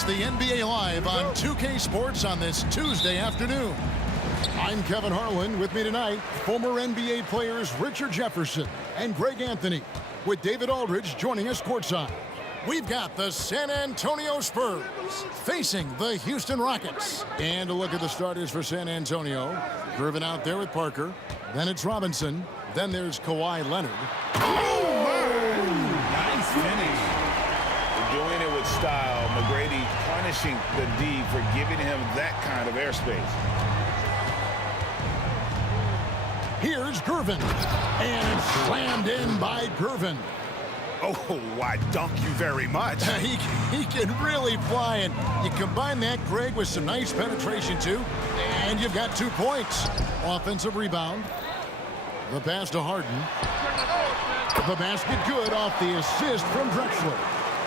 It's the NBA Live on 2K Sports on this Tuesday afternoon. I'm Kevin Harlan. With me tonight, former NBA players Richard Jefferson and Greg Anthony, with David Aldridge joining us courtside. We've got the San Antonio Spurs facing the Houston Rockets. And a look at the starters for San Antonio. Gervin out there with Parker. Then it's Robinson. Then there's Kawhi Leonard. Nice finish. Doing it with style. McGrady punishing the D for giving him that kind of airspace. Here's Gervin. And it's slammed in by Gervin. Oh, why, dunk you very much. He can really fly, and you combine that, Greg, with some nice penetration, too, and you've got 2 points. Offensive rebound. The pass to Harden. The basket good off the assist from Drexler.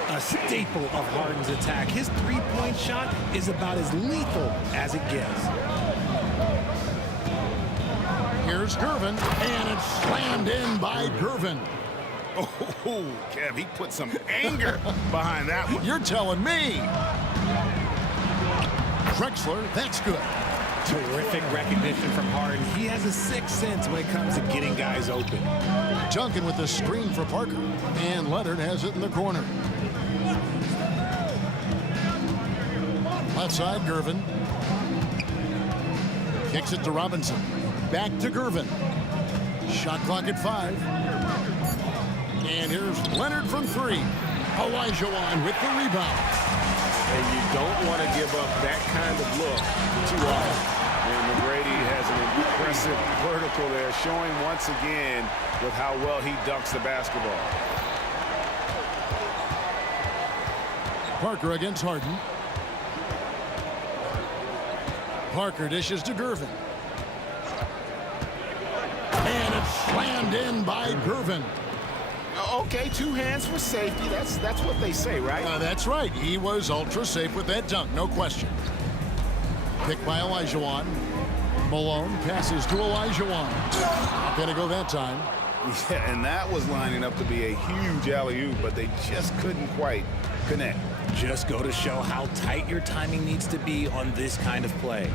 A staple of Harden's attack. His three-point shot is about as lethal as it gets. Here's Gervin, and it's slammed in by Gervin. Oh, Kev, he put some anger behind that one. You're telling me. Drexler, that's good. Terrific recognition from Harden. He has a sixth sense when it comes to getting guys open. Duncan with the screen for Parker, and Leonard has it in the corner. Left side, Gervin. Kicks it to Robinson. Back to Gervin. Shot clock at 5. And here's Leonard from 3. Olajuwon with the rebound. And you don't want to give up that kind of look too often. And McGrady has an impressive vertical there, showing once again with how well he dunks the basketball. Parker against Harden. Parker dishes to Gervin. And it's slammed in by Gervin. Okay, 2 hands for safety. That's what they say, right? That's right. He was ultra safe with that dunk, no question. Picked by Olajuwon. Malone passes to Olajuwon. Not gonna go that time. Yeah, and that was lining up to be a huge alley-oop, but they just couldn't quite connect. Just go to show how tight your timing needs to be on this kind of play.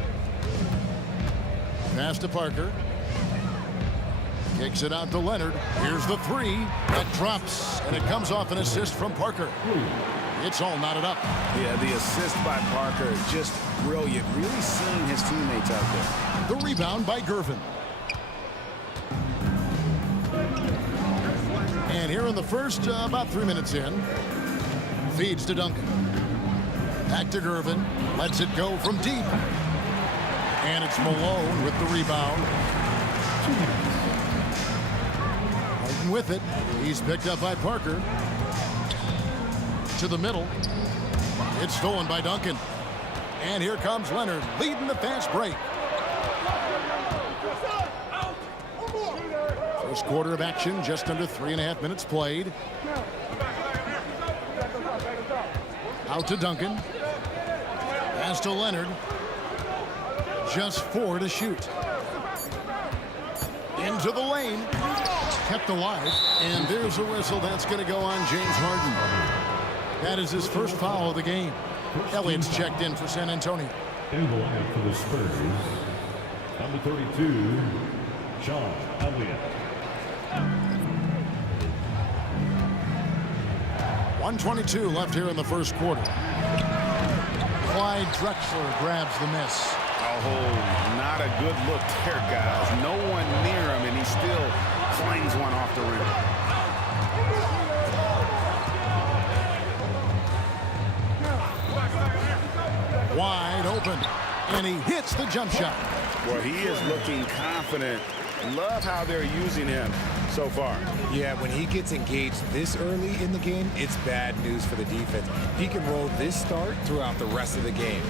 Pass to Parker. Kicks it out to Leonard. Here's the 3. That drops, and it comes off an assist from Parker. It's all knotted up. Yeah, the assist by Parker, just brilliant. Really seeing his teammates out there. The rebound by Gervin. And here in the first, about 3 minutes in, feeds to Duncan. Back to Gervin. Lets it go from deep. And it's Malone with the rebound. Harden with it. He's picked up by Parker. To the middle. It's stolen by Duncan. And here comes Leonard, leading the fast break. First quarter of action, just under 3.5 minutes played. Out to Duncan. Pass to Leonard. Just 4 to shoot. Into the lane. Kept alive. And there's a whistle. That's going to go on James Harden. That is his first foul of the game. Elliott's checked in for San Antonio. In the line for the Spurs, number 32, Sean Elliott. 1:22 left here in the first quarter. Clyde Drexler grabs the miss. Oh, not a good look there, guys. No one near him, and he still flings one off the rim. Wide open, and he hits the jump shot. Well, he is looking confident. Love how they're using him so far. Yeah, when he gets engaged this early in the game, it's bad news for the defense. He can roll this start throughout the rest of the game.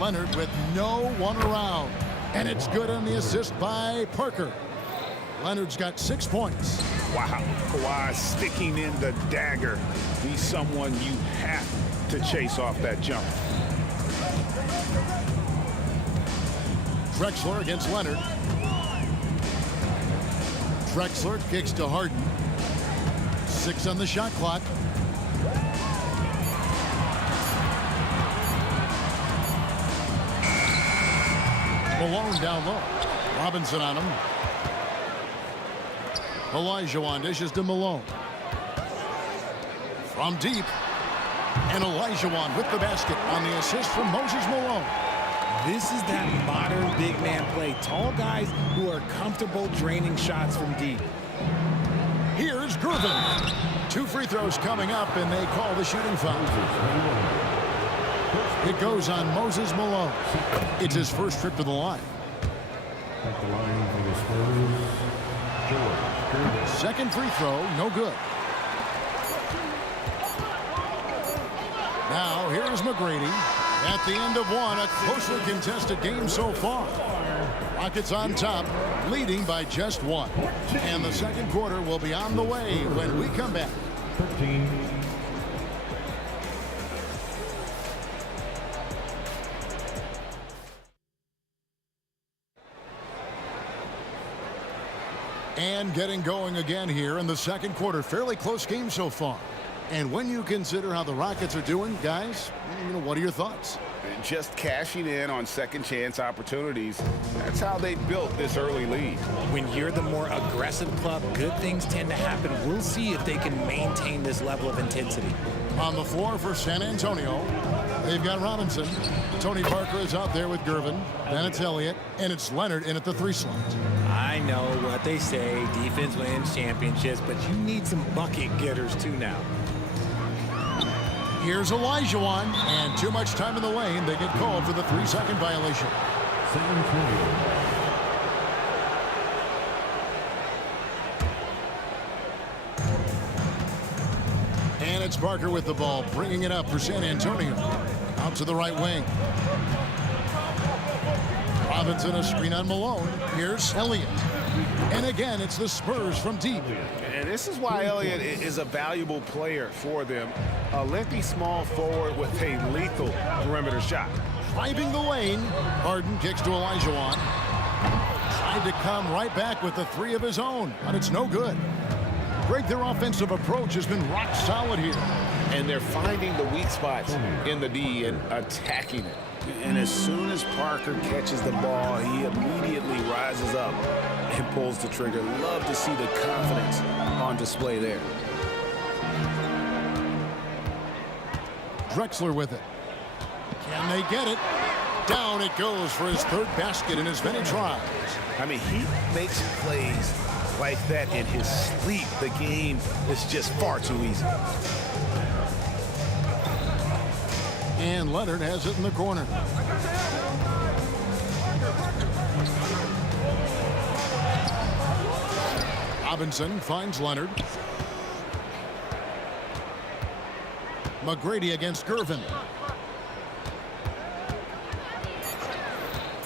Leonard with no one around, and it's good on the assist by Parker. Leonard's got 6 points. Wow, Kawhi sticking in the dagger. He's someone you have to chase off that jump. Drexler against Leonard. Drexler kicks to Harden. 6 on the shot clock. Malone down low. Robinson on him. Olajuwon dishes to Malone. From deep. And Olajuwon with the basket on the assist from Moses Malone. This is that modern big man play. Tall guys who are comfortable draining shots from deep. Here's Gervin. 2 free throws coming up, and they call the shooting foul. It goes on Moses Malone. It's his first trip to the line. At the line for the Spurs, George Gervin. Second free throw, no good. Now, here's McGrady. At the end of one, a closely contested game so far. Rockets on top, leading by just 1. And the second quarter will be on the way when we come back. 13. And getting going again here in the second quarter. Fairly close game so far. And when you consider how the Rockets are doing, guys, what are your thoughts? Just cashing in on second chance opportunities. That's how they built this early lead. When you're the more aggressive club, good things tend to happen. We'll see if they can maintain this level of intensity. On the floor for San Antonio, they've got Robinson. Tony Parker is out there with Gervin. Then it's Elliott, and it's Leonard in at the 3 slot. I know what they say, defense wins championships, but you need some bucket getters too now. Here's Olajuwon, and too much time in the lane. They get called for the 3-second violation. San Antonio. And it's Parker with the ball, bringing it up for San Antonio. Out to the right wing. Robinson, a screen on Malone. Here's Elliott. And again, it's the Spurs from deep. And this is why Elliott is a valuable player for them. A lengthy small forward with a lethal perimeter shot. Driving the lane. Harden kicks to Olajuwon. Tried to come right back with the 3 of his own, but it's no good. Greg, their offensive approach has been rock solid here. And they're finding the weak spots in the D and attacking it. And as soon as Parker catches the ball, he immediately rises up and pulls the trigger. Love to see the confidence on display there. Drexler with it. Can they get it? Down it goes for his 3rd basket in as many tries. I mean, he makes plays like that in his sleep. The game is just far too easy. And Leonard has it in the corner. Robinson finds Leonard. McGrady against Gervin.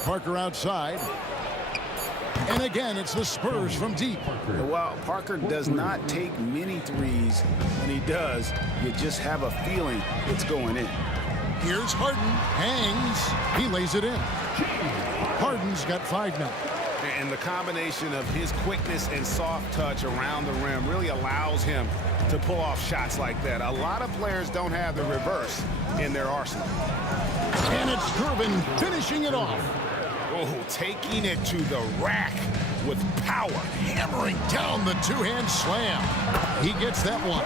Parker outside. And again, it's the Spurs from deep. Well, Parker does not take many threes. When he does, you just have a feeling it's going in. Here's Harden. Hangs. He lays it in. Harden's got 5 now. And the combination of his quickness and soft touch around the rim really allows him to pull off shots like that. A lot of players don't have the reverse in their arsenal. And it's Gervin finishing it off. Oh, taking it to the rack with power. Hammering down the 2-hand slam. He gets that one.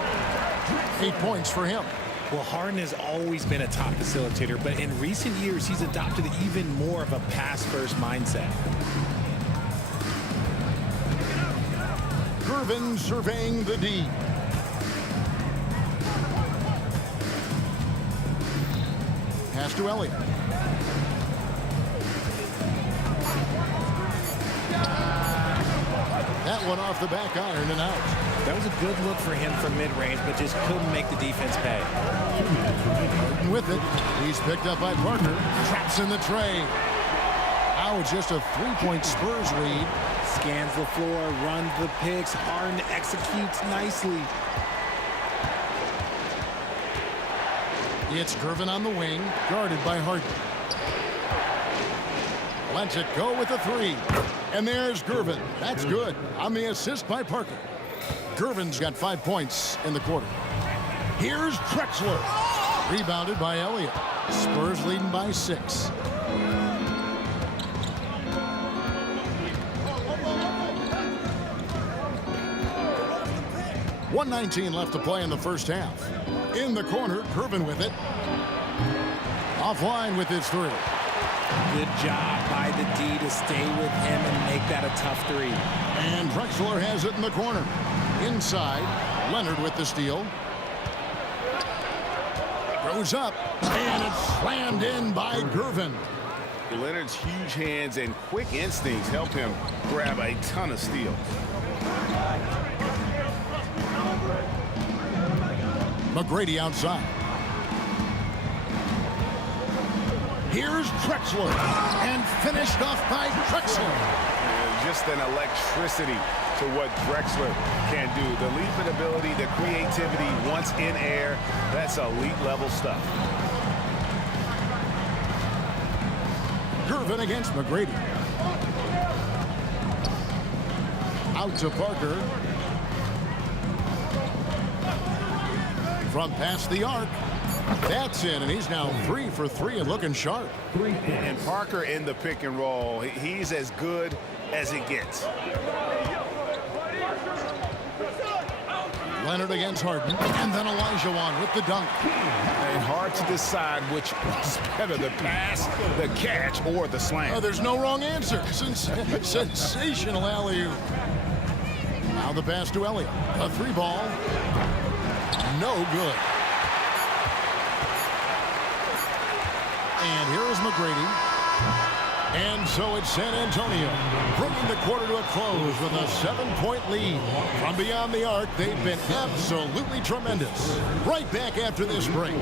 8 points for him. Well, Harden has always been a top facilitator, but in recent years, he's adopted even more of a pass-first mindset. Gervin surveying the D. Pass to Elliott. That one off the back iron and out. That was a good look for him from mid-range, but just couldn't make the defense pay. Harden with it. He's picked up by Parker. Traps in the tray. Now just a 3-point Spurs lead. Scans the floor, runs the picks. Harden executes nicely. It's Gervin on the wing, guarded by Harden. Lets it go with the 3. And there's Gervin. That's good. On the assist by Parker. Gervin's got 5 points in the quarter. Here's Drexler. Rebounded by Elliott. Spurs leading by 6. 1:19 left to play in the first half. In the corner, Gervin with it. Offline with his three. Good job by the D to stay with him and make that a tough three. And Drexler has it in the corner. Inside, Leonard with the steal. Goes up, and it's slammed in by Gervin. Leonard's huge hands and quick instincts help him grab a ton of steals. McGrady outside. Here's Drexler, and finished off by Drexler. Just an electricity to what Drexler can do. The leaping ability, the creativity once in air, that's elite level stuff. Gervin against McGrady. Out to Parker. From past the arc. That's in, and he's now 3 for 3 and looking sharp. And Parker in the pick and roll, he's as good as it gets. Leonard against Harden, and then Olajuwon with the dunk. And hard to decide which was better, the pass, the catch, or the slam. Oh, there's no wrong answer. Sensational alley-oop. Now the pass to Elliott. A three ball. No good. And here is McGrady. And so it's San Antonio, bringing the quarter to a close with a 7-point lead. From beyond the arc, they've been absolutely tremendous. Right back after this break.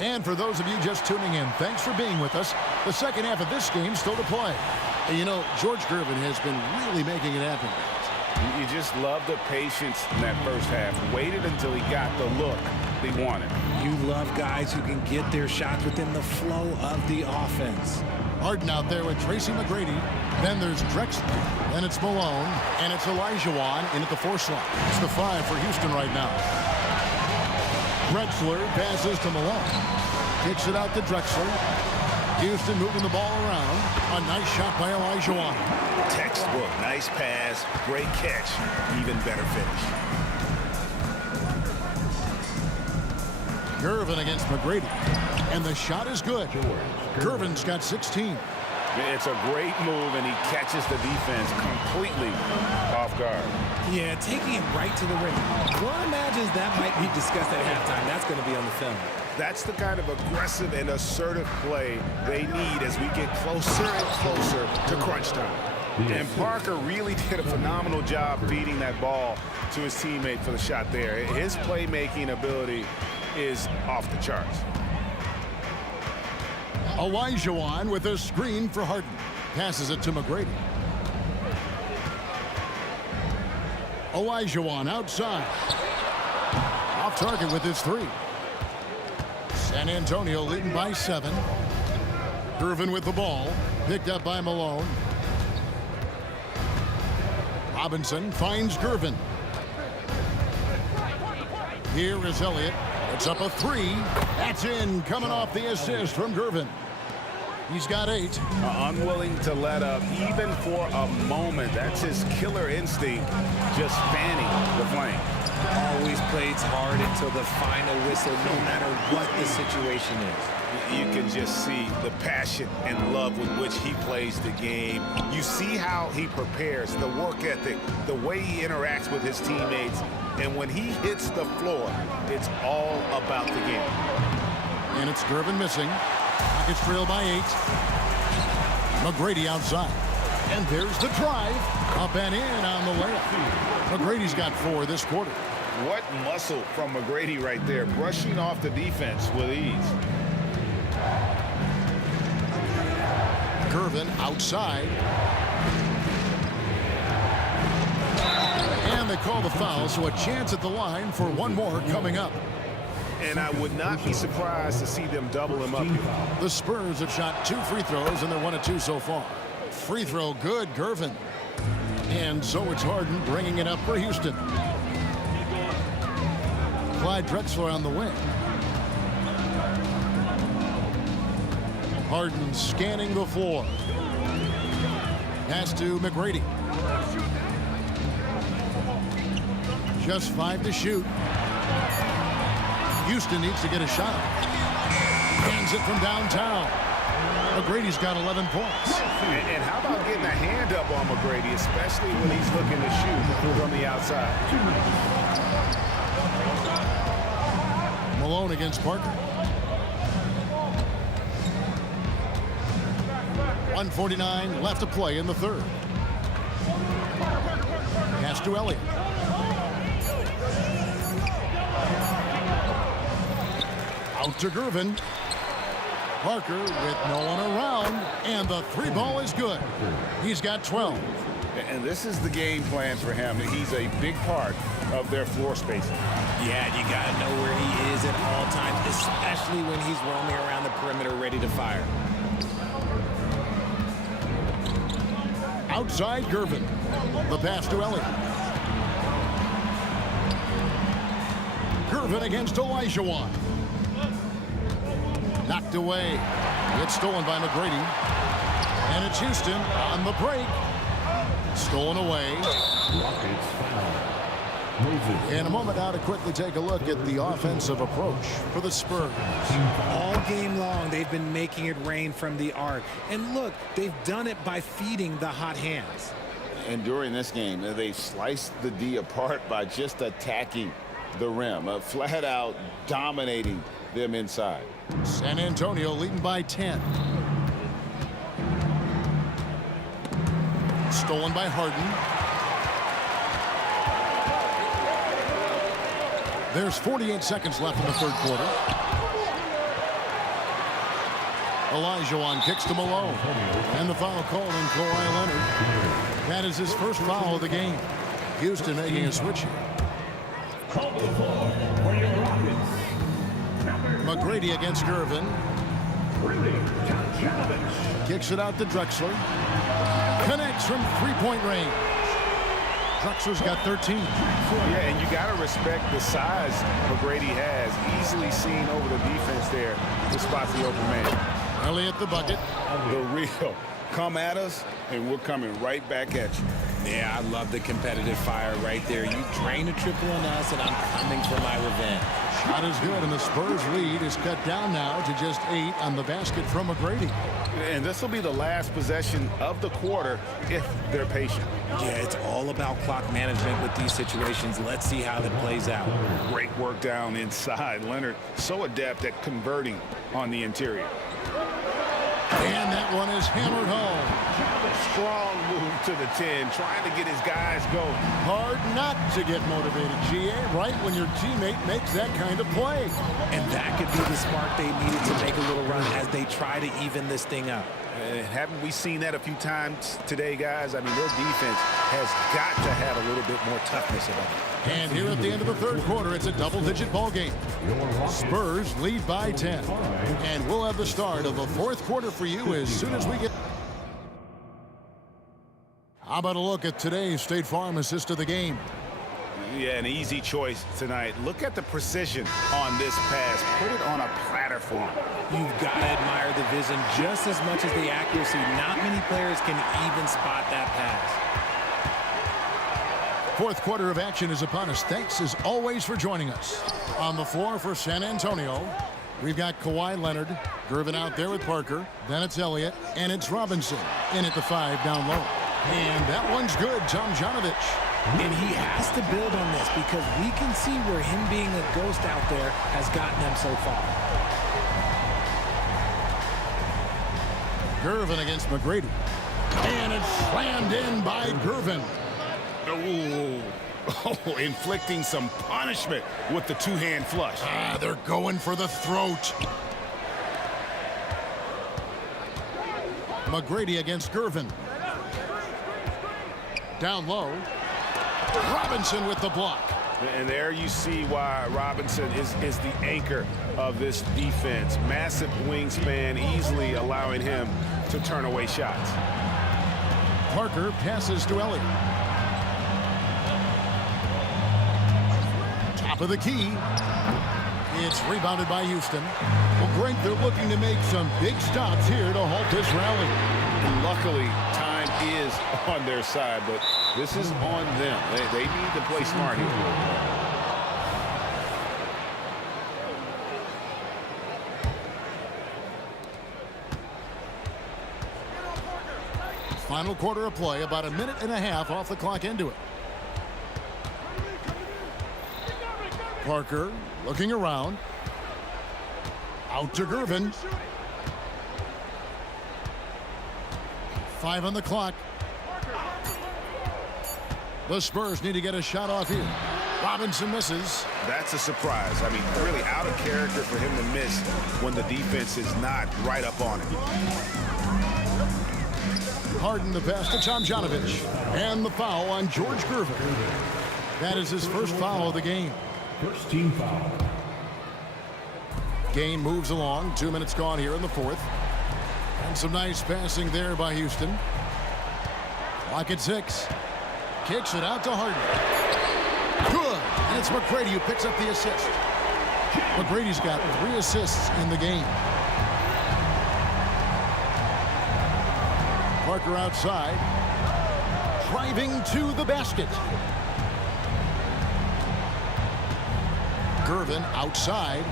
And for those of you just tuning in, thanks for being with us. The second half of this game still to play. And you know, George Gervin has been really making it happen. You just love the patience in that first half. Waited until he got the look he wanted. You love guys who can get their shots within the flow of the offense. Harden out there with Tracy McGrady. Then there's Drexler. Then it's Malone. And it's Olajuwon in at the 4 slot. It's the 5 for Houston right now. Drexler passes to Malone. Kicks it out to Drexler. Houston moving the ball around. A nice shot by Olajuwon. Textbook, nice pass, great catch, even better finish. Gervin against McGrady. And the shot is good. Gervin's got 16. It's a great move, and he catches the defense completely off guard. Yeah, taking him right to the rim. One imagines that might be discussed at halftime. That's going to be on the film. That's the kind of aggressive and assertive play they need as we get closer and closer to crunch time. And Parker really did a phenomenal job feeding that ball to his teammate for the shot there. His playmaking ability is off the charts. Olajuwon with a screen for Harden. Passes it to McGrady. Olajuwon outside. Off target with his 3. San Antonio leading by 7. Gervin with the ball. Picked up by Malone. Robinson finds Gervin. Here is Elliott. It's up a 3. That's in, coming off the assist from Gervin. He's got 8. Unwilling to let up, even for a moment. That's his killer instinct, just fanning the flame. Always plays hard until the final whistle, no matter what the situation is. You can just see the passion and love with which he plays the game. You see how he prepares, the work ethic, the way he interacts with his teammates. And when he hits the floor, it's all about the game. And it's Gervin missing. Rockets trail by 8. McGrady outside. And there's the drive. Up and in on the layup. McGrady's got 4 this quarter. What muscle from McGrady right there, brushing off the defense with ease. Gervin outside. And they call the foul, so a chance at the line for one more coming up. And I would not be surprised to see them double him up here. The Spurs have shot 2 free throws, and they're 1 of 2 so far. Free throw good, Gervin. And so it's Harden bringing it up for Houston. Clyde Drexler on the wing. Harden scanning the floor. Pass to McGrady. Just 5 to shoot. Houston needs to get a shot. Hands it from downtown. McGrady's got 11 points. And how about getting a hand up on McGrady, especially when he's looking to shoot from the outside. Malone against Parker. 1:49 left to play in the third. Pass to Elliott. Out to Gervin. Parker with no one around, and the 3 ball is good. He's got 12. And this is the game plan for him. He's a big part of their floor spacing. Yeah, you got to know where he is at all times, especially when he's roaming around the perimeter ready to fire. Outside Gervin. The pass to Elliott. Gervin against Olajuwon. Knocked away. It's stolen by McGrady. And it's Houston on the break. Stolen away. Rockets foul. Moses. In a moment now to quickly take a look at the offensive approach for the Spurs. All game long, they've been making it rain from the arc. And look, they've done it by feeding the hot hands. And during this game, they sliced the D apart by just attacking the rim, flat out dominating them inside. San Antonio leading by 10. Stolen by Harden. There's 48 seconds left in the third quarter. Olajuwon kicks to Malone. And the foul called on Kawhi Leonard. That is his first foul of the game. Houston making a switch here. McGrady against Gervin. Kicks it out to Drexler. Connects from 3-point range. Drexler's got 13. Yeah, and you got to respect the size McGrady has. Easily seen over the defense there to spot the open man. Elliott the bucket. The real. Come at us, and we're coming right back at you. Yeah, I love the competitive fire right there. You drain a triple on us, and I'm coming for my revenge. Shot is good, and the Spurs lead is cut down now to just 8 on the basket from McGrady. And this will be the last possession of the quarter if they're patient. Yeah, it's all about clock management with these situations. Let's see how that plays out. Great work down inside. Leonard so adept at converting on the interior. And that one is hammered home. Strong move to the 10, trying to get his guys going. Hard not to get motivated, GA, right when your teammate makes that kind of play. And that could be the spark they needed to make a little run as they try to even this thing up. Haven't we seen that a few times today, guys? I mean, their defense has got to have a little bit more toughness about it. And here at the end of the third quarter, it's a double-digit ball game. Spurs lead by 10. And we'll have the start of the fourth quarter for you as soon as we get... How about a look at today's State Farm assist of the game? Yeah, an easy choice tonight. Look at the precision on this pass. Put it on a platter for him. You've got to admire the vision just as much as the accuracy. Not many players can even spot that pass. Fourth quarter of action is upon us. Thanks, as always, for joining us. On the floor for San Antonio, we've got Kawhi Leonard. Gervin out there with Parker. Then it's Elliott. And it's Robinson in at the 5 down low. And that one's good, Tomjanovich. And he has to build on this because we can see where him being a ghost out there has gotten him so far. Gervin against McGrady. And it's slammed in by Gervin. Oh, inflicting some punishment with the two-hand flush. They're going for the throat. McGrady against Gervin. Down low. Robinson with the block. And there you see why Robinson is the anchor of this defense. Massive wingspan, easily allowing him to turn away shots. Parker passes to Elliott. Top of the key. It's rebounded by Houston. Well, Greg, they're looking to make some big stops here to halt this rally. Luckily, time is on their side, but this is on them. They need to play smart here. Final quarter of play, about a minute and a half off the clock into it. Parker looking around. Out to Gervin. 5 on the clock. The Spurs need to get a shot off here. Robinson misses. That's a surprise. I mean, really out of character for him to miss when the defense is not right up on him. Harden the pass to Tomjanovich. And the foul on George Gervin. That is his first foul of the game. First team foul. Game moves along. 2 minutes gone here in the fourth. And some nice passing there by Houston. Clock at 6. Kicks it out to Harden. Good. And it's McGrady who picks up the assist. McGrady's got 3 assists in the game. Parker outside. Driving to the basket. Gervin outside.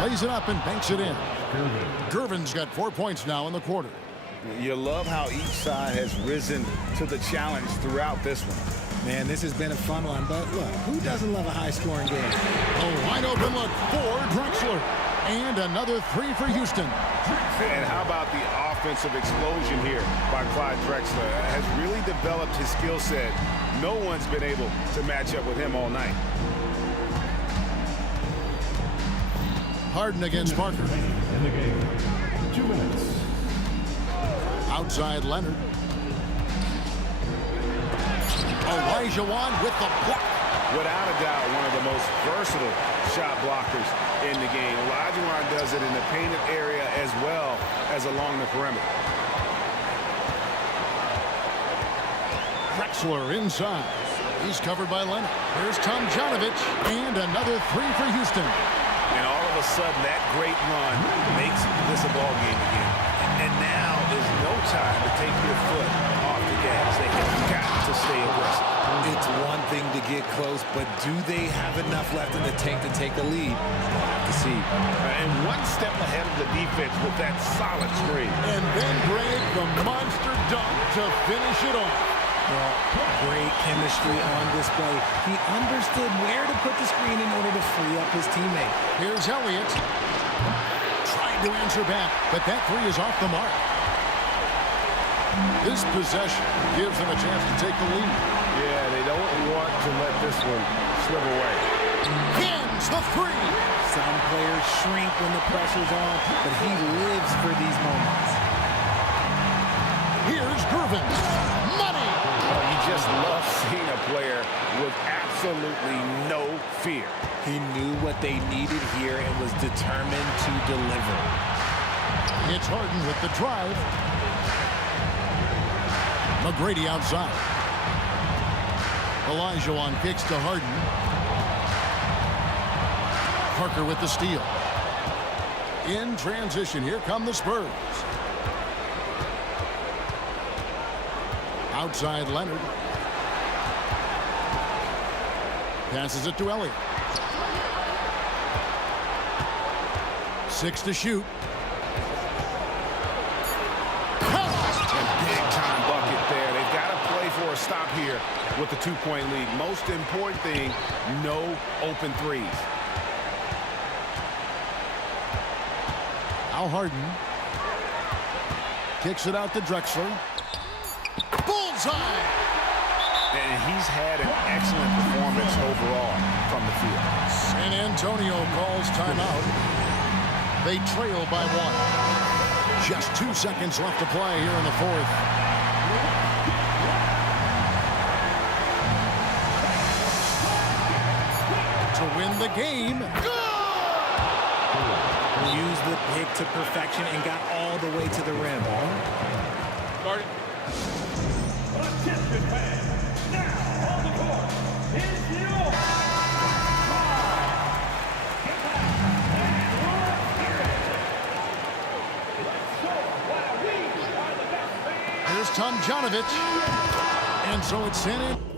Lays it up and banks it in. Gervin's got 4 points now in the quarter. You love how each side has risen to the challenge throughout this one. Man, this has been a fun one, but look, who doesn't love a high-scoring game? A wide open look for Drexler. And another 3 for Houston. And how about the offensive explosion here by Clyde Drexler? Has really developed his skill set. No one's been able to match up with him all night. Harden against Parker. In the game. 2 minutes. Outside Leonard. Olajuwon with the block. Without a doubt, one of the most versatile shot blockers in the game. Olajuwon does it in the painted area as well as along the perimeter. Drexler inside. He's covered by Leonard. Here's Tomjanovich. And another 3 for Houston. And all of a sudden, that great run makes this a ball game again. And now is no time to take your foot off the gas. They have got to stay aggressive. It's one thing to get close, but do they have enough left in the tank to take the lead? We'll have to see. And one step ahead of the defense with that solid screen. And then Greg, the monster dunk to finish it off. Well, great chemistry on display. He understood where to put the screen in order to free up his teammate. Here's Elliott. Trying to answer back, but that 3 is off the mark. This possession gives them a chance to take the lead. Yeah, they don't want to let this one slip away. Hins the 3. Some players shrink when the pressure's on, but he lives for these moments. Here's Gervin. Money. You just love seeing a player with absolutely no fear. He knew what they needed here and was determined to deliver. It's Harden with the drive. McGrady outside. Olajuwon kicks to Harden. Parker with the steal. In transition, here come the Spurs. Outside Leonard. Passes it to Elliott. 6 to shoot. Big-time bucket there. They've got to play for a stop here with the 2-point lead. Most important thing, no open threes. Al Harden. Kicks it out to Drexler. Bullseye! And he's had an excellent performance overall from the field. San Antonio calls timeout. They trail by 1. Just 2 seconds left to play here in the fourth. To win the game. Used the pick to perfection and got all the way to the rim. Started. Attention fans, now on the court is your Here's Tomjanovich. And so it's San Antonio.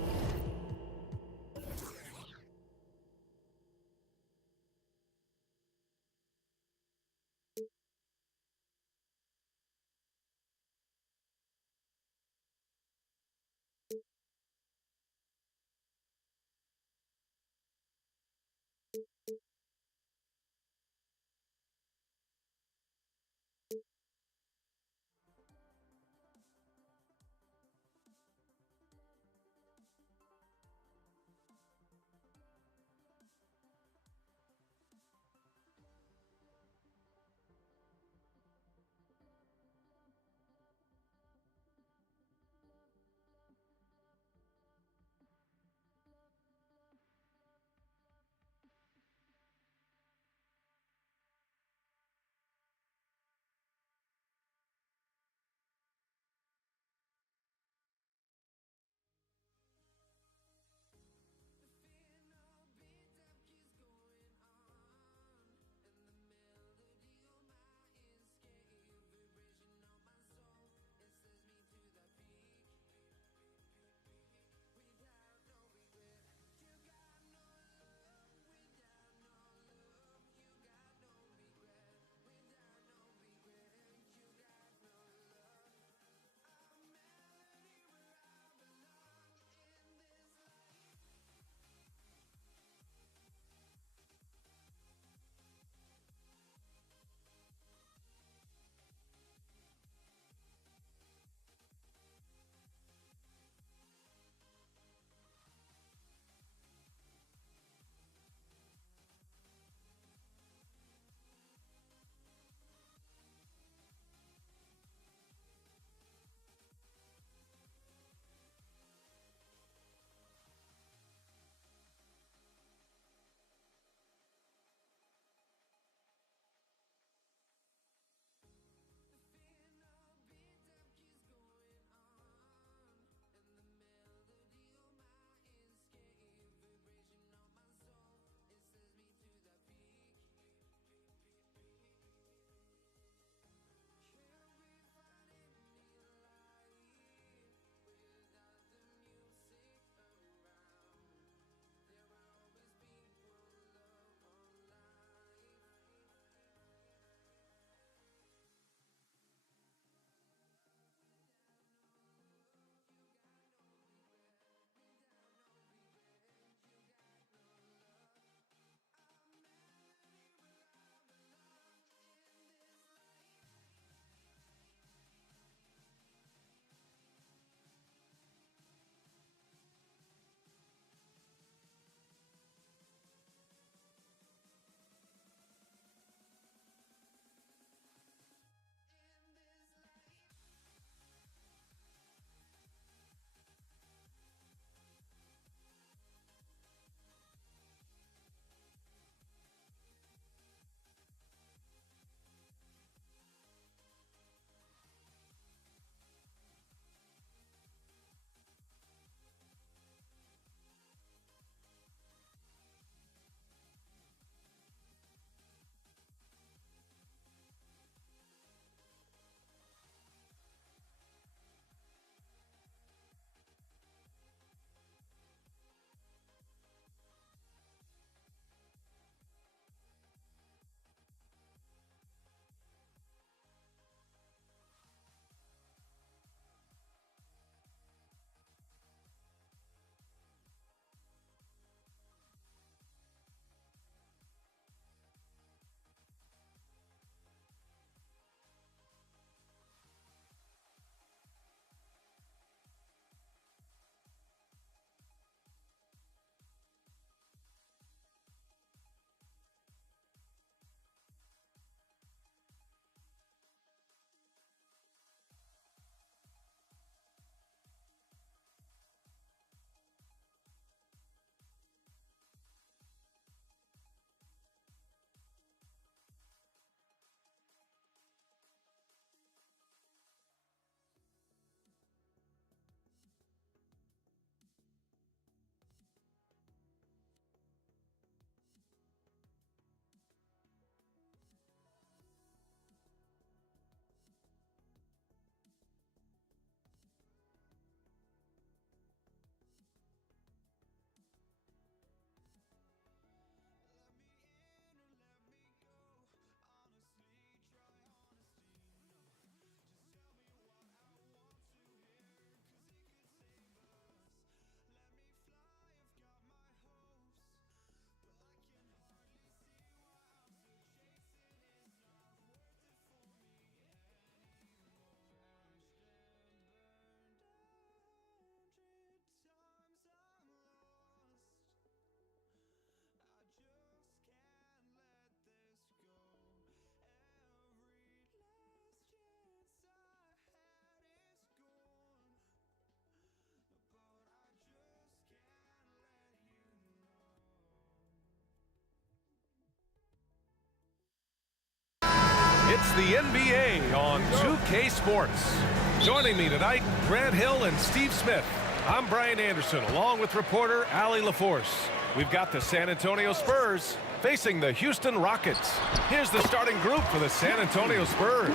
It's the NBA on 2K Sports. Joining me tonight, Grant Hill and Steve Smith. I'm Brian Anderson, along with reporter Allie LaForce. We've got the San Antonio Spurs facing the Houston Rockets. Here's the starting group for the San Antonio Spurs.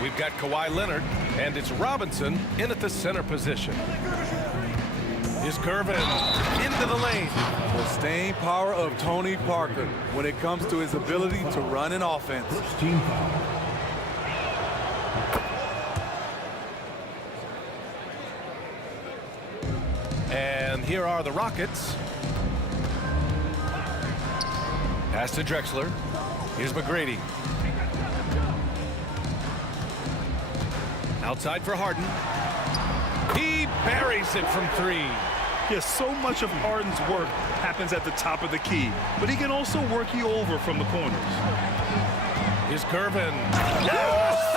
We've got Kawhi Leonard, and it's Robinson in at the center position. Here's Gervin into the lane. The staying power of Tony Parker when it comes to his ability to run an offense. First team foul. And here are the Rockets. Pass to Drexler. Here's McGrady. Outside for Harden. He buries it from three. Yes, so much of Harden's work happens at the top of the key, but he can also work you over from the corners. Here's Gervin.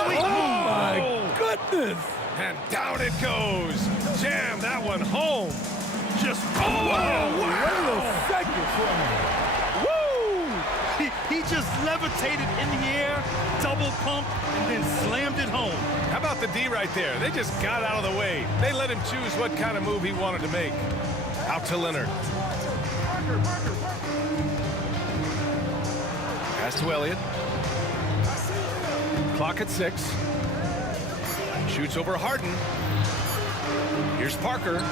Sweet move. My goodness! And down it goes. Jam that one home. Just wow. Woo! He just levitated in the air, double pump, and then slammed it home. How about the D right there? They just got out of the way. They let him choose what kind of move he wanted to make. Out to Leonard. Pass to Elliott. Clock at 6. Shoots over Harden. Here's Parker.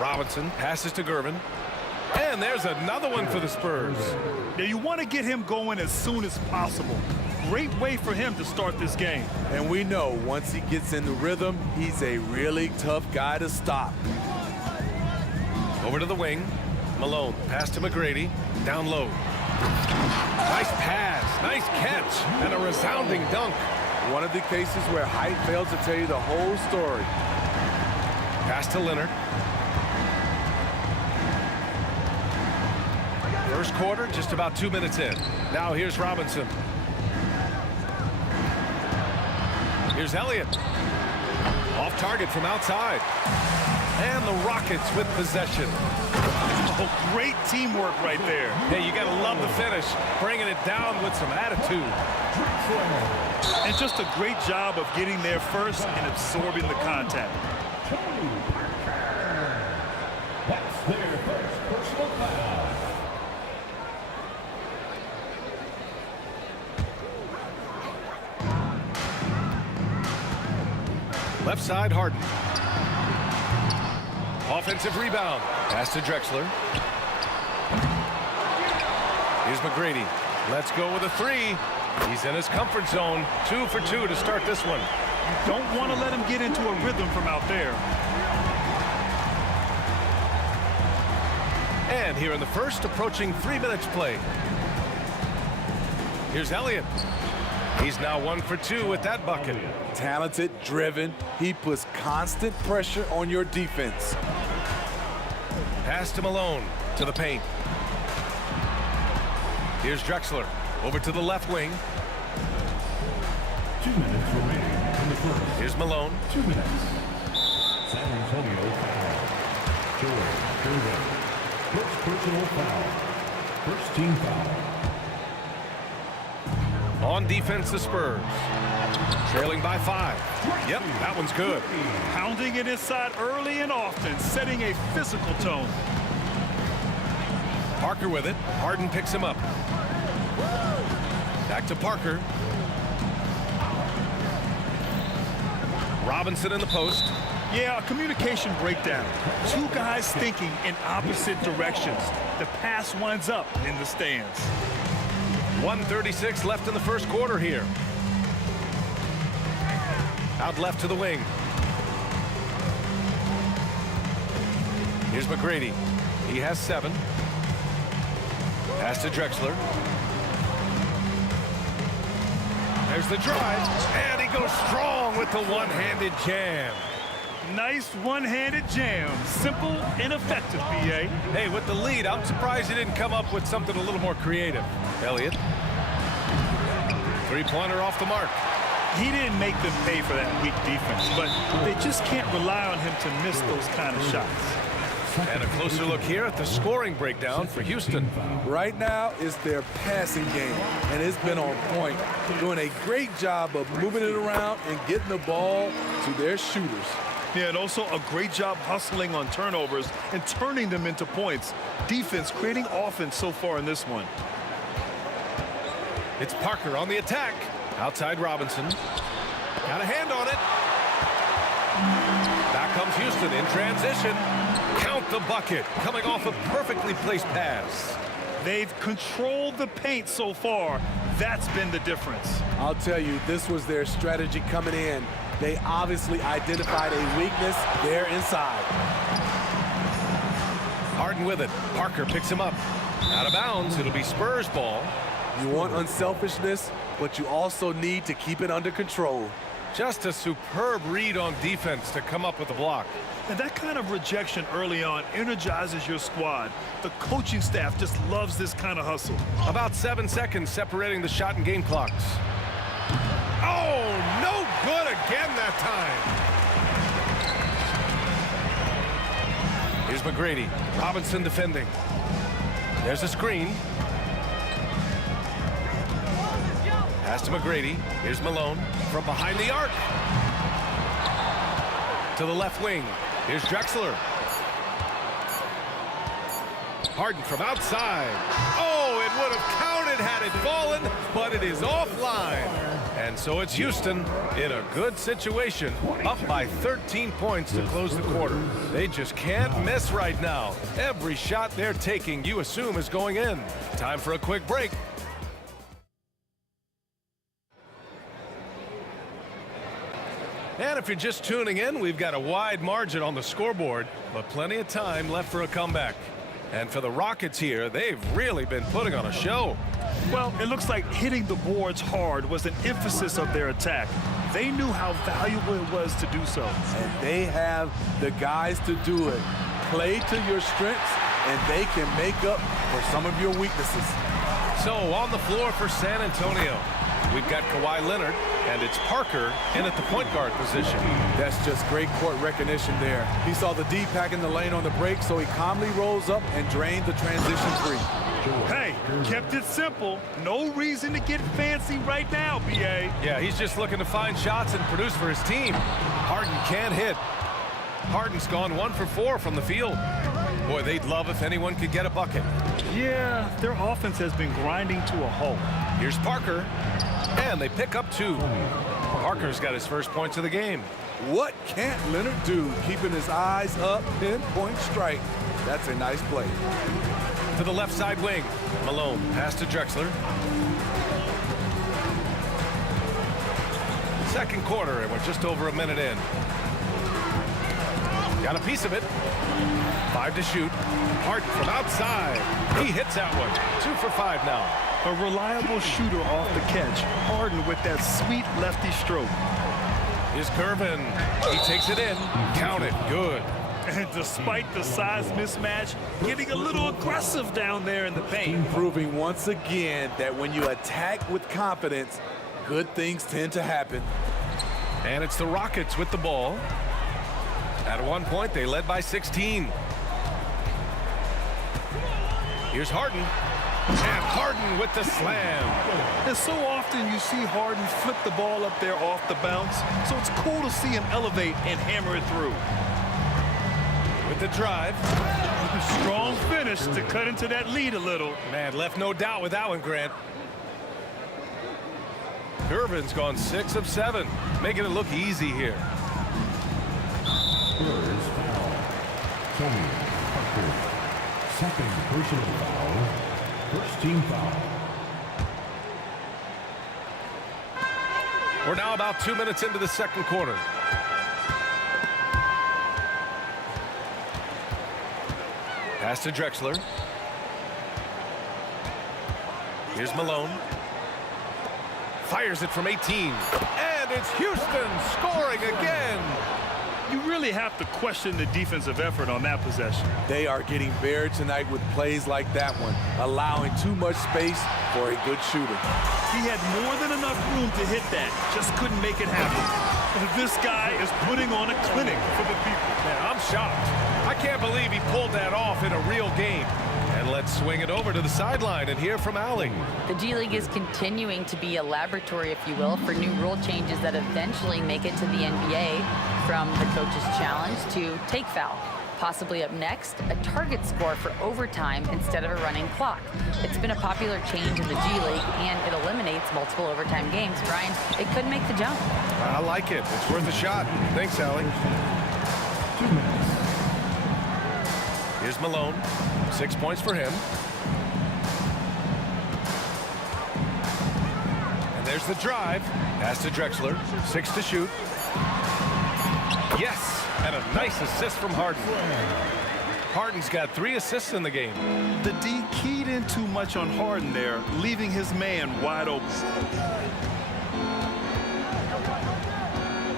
Robinson passes to Gervin. And there's another one for the Spurs. Now you want to get him going as soon as possible. Great way for him to start this game. And we know once he gets in the rhythm, he's a really tough guy to stop. Over to the wing. Malone. Pass to McGrady. Down low. Nice pass. Nice catch. And a resounding dunk. One of the cases where height fails to tell you the whole story. Pass to Leonard. First quarter, just about 2 minutes in. Now here's Robinson. Here's Elliott. Off target from outside. And the Rockets with possession. Oh, great teamwork right there. Hey, you got to love the finish. Bringing it down with some attitude. And just a great job of getting there first and absorbing the contact. That's their first personal foul. Left side, Harden. Offensive rebound. Pass to Drexler. Here's McGrady. Let's go with a three. He's in his comfort zone. 2 for 2 to start this one. You don't want to let him get into a rhythm from out there. And here in the first, approaching 3 minutes play. Here's Elliott. He's now 1 for 2 with that bucket. Talented, driven, he puts constant pressure on your defense. Pass to Malone, to the paint. Here's Drexler, over to the left wing. 2 minutes remaining in the first. Here's Malone. 2 minutes. San Antonio foul. George Gervin. First personal foul. First team foul. On defense, the Spurs. Trailing by 5. Yep, that one's good. Pounding it inside early and often, setting a physical tone. Parker with it. Harden picks him up. Back to Parker. Robinson in the post. Yeah, a communication breakdown. 2 guys thinking in opposite directions. The pass winds up in the stands. 1:36 left in the first quarter here. Out left to the wing. Here's McGrady. He has 7. Pass to Drexler. There's the drive, and he goes strong with the one-handed jam. Nice one-handed jam. Simple and effective, B.A. Hey, with the lead, I'm surprised he didn't come up with something a little more creative. Elliott. Three-pointer off the mark. He didn't make them pay for that weak defense, but they just can't rely on him to miss those kind of shots. And a closer look here at the scoring breakdown for Houston. Right now, it's their passing game, and it's been on point. Doing a great job of moving it around and getting the ball to their shooters. Yeah, and also a great job hustling on turnovers and turning them into points. Defense creating offense so far in this one. It's Parker on the attack. Outside Robinson. Got a hand on it. Back comes Houston in transition. Count the bucket. Coming off a perfectly placed pass. They've controlled the paint so far. That's been the difference. I'll tell you, this was their strategy coming in. They obviously identified a weakness there inside. Harden with it. Parker picks him up. Out of bounds. It'll be Spurs ball. You want unselfishness, but you also need to keep it under control. Just a superb read on defense to come up with the block. And that kind of rejection early on energizes your squad. The coaching staff just loves this kind of hustle. About 7 seconds separating the shot and game clocks. Oh, no good again that time. Here's McGrady. Robinson defending. There's a screen. Pass to McGrady. Here's Malone from behind the arc. To the left wing. Here's Drexler. Harden from outside. Oh, it would have counted had it fallen, but it is offline. And so it's Houston in a good situation, up by 13 points to close the quarter. They just can't miss right now. Every shot they're taking, you assume, is going in. Time for a quick break. And if you're just tuning in, we've got a wide margin on the scoreboard, but plenty of time left for a comeback. And for the Rockets here, they've really been putting on a show. Well, it looks like hitting the boards hard was an emphasis of their attack. They knew how valuable it was to do so. And they have the guys to do it. Play to your strengths, and they can make up for some of your weaknesses. So on the floor for San Antonio, we've got Kawhi Leonard, and it's Parker in at the point guard position. That's just great court recognition there. He saw the D pack in the lane on the break, so he calmly rolls up and drained the transition three. Hey, kept it simple. No reason to get fancy right now, B.A. Yeah, he's just looking to find shots and produce for his team. Harden can't hit. Harden's gone 1 for 4 from the field. Boy, they'd love if anyone could get a bucket. Yeah, their offense has been grinding to a halt. Here's Parker, and they pick up 2. Parker's got his first points of the game. What can't Leonard do? Keeping his eyes up, pinpoint strike. That's a nice play. To the left side wing, Malone, pass to Drexler. Second quarter, and we're just over a minute in. Got a piece of it. 5 to shoot. Harden from outside. He hits that one. 2 for 5 now. A reliable shooter off the catch. Harden with that sweet lefty stroke. Here's Curvin. He takes it in. Count it. Good. And despite the size mismatch, getting a little aggressive down there in the paint. Proving once again that when you attack with confidence, good things tend to happen. And it's the Rockets with the ball. At one point, they led by 16. Here's Harden. And Harden with the slam. And so often you see Harden flip the ball up there off the bounce, so it's cool to see him elevate and hammer it through. With the drive. Strong finish to cut into that lead a little. Man, left no doubt with that one, Grant. Irvin's gone 6 of 7, making it look easy here. Spurs foul. Tony Parker. Second personal foul. First team foul. We're now about 2 minutes into the second quarter. Pass to Drexler. Here's Malone. Fires it from 18. And it's Houston scoring again. You really have to question the defensive effort on that possession. They are getting bare tonight with plays like that one, allowing too much space for a good shooter. He had more than enough room to hit that, just couldn't make it happen. This guy is putting on a clinic for the people. Man, I'm shocked. I can't believe he pulled pulled that off in a real game. And let's swing it over to the sideline and hear from Allie. The G League is continuing to be a laboratory, if you will, for new rule changes that eventually make it to the NBA, from the coach's challenge to take foul. Possibly up next, a target score for overtime instead of a running clock. It's been a popular change in the G League, and it eliminates multiple overtime games. Brian, it could make the jump. I like it. It's worth a shot. Thanks, Allie. 2 minutes. Here's Malone. 6 points for him. And there's the drive. Pass to Drexler. 6 to shoot. Yes! And a nice assist from Harden. Harden's got 3 assists in the game. The D keyed in too much on Harden there, leaving his man wide open.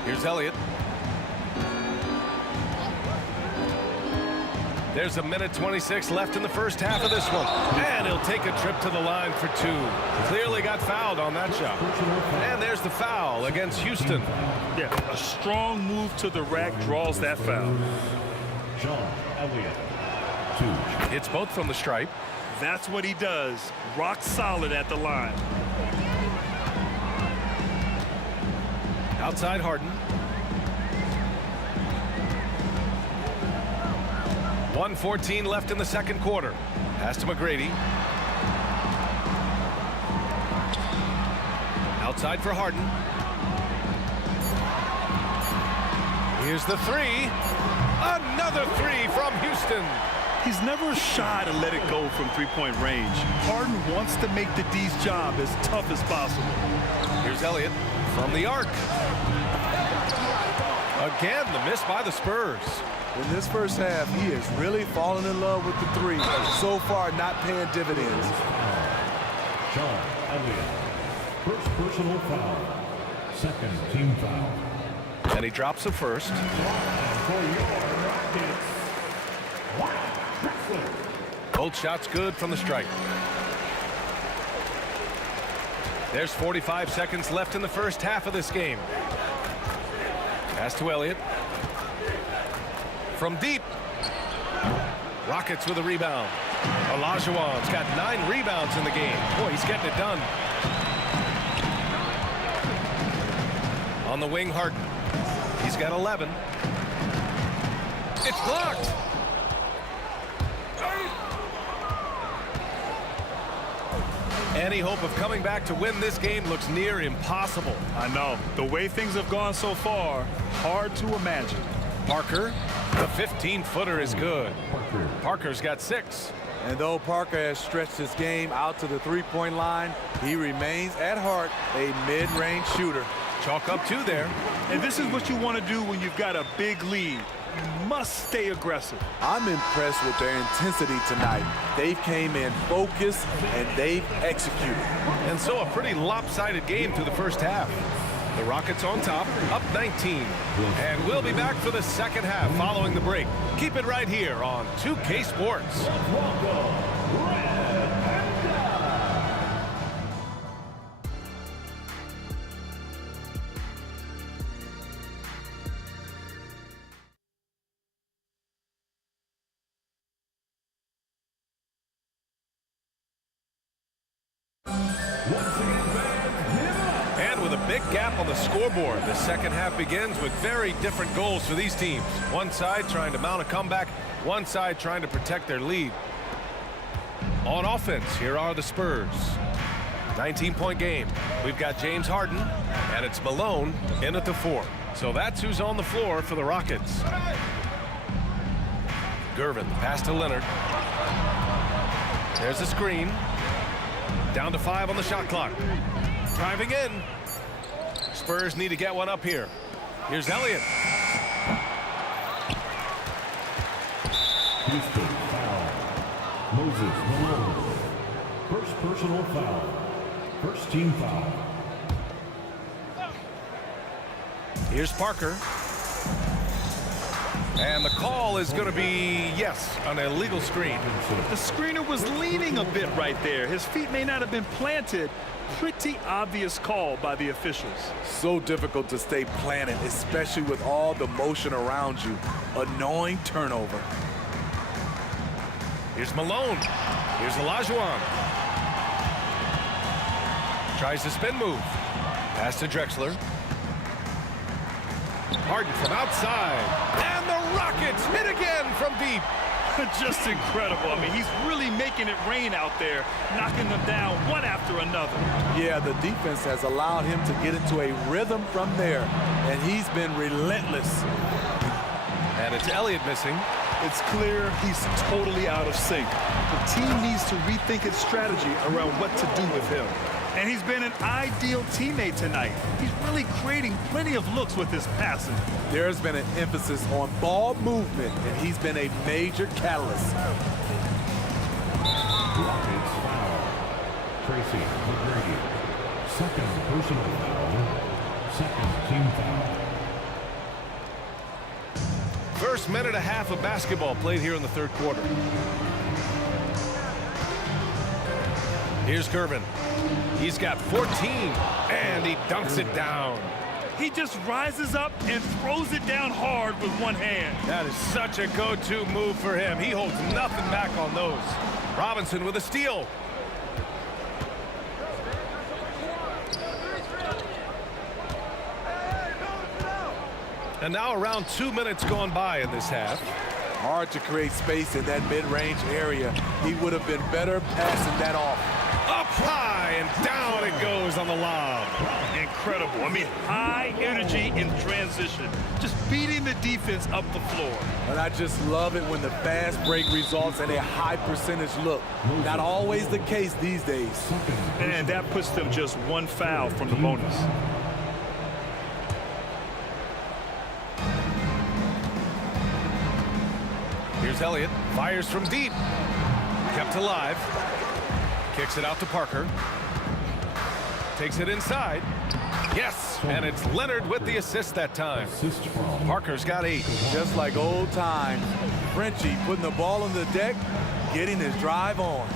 Here's Elliott. There's a minute 26 left in the first half of this one. And he'll take a trip to the line for 2. Clearly got fouled on that shot. And there's the foul against Houston. Yeah, a strong move to the rack draws that foul. John Elliott. 2. It's both from the stripe. That's what he does. Rock solid at the line. Outside Harden. 1:14 left in the second quarter. Pass to McGrady. Outside for Harden. Here's the 3. Another 3 from Houston. He's never shy to let it go from three-point range. Harden wants to make the D's job as tough as possible. Here's Elliott from the arc. Again, the miss by the Spurs. In this first half, he is really falling in love with the 3. So far, not paying dividends. John Elliott. First personal foul. Second team foul. And he drops the first. For your Rockets. Drexler. Both shots good from the stripe. There's 45 seconds left in the first half of this game. Pass to Elliott. From deep. Rockets with a rebound. Olajuwon's got 9 rebounds in the game. Boy, he's getting it done. On the wing, Harden. He's got 11. It's blocked. Any hope of coming back to win this game looks near impossible. I know. The way things have gone so far, hard to imagine. Parker, the 15-footer is good. Parker's got 6. And though Parker has stretched his game out to the three-point line, he remains at heart a mid-range shooter. Chalk up 2 there. And this is what you want to do when you've got a big lead. You must stay aggressive. I'm impressed with their intensity tonight. They came in focused and they've executed. And so a pretty lopsided game through the first half. The Rockets on top, up 19. And we'll be back for the second half following the break. Keep it right here on 2K Sports. And with a big gap on the scoreboard, the second half begins with very different goals for these teams. One side trying to mount a comeback, one side trying to protect their lead. On offense, here are the Spurs. 19-point game. We've got James Harden, and it's Malone in at the 4. So that's who's on the floor for the Rockets. Gervin, pass to Leonard. There's a screen. Down to 5 on the shot clock. Driving in. Spurs need to get one up here. Here's Elliott. Houston foul. Moses Malone. First personal foul. First team foul. Here's Parker. And the call is going to be, yes, an illegal screen. The screener was leaning a bit right there. His feet may not have been planted. Pretty obvious call by the officials. So difficult to stay planted, especially with all the motion around you. Annoying turnover. Here's Malone. Here's Olajuwon. Tries the spin move. Pass to Drexler. Harden from outside. And the Rockets hit again from deep. Just incredible. I mean, he's really making it rain out there, knocking them down one after another. Yeah, the defense has allowed him to get into a rhythm from there, and he's been relentless. And it's Elliott missing. It's clear he's totally out of sync. The team needs to rethink its strategy around what to do with him. And he's been an ideal teammate tonight. He's really creating plenty of looks with his passing. There's been an emphasis on ball movement, and he's been a major catalyst. Rockets foul. Tracy McGrady. Second personal foul. Second team foul. First minute and a half of basketball played here in the third quarter. Here's Gervin. He's got 14, and he dunks it down. He just rises up and throws it down hard with one hand. That is such a go-to move for him. He holds nothing back on those. Robinson with a steal. And now around 2 minutes gone by in this half. Hard to create space in that mid-range area. He would have been better passing that off. Up high and down it goes on the lob. Incredible. I mean, high energy in transition. Just beating the defense up the floor. And I just love it when the fast break results in a high percentage look. Not always the case these days. And that puts them just one foul from the bonus. Here's Elliott. Fires from deep. Kept alive. Kicks it out to Parker. Takes it inside. Yes, and it's Leonard with the assist that time. Parker's got 8. Just like old times. Frenchie putting the ball on the deck, getting his drive on.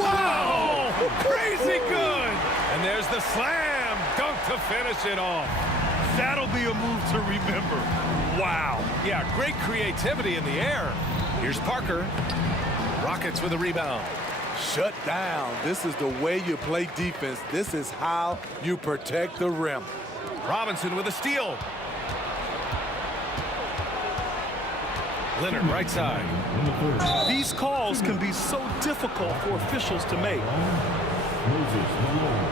Wow! Crazy good! And there's the slam dunk to finish it off. That'll be a move to remember. Wow. Yeah, great creativity in the air. Here's Parker. Rockets with a rebound. Shut down. This is the way you play defense. This is how you protect the rim. Robinson with a steal. Leonard right side. These calls can be so difficult for officials to make. Moses Malone.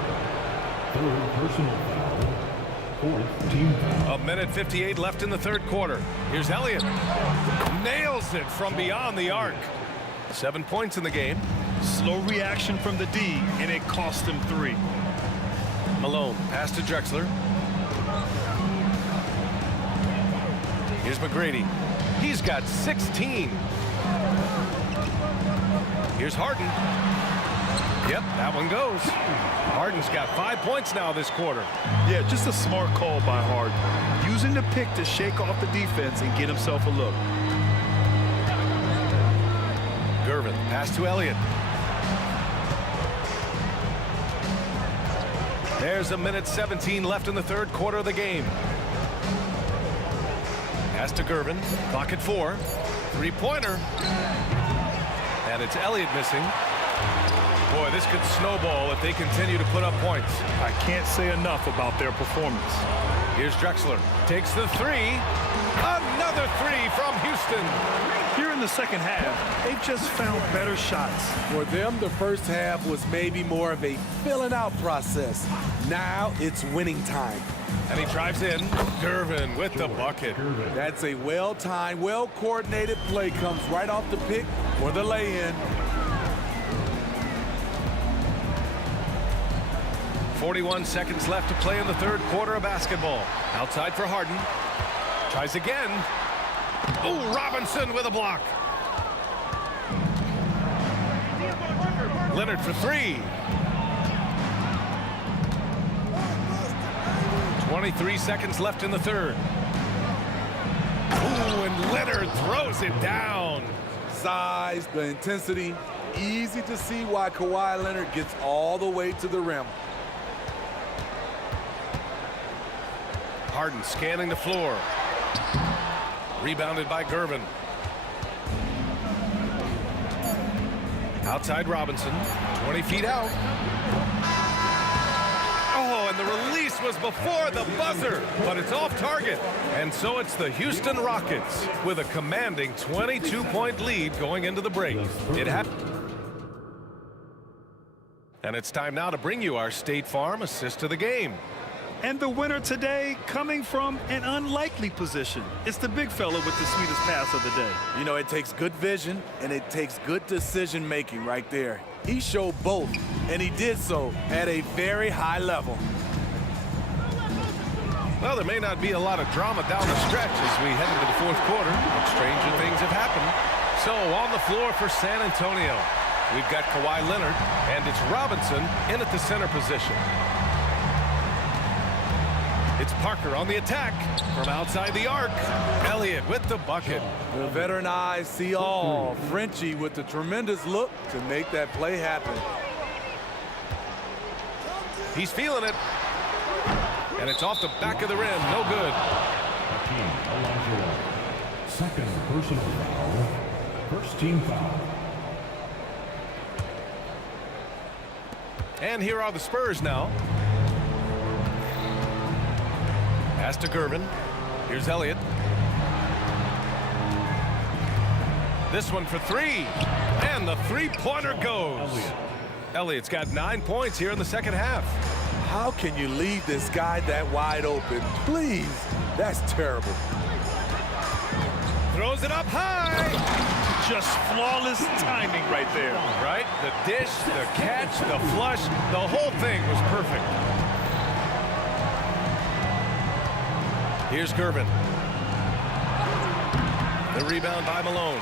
Third personal foul. Fourth team foul. A minute 58 left in the third quarter. Here's Elliott. Nails it from beyond the arc. 7 points in the game. Slow reaction from the D, and it cost him 3. Malone, pass to Drexler. Here's McGrady. He's got 16. Here's Harden. Yep, that one goes. Harden's got 5 points now this quarter. Yeah, just a smart call by Harden. Using the pick to shake off the defense and get himself a look. Gervin, pass to Elliott. There's a minute 17 left in the third quarter of the game. Pass to Gervin. Clock at 4. Three-pointer. And it's Elliott missing. Boy, this could snowball if they continue to put up points. I can't say enough about their performance. Here's Drexler. Takes the 3. Another 3 from Houston. Here in the second half, they've just found better shots. For them, the first half was maybe more of a filling out process. Now it's winning time. And he drives in. Gervin with the bucket. That's a well-timed, well-coordinated play. Comes right off the pick for the lay-in. 41 seconds left to play in the third quarter of basketball. Outside for Harden. Tries again. Oh, Robinson with a block. Leonard for 3. 23 seconds left in the third. Ooh, and Leonard throws it down. Size, the intensity. Easy to see why Kawhi Leonard gets all the way to the rim. Harden scanning the floor. Rebounded by Gervin. Outside Robinson, 20 feet out. Oh, and the release was before the buzzer, but it's off target. And so it's the Houston Rockets with a commanding 22-point lead going into the break. It happened. And it's time now to bring you our State Farm assist of the game. And the winner today coming from an unlikely position. It's the big fella with the sweetest pass of the day. You know, it takes good vision and it takes good decision making right there. He showed both, and he did so at a very high level. Well, there may not be a lot of drama down the stretch as we head into the fourth quarter, but stranger things have happened. So on the floor for San Antonio, we've got Kawhi Leonard, and it's Robinson in at the center position. It's Parker on the attack from outside the arc. Elliott with the bucket. The veteran eyes see all. Frenchie with the tremendous look to make that play happen. He's feeling it. And it's off the back of the rim. No good. Hakeem Olajuwon. Second personal foul. First team foul. And here are the Spurs now. Pass to Gervin. Here's Elliott. This one for three. And the three-pointer goes. Elliott's got 9 points here in the second half. How can you leave this guy that wide open? Please. That's terrible. Throws it up high. Just flawless timing right there. Right? The dish, the catch, the flush, the whole thing was perfect. Here's Gervin. The rebound by Malone.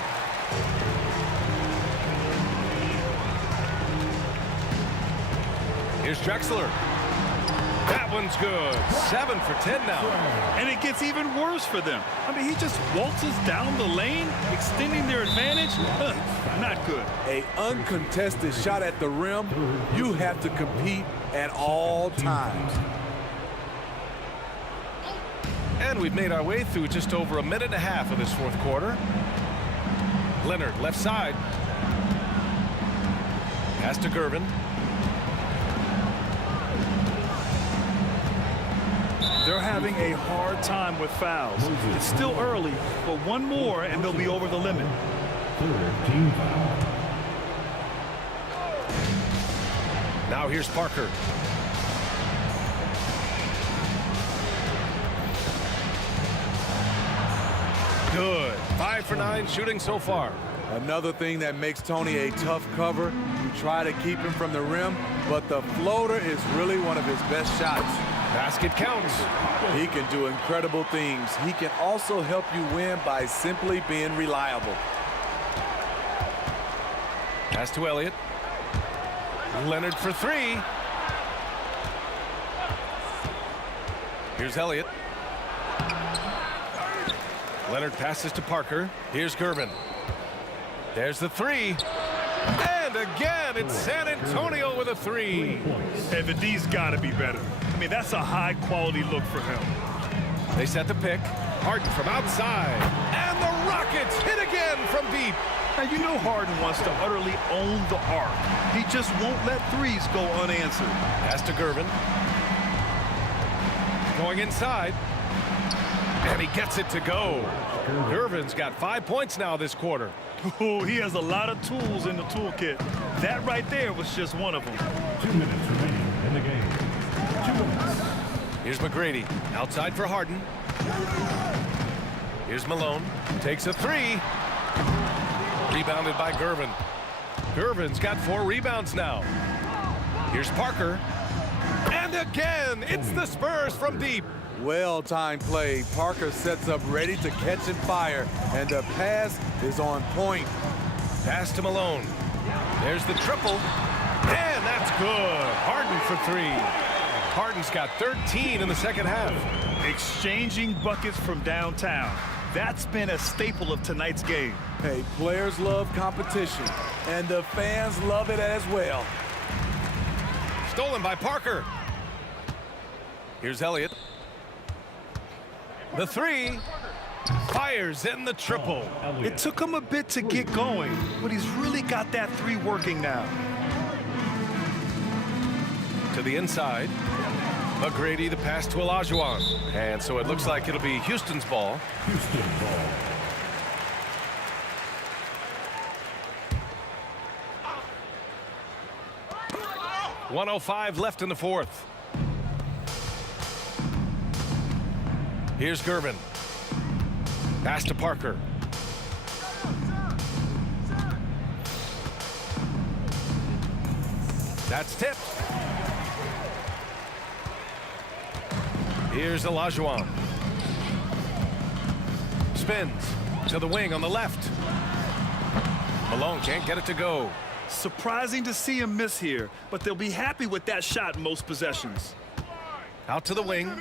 Here's Drexler. That one's good. 7 for 10 now. And it gets even worse for them. I mean, he just waltzes down the lane, extending their advantage. Not good. An uncontested shot at the rim. You have to compete at all times. And we've made our way through just over a minute and a half of this fourth quarter. Leonard, left side. Pass to Gervin. They're having a hard time with fouls. It's still early, but one more and they'll be over the limit. Third team foul. Now here's Parker. Good. 5 for 9 shooting so far. Another thing that makes Tony a tough cover, you try to keep him from the rim, but the floater is really one of his best shots. Basket counts. He can do incredible things. He can also help you win by simply being reliable. Pass to Elliott. Leonard for three. Here's Elliott. Leonard passes to Parker. Here's Gervin. There's the three. And again, it's San Antonio with a three. And the D's got to be better. I mean, that's a high-quality look for him. They set the pick. Harden from outside. And the Rockets hit again from deep. Now, you know Harden wants to utterly own the arc. He just won't let threes go unanswered. Pass to Gervin. Going inside. And he gets it to go. Gervin's got 5 points now this quarter. Oh, he has a lot of tools in the toolkit. That right there was just one of them. 2 minutes remaining in the game. 2 minutes. Here's McGrady. Outside for Harden. Here's Malone. Takes a three. Rebounded by Gervin. Gervin's got 4 rebounds now. Here's Parker. And again, it's the Spurs from deep. Well-timed play. Parker sets up ready to catch and fire, and the pass is on point. Pass to Malone. There's the triple. And that's good. Harden for three. Harden's got 13 in the second half. Exchanging buckets from downtown. That's been a staple of tonight's game. Hey, players love competition, and the fans love it as well. Stolen by Parker. Here's Elliott. The three. Fire. fires in the triple. It took him a bit to get going, but he's really got that three working now. To the inside. McGrady the pass to Olajuwon. And so it looks like it'll be Houston's ball. Houston ball. .105 left in the fourth. Here's Gervin. Pass to Parker. That's tipped. Here's Olajuwon. Spins to the wing on the left. Malone can't get it to go. Surprising to see him miss here, but they'll be happy with that shot in most possessions. Out to the wing.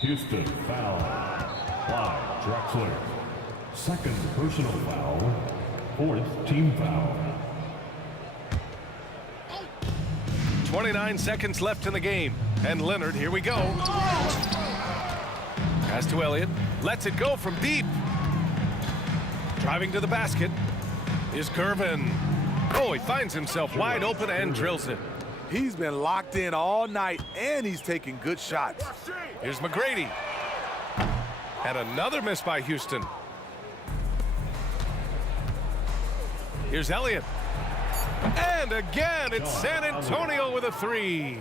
Houston foul. By Drexler. Second personal foul. Fourth team foul. 29 seconds left in the game. And Leonard, here we go. Pass to Elliott. Lets it go from deep. Driving to the basket is Gervin. Oh, he finds himself wide open and drills it. He's been locked in all night, and he's taking good shots. Here's McGrady. And another miss by Houston. Here's Elliott. And again, it's San Antonio with a three.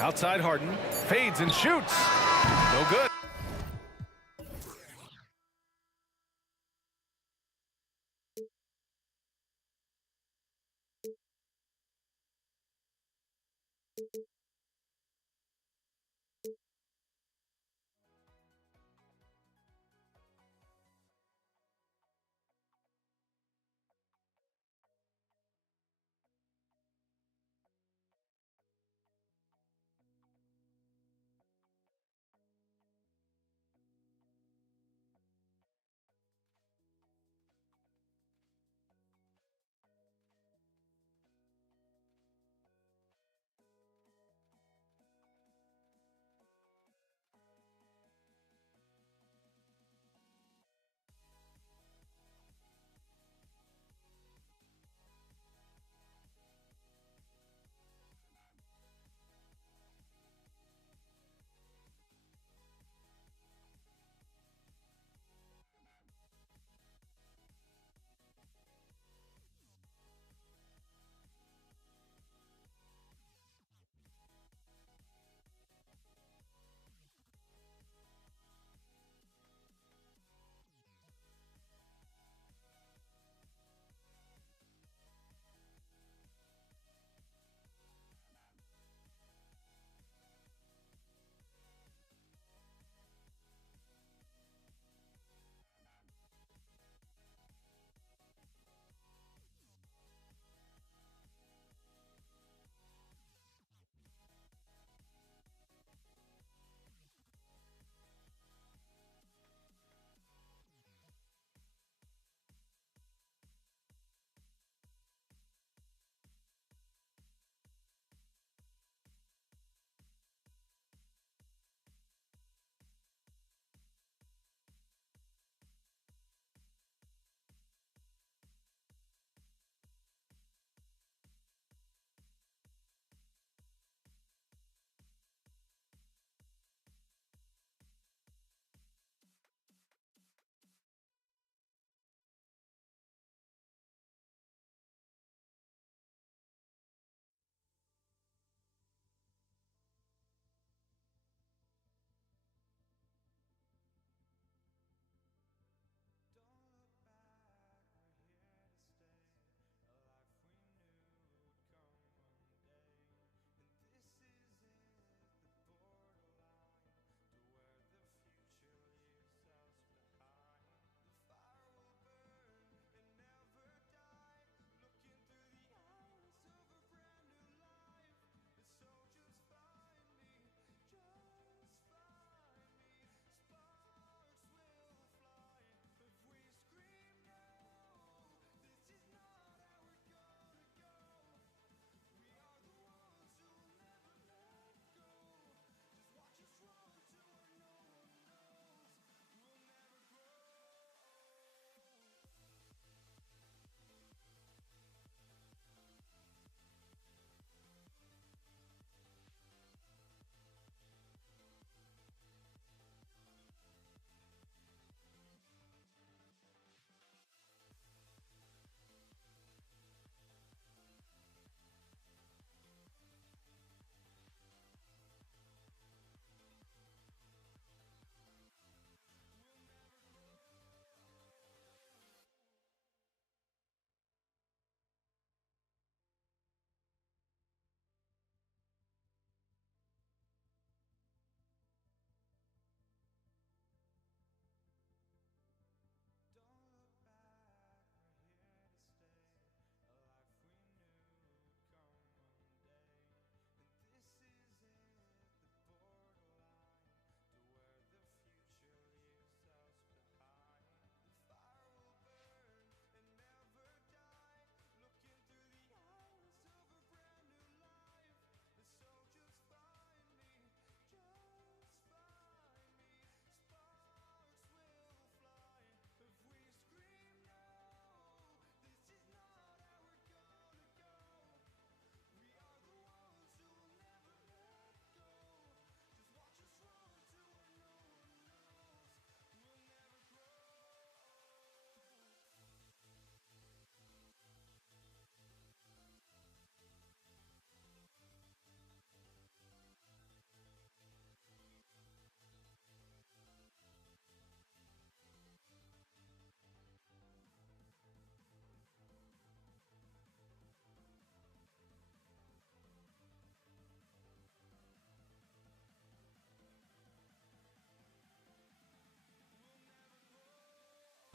Outside Harden. Fades and shoots. No good.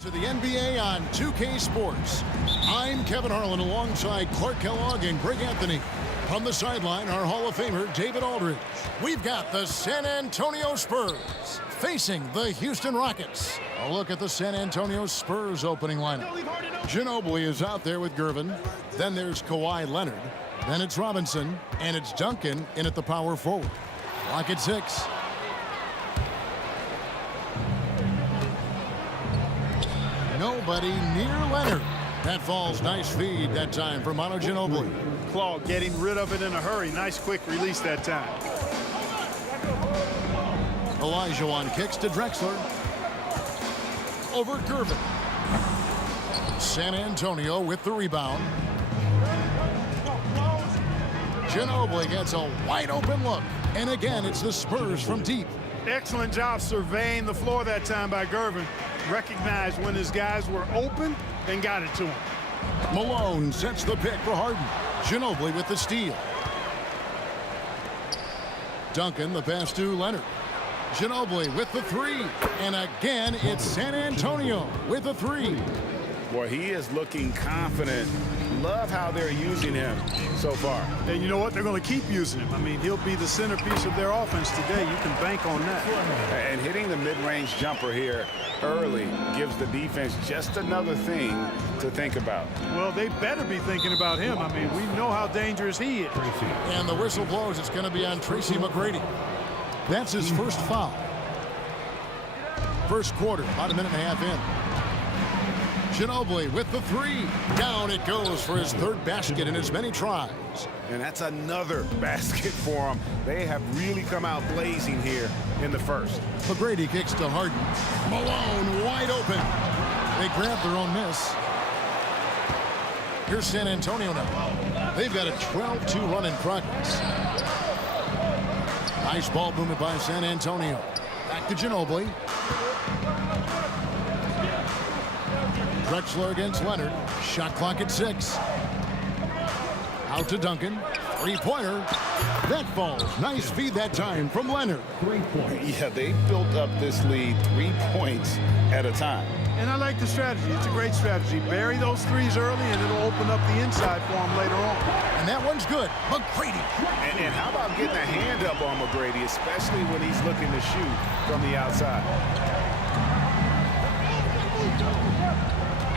To the NBA on 2K Sports. I'm Kevin Harlan alongside Clark Kellogg and Greg Anthony. From the sideline, our Hall of Famer, David Aldridge. We've got the San Antonio Spurs facing the Houston Rockets. A look at the San Antonio Spurs opening lineup. Ginobili is out there with Gervin. Then there's Kawhi Leonard. Then it's Robinson. And it's Duncan in at the power forward. Clock at 6. Nobody near Leonard. That falls. Nice feed that time from Manu Ginobili. Claw getting rid of it in a hurry. Nice quick release that time. Olajuwon kicks to Drexler. Over Gervin. San Antonio with the rebound. Ginobili gets a wide open look. And again, it's the Spurs from deep. Excellent job surveying the floor that time by Gervin. Recognized when his guys were open and got it to him. Malone sets the pick for Harden. Ginobili with the steal. Duncan the pass to Leonard. Ginobili with the 3. And again, it's San Antonio with a 3. Boy, he is looking confident. Love how they're using him so far. And you know what? They're going to keep using him. I mean, he'll be the centerpiece of their offense today. You can bank on that. And hitting the mid-range jumper here early gives the defense just another thing to think about. Well, they better be thinking about him. I mean, we know how dangerous he is. And the whistle blows. It's going to be on Tracy McGrady. That's his first foul. First quarter, about a minute and a half in. Ginobili with the 3. Down it goes for his 3rd basket in as many tries. And that's another basket for them. They have really come out blazing here in the first. McGrady kicks to Harden. Malone wide open. They grab their own miss. Here's San Antonio now. They've got a 12-2 run in progress. Nice ball movement by San Antonio. Back to Ginobili. Drexler against Leonard. Shot clock at 6. Out to Duncan. 3-pointer. That falls. Nice feed that time from Leonard. 3 points. Yeah, they built up this lead 3 points at a time. And I like the strategy. It's a great strategy. Bury those threes early, and it'll open up the inside for him later on. And that one's good. McGrady. And how about getting a hand up on McGrady, especially when he's looking to shoot from the outside?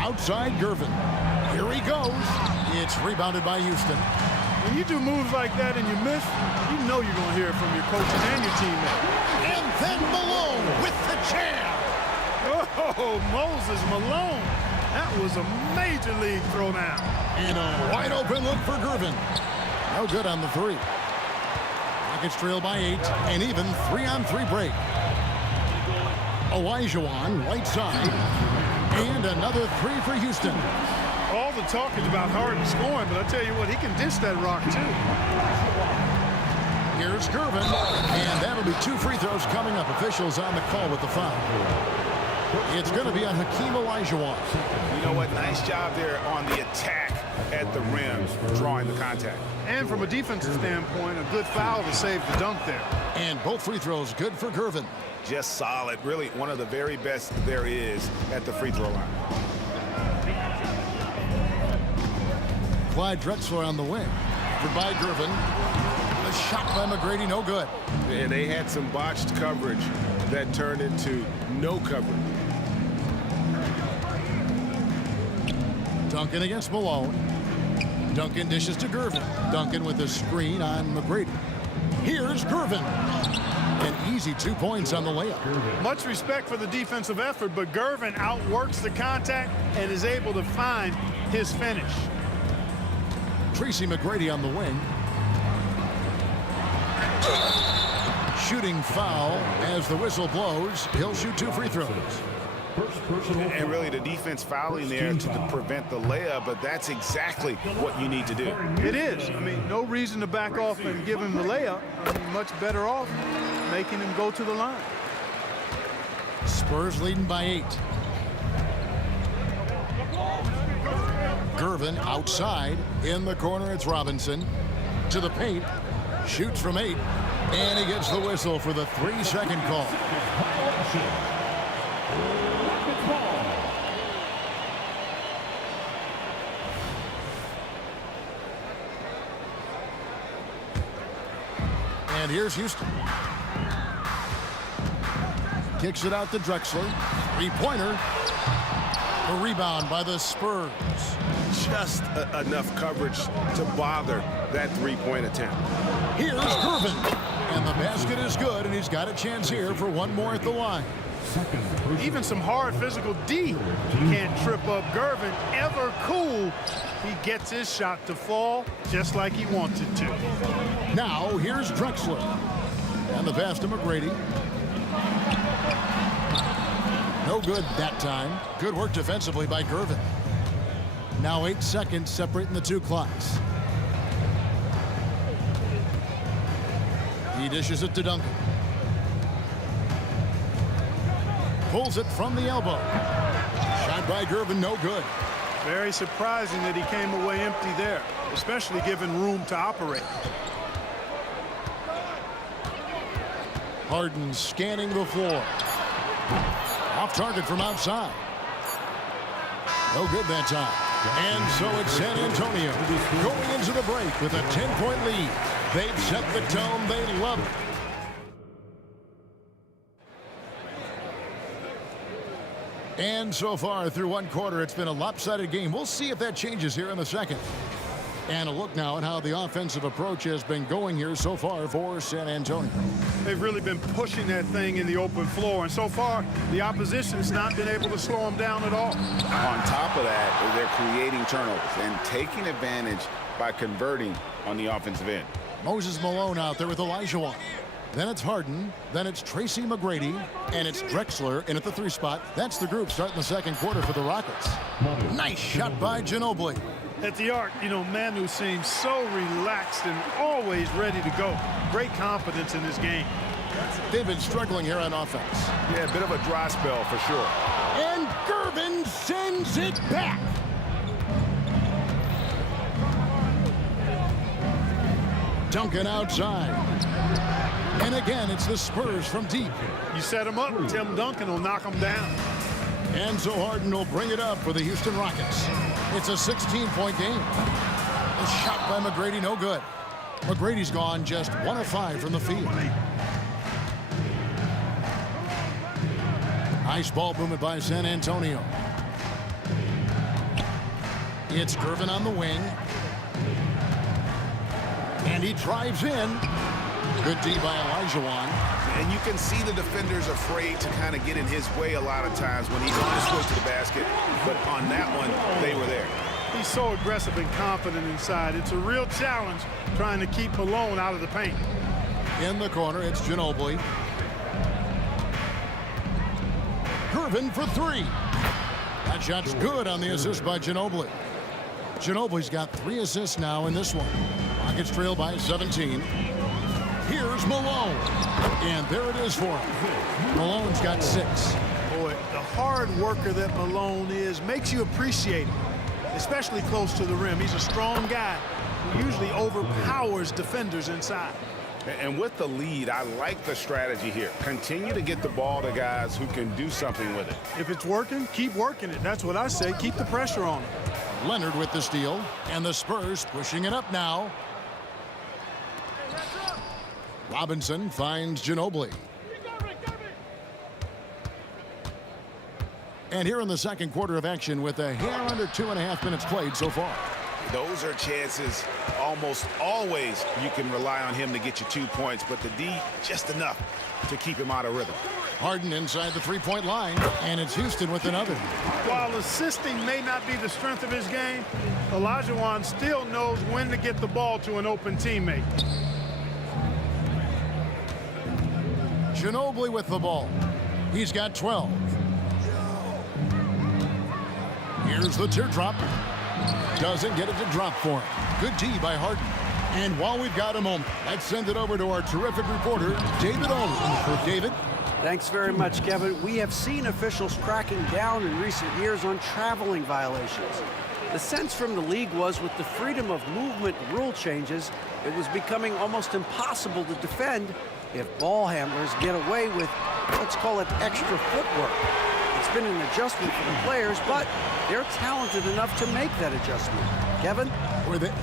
Outside Gervin. Here he goes. It's rebounded by Houston. When you do moves like that and you miss, you know you're going to hear it from your coaches and your teammates. And then Malone with the jam. Oh, Moses Malone. That was a major league throwdown. And a wide open look for Gervin. No good on the 3. Rockets trail by 8. And even 3-on-3 break. Olajuwon, right side. And another 3 for Houston. All the talk is about Harden scoring, but I tell you what, he can dish that rock too. Here's Gervin. And that'll be 2 free throws coming up. Officials on the call with the foul. It's going to be on Hakeem Olajuwon. You know what? Nice job there on the attack at the rim, drawing the contact. And from a defensive standpoint, a good foul to save the dunk there. And both free throws good for Gervin. Just solid. Really one of the very best there is at the free throw line. Clyde Drexler on the wing. For by Gervin. The shot by McGrady, no good. And they had some botched coverage that turned into no coverage. Duncan against Malone. Duncan dishes to Gervin. Duncan with a screen on McGrady. Here's Gervin. An easy 2 points on the layup. Much respect for the defensive effort, but Gervin outworks the contact and is able to find his finish. Tracy McGrady on the wing. Shooting foul as the whistle blows. He'll shoot 2 free throws. And really the defense fouling there to prevent the layup, but that's exactly what you need to do. It is. I mean, no reason to back off and give him the layup. I mean, much better off making him go to the line. Spurs leading by 8. Gervin outside. In the corner, it's Robinson. To the paint. Shoots from 8. And he gets the whistle for the 3-second call. And here's Houston. Kicks it out to Drexler. Three-pointer. The rebound by the Spurs. Just enough coverage to bother that three-point attempt. Here's Gervin. And the basket is good, and he's got a chance here for one more at the line. Even some hard physical D can't trip up Gervin. Ever cool. He gets his shot to fall just like he wants it to. Now, here's Drexler. And the pass to McGrady. No good that time. Good work defensively by Gervin. Now 8 seconds separating the two clocks. He dishes it to Duncan. Pulls it from the elbow. Shot by Gervin, no good. Very surprising that he came away empty there, especially given room to operate. Harden scanning the floor. Off target from outside. No good that time. And so it's San Antonio going into the break with a 10-point lead. They've set the tone. They love it. And so far through one quarter, it's been a lopsided game. We'll see if that changes here in the second. And a look now at how the offensive approach has been going here so far for San Antonio. They've really been pushing that thing in the open floor, and so far the opposition has not been able to slow them down at all. On top of that, they're creating turnovers and taking advantage by converting on the offensive end. Moses Malone out there with Olajuwon. Then it's Harden. Then it's Tracy McGrady. And it's Drexler in at the 3 spot. That's the group starting the second quarter for the Rockets. Nice shot by Ginobili. At the arc, Manu seems so relaxed and always ready to go. Great confidence in his game. They've been struggling here on offense. Yeah, a bit of a dry spell for sure. And Gervin sends it back. Duncan outside. And again, it's the Spurs from deep. You set him up, Tim Duncan will knock him down. And so Harden will bring it up for the Houston Rockets. It's a 16-point game. A shot by McGrady, no good. McGrady's gone just 1 of 5 from the field. Nice ball movement by San Antonio. It's Gervin on the wing. And he drives in. Good D by Olajuwon. And you can see the defenders afraid to kind of get in his way a lot of times when he's on his way to the basket. But on that one, they were there. He's so aggressive and confident inside. It's a real challenge trying to keep Malone out of the paint. In the corner, it's Ginobili. Gervin for 3. That shot's good on the assist by Ginobili. Ginobili's got 3 assists now in this one. Rockets trail by 17. Here's Malone. And there it is for him. Malone's got 6. Boy, the hard worker that Malone is makes you appreciate him, especially close to the rim. He's a strong guy who usually overpowers defenders inside. And with the lead, I like the strategy here. Continue to get the ball to guys who can do something with it. If it's working, keep working it. That's what I say. Keep the pressure on him. Leonard with the steal. And the Spurs pushing it up now. Robinson finds Ginobili. And here in the second quarter of action with a hair under 2.5 minutes played so far. Those are chances almost always you can rely on him to get you 2 points, but the D just enough to keep him out of rhythm. Harden inside the 3-point line, and it's Houston with another. While assisting may not be the strength of his game, Olajuwon still knows when to get the ball to an open teammate. Ginobili with the ball. He's got 12. Here's the teardrop. Doesn't get it to drop for him. Good D by Harden. And while we've got a moment, let's send it over to our terrific reporter, David Aldridge. David? Thanks very much, Kevin. We have seen officials cracking down in recent years on traveling violations. The sense from the league was with the freedom of movement rule changes, it was becoming almost impossible to defend if ball handlers get away with, let's call it, extra footwork. It's been an adjustment for the players, but they're talented enough to make that adjustment. Kevin?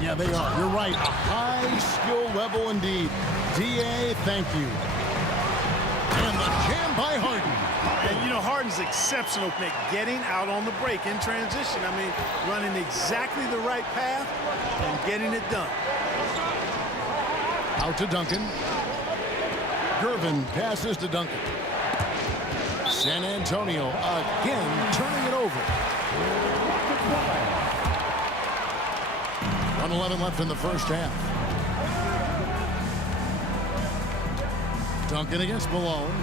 Yeah, they are. You're right. A high skill level indeed. D.A., thank you. And the jam by Harden. And, you know, Harden's exceptional at getting out on the break in transition. I mean, running exactly the right path and getting it done. Out to Duncan. Gervin passes to Duncan. San Antonio again turning it over. 1:11 left in the first half. Duncan against Malone.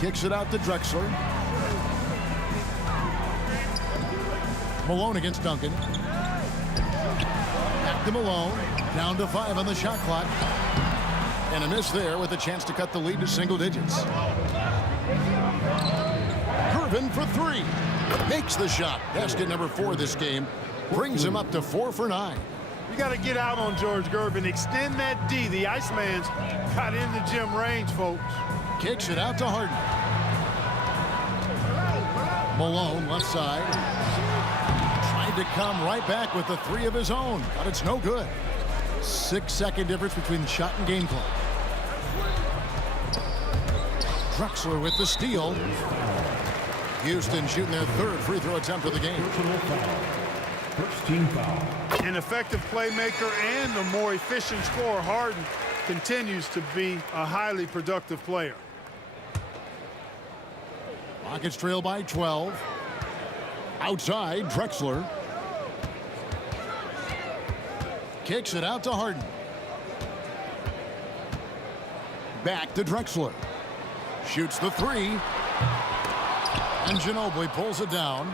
Kicks it out to Drexler. Malone against Duncan. Back to Malone. Down to 5 on the shot clock. And a miss there with a chance to cut the lead to single digits. Gervin for 3. Makes the shot. Basket number 4 this game. Brings him up to 4 for 9. You got to get out on George Gervin. Extend that D. The Iceman's got in the gym range, folks. Kicks it out to Harden. Malone, left side. Tried to come right back with the 3 of his own, but it's no good. 6-second difference between the shot and game clock. Drexler with the steal. Houston shooting their 3rd free throw attempt of the game. First team foul. An effective playmaker and a more efficient scorer, Harden continues to be a highly productive player. Rockets trail by 12. Outside, Drexler. Kicks it out to Harden. Back to Drexler. Shoots the 3. And Ginobili pulls it down.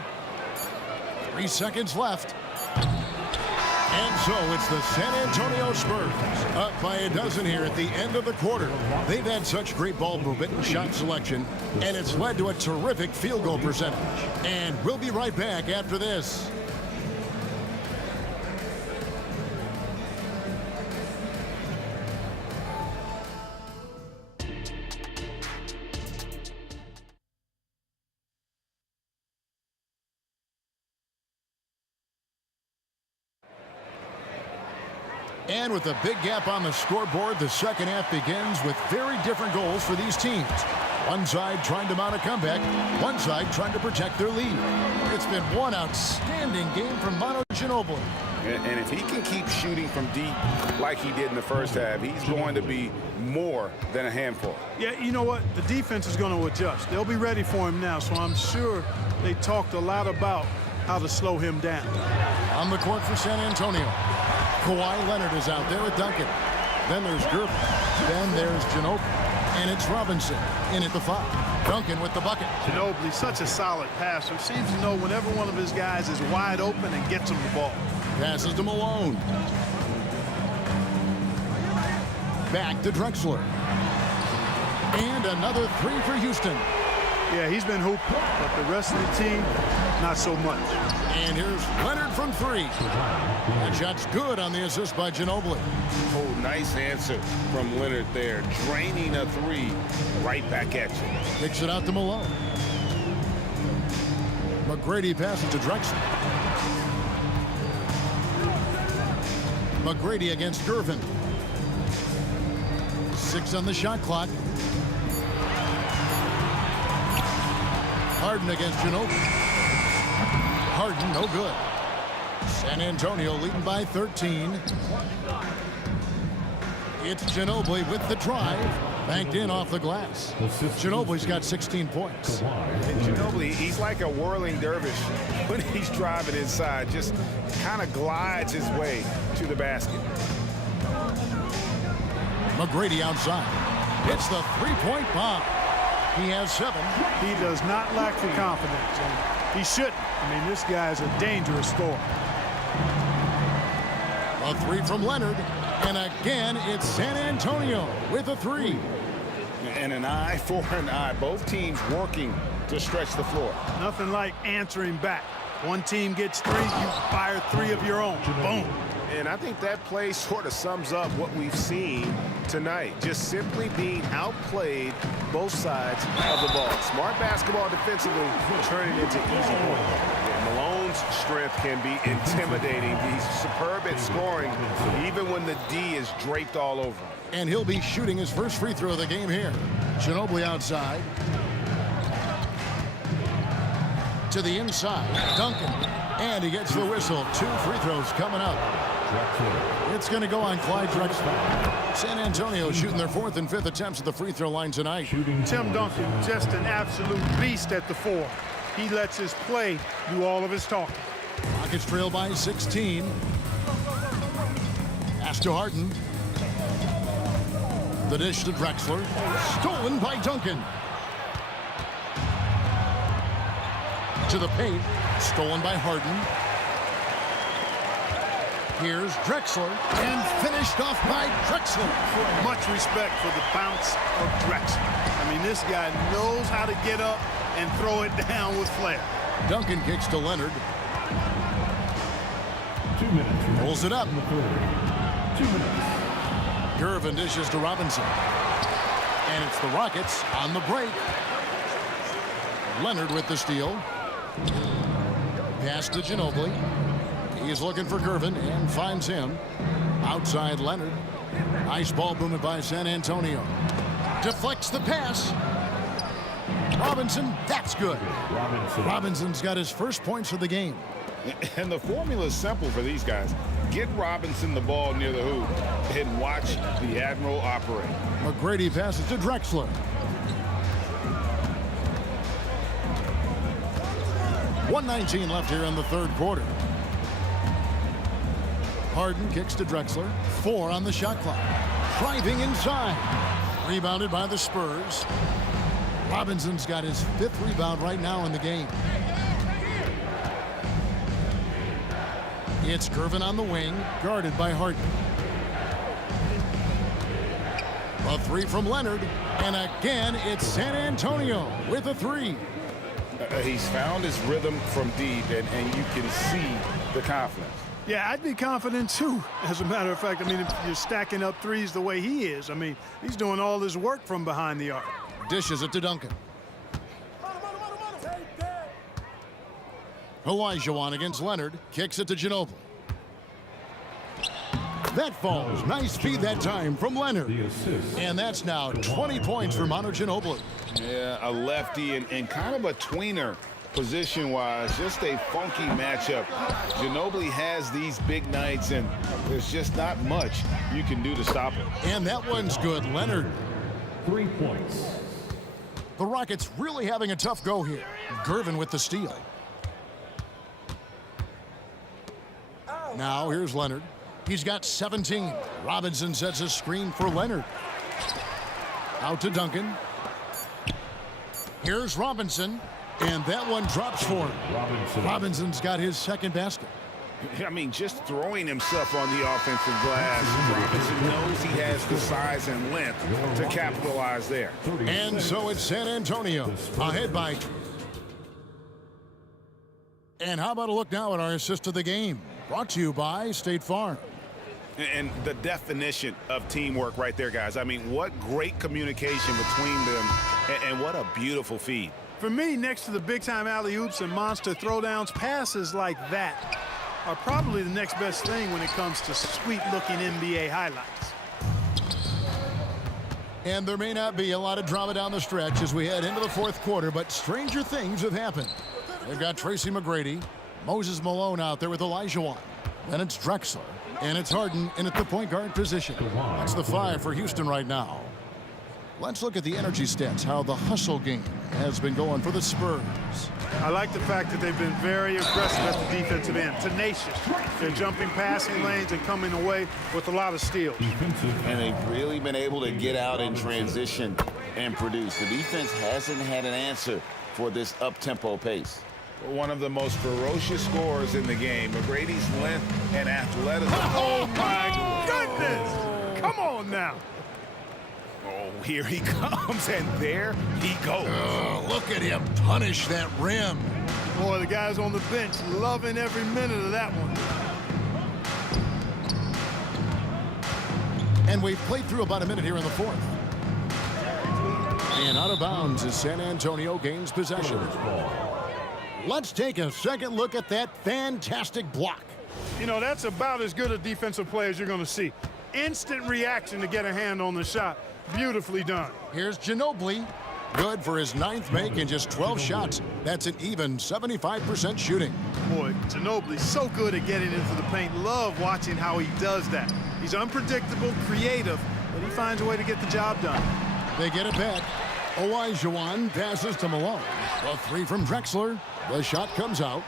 3 seconds left. And so it's the San Antonio Spurs up by a dozen here at the end of the quarter. They've had such great ball movement and shot selection, and it's led to a terrific field goal percentage. And we'll be right back after this. And with a big gap on the scoreboard, the second half begins with very different goals for these teams. One side trying to mount a comeback, one side trying to protect their lead. It's been one outstanding game from Manu Ginobili. And if he can keep shooting from deep like he did in the first half, he's going to be more than a handful. Yeah, you know what? The defense is going to adjust. They'll be ready for him now, so I'm sure they talked a lot about how to slow him down. On the court for San Antonio. Kawhi Leonard is out there with Duncan. Then there's Gervin. Then there's Ginobili. And it's Robinson in at the 5. Duncan with the bucket. Ginobili, such a solid passer. Seems to know whenever one of his guys is wide open and gets him the ball. Passes to Malone. Back to Drexler. And another 3 for Houston. Yeah, he's been hooping, but the rest of the team, not so much. And here's Leonard from 3. That shot's good on the assist by Ginobili. Oh, nice answer from Leonard there. Draining a 3 right back at you. Kicks it out to Malone. McGrady passes to Drexler. McGrady against Gervin. 6 on the shot clock. Harden against Ginobili. Harden, no good. San Antonio leading by 13. It's Ginobili with the drive. Banked in off the glass. Ginobili's got 16 points. And Ginobili, he's like a whirling dervish when he's driving inside. Just kind of glides his way to the basket. McGrady outside. It's the three-point bomb. He has 7. He does not lack the confidence, and he shouldn't. I mean, this guy's a dangerous scorer. A 3 from Leonard, and again, it's San Antonio with a 3. And an eye for an eye. Both teams working to stretch the floor. Nothing like answering back. One team gets 3, you fire 3 of your own. Boom. And I think that play sort of sums up what we've seen tonight. Just simply being outplayed both sides of the ball. Smart basketball defensively, turning into easy points. Malone's strength can be intimidating. He's superb at scoring, even when the D is draped all over him. And he'll be shooting his first free throw of the game here. Ginobili outside. To the inside. Duncan. And he gets the whistle. 2 free throws coming up. It's going to go on Clyde Drexler. San Antonio shooting their 4th and 5th attempts at the free throw line tonight. Tim Duncan, just an absolute beast at the 4. He lets his play do all of his talking. Rockets trail by 16. Pass to Harden. The dish to Drexler. Stolen by Duncan. To the paint. Stolen by Harden. Here's Drexler. And finished off by Drexler. Much respect for the bounce of Drexler. I mean, this guy knows how to get up and throw it down with flair. Duncan kicks to Leonard. 2 minutes. Pulls it up. 2 minutes. Gervin dishes to Robinson. And it's the Rockets on the break. Leonard with the steal. Pass to Ginobili. He's looking for Gervin and finds him. Outside Leonard. Nice ball movement by San Antonio. Deflects the pass. Robinson, that's good. Robinson's got his first points of the game. And the formula is simple for these guys. Get Robinson the ball near the hoop and watch the Admiral operate. McGrady passes to Drexler. 1:19 left here in the 3rd quarter. Harden kicks to Drexler. 4 on the shot clock. Driving inside. Rebounded by the Spurs. Robinson's got his 5th rebound right now in the game. It's Gervin on the wing, guarded by Harden. A 3 from Leonard, and again it's San Antonio with a 3. He's found his rhythm from deep, and you can see the confidence. Yeah, I'd be confident too. As a matter of fact, I mean, if you're stacking up threes the way he is, I mean, he's doing all his work from behind the arc. Dishes it to Duncan. Olajuwon against Leonard. Kicks it to Ginobili. That falls. Nice feed that time from Leonard. And that's now 20 points for Manu Ginobili. Yeah, a lefty and kind of a tweener position-wise. Just a funky matchup. Ginobili has these big nights, and there's just not much you can do to stop him. And that one's good. Leonard. 3 points. The Rockets really having a tough go here. Gervin with the steal. Now here's Leonard. He's got 17. Robinson sets a screen for Leonard. Out to Duncan. Here's Robinson. And that one drops for him. Robinson's got his 2nd basket. I mean, just throwing himself on the offensive glass. Robinson knows he has the size and length to capitalize there. And so it's San Antonio ahead by. And how about a look now at our assist of the game? Brought to you by State Farm. And the definition of teamwork right there, guys. I mean, what great communication between them, and what a beautiful feed. For me, next to the big-time alley-oops and monster throwdowns, passes like that are probably the next best thing when it comes to sweet-looking NBA highlights. And there may not be a lot of drama down the stretch as we head into the 4th quarter, but stranger things have happened. They've got Tracy McGrady, Moses Malone out there with Olajuwon. Then it's Drexler, and it's Harden in at the point guard position. That's the 5 for Houston right now. Let's look at the energy stats, how the hustle game has been going for the Spurs. I like the fact that they've been very aggressive at the defensive end, tenacious. They're jumping passing lanes and coming away with a lot of steals. And they've really been able to get out in transition and produce. The defense hasn't had an answer for this up-tempo pace. One of the most ferocious scorers in the game. McGrady's length and athleticism. Oh, my goodness! Come on now. Oh, here he comes, and there he goes. Oh, look at him punish that rim. Boy, the guys on the bench loving every minute of that one. And we've played through about a minute here in the fourth. And out of bounds as San Antonio gains possession. Let's take a second look at that fantastic block. You know, that's about as good a defensive play as you're going to see. Instant reaction to get a hand on the shot. Beautifully done. Here's Ginobili. Good for his 9th make in just 12 shots. That's an even 75% shooting. Boy, Ginobili's so good at getting into the paint. Love watching how he does that. He's unpredictable, creative, but he finds a way to get the job done. They get it back. Olajuwon passes to Malone. A 3 from Drexler. The shot comes out.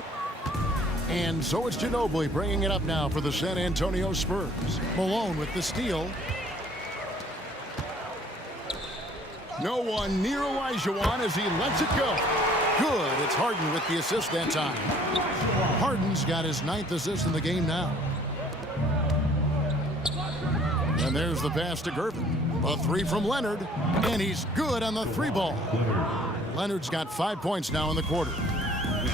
And so it's Ginobili bringing it up now for the San Antonio Spurs. Malone with the steal. No one near Olajuwon as he lets it go. Good. It's Harden with the assist that time. Harden's got his 9th assist in the game now. And there's the pass to Gervin. A 3 from Leonard. And he's good on the 3 ball. Leonard's got 5 points now in the quarter.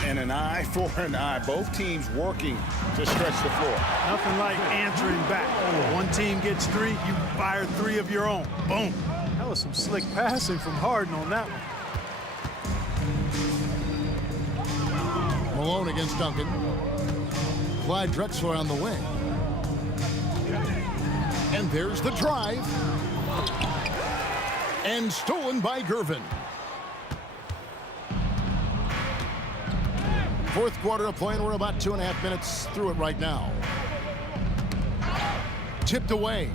And an eye for an eye. Both teams working to stretch the floor. Nothing like answering back. One team gets 3, you fire 3 of your own. Boom. That was some slick passing from Harden on that one. Malone against Duncan. Clyde Drexler on the wing. And there's the drive. And stolen by Gervin. Fourth quarter of play, and we're about 2.5 minutes through it right now. Tipped away.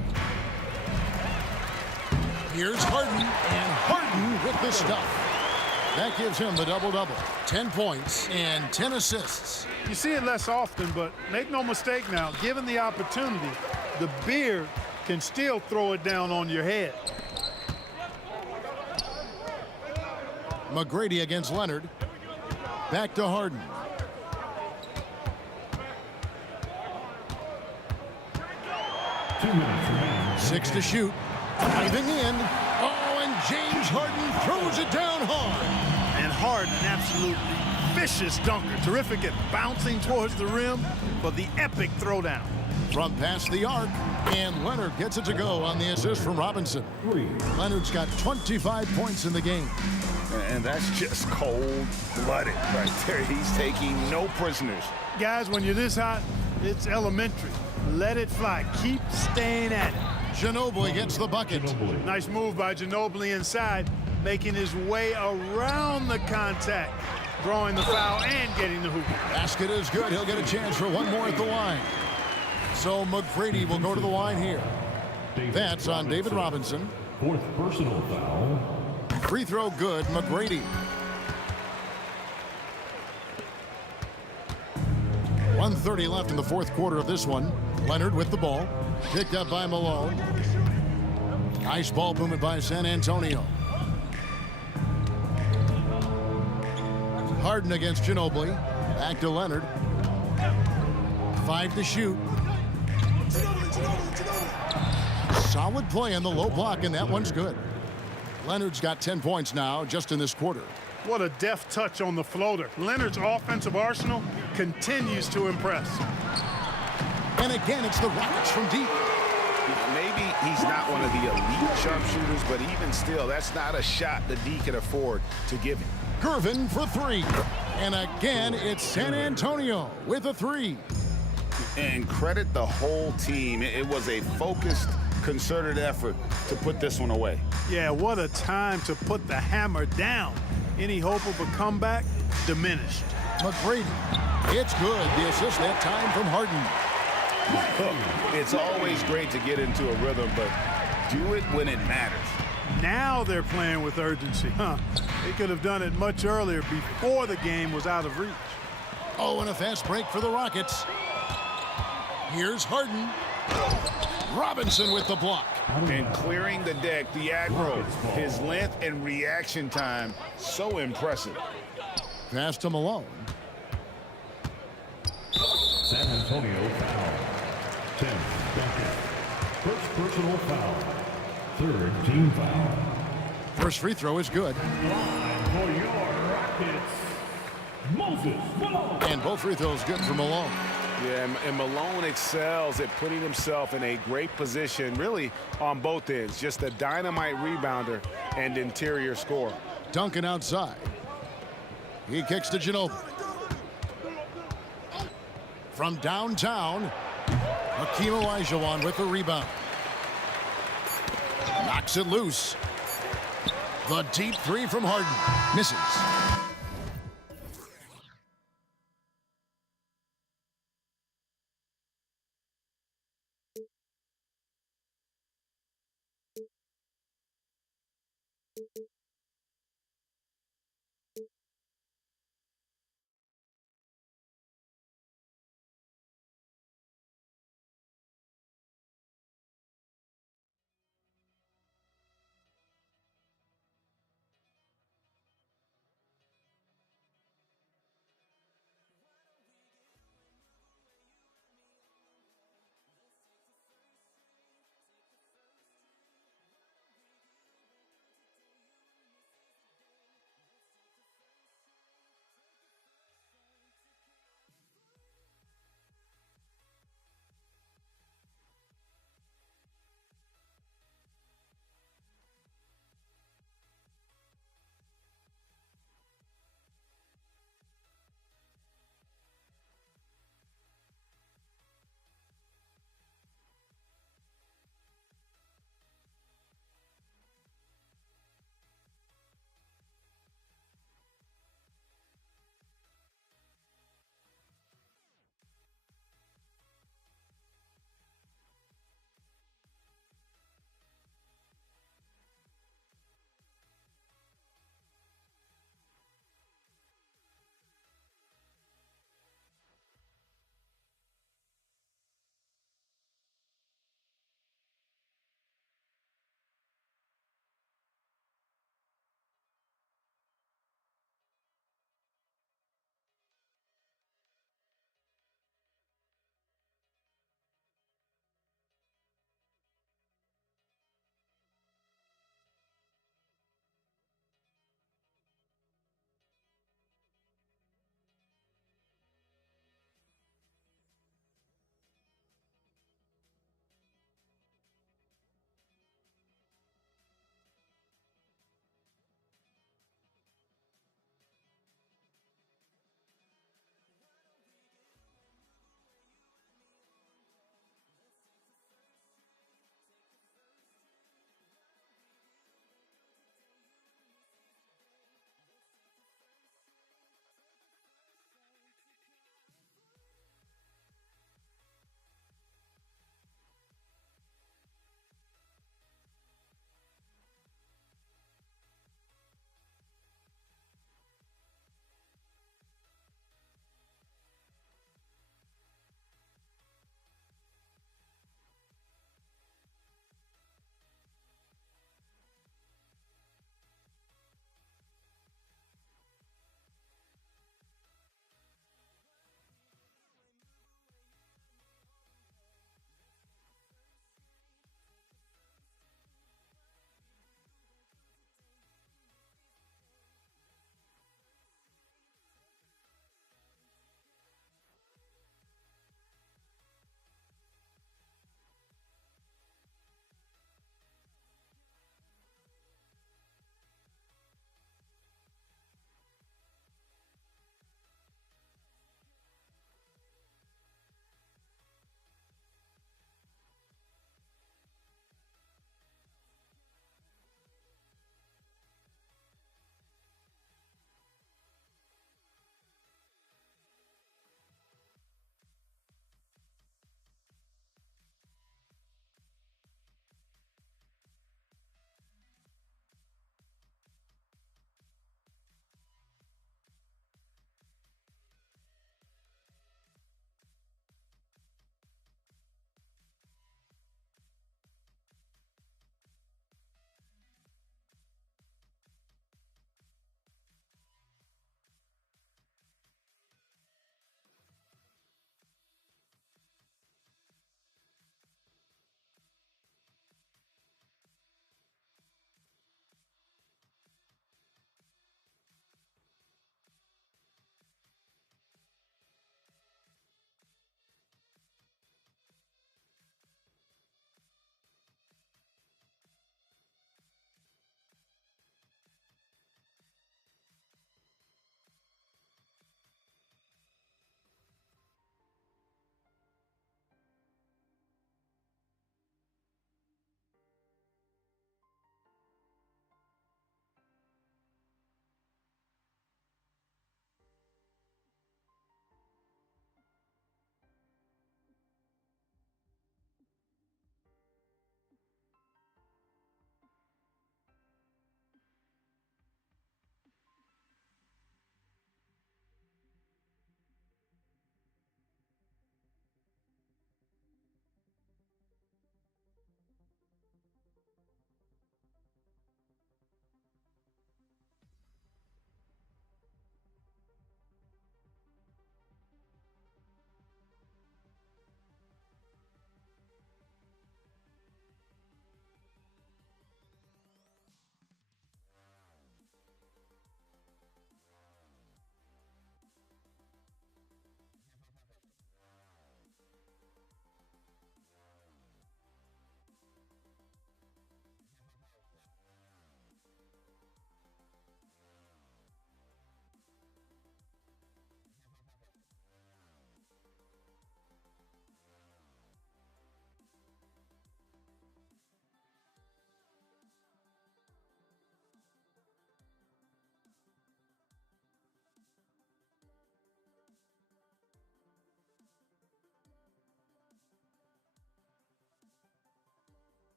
Here's Harden, and Harden with the stuff. That gives him the double-double. 10 points and 10 assists. You see it less often, but make no mistake now, given the opportunity, the beard can still throw it down on your head. McGrady against Leonard. Back to Harden. Six to shoot. Diving in. Oh, and James Harden throws it down hard. And Harden, absolutely vicious dunker. Terrific at bouncing towards the rim for the epic throwdown. From past the arc, and Leonard gets it to go on the assist from Robinson. Leonard's got 25 points in the game. And that's just cold-blooded right there. He's taking no prisoners. Guys, when you're this hot, it's elementary. Let it fly. Keep staying at it. Ginobili gets the bucket. Nice move by Ginobili inside, making his way around the contact, drawing the foul and getting the hoop. Basket is good. He'll get a chance for one more at the line. So McGrady will go to the line here. That's on David Robinson. 4th personal foul. Free throw good, McGrady. 1:30 left in the fourth quarter of this one. Leonard with the ball. Picked up by Malone. Nice ball movement by San Antonio. Harden against Ginobili. Back to Leonard. 5 to shoot. Solid play on the low block, and that one's good. Leonard's got 10 points now just in this quarter. What a deft touch on the floater. Leonard's offensive arsenal continues to impress. And again, it's the Rockets from deep. Maybe he's not one of the elite sharpshooters, but even still, that's not a shot that D can afford to give him. Gervin for 3. And again, it's San Antonio with a 3. And credit the whole team. It was a focused, concerted effort to put this one away. Yeah, what a time to put the hammer down. Any hope of a comeback diminished. McGrady, it's good. The assist that time from Harden. Look, it's always great to get into a rhythm, but do it when it matters. Now they're playing with urgency. They could have done it much earlier before the game was out of reach. Oh, and a fast break for the Rockets. Here's Harden. Robinson with the block. And clearing the deck, the aggro, his length and reaction time, so impressive. Pass to Malone. San Antonio foul. 10 Duncan. First personal foul. 3rd team foul. First free throw is good. Line for your Rockets, Moses Malone. And both free throws good for Malone. Yeah, and Malone excels at putting himself in a great position, really on both ends. Just a dynamite rebounder and interior scorer. Duncan outside. He kicks to Ginobili. From downtown, Hakeem Olajuwon with the rebound. Knocks it loose. The deep three from Harden. Misses.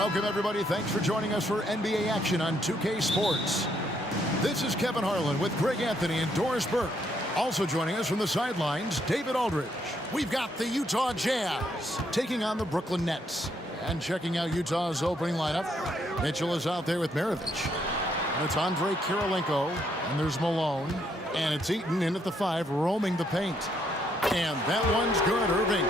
Welcome, everybody. Thanks for joining us for NBA action on 2K Sports. This is Kevin Harlan with Greg Anthony and Doris Burke. Also joining us from the sidelines, David Aldridge. We've got the Utah Jazz taking on the Brooklyn Nets. And checking out Utah's opening lineup, Mitchell is out there with Maravich. And it's Andre Kirilenko, and there's Malone. And it's Eaton in at the 5, roaming the paint. And that one's good, Irving.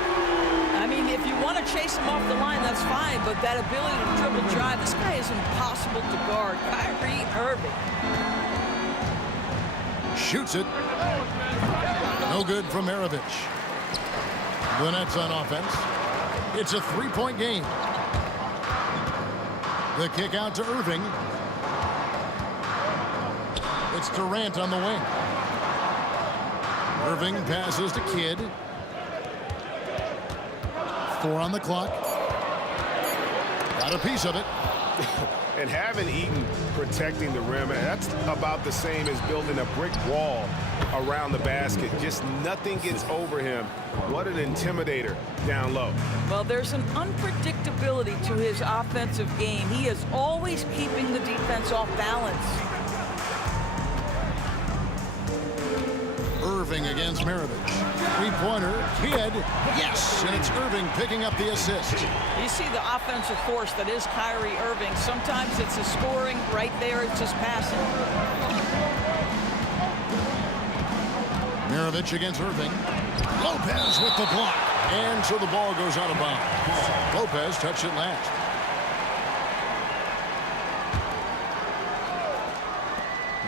I mean, if you want to chase him off the line, that's fine, but that ability to dribble drive, this guy is impossible to guard. Kyrie Irving. Shoots it. No good from Maravich. The Nets on offense. It's a three-point game. The kick out to Irving. It's Durant on the wing. Irving passes to Kidd. 4 on the clock. Got a piece of it. And having Eaton protecting the rim, that's about the same as building a brick wall around the basket. Just nothing gets over him. What an intimidator down low. Well, there's an unpredictability to his offensive game. He is always keeping the defense off balance. Irving against Maravich. Three-pointer, Kidd. Yes, and it's Irving picking up the assist. You see the offensive force that is Kyrie Irving. Sometimes it's a scoring. Right there, it's just passing. Maravich against Irving. Lopez with the block. And so the ball goes out of bounds. Lopez touched it last.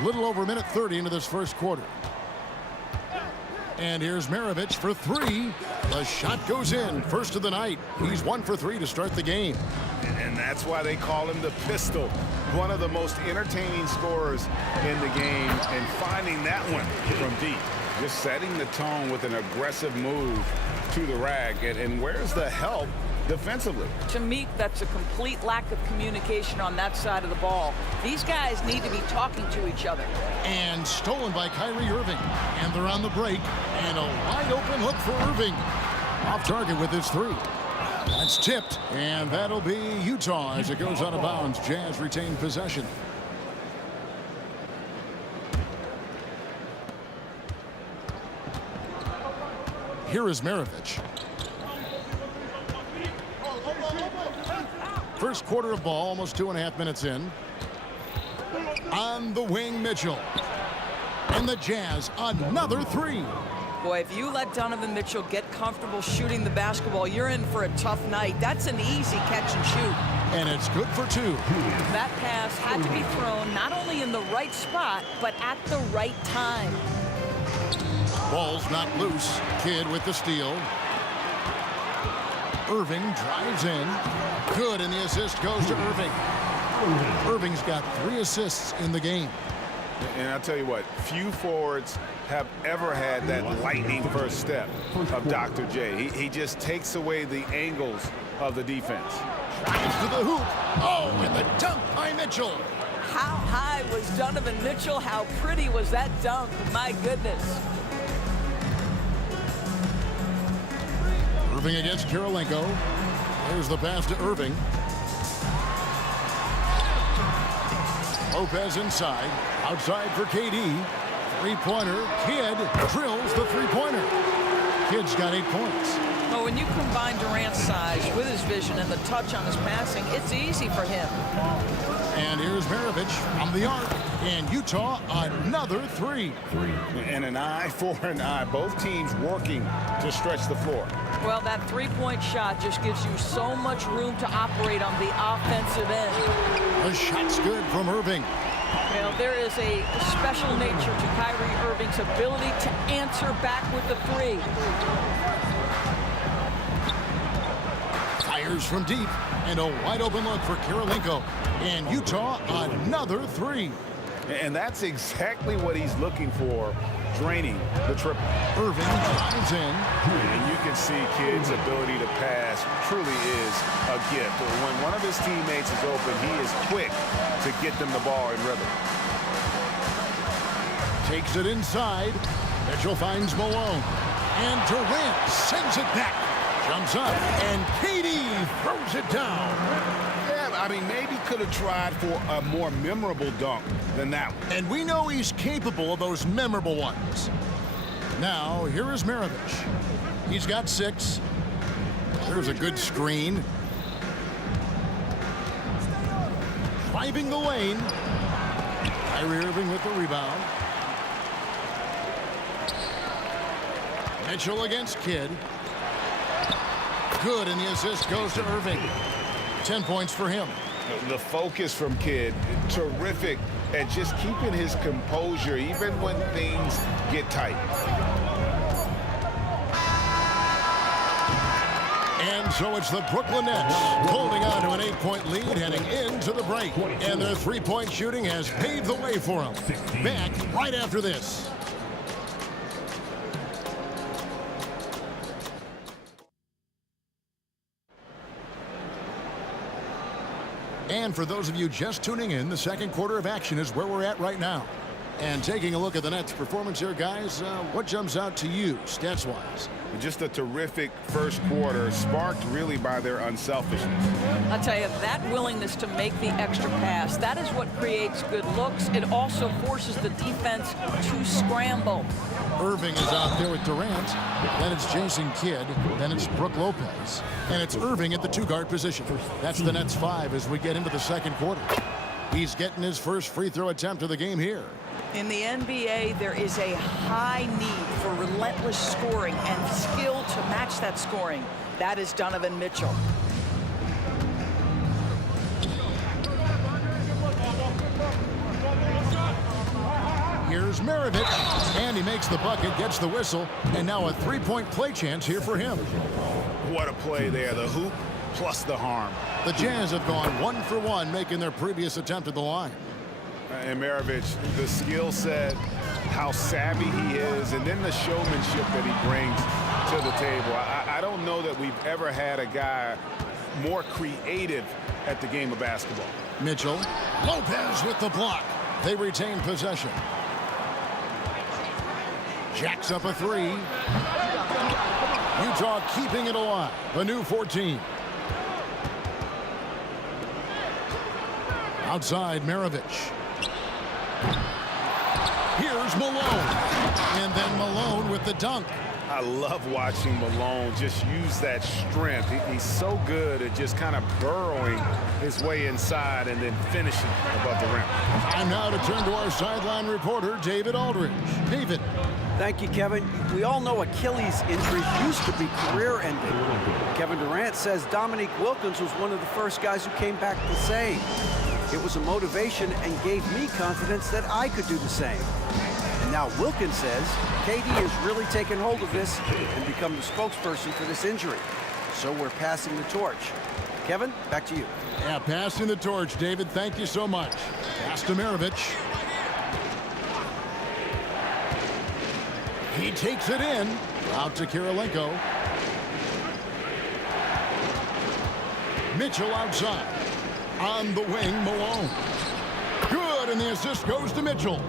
Little over a minute 30 into this first quarter. And here's Maravich for 3. The shot goes in. First of the night. He's 1 for 3 to start the game. And that's why they call him the pistol. One of the most entertaining scorers in the game. And finding that one from deep. Just setting the tone with an aggressive move to the rack. And where's the help defensively? To me, that's a complete lack of communication on that side of the ball. These guys need to be talking to each other. And stolen by Kyrie Irving. And they're on the break. And a wide open look for Irving. Off target with his 3. That's tipped. And that'll be Utah as it goes out of bounds. Jazz retain possession. Here is Maravich. First quarter of ball, almost 2.5 minutes in. On the wing, Mitchell. And the Jazz, another 3. Boy, if you let Donovan Mitchell get comfortable shooting the basketball, you're in for a tough night. That's an easy catch and shoot. And it's good for 2. That pass had to be thrown not only in the right spot, but at the right time. Ball's not loose. Kidd with the steal. Irving drives in. Good, and the assist goes to Irving. Irving's got 3 assists in the game. And I'll tell you what, few forwards have ever had that lightning first step of Dr. J. He just takes away the angles of the defense. Drives to the hoop. Oh, and the dunk by Mitchell. How high was Donovan Mitchell? How pretty was that dunk? My goodness. Irving against Kirilenko. There's the pass to Irving. Lopez inside. Outside for KD. Three-pointer. Kidd drills the three-pointer. Kidd's got 8 points. Well, when you combine Durant's size with his vision and the touch on his passing, it's easy for him. And here's Maravich from the arc. And Utah, another 3. And an eye for an eye. Both teams working to stretch the floor. Well, that three-point shot just gives you so much room to operate on the offensive end. The shot's good from Irving. Well, there is a special nature to Kyrie Irving's ability to answer back with the 3. Fires from deep. And a wide open look for Kirilenko. And Utah, another 3. And that's exactly what he's looking for, draining the triple. Irving drives in. And you can see Kidd's ability to pass truly is a gift. When one of his teammates is open, he is quick to get them the ball in rhythm. Takes it inside. Mitchell finds Malone. And Durant sends it back. Jumps up. And KD throws it down. Yeah, I mean, maybe could have tried for a more memorable dunk than that one. And we know he's capable of those memorable ones. Now, here is Maravich. He's got 6. There's a good screen. Driving the lane. Kyrie Irving with the rebound. Mitchell against Kidd. Good, and the assist goes to Irving. 10 points for him. The focus from Kidd, terrific at just keeping his composure even when things get tight. And so it's the Brooklyn Nets holding on to an 8-point lead heading into the break. And their three-point shooting has paved the way for them. Back right after this. And for those of you just tuning in, the second quarter of action is where we're at right now. And taking a look at the Nets' performance here, guys, what jumps out to you, stats-wise? Just a terrific first quarter, sparked really by their unselfishness. I'll tell you, that willingness to make the extra pass, that is what creates good looks. It also forces the defense to scramble. Irving is out there with Durant. Then it's Jason Kidd. Then it's Brook Lopez. And it's Irving at the 2-guard position. That's the Nets 5 as we get into the second quarter. He's getting his first free throw attempt of the game here. In the NBA, there is a high need for relentless scoring and skill to match that scoring. That is Donovan Mitchell. Here's Maravich, and he makes the bucket, gets the whistle, and now a 3-point play chance here for him. What a play there, the hoop plus the harm. The Jazz have gone 1 for 1, making their previous attempt at the line. And Maravich, the skill set, how savvy he is, and then the showmanship that he brings to the table. I don't know that we've ever had a guy more creative at the game of basketball. Mitchell, Lopez with the block. They retain possession. Jacks up a 3. Utah keeping it alive. A new 14. Outside, Maravich. Here's Malone. And then Malone with the dunk. I love watching Malone just use that strength. He's so good at just kind of burrowing his way inside and then finishing above the rim. Time now to turn to our sideline reporter, David Aldridge. David. Thank you, Kevin. We all know Achilles injuries used to be career-ending. Kevin Durant says Dominique Wilkins was one of the first guys who came back the same. It was a motivation and gave me confidence that I could do the same. And now Wilkins says KD has really taken hold of this and become the spokesperson for this injury. So we're passing the torch. Kevin, back to you. Yeah, passing the torch, David. Thank you so much. Pass to Maravich. He takes it in. Out to Kirilenko. Mitchell outside. On the wing, Malone. Good, and the assist goes to Mitchell.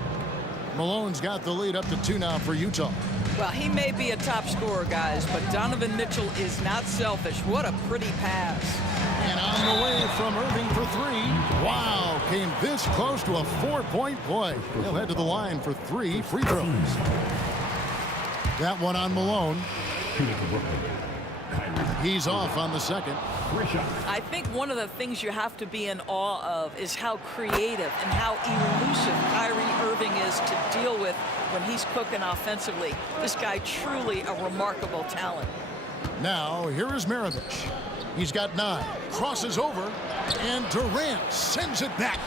Malone's got the lead up to 2 now for Utah. Well, he may be a top scorer, guys, but Donovan Mitchell is not selfish. What a pretty pass. And on the way from Irving for 3. Wow, came this close to a 4-point play. He'll head to the line for 3 free throws. That one on Malone. He's off on the second. I think one of the things you have to be in awe of is how creative and how elusive Kyrie Irving is to deal with when he's cooking offensively. This guy truly a remarkable talent. Now, here is Maravich. He's got 9. Crosses over, and Durant sends it back.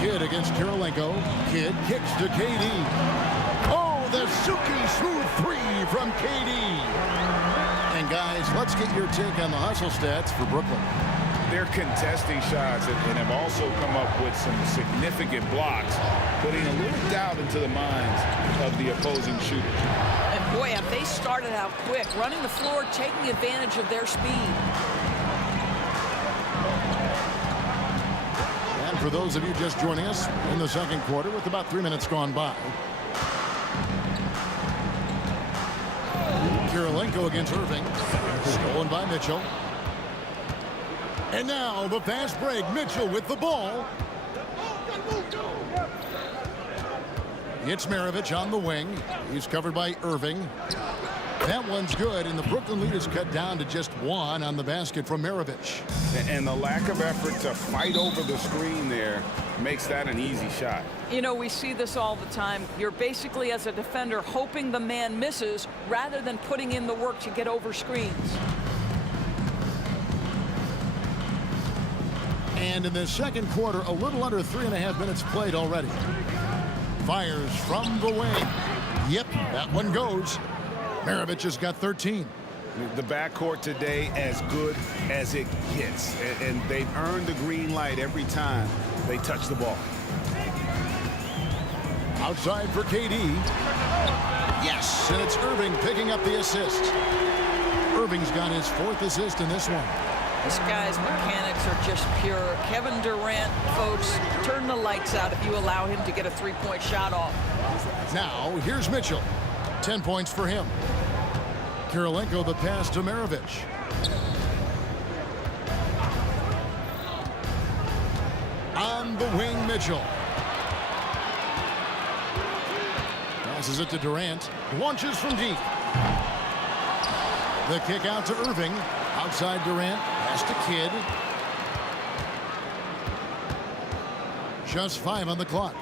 Kidd against Kirilenko. Kidd kicks to KD. Oh, the Suki smooth 3 from KD. And guys, let's get your take on the hustle stats for Brooklyn. They're contesting shots and have also come up with some significant blocks, putting a little doubt into the minds of the opposing shooters. And boy, have they started out quick, running the floor, taking advantage of their speed. And for those of you just joining us in the second quarter with about 3 minutes gone by. Kirilenko against Irving. Stolen by Mitchell. And now the fast break. Mitchell with the ball. It's Maravich on the wing. He's covered by Irving. That one's good, and the Brooklyn lead is cut down to just 1 on the basket from Maravich. And the lack of effort to fight over the screen there makes that an easy shot. You know, we see this all the time. You're basically, as a defender, hoping the man misses rather than putting in the work to get over screens. And in the second quarter, a little under 3.5 minutes played already. Fires from the wing. Yep, that one goes. Maravich has got 13. The backcourt today as good as it gets. And they've earned the green light every time they touch the ball. Outside for KD. Yes, and it's Irving picking up the assist. Irving's got his 4th assist in this one. This guy's mechanics are just pure. Kevin Durant, folks, turn the lights out if you allow him to get a 3-point shot off. Now, here's Mitchell. 10 points for him. Kirilenko the pass to Maravich. On the wing, Mitchell. Passes it to Durant. Launches from deep. The kick out to Irving. Outside Durant. Pass to Kidd. Just 5 on the clock.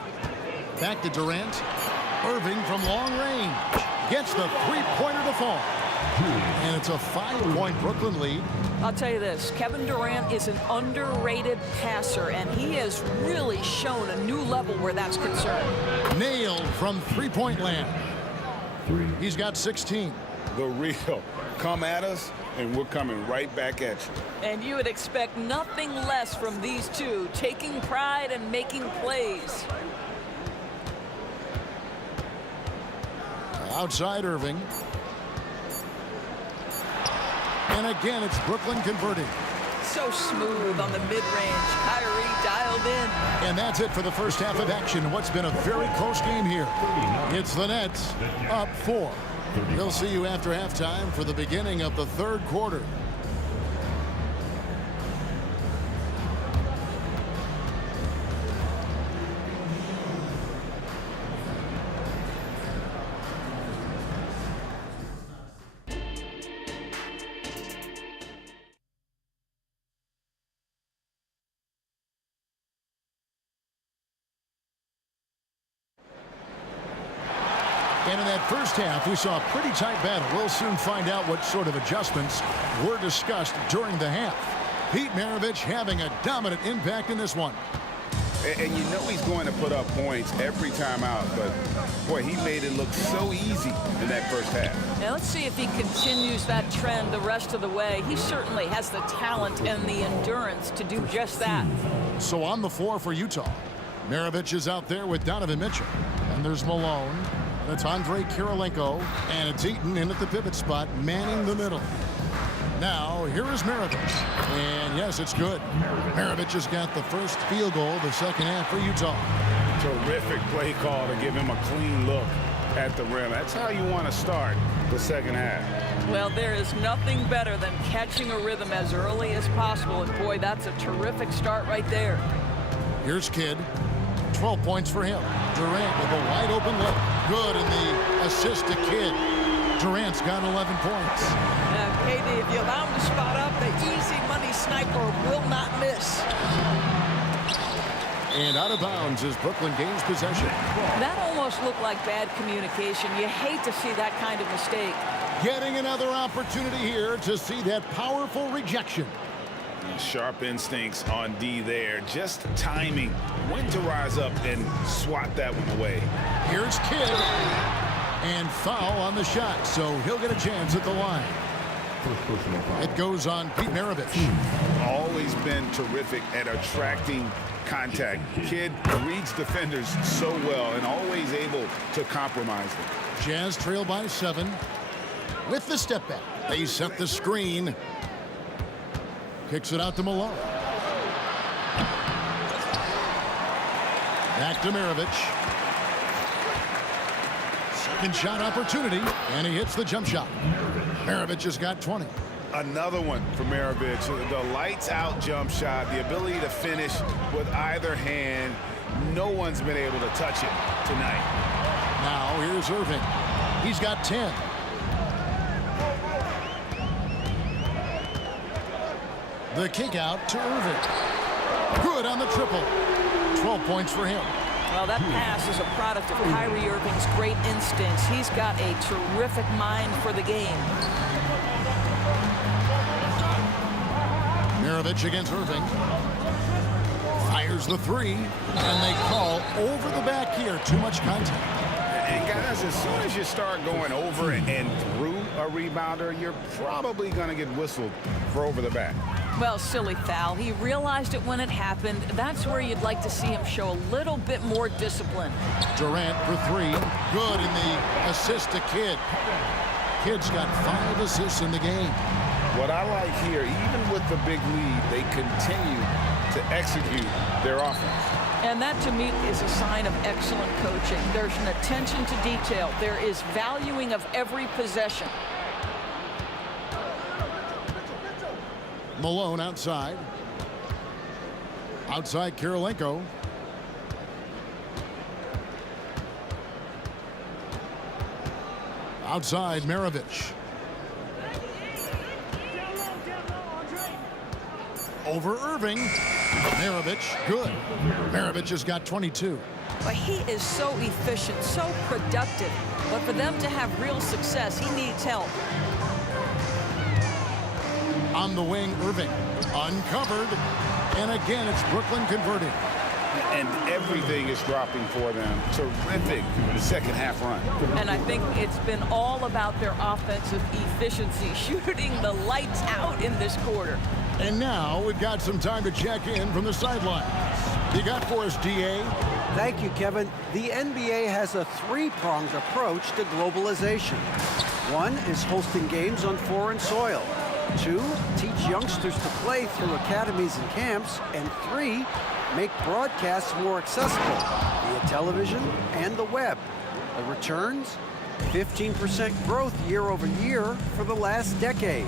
Back to Durant. Irving from long range. Gets the 3-pointer to fall. And it's a 5-point Brooklyn lead. I'll tell you this, Kevin Durant is an underrated passer, and he has really shown a new level where that's concerned. Nailed from 3-point land. He's got 16. The real come at us, and we're coming right back at you. And you would expect nothing less from these two, taking pride and making plays. Outside Irving. And again, it's Brooklyn converting. So smooth on the mid-range. Kyrie dialed in. And that's it for the first half of action. What's been a very close game here. It's the Nets up 4. We'll see you after halftime for the beginning of the third quarter. And in that first half, we saw a pretty tight battle. We'll soon find out what sort of adjustments were discussed during the half. Pete Maravich having a dominant impact in this one. And you know he's going to put up points every time out, but boy, he made it look so easy in that first half. Now let's see if he continues that trend the rest of the way. He certainly has the talent and the endurance to do just that. So on the floor for Utah, Maravich is out there with Donovan Mitchell. And there's Malone. That's Andre Kirilenko, and it's Eaton in at the pivot spot, manning the middle. Now, here is Maravich. And yes, it's good. Maravich has got the first field goal of the second half for Utah. Terrific play call to give him a clean look at the rim. That's how you want to start the second half. Well, there is nothing better than catching a rhythm as early as possible. And boy, that's a terrific start right there. Here's Kidd. 12 points for him. Durant with a wide open look. Good, and the assist to Kidd. Durant's got 11 points. KD, if you allow him to spot up, the easy money sniper will not miss. And out of bounds as Brooklyn gains possession. That almost looked like bad communication. You hate to see that kind of mistake. Getting another opportunity here to see that powerful rejection. Sharp instincts on D there. Just timing when to rise up and swat that one away. Here's Kidd. And foul on the shot, so he'll get a chance at the line. It goes on Pete Maravich. Always been terrific at attracting contact. Kidd reads defenders so well and always able to compromise them. Jazz trail by 7. With the step back, they set the screen. Kicks it out to Malone. Back to Maravich. Second shot opportunity, and he hits the jump shot. Maravich has got 20. Another one for Maravich. The lights-out jump shot, the ability to finish with either hand. No one's been able to touch it tonight. Now here's Irving. He's got 10. The kick out to Irving. Good on the triple. 12 points for him. Well, that pass is a product of Kyrie Irving's great instincts. He's got a terrific mind for the game. Maravich against Irving. Fires the three, and they call over the back here. Too much contact. And guys, as soon as you start going over and through a rebounder, you're probably going to get whistled for over the back. Well, silly foul. He realized it when it happened. That's where you'd like to see him show a little bit more discipline. Durant for three. Good in the assist to Kidd. Kidd's got 5 assists in the game. What I like here, even with the big lead, they continue to execute their offense. And that, to me, is a sign of excellent coaching. There's an attention to detail. There is valuing of every possession. Malone outside. Outside Kirilenko. Outside Maravich. Over Irving. Maravich, good. Maravich has got 22. But he is so efficient, so productive. But for them to have real success, he needs help. On the wing, Irving. Uncovered. And again, it's Brooklyn converting. And everything is dropping for them. Terrific second half run. And I think it's been all about their offensive efficiency, shooting the lights out in this quarter. And now we've got some time to check in from the sidelines. You got for us, DA? Thank you, Kevin. The NBA has a three-pronged approach to globalization. 1 is hosting games on foreign soil. 2, teach youngsters to play through academies and camps. And 3, make broadcasts more accessible via television and the web. The returns? 15% growth year over year for the last decade.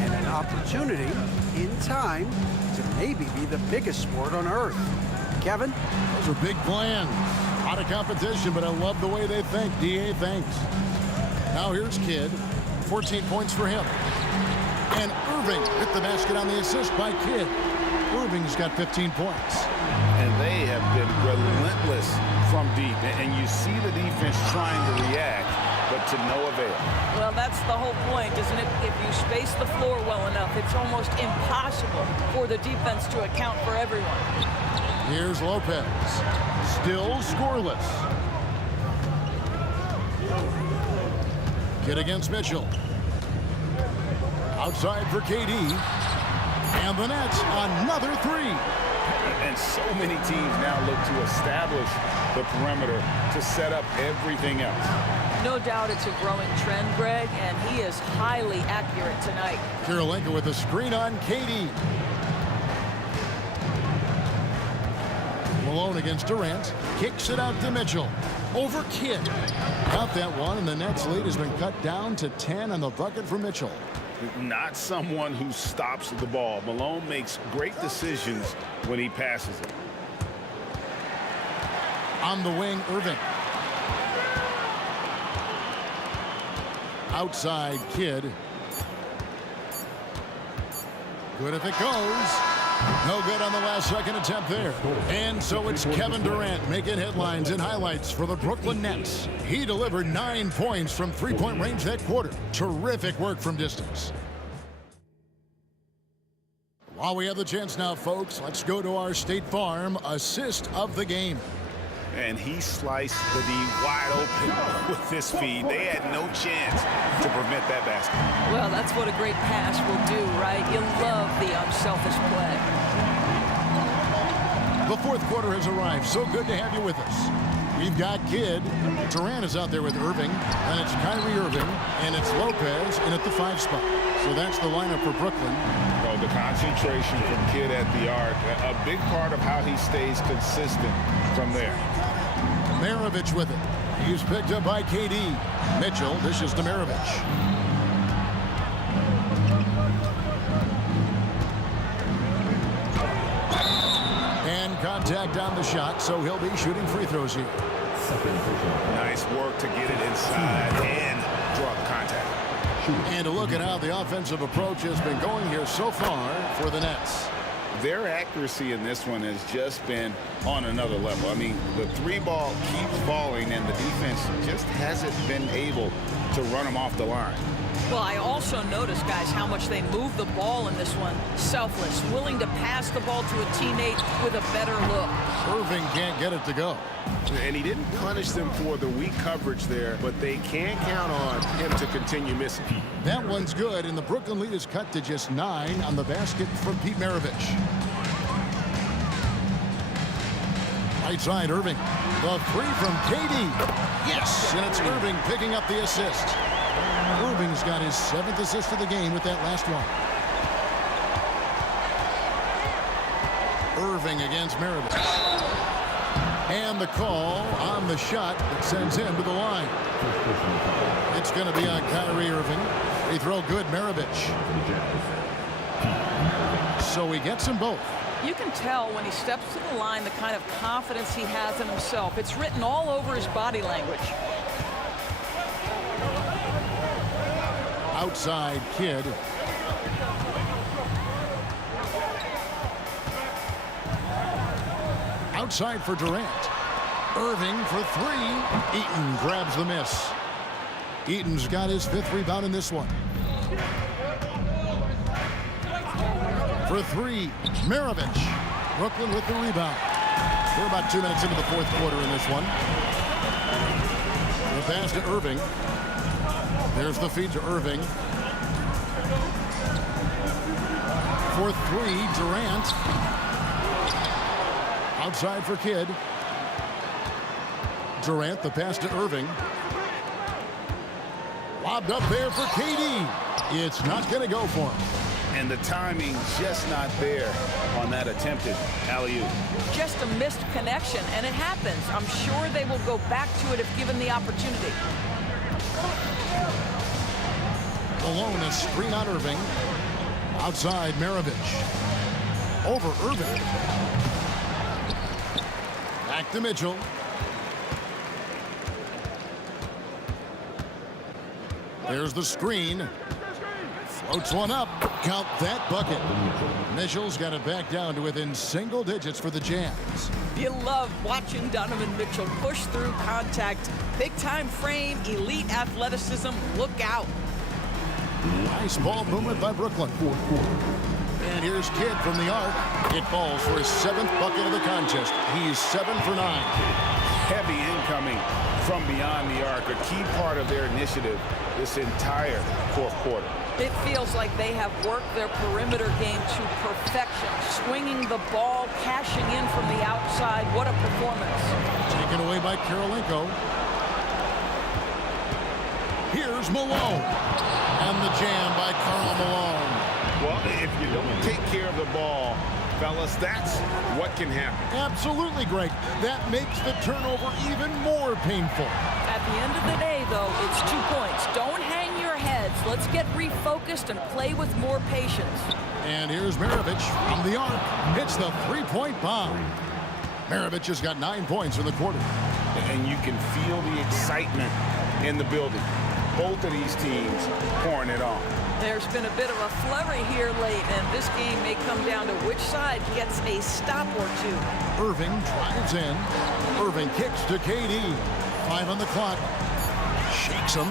And an opportunity, in time, to maybe be the biggest sport on earth. Kevin? Those are big plans. Out of competition, but I love the way they think. DA, thanks. Now here's Kidd. 14 points for him. And Irving hit the basket on the assist by Kidd. Irving's got 15 points. And they have been relentless from deep. And you see the defense trying to react, but to no avail. Well, that's the whole point, isn't it? If you space the floor well enough, it's almost impossible for the defense to account for everyone. Here's Lopez. Still scoreless. Kidd against Mitchell. Outside for KD. And the Nets, another three. And so many teams now look to establish the perimeter to set up everything else. No doubt it's a growing trend, Greg, and he is highly accurate tonight. Kirilenko with a screen on KD. Malone against Durant. Kicks it out to Mitchell. Over Kidd. Got that one, and the Nets lead has been cut down to 10 on the bucket for Mitchell. Not someone who stops the ball. Malone makes great decisions when he passes it. On the wing, Irving. Outside, Kidd. Good if it goes. No good on the last second attempt there. And so it's Kevin Durant making headlines and highlights for the Brooklyn Nets. He delivered 9 points from three-point range that quarter. Terrific work from distance. While we have the chance now, folks, let's go to our State Farm assist of the game. And he sliced the D wide open with this feed. They had no chance to prevent that basket. Well, that's what a great pass will do, right? You love the unselfish play. The fourth quarter has arrived. So good to have you with us. We've got Kidd. Durant is out there with Irving. And it's Kyrie Irving. And it's Lopez in at the 5 spot. So that's the lineup for Brooklyn. Oh, the concentration from Kidd at the arc. A big part of how he stays consistent from there. Maravich with it. He's picked up by KD. Mitchell dishes to Maravich. contact on the shot, so he'll be shooting free throws here. Nice work to get it inside and draw the contact. And to look at how the offensive approach has been going here so far for the Nets. Their accuracy in this one has just been on another level. I mean, the three ball keeps falling, and the defense just hasn't been able to run them off the line. Well, I also noticed, guys, how much they move the ball in this one. Selfless, willing to pass the ball to a teammate with a better look. Irving can't get it to go. And he didn't punish them for the weak coverage there, but they can't count on him to continue missing. That one's good, and the Brooklyn lead is cut to just 9 on the basket from Pete Maravich. Right side, Irving. The three from KD. Yes, and it's Irving picking up the assist. Irving's got his 7th assist of the game with that last one. Irving against Maravich. And the call on the shot that sends him to the line. It's going to be on Kyrie Irving. Free throw good, Maravich. So he gets them both. You can tell when he steps to the line the kind of confidence he has in himself. It's written all over his body language. Outside Kidd. Outside for Durant. Irving for 3. Eaton grabs the miss. Eaton's got his 5th rebound in this one. For 3, Maravich. Brooklyn with the rebound. We're about 2 minutes into the 4th quarter in this one. The pass to Irving. There's the feed to Irving. For 3, Durant. Outside for Kidd. Durant, the pass to Irving. Lobbed up there for KD. It's not going to go for him. And the timing just not there on that attempted alley-oop. Just a missed connection, and it happens. I'm sure they will go back to it if given the opportunity. Alone, a screen on Irving. Outside, Maravich. Over Irving. Back to Mitchell. There's the screen. Floats one up. Count that bucket. Mitchell's got it back down to within single digits for the Jazz. You love watching Donovan Mitchell push through contact. Big time frame, elite athleticism. Look out. Nice ball movement by Brooklyn. And here's Kidd from the arc. It falls for his 7th bucket of the contest. He's 7 for 9. Heavy incoming from beyond the arc, a key part of their initiative this entire 4th quarter. It feels like they have worked their perimeter game to perfection. Swinging the ball, cashing in from the outside. What a performance. Taken away by Karolinko. Here's Malone. And the jam by Karl Malone. Well, if you don't take care of the ball, fellas, that's what can happen. Absolutely, Greg. That makes the turnover even more painful. At the end of the day, though, it's 2 points. Don't hang your heads. Let's get refocused and play with more patience. And here's Maravich from the arc. Hits the three-point bomb. Maravich has got 9 points in the quarter. And you can feel the excitement in the building. Both of these teams pouring it on. There's been a bit of a flurry here late, and this game may come down to which side gets a stop or two. Irving drives in. Irving kicks to KD. 5 on the clock. Shakes him.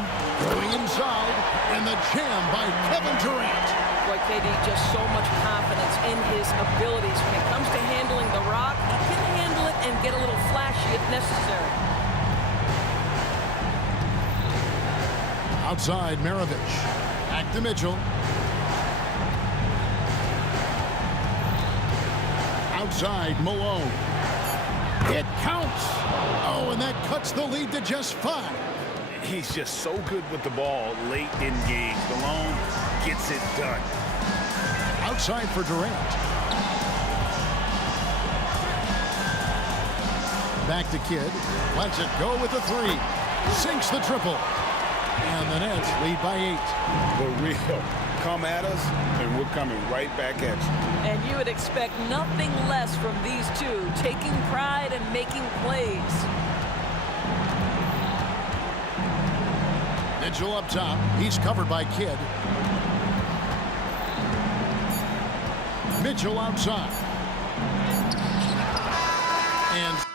Going inside. And the jam by Kevin Durant. Boy, KD just so much confidence in his abilities. When it comes to handling the rock, he can handle it and get a little flashy if necessary. Outside, Maravich. Back to Mitchell. Outside, Malone. It counts. Oh, and that cuts the lead to just 5. He's just so good with the ball late in games. Malone gets it done. Outside for Durant. Back to Kidd. Lets it go with the 3. Sinks the triple. And the Nets lead by 8. The real come at us, and we're coming right back at you. And you would expect nothing less from these two, taking pride and making plays. Mitchell up top. He's covered by Kidd. Mitchell outside. And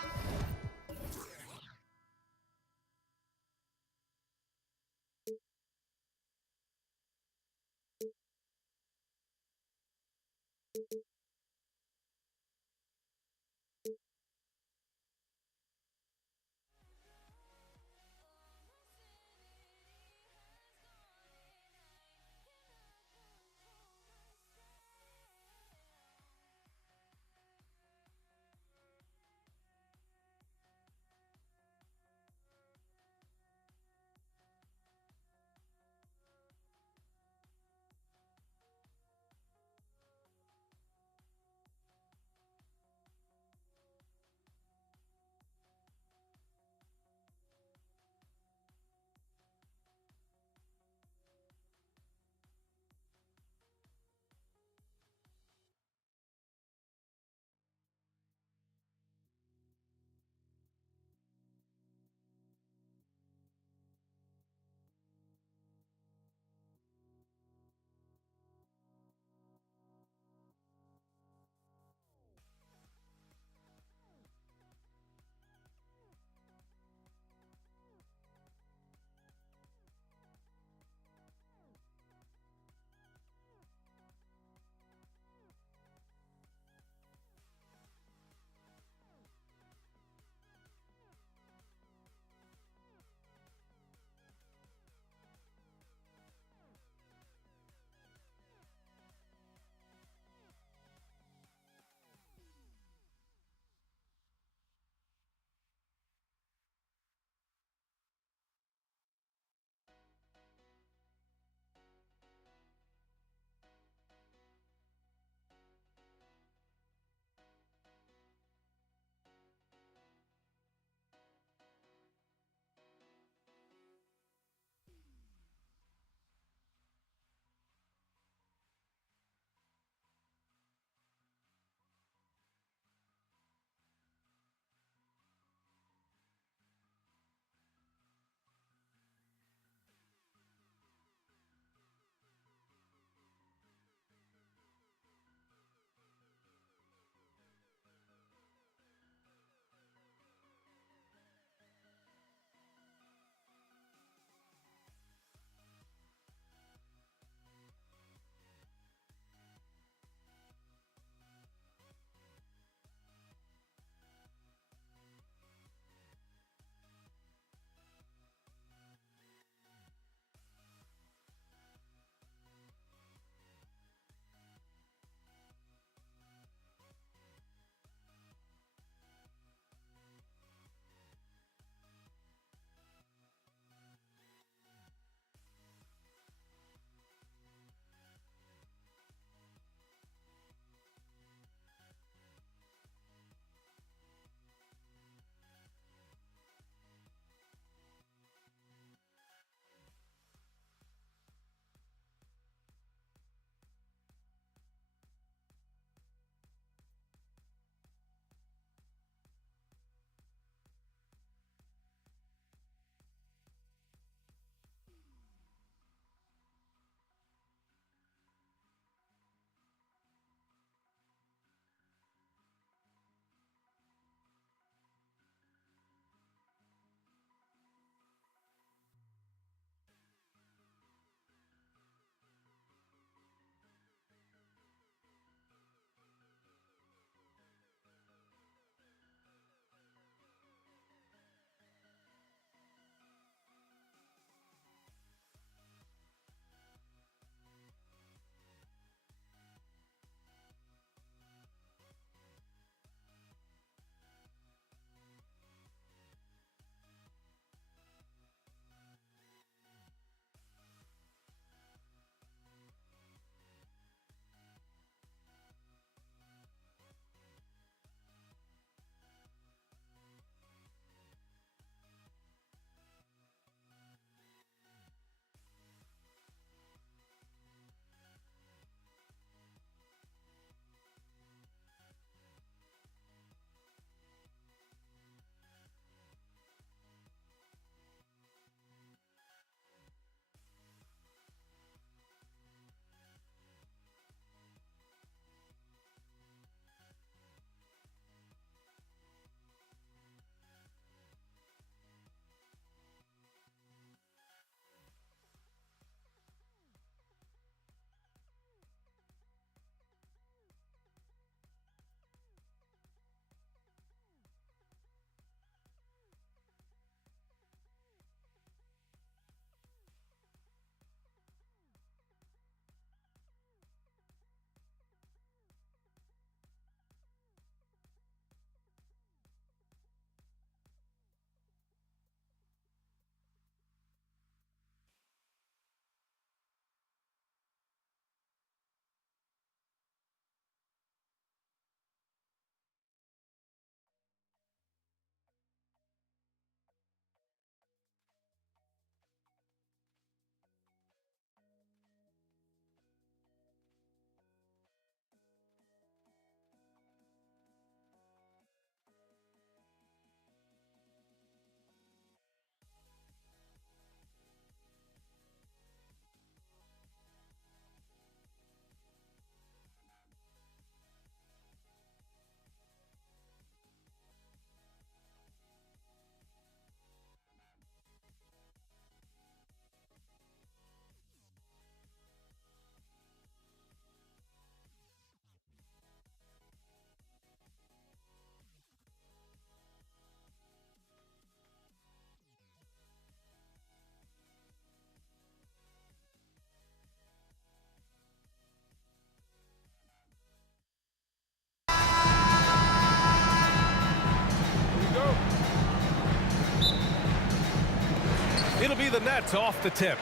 It'll be the Nets off the tip.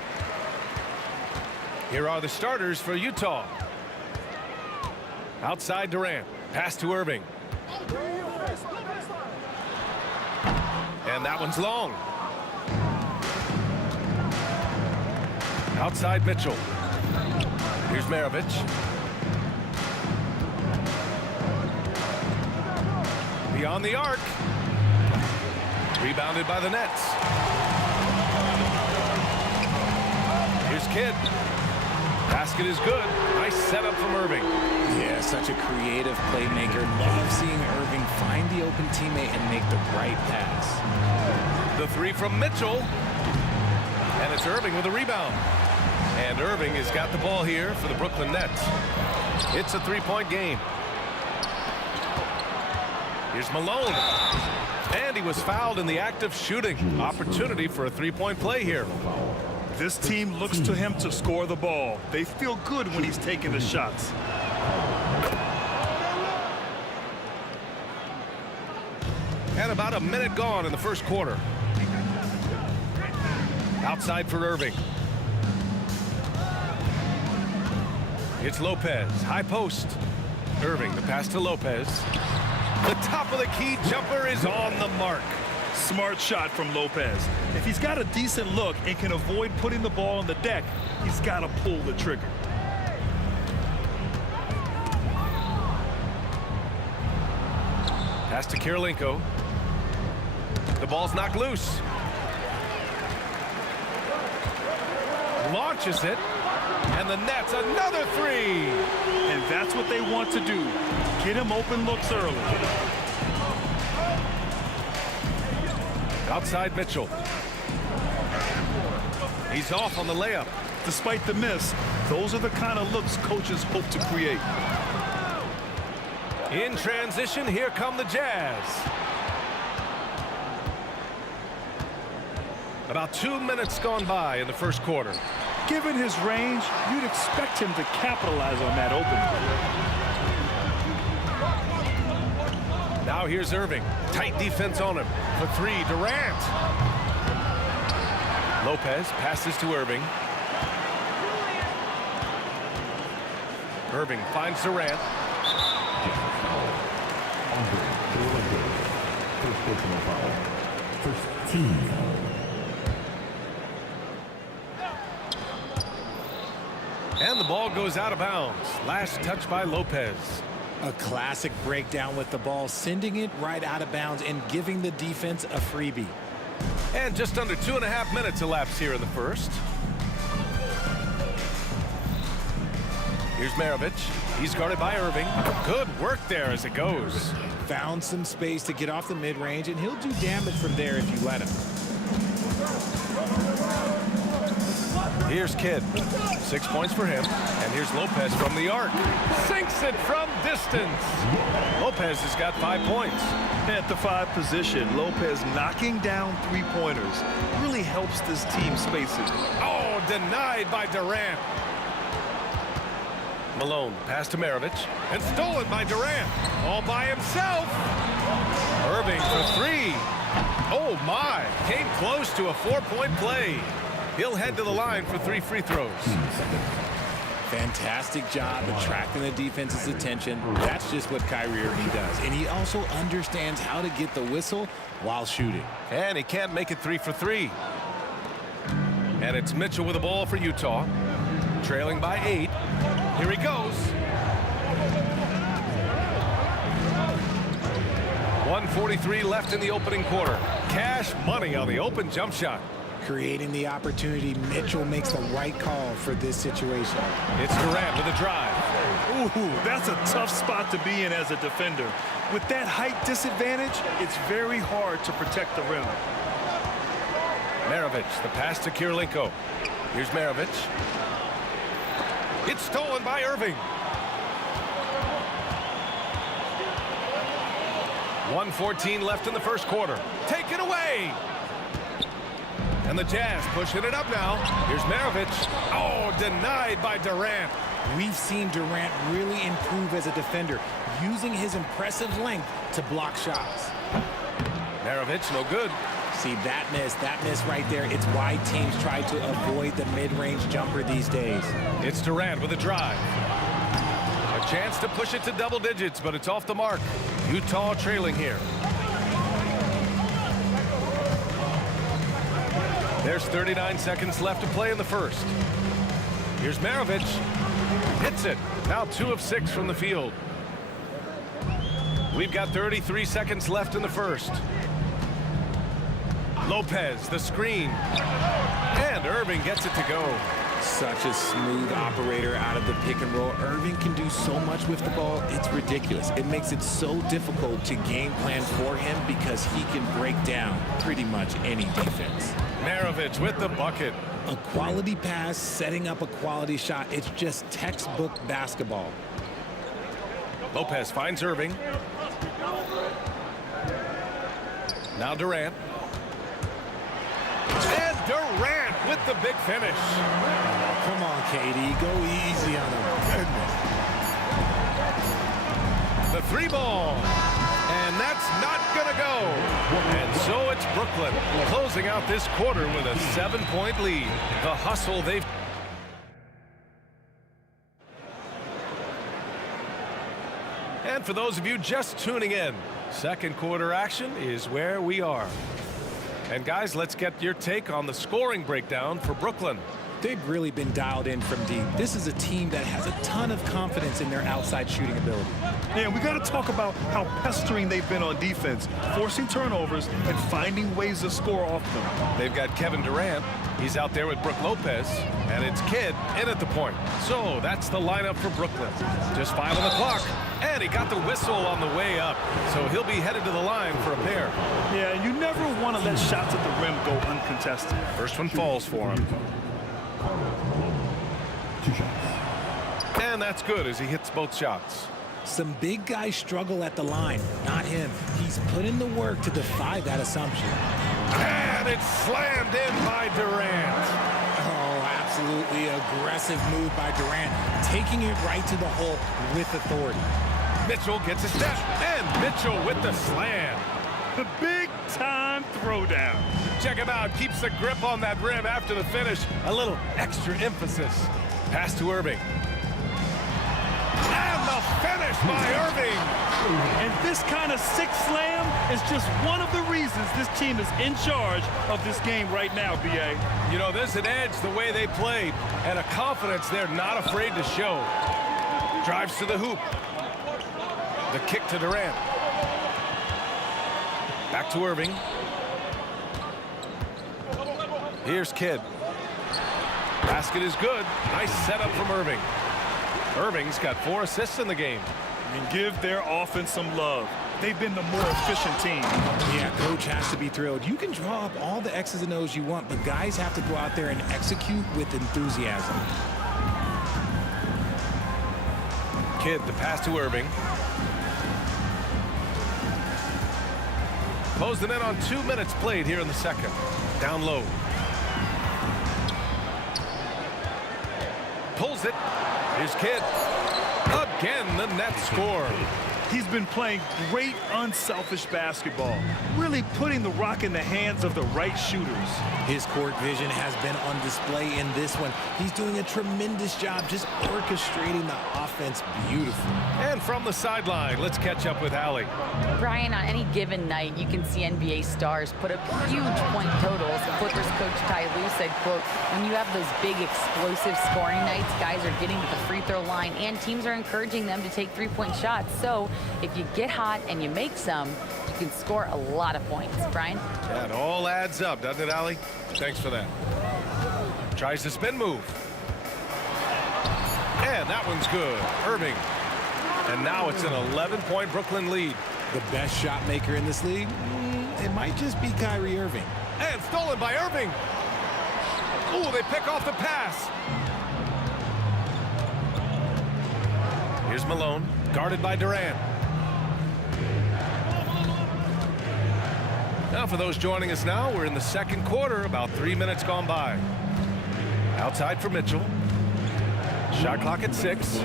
Here are the starters for Utah. Outside Durant. Pass to Irving. And that one's long. Outside Mitchell. Here's Maravich. Beyond the arc. Rebounded by the Nets. Here's Kidd. Basket is good. Nice setup from Irving. Yeah, such a creative playmaker. Love seeing Irving find the open teammate and make the right pass. The three from Mitchell. And it's Irving with a rebound. And Irving has got the ball here for the Brooklyn Nets. It's a three-point game. Here's Malone. And he was fouled in the act of shooting. Opportunity for a three-point play here. This team looks to him to score the ball. They feel good when he's taking the shots. And about a minute gone in the first quarter. Outside for Irving. It's Lopez. High post. Irving, the pass to Lopez. The top of the key jumper is on the mark. Smart shot from Lopez. If he's got a decent look and can avoid putting the ball on the deck, he's got to pull the trigger. Pass to Kirilenko. The ball's knocked loose. Launches it. And the Nets, another three. And that's what they want to do. Get him open looks early. Outside Mitchell. He's off on the layup. Despite the miss, those are the kind of looks coaches hope to create. In transition, here come the Jazz. About 2 minutes gone by in the first quarter. Given his range, you'd expect him to capitalize on that opening. Now here's Irving. Tight defense on him. For three, Durant. Lopez passes to Irving. Irving finds Durant. First personal foul. First team foul. And the ball goes out of bounds. Last touch by Lopez. A classic breakdown with the ball, sending it right out of bounds and giving the defense a freebie. And just under 2.5 minutes elapsed here in the first. Here's Maravich. He's guarded by Irving. Good work there as it goes. Found some space to get off the mid-range, and he'll do damage from there if you let him. Here's Kidd. 6 points for him. And here's Lopez from the arc. Sinks it from distance. Lopez has got 5 points. At the 5 position, Lopez knocking down three-pointers really helps this team space it. Oh, denied by Durant. Malone, pass to Maravich. And stolen by Durant. All by himself. Irving for three. Oh, my. Came close to a 4-point play. He'll head to the line for 3 free throws. Fantastic job attracting the defense's attention. That's just what Kyrie Irving does. And he also understands how to get the whistle while shooting. And he can't make it 3 for 3. And it's Mitchell with the ball for Utah. Trailing by 8. Here he goes. 1:43 left in the opening quarter. Cash money on the open jump shot. Creating the opportunity, Mitchell makes the right call for this situation. It's Durant with a drive. Ooh, that's a tough spot to be in as a defender. With that height disadvantage, it's very hard to protect the rim. Maravich, the pass to Kirilenko. Here's Maravich. It's stolen by Irving. 1:14 left in the first quarter. Taken away. And the Jazz pushing it up now. Here's Maravich. Oh, denied by Durant. We've seen Durant really improve as a defender, using his impressive length to block shots. Maravich, no good. See, that miss right there, it's why teams try to avoid the mid-range jumper these days. It's Durant with a drive. A chance to push it to double digits, but it's off the mark. Utah trailing here. There's 39 seconds left to play in the first. Here's Maravich. Hits it. Now 2 of 6 from the field. We've got 33 seconds left in the first. Lopez, the screen. And Irving gets it to go. Such a smooth operator out of the pick and roll. Irving can do so much with the ball, it's ridiculous. It makes it so difficult to game plan for him because he can break down pretty much any defense. Maravich with the bucket. A quality pass, setting up a quality shot. It's just textbook basketball. Lopez finds Irving. Now Durant. And Durant with the big finish. Oh, come on, KD. Go easy on him. Goodness. The 3 ball. And that's not going to go. And so it's Brooklyn closing out this quarter with a 7-point lead. The hustle they've... And for those of you just tuning in, second quarter action is where we are. And guys, let's get your take on the scoring breakdown for Brooklyn. They've really been dialed in from deep. This is a team that has a ton of confidence in their outside shooting ability. Yeah, we got to talk about how pestering they've been on defense, forcing turnovers and finding ways to score off them. They've got Kevin Durant. He's out there with Brook Lopez, and it's Kidd in at the point. So that's the lineup for Brooklyn. Just 5 on the clock, and he got the whistle on the way up. So he'll be headed to the line for a pair. Yeah, you never want to let shots at the rim go uncontested. First one falls for him. 2 shots. And that's good as he hits both shots. Some big guys struggle at the line, not him. He's put in the work to defy that assumption. And it's slammed in by Durant. Oh, absolutely aggressive move by Durant, taking it right to the hole with authority. Mitchell gets a step, and Mitchell with the slam. The big-time throwdown. Check him out. Keeps the grip on that rim after the finish. A little extra emphasis. Pass to Irving. And the finish by Irving. And this kind of sick slam is just one of the reasons this team is in charge of this game right now, B.A. You know, there's an edge the way they played and a confidence they're not afraid to show. Drives to the hoop. The kick to Durant. Back to Irving. Here's Kidd. Basket is good. Nice setup from Irving. Irving's got 4 assists in the game. And give their offense some love. They've been the more efficient team. Yeah, coach has to be thrilled. You can draw up all the X's and O's you want, but guys have to go out there and execute with enthusiasm. Kidd, the pass to Irving. Closing in on 2 minutes played here in the second. Down low. Pulls it. Here's Kidd. Again, the net score. He's been playing great, unselfish basketball, really putting the rock in the hands of the right shooters. His court vision has been on display in this one. He's doing a tremendous job just orchestrating the offense beautifully. And from the sideline, let's catch up with Allie. Brian, on any given night, you can see NBA stars put up huge point totals. Clippers coach Ty Lue said, quote, when you have those big explosive scoring nights, guys are getting to the free throw line and teams are encouraging them to take 3-point shots. So if you get hot and you make some, you can score a lot of points. Brian? Yeah, it all adds up, doesn't it, Allie? Thanks for that. Tries the spin move. And that one's good. Irving. And now it's an 11-point Brooklyn lead. The best shot maker in this league? It might just be Kyrie Irving. And stolen by Irving. Ooh, they pick off the pass. Here's Malone, guarded by Durant. Now for those joining us now, we're in the second quarter, about 3 minutes gone by. Outside for Mitchell. Shot clock at 6. Oh,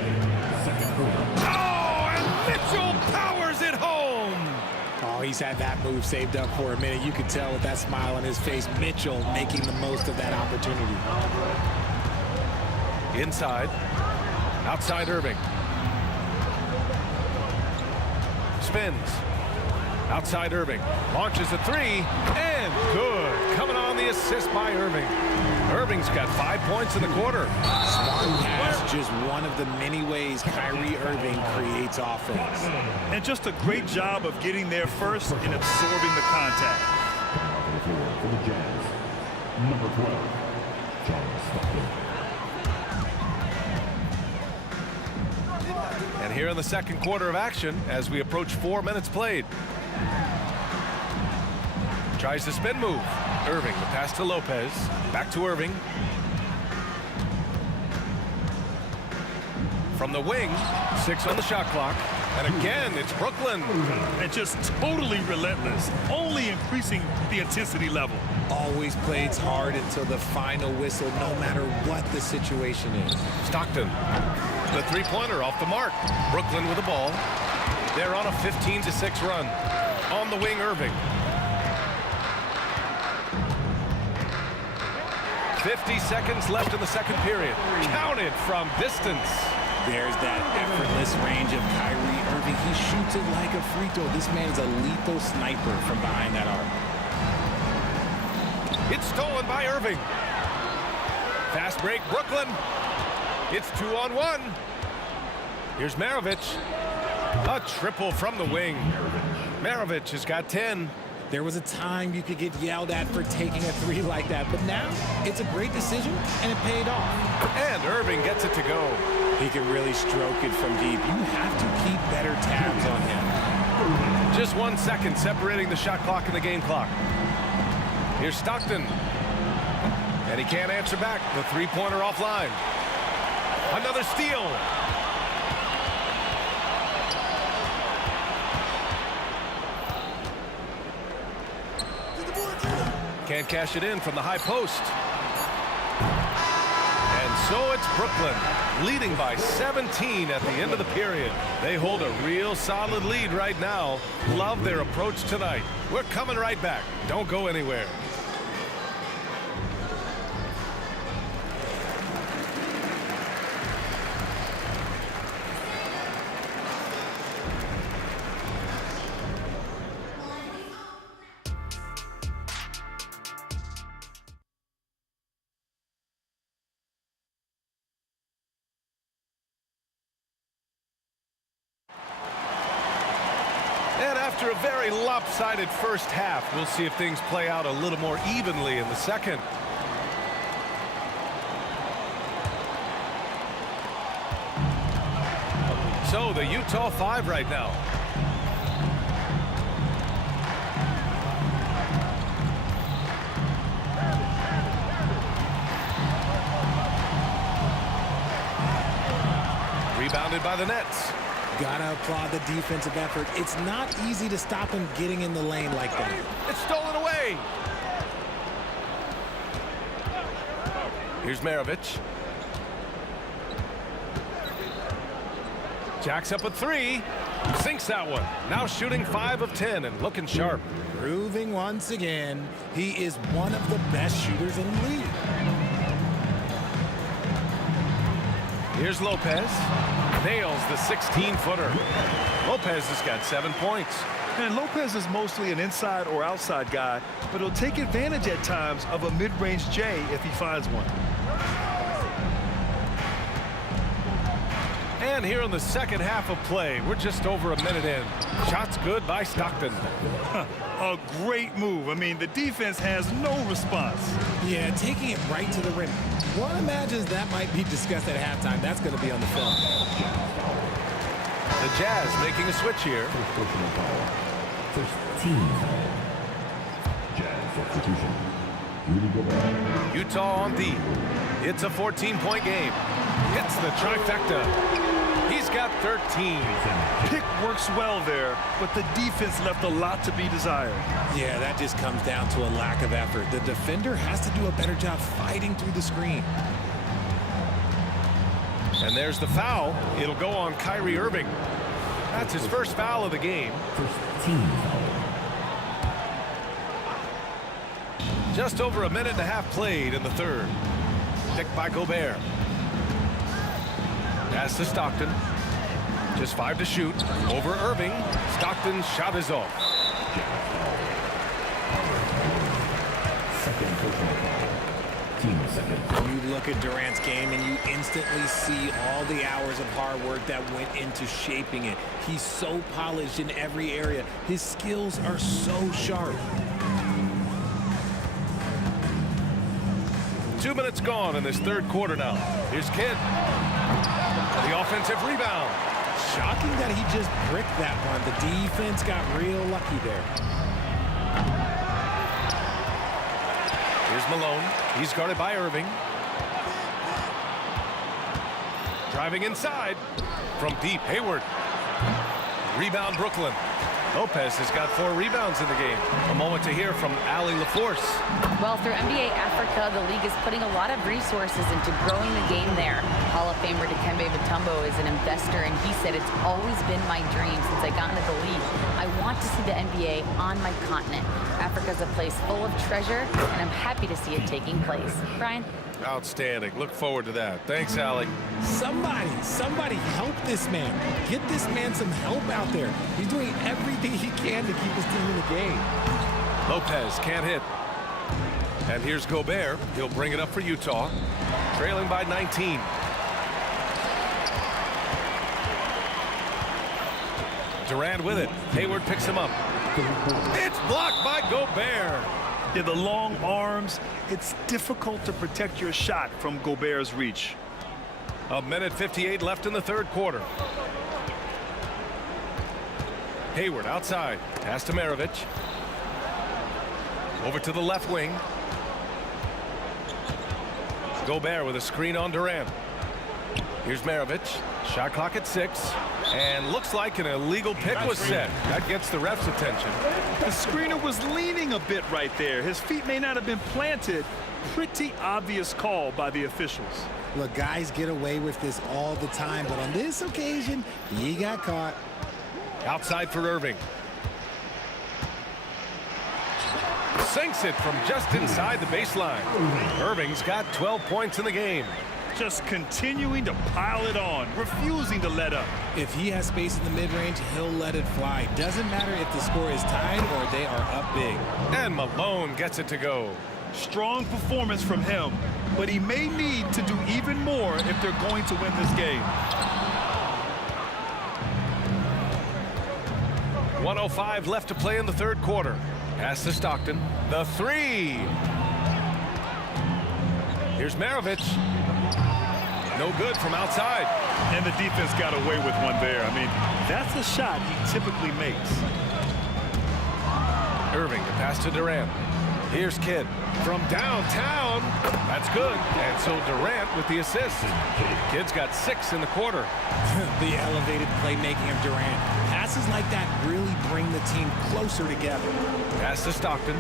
and Mitchell powers it home. Oh, he's had that move saved up for a minute. You could tell with that smile on his face. Mitchell making the most of that opportunity. Inside. Outside Irving. Spins. Outside Irving. Launches a three. And good. Coming on the assist by Irving. Irving's got 5 points in the quarter. Smart pass, just one of the many ways Kyrie Irving creates offense. And just a great job of getting there first and absorbing the contact. For the Jazz, number 12, John Stockton. And here in the second quarter of action as we approach 4 minutes played. Tries the spin move. Irving, the pass to Lopez. Back to Irving. From the wing, 6 on the shot clock. And again, it's Brooklyn. And just totally relentless, only increasing the intensity level. Always plays hard until the final whistle, no matter what the situation is. Stockton, the three-pointer off the mark. Brooklyn with the ball. They're on a 15-6 run. On the wing, Irving. 50 seconds left in the second period. Counted from distance. There's that effortless range of Kyrie Irving. He shoots it like a free throw. This man is a lethal sniper from behind that arc. It's stolen by Irving. Fast break, Brooklyn. It's 2-on-1. Here's Maravich. A triple from the wing. Maravich has got 10. There was a time you could get yelled at for taking a three like that, but now it's a great decision, and it paid off. And Irving gets it to go. He can really stroke it from deep. You have to keep better tabs on him. Just 1 second separating the shot clock and the game clock. Here's Stockton. And he can't answer back. The three-pointer offline. Another steal. Can't cash it in from the high post. And so it's Brooklyn, leading by 17 at the end of the period. They hold a real solid lead right now. Love their approach tonight. We're coming right back. Don't go anywhere. And after a very lopsided first half, we'll see if things play out a little more evenly in the second. So the Utah 5 right now. Rebounded by the Nets. Gotta applaud the defensive effort. It's not easy to stop him getting in the lane like that. It's stolen away. Here's Maravich. Jacks up a three. Sinks that one. Now shooting 5 of 10 and looking sharp. Proving once again, he is one of the best shooters in the league. Here's Lopez. Nails the 16-footer. Lopez has got 7 points. And Lopez is mostly an inside or outside guy, but he'll take advantage at times of a mid-range J if he finds one. And here in the second half of play, we're just over a minute in. Shots good by Stockton. A great move. I mean, the defense has no response. Yeah, taking it right to the rim. One imagines that might be discussed at halftime. That's going to be on the film. The Jazz making a switch here. First personal foul. First team foul. Jazz substitution. Rudy Gobert. Utah on D. It's a 14-point game. Hits the trifecta. He's got 13. Pick works well there, but the defense left a lot to be desired. Yeah, that just comes down to a lack of effort. The defender has to do a better job fighting through the screen. And there's the foul. It'll go on Kyrie Irving. That's his first foul of the game. First team foul. Just over a minute and a half played in the third. Picked by Gobert. Pass to Stockton. Just 5 to shoot. Over Irving. Stockton's shot is off. You look at Durant's game and you instantly see all the hours of hard work that went into shaping it. He's so polished in every area. His skills are so sharp. 2 minutes gone in this third quarter now. Here's Kidd. The offensive rebound. Shocking that he just bricked that one. The defense got real lucky there. Here's Malone. He's guarded by Irving. Driving inside from deep. Hayward. Rebound Brooklyn. Lopez has got 4 rebounds in the game. A moment to hear from Allie LaForce. Well, through NBA Africa, the league is putting a lot of resources into growing the game there. Hall of Famer Dikembe Mutombo is an investor, and he said, "It's always been my dream since I got into the league. I want to see the NBA on my continent. Africa's a place full of treasure, and I'm happy to see it taking place." Brian? Outstanding. Look forward to that. Thanks, Allie. Somebody help this man. Get this man some help out there. He's doing everything he can to keep his team in the game. Lopez can't hit. And here's Gobert. He'll bring it up for Utah. Trailing by 19. Durant with it. Hayward picks him up. It's blocked by Gobert. Yeah, the long arms, it's difficult to protect your shot from Gobert's reach. A minute 58 left in the third quarter. Hayward outside. Pass to Maravich. Over to the left wing. Gobert with a screen on Durant. Here's Maravich. Shot clock at 6. And looks like an illegal pick was set. That gets the ref's attention. The screener was leaning a bit right there. His feet may not have been planted. Pretty obvious call by the officials. Look, guys get away with this all the time, but on this occasion, he got caught. Outside for Irving. Sinks it from just inside the baseline. Irving's got 12 points in the game. Just continuing to pile it on, refusing to let up. If he has space in the mid-range, he'll let it fly. Doesn't matter if the score is tied or they are up big. And Malone gets it to go. Strong performance from him, but he may need to do even more if they're going to win this game. 1:05 left to play in the third quarter. Pass to Stockton. The 3. Here's Maravich. No good from outside. And the defense got away with one there. I mean, that's a shot he typically makes. Irving, the pass to Durant. Here's Kidd from downtown. That's good. And so Durant with the assist. Kidd's got 6 in the quarter. The elevated playmaking of Durant. Passes like that really bring the team closer together. Pass to Stockton.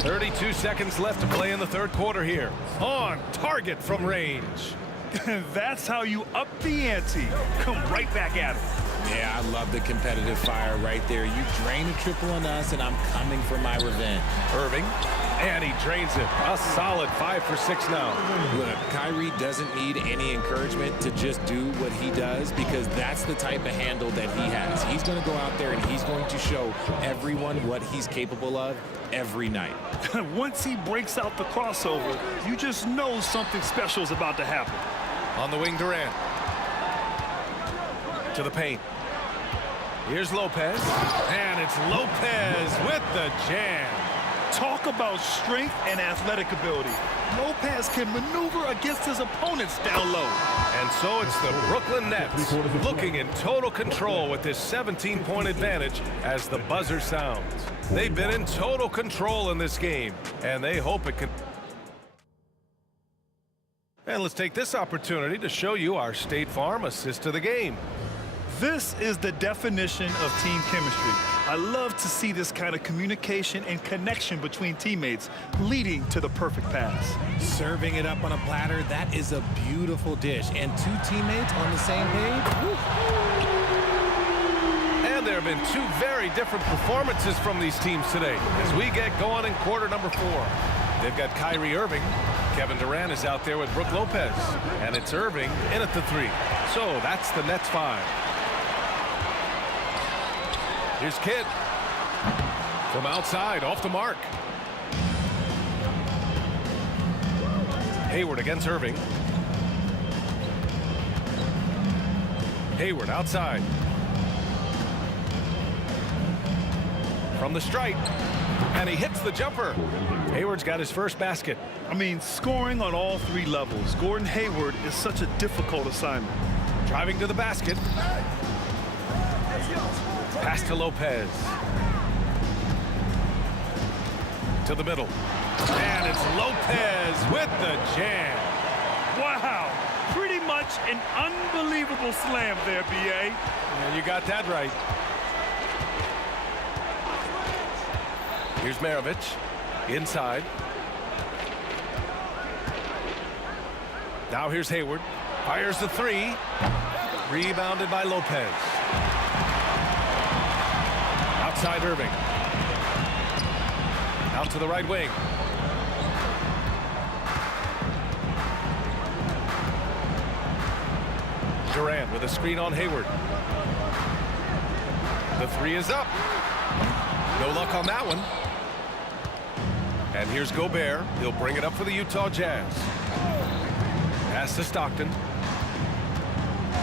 32 seconds left to play in the third quarter here. On target from range. That's how you up the ante. Come right back at him. Yeah, I love the competitive fire right there. You drain a triple on us, and I'm coming for my revenge. Irving, and he drains it. A solid 5 for 6 now. Look, Kyrie doesn't need any encouragement to just do what he does because that's the type of handle that he has. He's going to go out there, and he's going to show everyone what he's capable of every night. Once he breaks out the crossover, you just know something special is about to happen. On the wing, Durant. To the paint. Here's Lopez. And it's Lopez with the jam. Talk about strength and athletic ability. Lopez can maneuver against his opponents down low. And so it's the Brooklyn Nets looking in total control with this 17-point advantage as the buzzer sounds. They've been in total control in this game, and they hope it can. And let's take this opportunity to show you our State Farm assist to the game. This is the definition of team chemistry. I love to see this kind of communication and connection between teammates leading to the perfect pass. Serving it up on a platter, that is a beautiful dish. And 2 teammates on the same page. Woo. And they're been two very different performances from these teams today as we get going in quarter number 4. They've got Kyrie Irving. Kevin Durant is out there with Brook Lopez. And it's Irving in at the 3. So that's the Nets 5. Here's Kidd. From outside, off the mark. Hayward against Irving. Hayward outside. From the stripe. And he hits the jumper. Hayward's got his first basket. I mean, scoring on all 3 levels. Gordon Hayward is such a difficult assignment. Driving to the basket. Pass to Lopez. To the middle. And it's Lopez with the jam. Wow. Pretty much an unbelievable slam there, B.A. And you got that right. Here's Maravich. Inside. Now here's Hayward. Fires the 3. Rebounded by Lopez. Outside Irving. Out to the right wing. Durant with a screen on Hayward. The 3 is up. No luck on that one. And here's Gobert. He'll bring it up for the Utah Jazz. Pass to Stockton.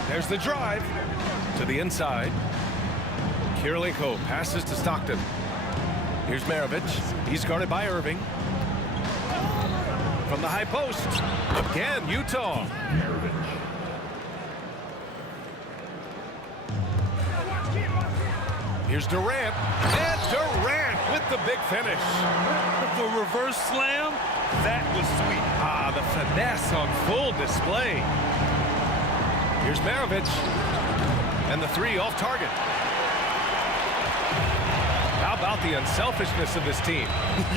There's the drive to the inside. Kirilenko passes to Stockton. Here's Maravich. He's guarded by Irving. From the high post. Again, Utah. Here's Durant. And Durant with the big finish. The reverse slam, that was sweet. Ah, the finesse on full display. Here's Maravich. And the 3 off target. How about the unselfishness of this team?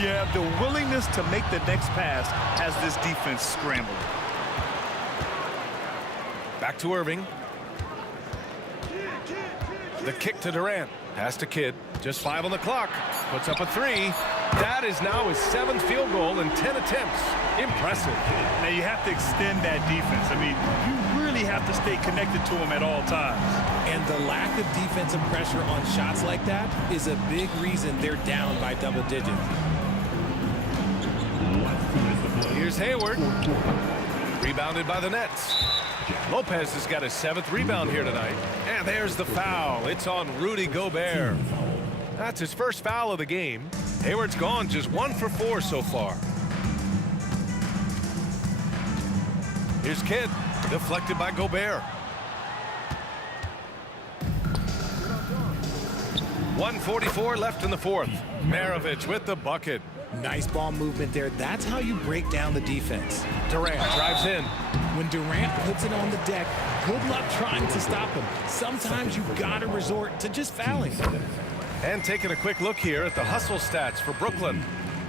Yeah, the willingness to make the next pass has this defense scrambling. Back to Irving. The kick to Durant. Pass to Kidd. Just 5 on the clock. Puts up a 3. That is now his 7th field goal in 10 attempts. Impressive. Now you have to extend that defense. I mean, you really have to stay connected to him at all times. And the lack of defensive pressure on shots like that is a big reason they're down by double digits. Here's Hayward. Rebounded by the Nets. Lopez has got his 7th rebound here tonight. And there's the foul. It's on Rudy Gobert. That's his first foul of the game. Hayward's gone just 1 for 4 so far. Here's Kidd. Deflected by Gobert. 1:44 left in the 4th. Maravich with the bucket. Nice ball movement there. That's how you break down the defense. Durant drives in. When Durant puts it on the deck, good luck trying to stop him. Sometimes you've got to resort to just fouling. And taking a quick look here at the hustle stats for Brooklyn.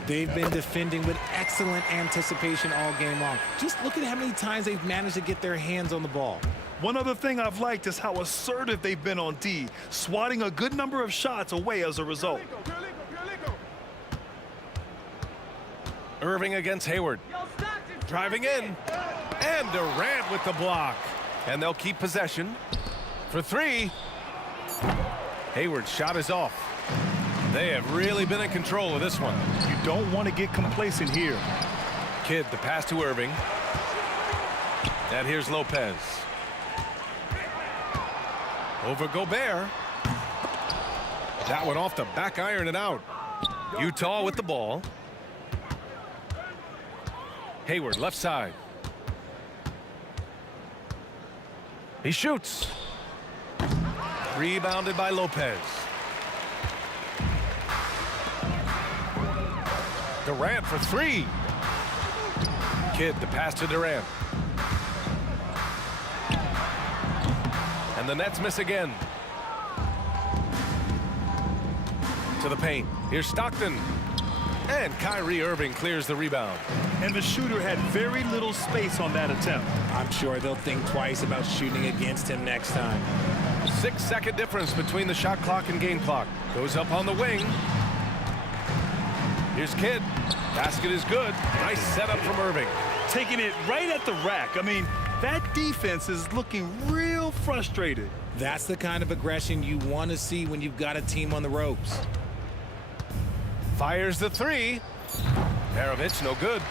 They've been defending with excellent anticipation all game long. Just look at how many times they've managed to get their hands on the ball. One other thing I've liked is how assertive they've been on D, swatting a good number of shots away as a result. Irving against Hayward. Driving in. And Durant with the block. And they'll keep possession. For 3. Hayward's shot is off. They have really been in control of this one. You don't want to get complacent here. Kidd, the pass to Irving. And here's Lopez. Over Gobert. That one off the back iron and out. Utah with the ball. Hayward left side. He shoots. Rebounded by Lopez. Durant for 3. Kidd, the pass to Durant. And the Nets miss again. To the paint. Here's Stockton. And Kyrie Irving clears the rebound. And the shooter had very little space on that attempt. I'm sure they'll think twice about shooting against him next time. 6-second difference between the shot clock and game clock. Goes up on the wing. Here's Kidd. Basket is good. Nice setup from Irving. Taking it right at the rack. I mean, that defense is looking real frustrated. That's the kind of aggression you want to see when you've got a team on the ropes. Fires the three. Maravich, no good.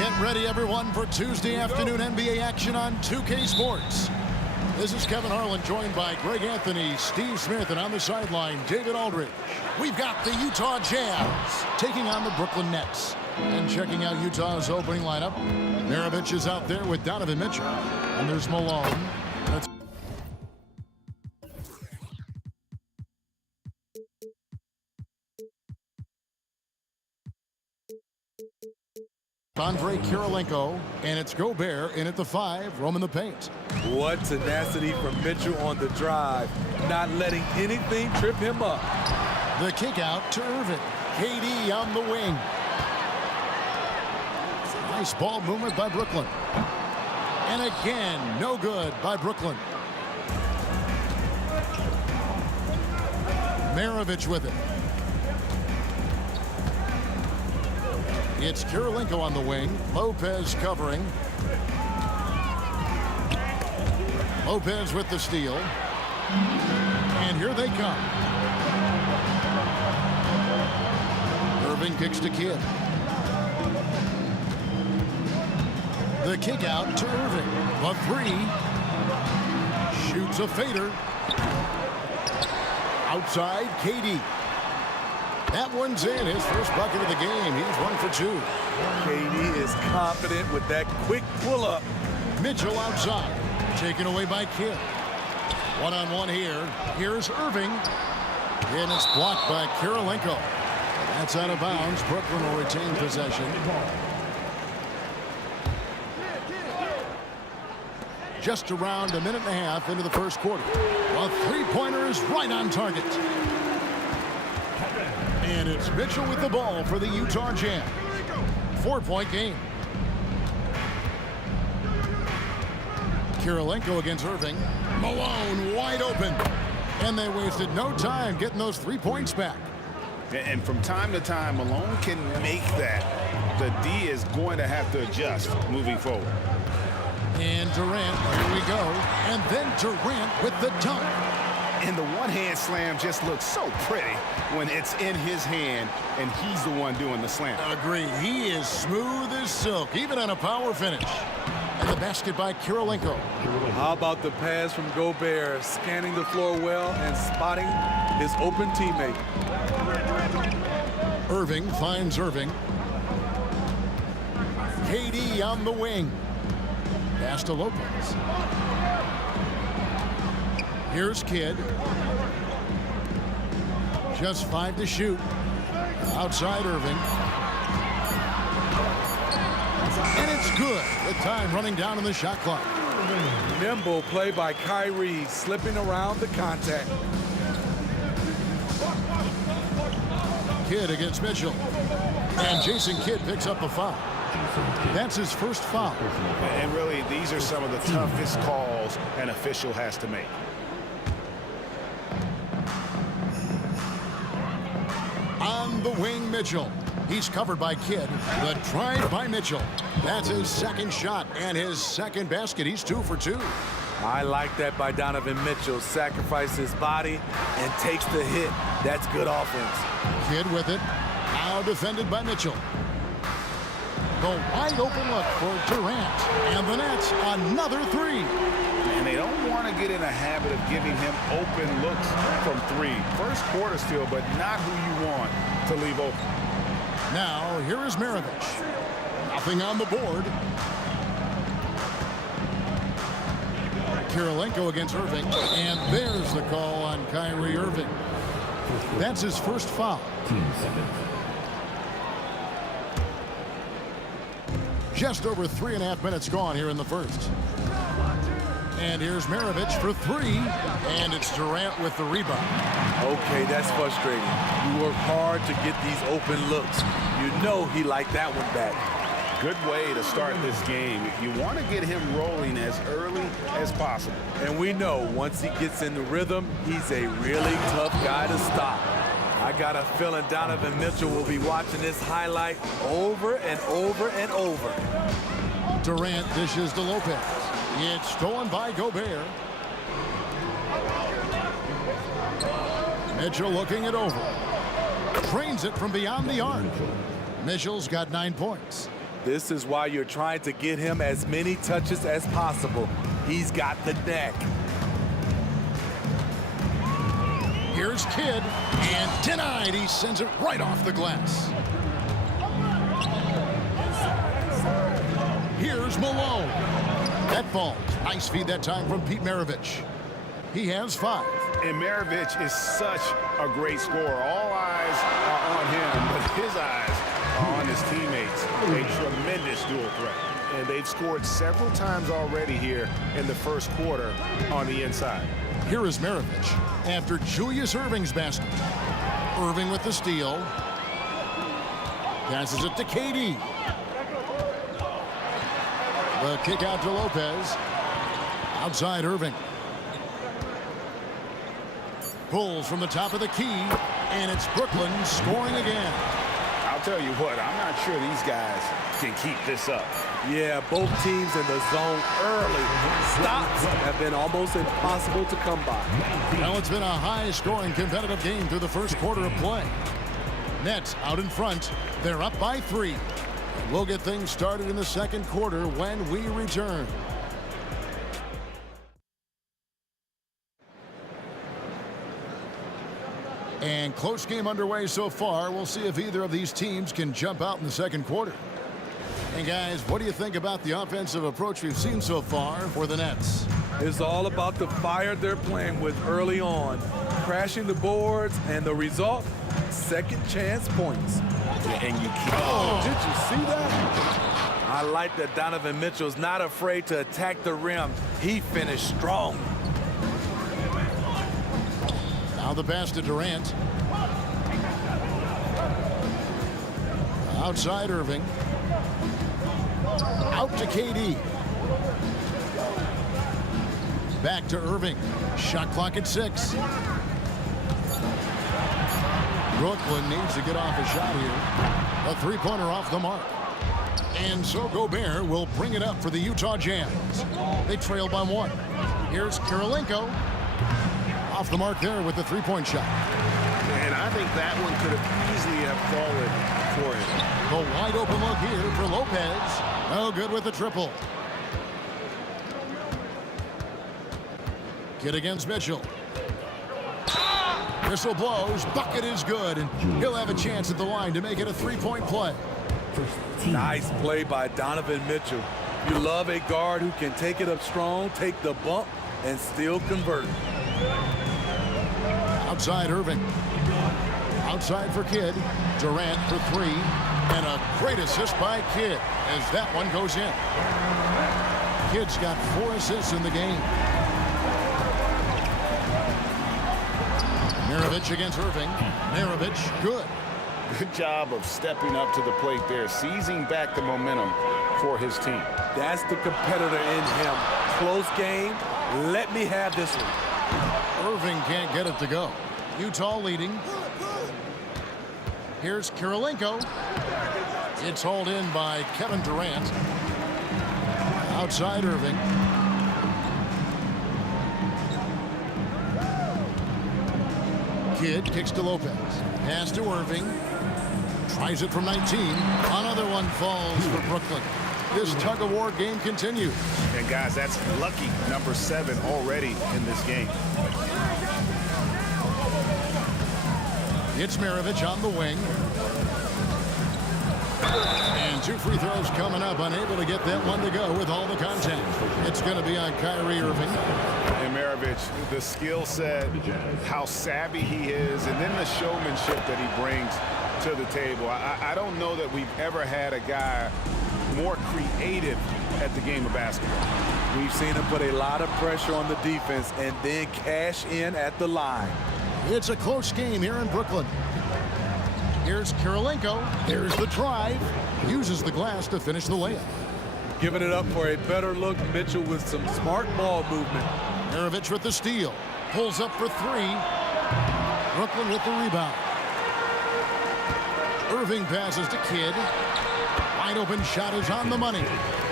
Get ready, everyone, for Tuesday afternoon NBA action on 2K Sports. This is Kevin Harlan, joined by Greg Anthony, Steve Smith, and on the sideline, David Aldridge. We've got the Utah Jazz taking on the Brooklyn Nets. And checking out Utah's opening lineup, Maravich is out there with Donovan Mitchell. And there's Malone. That's Andrei Kirilenko, and it's Gobert in at the 5, roaming the paint. What tenacity from Mitchell on the drive, not letting anything trip him up. The kick out to Irving. KD on the wing. Nice ball movement by Brooklyn. And again, no good by Brooklyn. Maravich with it. It's Kirilenko on the wing. Lopez covering. Lopez with the steal. And here they come. Irving kicks to Kidd. The kick out to Irving. A 3. Shoots a fader. Outside, KD. That one's in, his first bucket of the game. He's 1 for 2. KD is confident with that quick pull-up. Mitchell outside, taken away by Kidd. One-on-one here. Here's Irving. And it's blocked by Kirilenko. That's out of bounds. Brooklyn will retain possession. Just around a minute and a half into the first quarter. A three-pointer is right on target. And it's Mitchell with the ball for the Utah Jazz. 4-point game. Kirilenko against Irving. Malone wide open. And they wasted no time getting those 3 points back. And from time to time, Malone can make that. The D is going to have to adjust moving forward. And Durant, here we go. And then Durant with the dunk. And the one-hand slam just looks so pretty when it's in his hand and he's the one doing the slam. Agreed. He is smooth as silk, even on a power finish. And the basket by Kirilenko. How about the pass from Gobert, scanning the floor well and spotting his open teammate. Irving finds Irving. KD on the wing. Pass to Lopez. Here's Kidd. Just 5 to shoot. Outside Irving. And it's good with time running down on the shot clock. Nimble play by Kyrie, slipping around the contact. Kidd against Mitchell. And Jason Kidd picks up a foul. That's his first foul. And really, these are some of the toughest calls an official has to make. On the wing, Mitchell. He's covered by Kidd. The drive by Mitchell. That's his second shot and his second basket. He's 2 for 2. I like that by Donovan Mitchell. Sacrifices his body and takes the hit. That's good offense. Kidd with it. Now defended by Mitchell. The wide open look for Durant. And the Nets, another 3. And they don't want to get in a habit of giving him open looks from 3. First quarter still, but not who you want to leave open. Now, here is Maravich. Nothing on the board. Kirilenko against Irving. And there's the call on Kyrie Irving. That's his first foul. Just over 3.5 minutes gone here in the first. And here's Maravich for 3. And it's Durant with the rebound. Okay, that's frustrating. You work hard to get these open looks. You know he liked that one back. Good way to start this game. You want to get him rolling as early as possible. And we know once he gets in the rhythm, he's a really tough guy to stop. I got a feeling Donovan Mitchell will be watching this highlight over and over and over. Durant dishes to Lopez. It's stolen by Gobert. Mitchell looking it over. Trains it from beyond the arc. Mitchell's got 9 points. This is why you're trying to get him as many touches as possible. He's got the neck. Here's Kidd, and denied. He sends it right off the glass. Here's Malone. That falls. Nice feed that time from Pete Maravich. He has 5. And Maravich is such a great scorer. All eyes are on him, but his eyes are on his teammates. A tremendous dual threat. And they've scored several times already here in the first quarter on the inside. Here is Maravich after Julius Erving's basket. Erving with the steal. Passes it to KD. The kick out to Lopez. Outside Erving. Pulls from the top of the key, and it's Brooklyn scoring again. I'll tell you what, I'm not sure these guys can keep this up. Yeah, both teams in the zone early. Stops have been almost impossible to come by. Well, it's been a high-scoring competitive game through the first quarter of play. Nets out in front. They're up by 3. We'll get things started in the second quarter when we return. And close game underway so far. We'll see if either of these teams can jump out in the second quarter. And guys, what do you think about the offensive approach we've seen so far for the Nets? It's all about the fire they're playing with early on. Crashing the boards, and the result, second chance points. And you keep did you see that? I like that Donovan Mitchell's not afraid to attack the rim. He finished strong. Now the pass to Durant. Outside Irving. Out to KD. Back to Irving. Shot clock at 6. Brooklyn needs to get off a shot here. A three-pointer off the mark. And so Gobert will bring it up for the Utah Jazz. They trail by 1. Here's Kirilenko. Off the mark there with the three-point shot. And I think that one could have easily have fallen for him. The wide open look here for Lopez. No good with the triple. Kidd against Mitchell. Whistle blows. Bucket is good. And he'll have a chance at the line to make it a three-point play. Nice play by Donovan Mitchell. You love a guard who can take it up strong, take the bump, and still convert. Outside Irving. Outside for Kidd. Durant for 3. And a great assist by Kidd as that one goes in. Kidd's got 4 assists in the game. Maravich against Irving. Maravich, good. Good job of stepping up to the plate there, seizing back the momentum for his team. That's the competitor in him. Close game. Let me have this one. Irving can't get it to go. Utah leading. Here's Kirilenko. It's hauled in by Kevin Durant. Outside Irving. Kidd kicks to Lopez. Pass to Irving. Tries it from 19. Another one falls for Brooklyn. This tug-of-war game continues. And guys, that's lucky number 7 already in this game. It's Maravich on the wing. And 2 free throws coming up. Unable to get that one to go with all the contact. It's going to be on Kyrie Irving. And Maravich, the skill set, how savvy he is, and then the showmanship that he brings to the table. I don't know that we've ever had a guy more creative at the game of basketball. We've seen him put a lot of pressure on the defense and then cash in at the line. It's a close game here in Brooklyn. Here's Kirilenko. There's the drive. Uses the glass to finish the layup. Giving it up for a better look. Mitchell with some smart ball movement. Maravich with the steal. Pulls up for 3. Brooklyn with the rebound. Irving passes to Kidd. Wide open shot is on the money.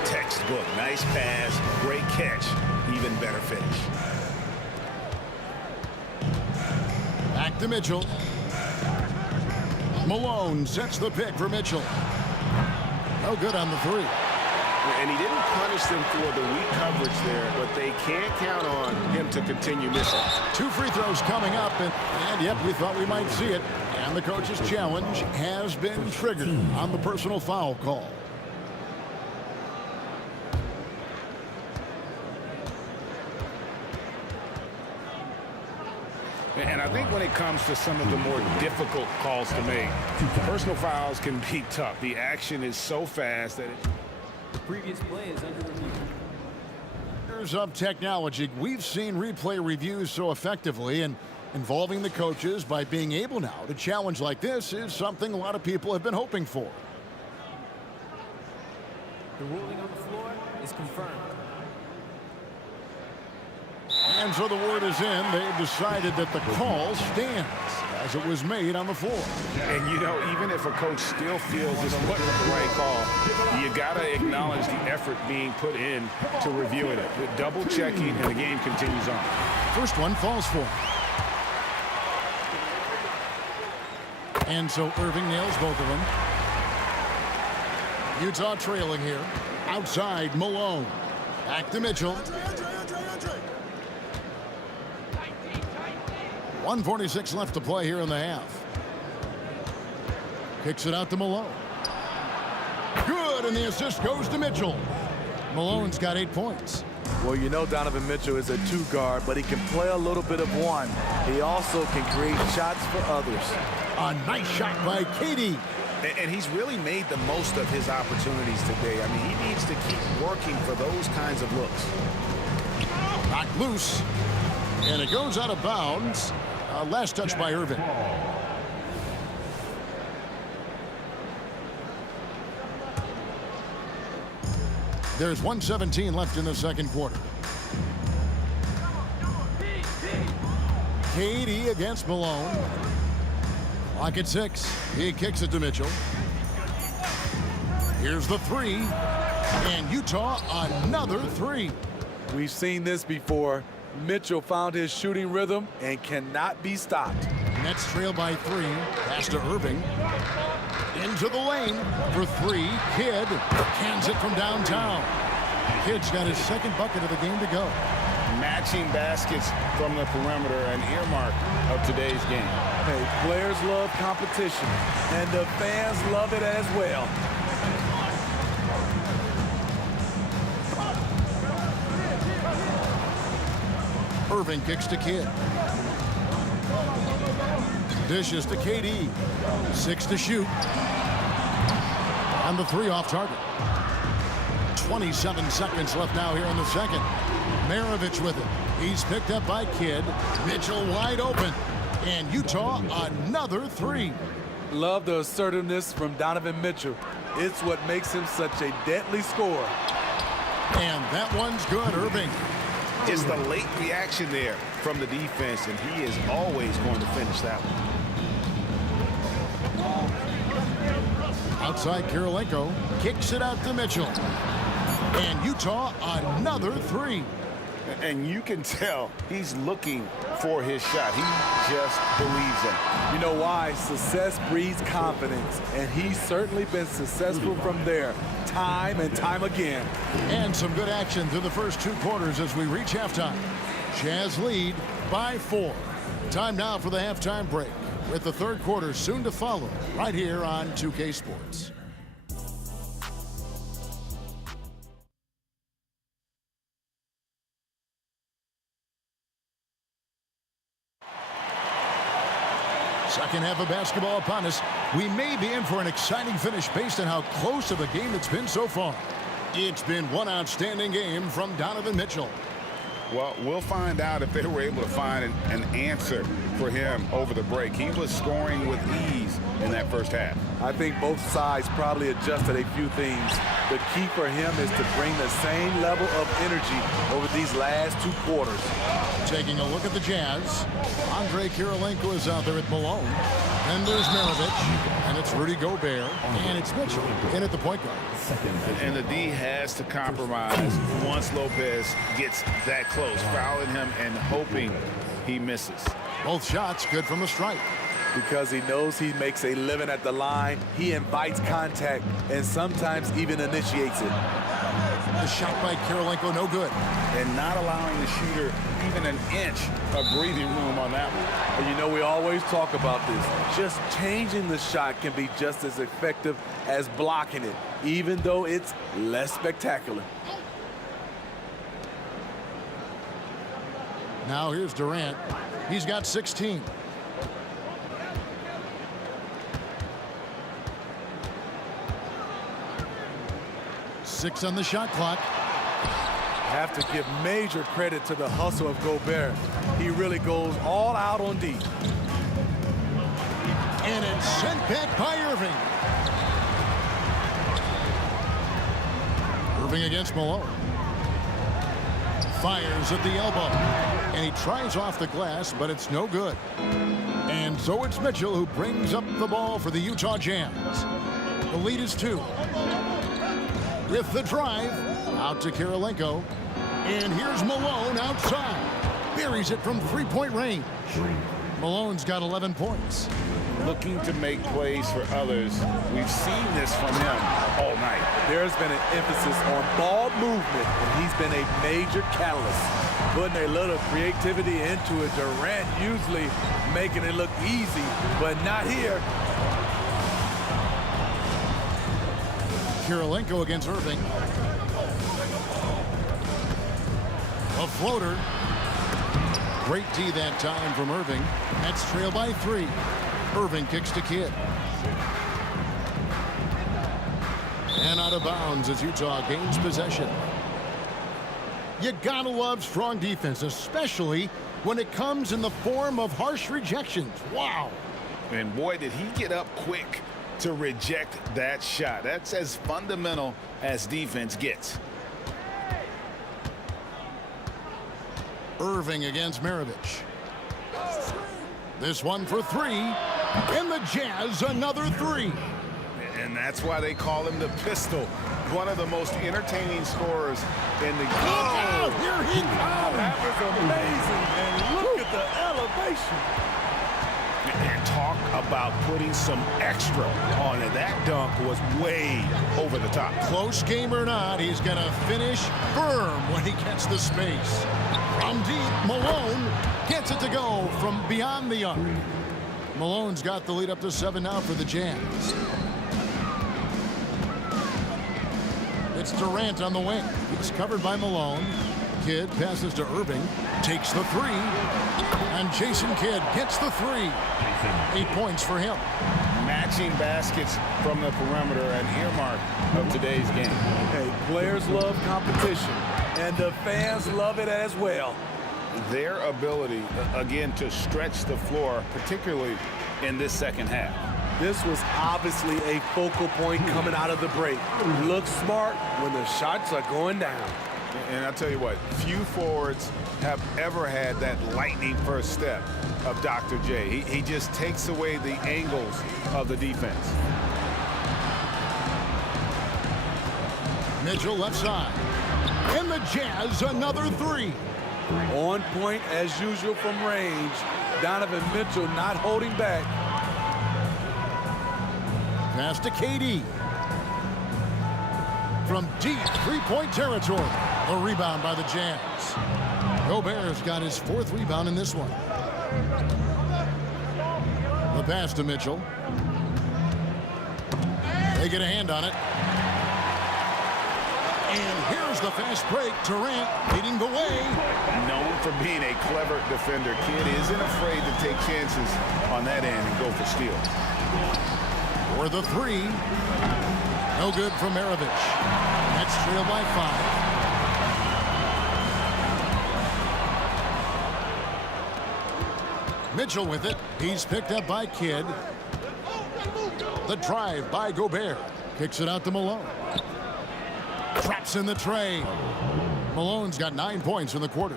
Textbook. Nice pass. Great catch. Even better finish. Back to Mitchell. Malone sets the pick for Mitchell. No good on the three. And he didn't punish them for the weak coverage there, but they can't count on him to continue missing. 2 free throws coming up, and yep, we thought we might see it. And the coach's challenge has been triggered on the personal foul call. And I think when it comes to some of the more difficult calls to make, personal fouls can be tough. The action is so fast that the previous play is under review. Years of technology, we've seen replay reviews so effectively, and involving the coaches by being able now to challenge like this is something a lot of people have been hoping for. The ruling on the floor is confirmed. And so the word is in. They've decided that the call stands as it was made on the floor. And, you know, even if a coach still feels this wasn't the right call, you got to acknowledge the effort being put in to reviewing it. With double checking, and the game continues on. First one falls for him. And so Irving nails both of them. Utah trailing here. Outside, Malone. Back to Mitchell. 1:46 left to play here in the half. Kicks it out to Malone. Good, and the assist goes to Mitchell. Malone's got 8 points. Well, you know Donovan Mitchell is a 2 guard, but he can play a little bit of 1. He also can create shots for others. A nice shot by KD. And he's really made the most of his opportunities today. I mean, he needs to keep working for those kinds of looks. Knocked loose, and it goes out of bounds. Last touch by Irving. There's 1:17 left in the second quarter. KD against Malone. Clock at 6. He kicks it to Mitchell. Here's the 3. And Utah another 3. We've seen this before. Mitchell found his shooting rhythm and cannot be stopped. Nets trail by 3. Pass to Irving. Into the lane for 3. Kidd cans it from downtown. Kidd's got his second bucket of the game to go. Matching baskets from the perimeter, an earmark of today's game. Hey, players love competition, and the fans love it as well. Irving kicks to Kidd. Dishes to KD. 6 to shoot. And the 3 off target. 27 seconds left now here in the second. Maravich with it. He's picked up by Kidd. Mitchell wide open. And Utah another 3. Love the assertiveness from Donovan Mitchell. It's what makes him such a deadly scorer. And that one's good, Irving. It's the late reaction there from the defense, and he is always going to finish that one. Outside, Kirilenko kicks it out to Mitchell. And Utah another 3. And you can tell he's looking for his shot. He just believes in it. You know why? Success breeds confidence, and he's certainly been successful from there time and time again. And some good action through the first 2 quarters as we reach halftime. Jazz lead by 4. Time now for the halftime break, with the third quarter soon to follow right here on 2K Sports. Second half of basketball upon us. We may be in for an exciting finish based on how close of a game it's been so far. It's been one outstanding game from Donovan Mitchell. Well, we'll find out if they were able to find an answer for him over the break. He was scoring with ease in that first half. I think both sides probably adjusted a few things. The key for him is to bring the same level of energy over these last 2 quarters. Taking a look at the Jazz, Andre Kirilenko is out there at Malone. And there's Maravich, and it's Rudy Gobert, and it's Mitchell in at the point guard. And the D has to compromise once Lopez gets that close, fouling him and hoping he misses. Both shots good from the stripe. because he knows he makes a living at the line. He invites contact and sometimes even initiates it. The shot by Kirilenko, no good. And not allowing the shooter even an inch of breathing room on that one. And you know, we always talk about this. Just changing the shot can be just as effective as blocking it, even though it's less spectacular. Now here's Durant. He's got 16. Six on the shot clock. Have to give major credit to the hustle of Gobert. He really goes all out on D. And it's sent back by Irving. Irving against Malone. Fires at the elbow. And he tries off the glass, but it's no good. And so it's Mitchell who brings up the ball for the Utah Jazz. The lead is 2. With the drive, out to Kirilenko. And here's Malone outside. Buries it from three-point range. Malone's got 11 points. Looking to make plays for others. We've seen this from him all night. There's been an emphasis on ball movement, and he's been a major catalyst. Putting a little creativity into it. Durant usually making it look easy, but not here. Kirilenko against Irving. A floater. Great D that time from Irving. That's trailed by 3. Irving kicks to Kidd. And out of bounds as Utah gains possession. You gotta love strong defense, especially when it comes in the form of harsh rejections. Wow. And boy, did he get up quick to reject that shot. That's as fundamental as defense gets. Irving against Maravich. This one for 3. And the Jazz another 3. And that's why they call him the Pistol. One of the most entertaining scorers in the game. Oh, here he comes. That was amazing. And look at the elevation. And talk about putting some extra on it. That dunk was way over the top. Close game or not, he's going to finish firm when he gets the space. From deep, Malone gets it to go from beyond the arc. Malone's got the lead up to 7 now for the Jazz. It's Durant on the wing. He's covered by Malone. Kidd passes to Irving. Takes the 3. And Jason Kidd gets the 3. 8 points for him. Matching baskets from the perimeter, an earmark of today's game. Hey, players love competition, and the fans love it as well. Their ability, again, to stretch the floor, particularly in this second half. This was obviously a focal point coming out of the break. Look smart when the shots are going down. And I'll tell you what, few forwards have ever had that lightning first step of Dr. J. He just takes away the angles of the defense. Mitchell left side. And the Jazz another 3. On point as usual from range. Donovan Mitchell not holding back. Pass to KD. From deep three-point territory. A rebound by the Jazz. Gobert's got his 4th rebound in this one. The pass to Mitchell. They get a hand on it. And here's the fast break. Durant leading the way. Known for being a clever defender, Kidd isn't afraid to take chances on that end and go for steals. For the 3. No good from Maravich. That's trailed by 5. Mitchell with it. He's picked up by Kidd. The drive by Gobert. Kicks it out to Malone. Traps in the tray. Malone's got 9 points in the quarter.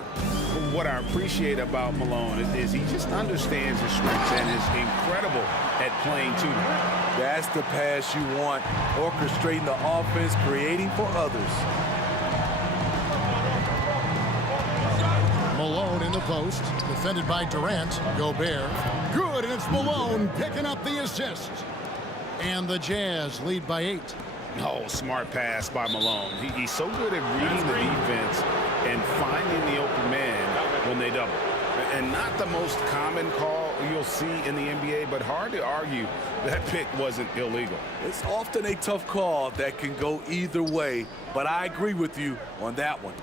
What I appreciate about Malone is he just understands his strengths and is incredible at playing to them. That's the pass you want. Orchestrating the offense, creating for others. Malone in the post. post, defended by Durant. Gobert. Good, and it's Malone picking up the assist. And the Jazz lead by 8. Oh, smart pass by Malone. He's so good at reading the defense and finding the open man when they double. And not the most common call you'll see in the NBA, but hard to argue that pick wasn't illegal. It's often a tough call that can go either way, but I agree with you on that one.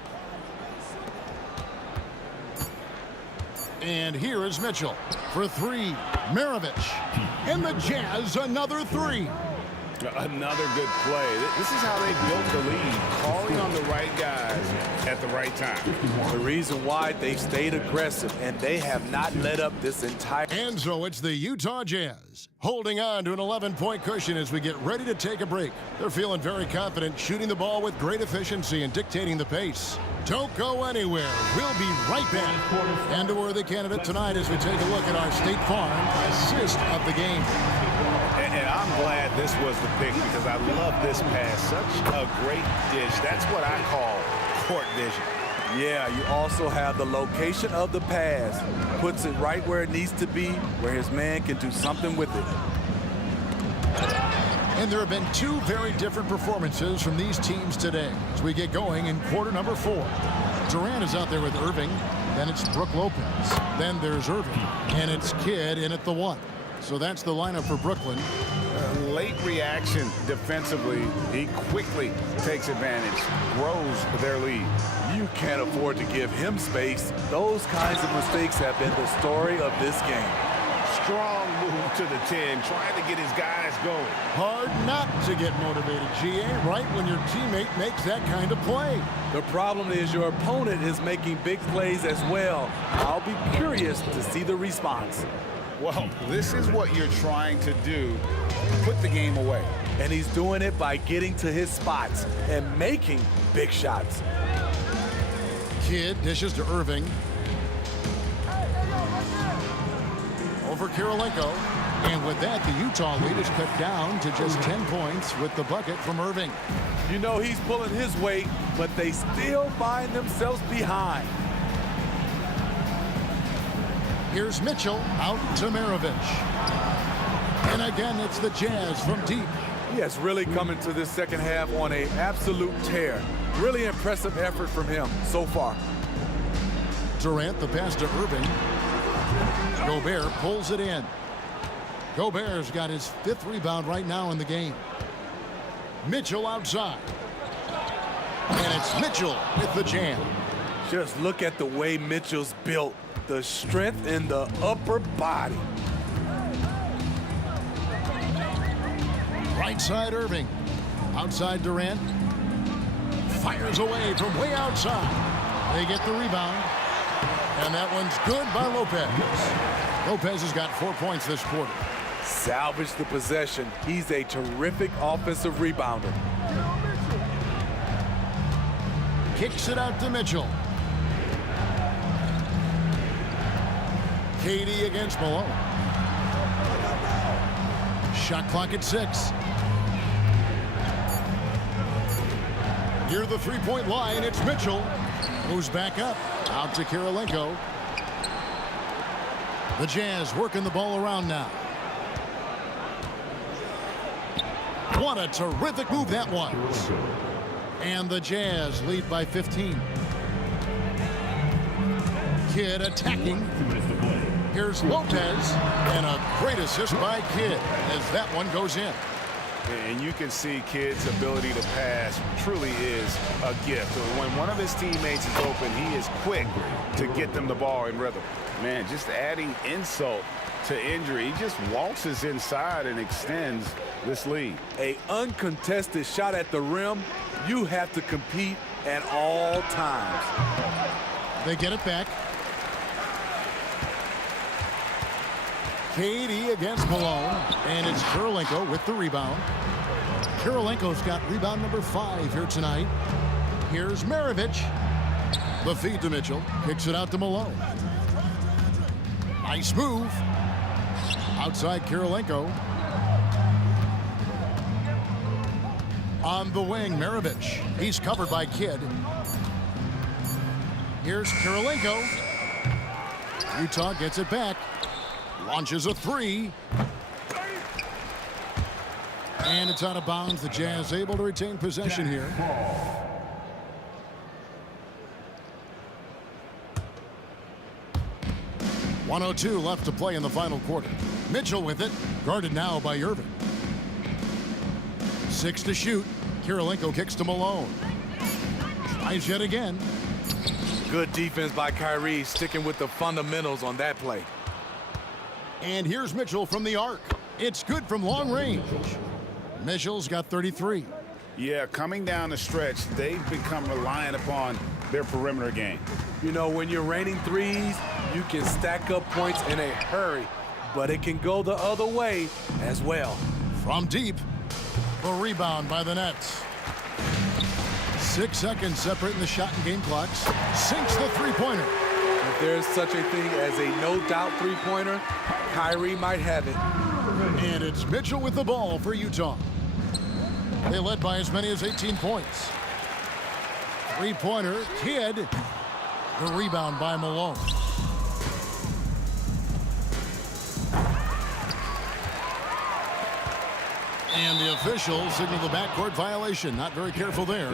And here is Mitchell for 3. Maravich. And the Jazz another 3. Another good play. This is how they built the lead, calling on the right guys at the right time. The reason why they've stayed aggressive, and they have not let up this entire... And so it's the Utah Jazz holding on to an 11-point cushion as we get ready to take a break. They're feeling very confident, shooting the ball with great efficiency and dictating the pace. Don't go anywhere. We'll be right back. And a worthy candidate tonight as we take a look at our State Farm assist of the game. And I'm glad this was the pick because I love this pass. Such a great dish. That's what I call court vision. Yeah, you also have the location of the pass. Puts it right where it needs to be, where his man can do something with it. And there have been 2 very different performances from these teams today as we get going in quarter number 4. Durant is out there with Irving. Then it's Brook Lopez. Then there's Irving. And it's Kidd in at the 1. So that's the lineup for Brooklyn. Late reaction defensively. He quickly takes advantage, grows their lead. You can't afford to give him space. Those kinds of mistakes have been the story of this game. Strong move to the 10, trying to get his guys going. Hard not to get motivated, GA, right when your teammate makes that kind of play. The problem is your opponent is making big plays as well. I'll be curious to see the response. Well, this is what you're trying to do. Put the game away. And he's doing it by getting to his spots and making big shots. Kidd dishes to Irving. Over Kirilenko. And with that, the Utah lead is cut down to just 10 points with the bucket from Irving. You know he's pulling his weight, but they still find themselves behind. Here's Mitchell out to Maravich. And again, it's the Jazz from deep. He has really come into this second half on an absolute tear. Really impressive effort from him so far. Durant, the pass to Irving. Gobert pulls it in. Gobert's got his 5th rebound right now in the game. Mitchell outside. And it's Mitchell with the jam. Just look at the way Mitchell's built. The strength in the upper body. Right side Irving. Outside Durant. Fires away from way outside. They get the rebound. And that one's good by Lopez. Lopez has got 4 points this quarter. Salvage the possession. He's a terrific offensive rebounder. Kicks it out to Mitchell. KD against Malone. Shot clock at 6. Near the 3-point line, it's Mitchell. Moves back up. Out to Kirilenko. The Jazz working the ball around now. What a terrific move that was. And the Jazz lead by 15. Kidd attacking. Here's Lopez, and a great assist by Kidd as that one goes in. And you can see Kidd's ability to pass truly is a gift. When one of his teammates is open, he is quick to get them the ball in rhythm. Man, just adding insult to injury. He just waltzes inside and extends this lead. An uncontested shot at the rim, you have to compete at all times. They get it back. KD against Malone, and it's Kirilenko with the rebound. Kirilenko's got rebound number 5 here tonight. Here's Maravich. The feed to Mitchell. Kicks it out to Malone. Nice move. Outside Kirilenko. On the wing, Maravich. He's covered by Kidd. Here's Kirilenko. Utah gets it back. Launches a three. And it's out of bounds. The Jazz able to retain possession here. .102 left to play in the final quarter. Mitchell with it. Guarded now by Irving. 6 to shoot. Kirilenko kicks to Malone. Tries yet again. Good defense by Kyrie, sticking with the fundamentals on that play. And here's Mitchell from the arc. It's good from long range. Mitchell's got 33. Yeah, coming down the stretch, they've become reliant upon their perimeter game. You know, when you're raining threes, you can stack up points in a hurry, but it can go the other way as well. From deep, the rebound by the Nets. 6 seconds separating the shot and game clocks. Sinks the three-pointer. If there's such a thing as a no-doubt three-pointer, Kyrie might have it. And it's Mitchell with the ball for Utah. They led by as many as 18 points. Three-pointer, Kidd. The rebound by Malone. And the officials signal the backcourt violation. Not very careful there.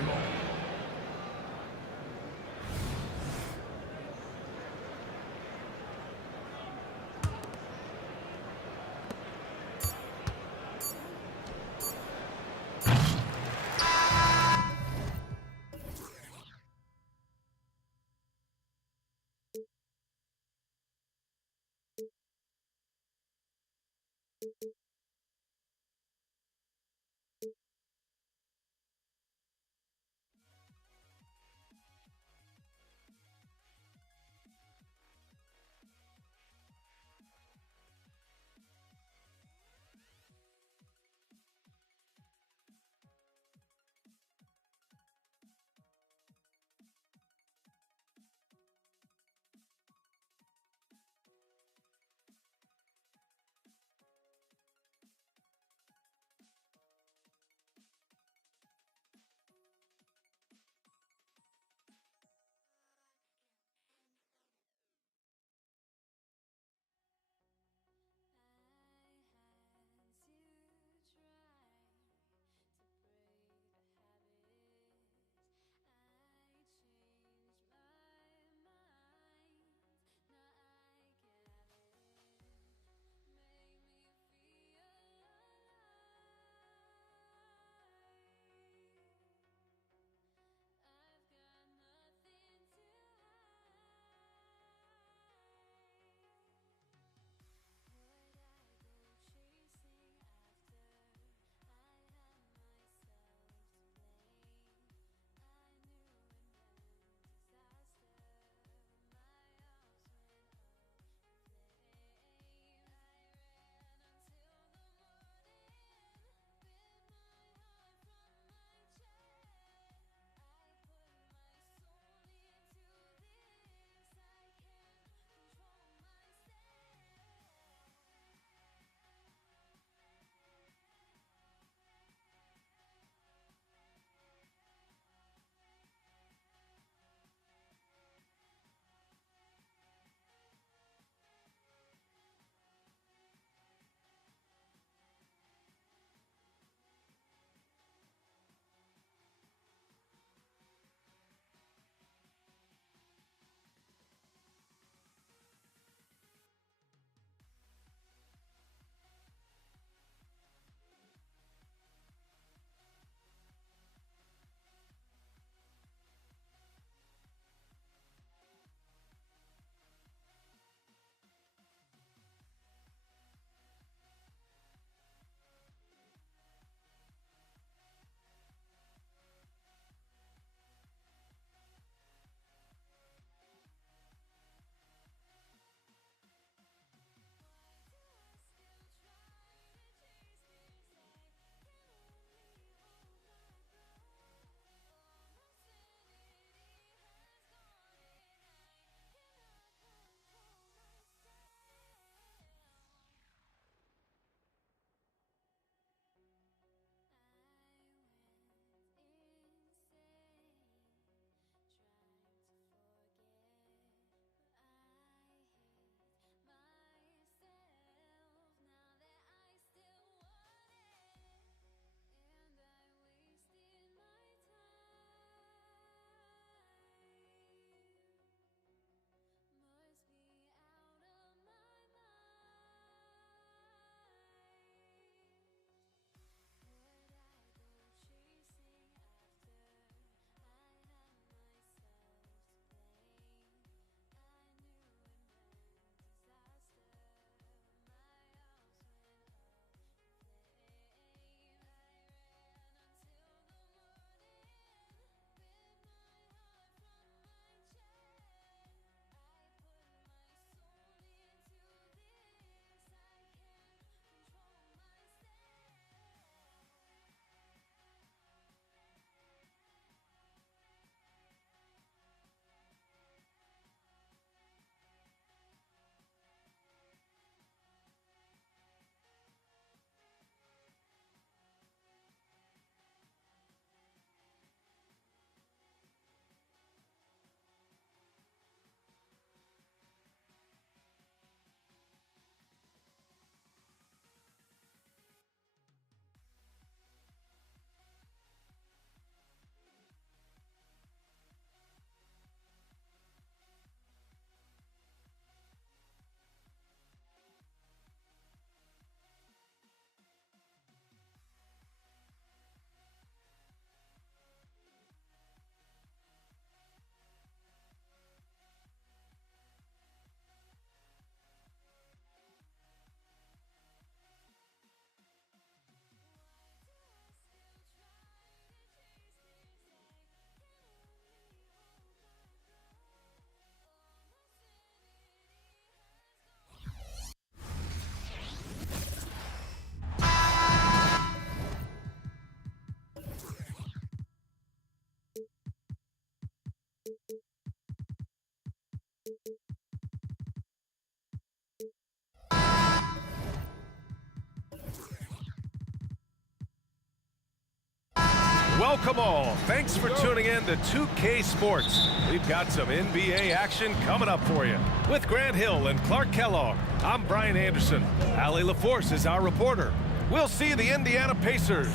Welcome all. Thanks for tuning in to 2K Sports. We've got some NBA action coming up for you. With Grant Hill and Clark Kellogg, I'm Brian Anderson. Allie LaForce is our reporter. We'll see the Indiana Pacers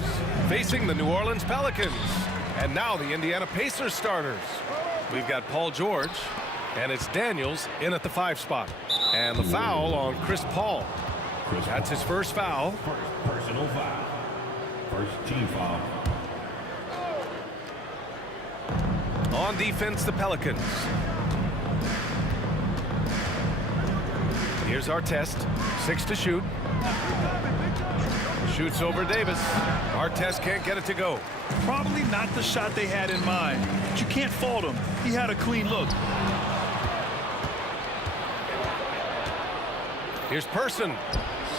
facing the New Orleans Pelicans. And now the Indiana Pacers starters. We've got Paul George, and it's Daniels in at the 5 spot. And the foul on Chris Paul. That's his first foul. First personal foul. First team foul. On defense, the Pelicans. Here's Artest, 6 to shoot. Shoots over Davis. Artest can't get it to go. Probably not the shot they had in mind, but you can't fault him. He had a clean look. Here's Person.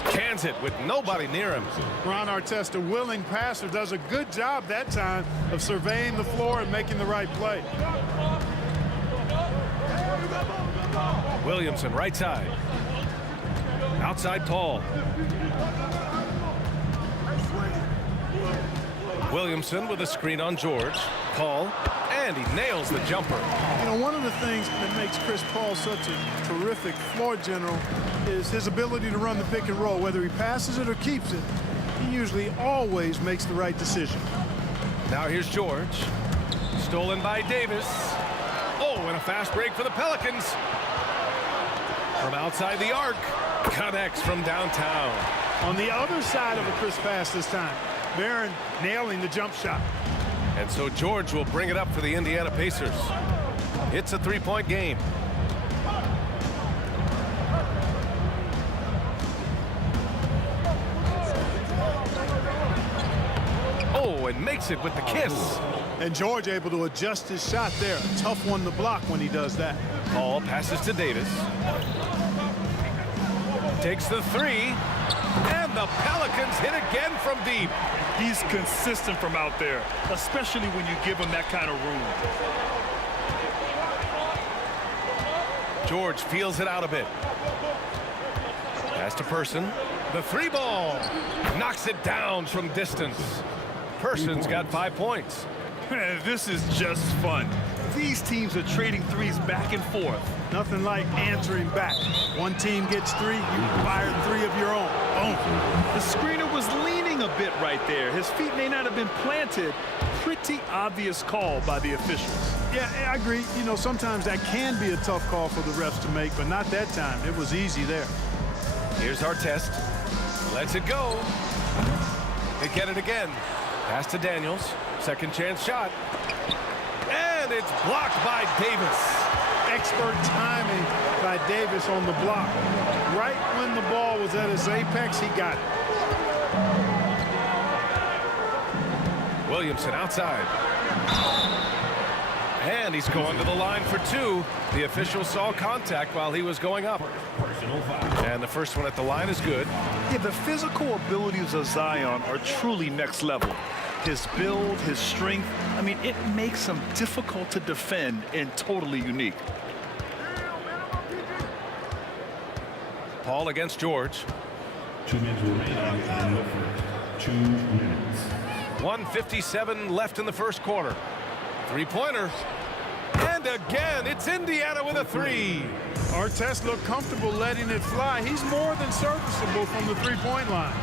Cans it with nobody near him. Ron Artest, a willing passer, does a good job that time of surveying the floor and making the right play. Williamson, right side. Outside Paul. Williamson with a screen on George. Paul, and he nails the jumper. You know, one of the things that makes Chris Paul such a terrific floor general is his ability to run the pick and roll. Whether he passes it or keeps it, he usually always makes the right decision. Now here's George. Stolen by Davis. Oh, and a fast break for the Pelicans. From outside the arc. Connects from downtown. On the other side of a crisp pass this time. Barron nailing the jump shot. And so George will bring it up for the Indiana Pacers. It's a 3-point game. Oh, and makes it with the kiss. And George able to adjust his shot there. A tough one to block when he does that. Paul passes to Davis. Takes the 3. And the Pelicans hit again from deep. He's consistent from out there, especially when you give him that kind of room. George feels it out a bit. Pass to Person. The 3 ball. Knocks it down from distance. Person's got 5 points. This is just fun. These teams are trading threes back and forth. Nothing like answering back. One team gets 3, you fire 3 of your own. Boom. The screener was leaning a bit right there. His feet may not have been planted. Pretty obvious call by the officials. Yeah, I agree. You know, sometimes that can be a tough call for the refs to make, but not that time. It was easy there. Here's Artest. Lets it go. They get it again. Pass to Daniels. Second chance shot. And it's blocked by Davis. Expert timing by Davis on the block. Right when the ball was at its apex, he got it. Williamson outside. And he's going to the line for 2. The official saw contact while he was going up. And the first one at the line is good. Yeah, the physical abilities of Zion are truly next level. His build, his strength, I mean, it makes him difficult to defend and totally unique. Paul against George. 2 minutes remaining in the first. 2 minutes. 1:57 left in the first quarter. 3-pointer. And again, it's Indiana with a 3. Artest looked comfortable letting it fly. He's more than serviceable from the 3-point line.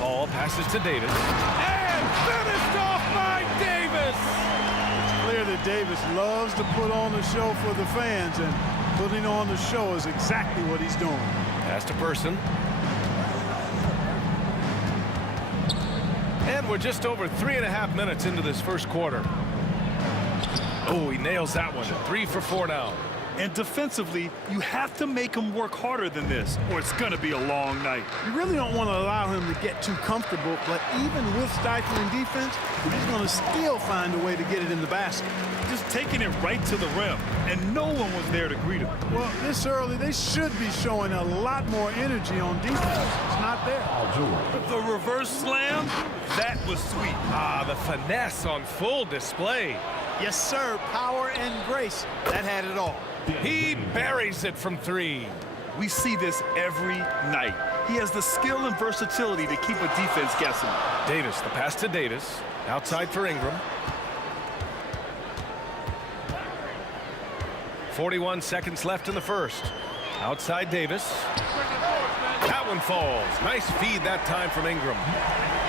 Paul passes to Davis. And finished off by Davis! It's clear that Davis loves to put on a show for the fans, and putting on the show is exactly what he's doing. Pass to Person. And we're just over 3.5 minutes into this first quarter. Oh, he nails that one. 3 for 4 now. And defensively, you have to make him work harder than this, or it's going to be a long night. You really don't want to allow him to get too comfortable, but even with stifling defense, he's going to still find a way to get it in the basket. Just taking it right to the rim, and no one was there to greet him. Well, this early, they should be showing a lot more energy on defense. It's not there. The reverse slam, that was sweet. Ah, the finesse on full display. Yes, sir. Power and grace. That had it all. He buries it from 3. We see this every night. He has the skill and versatility to keep a defense guessing. Davis, the pass to Davis. Outside for Ingram. 41 seconds left in the first. Outside Davis. That one falls. Nice feed that time from Ingram.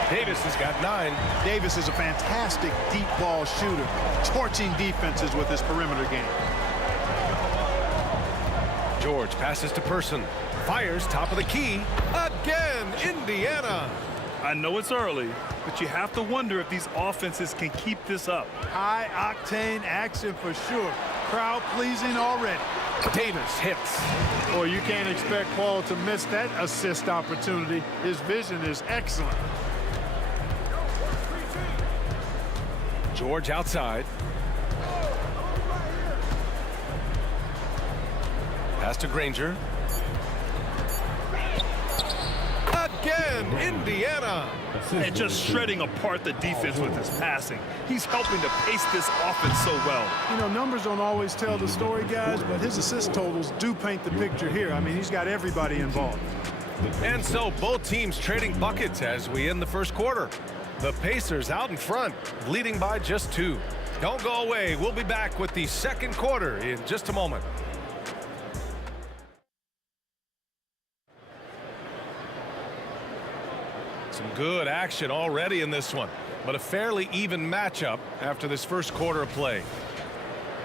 Davis has got 9. Davis is a fantastic deep ball shooter, torching defenses with his perimeter game. George passes to Person. Fires top of the key. Again, Indiana. I know it's early, but you have to wonder if these offenses can keep this up. High-octane action for sure. Crowd-pleasing already. Davis hits. Boy, you can't expect Paul to miss that assist opportunity. His vision is excellent. George outside. Pass to Granger. Again, Indiana. And just shredding apart the defense with his passing. He's helping to pace this offense so well. You know, numbers don't always tell the story, guys, but his assist totals do paint the picture here. I mean, he's got everybody involved. And so both teams trading buckets as we end the first quarter. The Pacers out in front, leading by just 2. Don't go away. We'll be back with the second quarter in just a moment. Some good action already in this one, but a fairly even matchup after this first quarter of play.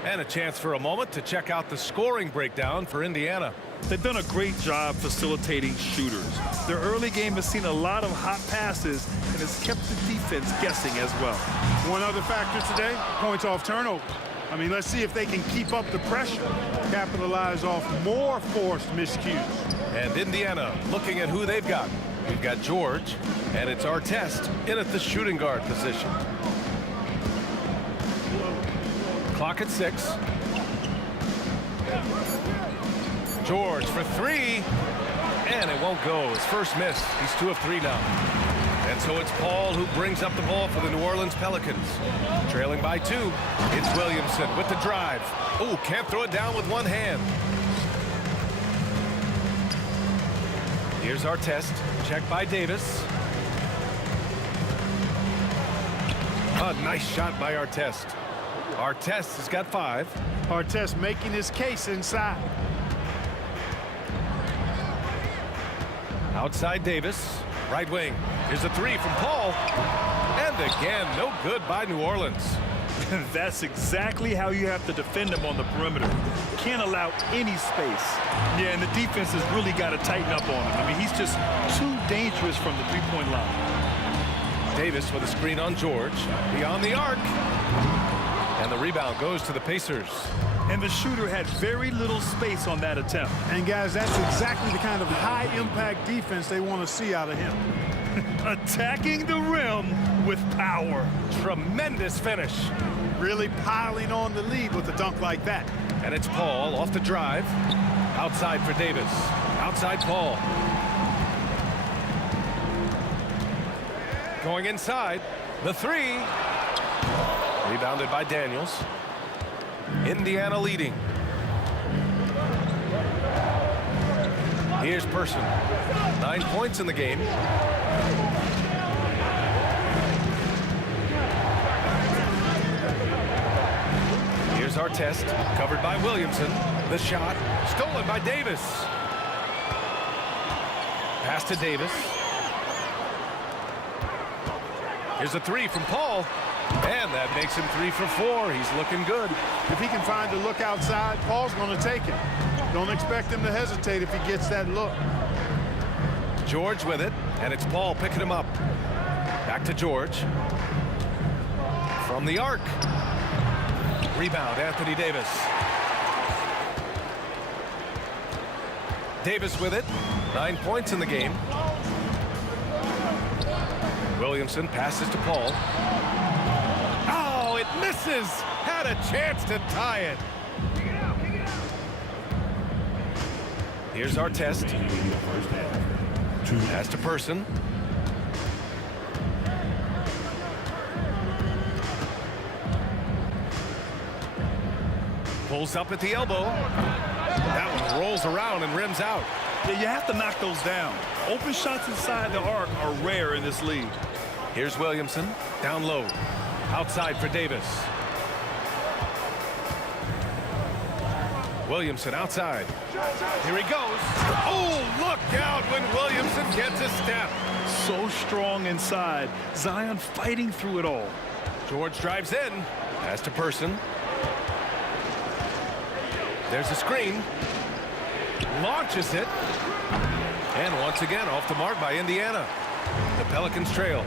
And a chance for a moment to check out the scoring breakdown for Indiana. They've done a great job facilitating shooters. Their early game has seen a lot of hot passes and has kept the defense guessing as well. One other factor today, points off turnover. I mean, let's see if they can keep up the pressure, capitalize off more forced miscues. And Indiana looking at who they've got. We've got George, and it's Artest in at the shooting guard position. Clock at 6. George for 3, and it won't go. His first miss. He's 2 of 3 now. And so it's Paul who brings up the ball for the New Orleans Pelicans. Trailing by 2. It's Williamson with the drive. Oh, can't throw it down with one hand. Here's Artest. Check by Davis. A nice shot by Artest. Artest has got 5. Artest making his case inside. Outside Davis. Right wing. Here's a 3 from Paul. And again, no good by New Orleans. That's exactly how you have to defend him on the perimeter. Can't allow any space. Yeah, and the defense has really got to tighten up on him. I mean, he's just too dangerous from the three-point line. Davis with a screen on George. Beyond the arc. And the rebound goes to the Pacers. And the shooter had very little space on that attempt. And guys, that's exactly the kind of high-impact defense they want to see out of him. Attacking the rim with power. Tremendous finish. Really piling on the lead with a dunk like that. And it's Paul off the drive. Outside for Davis. Outside Paul. Going inside. The 3. Rebounded by Daniels. Indiana leading. Here's Person. 9 points in the game. Here's Artest, covered by Williamson. The shot, stolen by Davis. Pass to Davis. Here's a 3 from Paul. And that makes him 3 for 4. He's looking good. If he can find a look outside, Paul's going to take it. Don't expect him to hesitate if he gets that look. George with it, and it's Paul picking him up. Back to George. From the arc. Rebound, Anthony Davis. Davis with it. 9 points in the game. Williamson passes to Paul. Oh, it misses. Had a chance to tie it. Here's Artest. Pass to Person. Pulls up at the elbow. That one rolls around and rims out. Yeah, you have to knock those down. Open shots inside the arc are rare in this league. Here's Williamson, down low. Outside for Davis. Williamson outside. Here he goes. Oh, look out when Williamson gets a step. So strong inside. Zion fighting through it all. George drives in. Pass to Person. There's a screen. Launches it. And once again off the mark by Indiana. The Pelicans trail.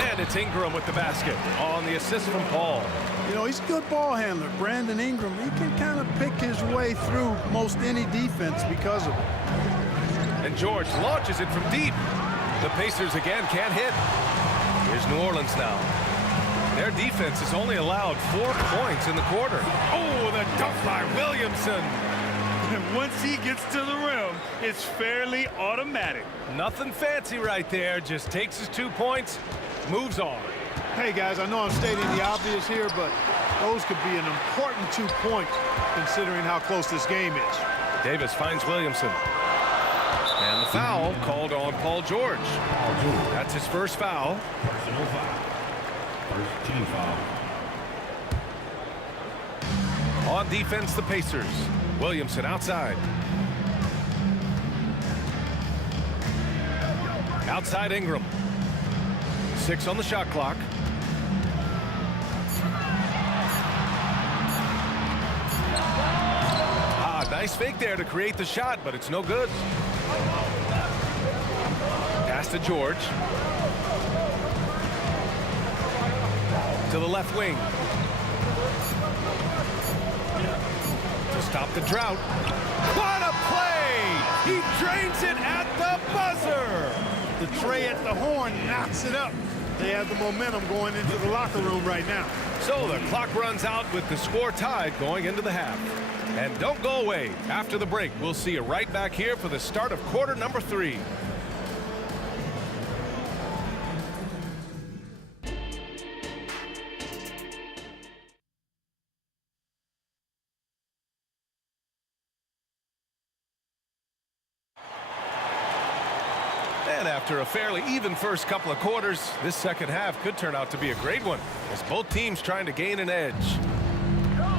And it's Ingram with the basket on the assist from Paul. You know, he's a good ball handler. Brandon Ingram, he can kind of pick his way through most any defense because of it. And George launches it from deep. The Pacers again can't hit. Here's New Orleans now. Their defense has only allowed 4 points in the quarter. Oh, the dunk by Williamson. And once he gets to the rim, it's fairly automatic. Nothing fancy right there. Just takes his 2 points, moves on. Hey, guys, I know I'm stating the obvious here, but those could be an important 2 points considering how close this game is. Davis finds Williamson. And the foul called on Paul George. That's his first foul. Personal foul. First team foul. On defense, the Pacers. Williamson outside. Outside Ingram. 6 on the shot clock. Nice fake there to create the shot, but it's no good. Pass to George. To the left wing. To stop the drought. What a play! He drains it at the buzzer! The tray at the horn knocks it up. They have the momentum going into the locker room right now. So the clock runs out with the score tied going into the half. And don't go away. After the break, we'll see you right back here for the start of quarter number 3. And after a fairly even first couple of quarters, this second half could turn out to be a great one, as both teams trying to gain an edge.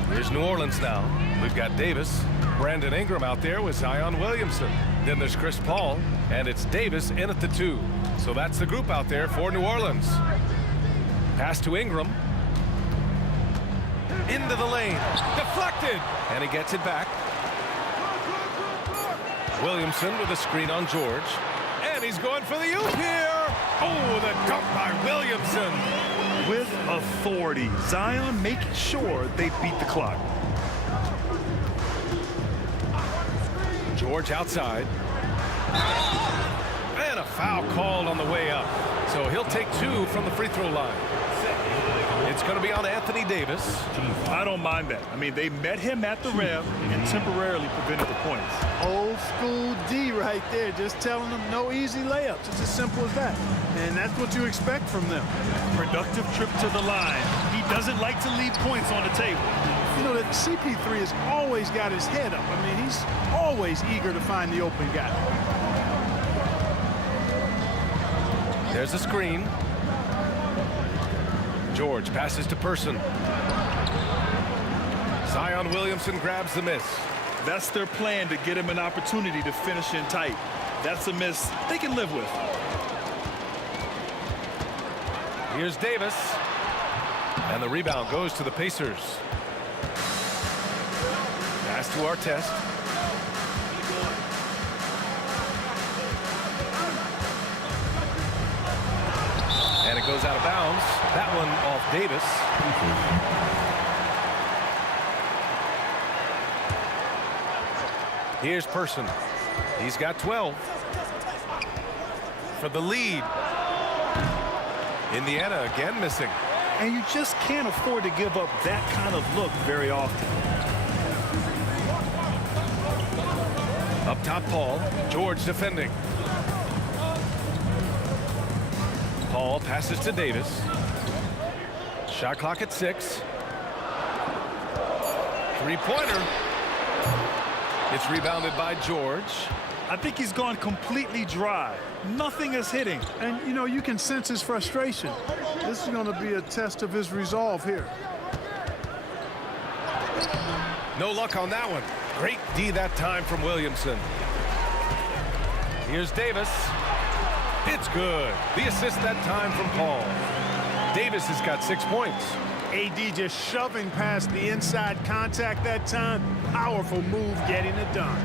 Here's New Orleans now. We've got Davis, Brandon Ingram out there with Zion Williamson. Then there's Chris Paul, and it's Davis in at the 2. So that's the group out there for New Orleans. Pass to Ingram. Into the lane. Deflected. And he gets it back. Williamson with a screen on George. And he's going for the oop here. Oh, the dunk by Williamson. With authority, Zion making sure they beat the clock. George outside. And a foul called on the way up. So he'll take 2 from the free throw line. It's going to be on Anthony Davis. I don't mind that. I mean, they met him at the rim and temporarily prevented the points. Old school D right there, just telling them no easy layups. It's as simple as that. And that's what you expect from them. Productive trip to the line. He doesn't like to leave points on the table. You know, that CP3 has always got his head up. I mean, he's always eager to find the open guy. There's a screen. George passes to Person. Zion Williamson grabs the miss. That's their plan, to get him an opportunity to finish in tight. That's a miss they can live with. Here's Davis. And the rebound goes to the Pacers. Pass to Artest. And it goes out of bounds. That one off Davis. Here's Person. He's got 12. For the lead. Indiana again missing. And you just can't afford to give up that kind of look very often. Up top, Paul. George defending. Paul passes to Davis. Shot clock at 6. Three-pointer. It's rebounded by George. I think he's gone completely dry. Nothing is hitting. And, you know, you can sense his frustration. This is going to be a test of his resolve here. No luck on that one. Great D that time from Williamson. Here's Davis. It's good. The assist that time from Paul. Davis has got 6 points. AD just shoving past the inside contact that time. Powerful move getting it done.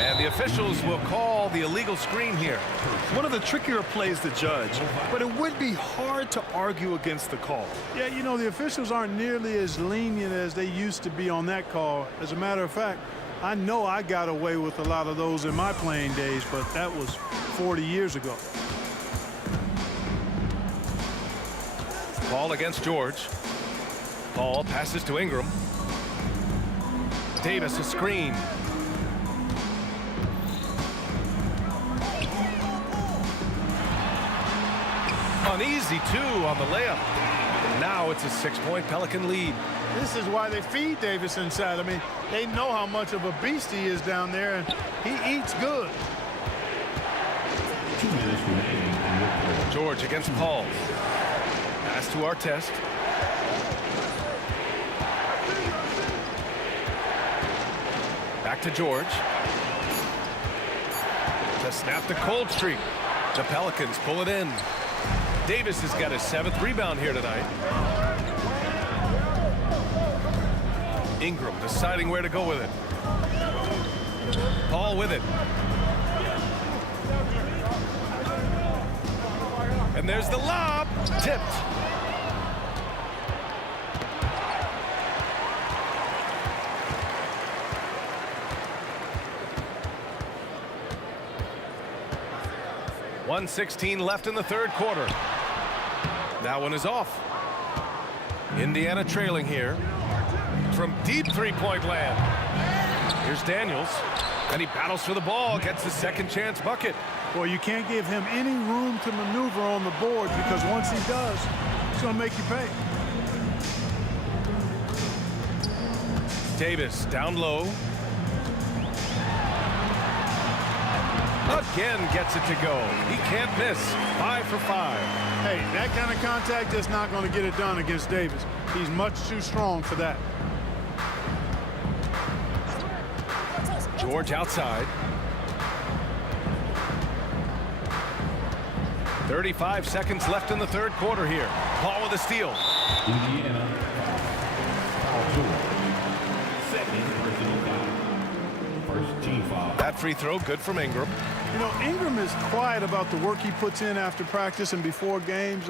And the officials will call the illegal screen here. One of the trickier plays to judge, but it would be hard to argue against the call. Yeah, you know, the officials aren't nearly as lenient as they used to be on that call. As a matter of fact, I know I got away with a lot of those in my playing days, but that was 40 years ago. Paul against George. Paul passes to Ingram. Davis a screen. Uneasy two on the layup. Now it's a 6-point Pelican lead. This is why they feed Davis inside. I mean, they know how much of a beast he is down there, and he eats good. 2 minutes remaining. George against Paul. Pass to Artest. Back to George. To snap the cold streak. The Pelicans pull it in. Davis has got his 7th rebound here tonight. Ingram deciding where to go with it. Paul with it. And there's the lob. Tipped. .116 left in the third quarter. That one is off. Indiana trailing here from deep three-point land. Here's Daniels, and he battles for the ball, gets his second chance bucket. Boy, you can't give him any room to maneuver on the board, because once he does, he's going to make you pay. Davis down low. Again gets it to go. He can't miss. 5 for 5. Hey, that kind of contact is not going to get it done against Davis. He's much too strong for that. George outside. 35 seconds left in the third quarter here. Paul with a steal. Indiana. Paul George. Second personal foul. First team foul. That free throw good from Ingram. You know, Ingram is quiet about the work he puts in after practice and before games.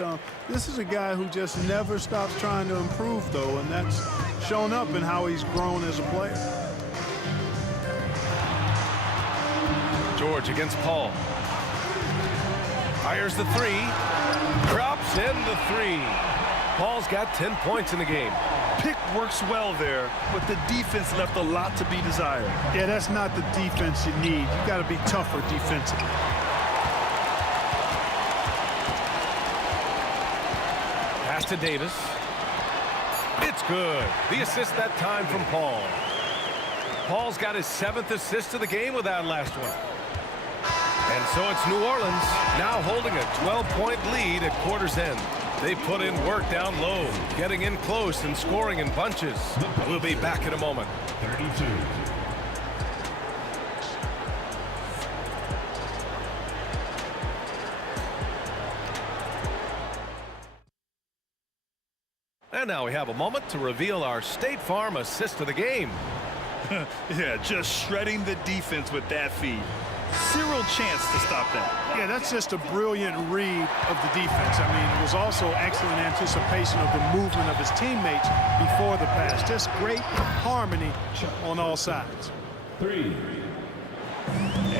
This is a guy who just never stops trying to improve, though, and that's shown up in how he's grown as a player. George against Paul. Fires the three. Drops in the three. Paul's got 10 points in the game. Pick works well there, but the defense left a lot to be desired. Yeah, that's not the defense you need. You got to be tougher defensively. Pass to Davis. It's good. The assist that time from Paul. Paul's got his 7th assist of the game with that last one. And so it's New Orleans now holding a 12-point lead at quarter's end. They put in work down low, getting in close and scoring in bunches. We'll be back in a moment. 32. And now we have a moment to reveal our State Farm assist of the game. Yeah, just shredding the defense with that feed. Zero chance to stop that. Yeah, that's just a brilliant read of the defense. I mean, it was also excellent anticipation of the movement of his teammates before the pass. Just great harmony on all sides. 3.